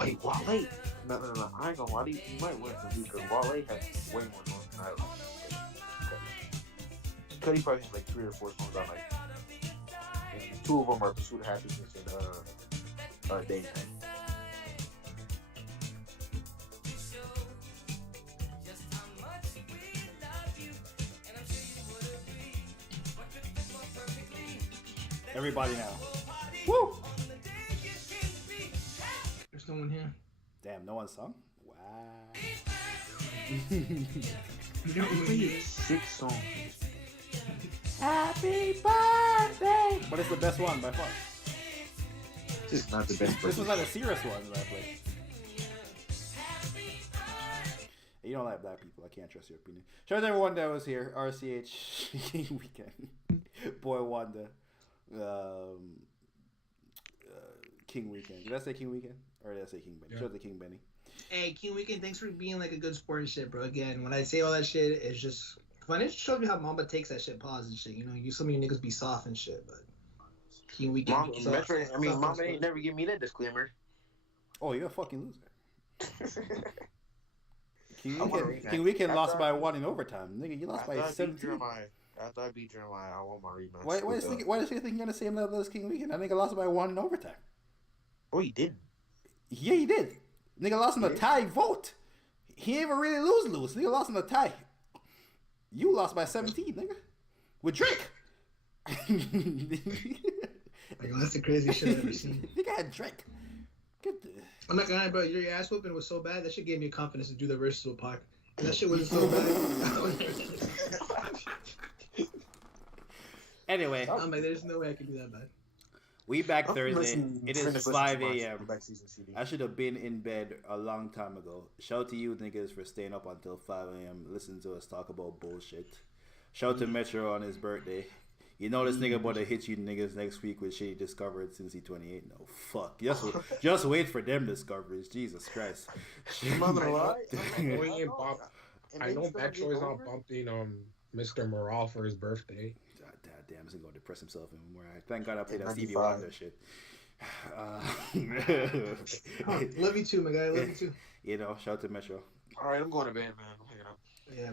Wait, Wale? No. I ain't gonna lie to you. You might win from me because Wale has way more songs than I do. Cuddy probably has like 3 or 4 songs on like. And 2 of them are Pursuit of Happiness and Day and Night. Everybody now. Woo! There's no one here. Damn, no one sung? Wow. You don't play 6 songs. Happy birthday! But it's the best one by far. This is not the best. This was like a serious one that I played. You don't like black people. I can't trust your opinion. Shout out to everyone that was here. RCH Weekend. Boy Wanda. King Weekend. Did I say King Weekend? Or did I say King Benny? Shout out to King Benny. Hey, King Weekend, thanks for being like a good sport and shit, bro. Again, when I say all that shit, it's just fun. It shows me how Mamba takes that shit pause and shit. You know, some of you niggas be soft and shit, but King Weekend. Mamba ain't never give me that disclaimer. Oh, you're a fucking loser. King Weekend lost by 1 in overtime. Nigga, you lost by 17. After I beat Jeremiah, I want my rematch. Why does he think you're on the same level as King Weekend? That nigga lost by 1 in overtime. Oh, he didn't. Yeah, he did. Nigga lost in the tie vote. He ain't even really lose. Nigga lost in the tie. You lost by 17, nigga. With Drake. That's the craziest shit I've ever seen. Nigga had Drake. I'm not gonna lie, bro. Your ass whooping was so bad that shit gave me confidence to do the verses with Pac. And that shit wasn't so bad. Anyway. I'm like, there's no way I could do that bad. We back Thursday. It is 5 a.m. I should have been in bed a long time ago. Shout out to you niggas for staying up until 5 a.m. Listen to us talk about bullshit. Shout out to Metro on his birthday. You know this nigga about to hit you niggas next week with shit he discovered since he 28. No, fuck. Just wait for them discoveries. Jesus Christ. I'm not gonna lie. I know Metro is not bumping Mr. Morale for his birthday. Damn, he's gonna depress himself even more. Thank God I played that Stevie Wonder shit. Love you too, my guy. Love you too. You know, shout out to Metro. All right, I'm going to bed, man. I'm hanging up. Yeah,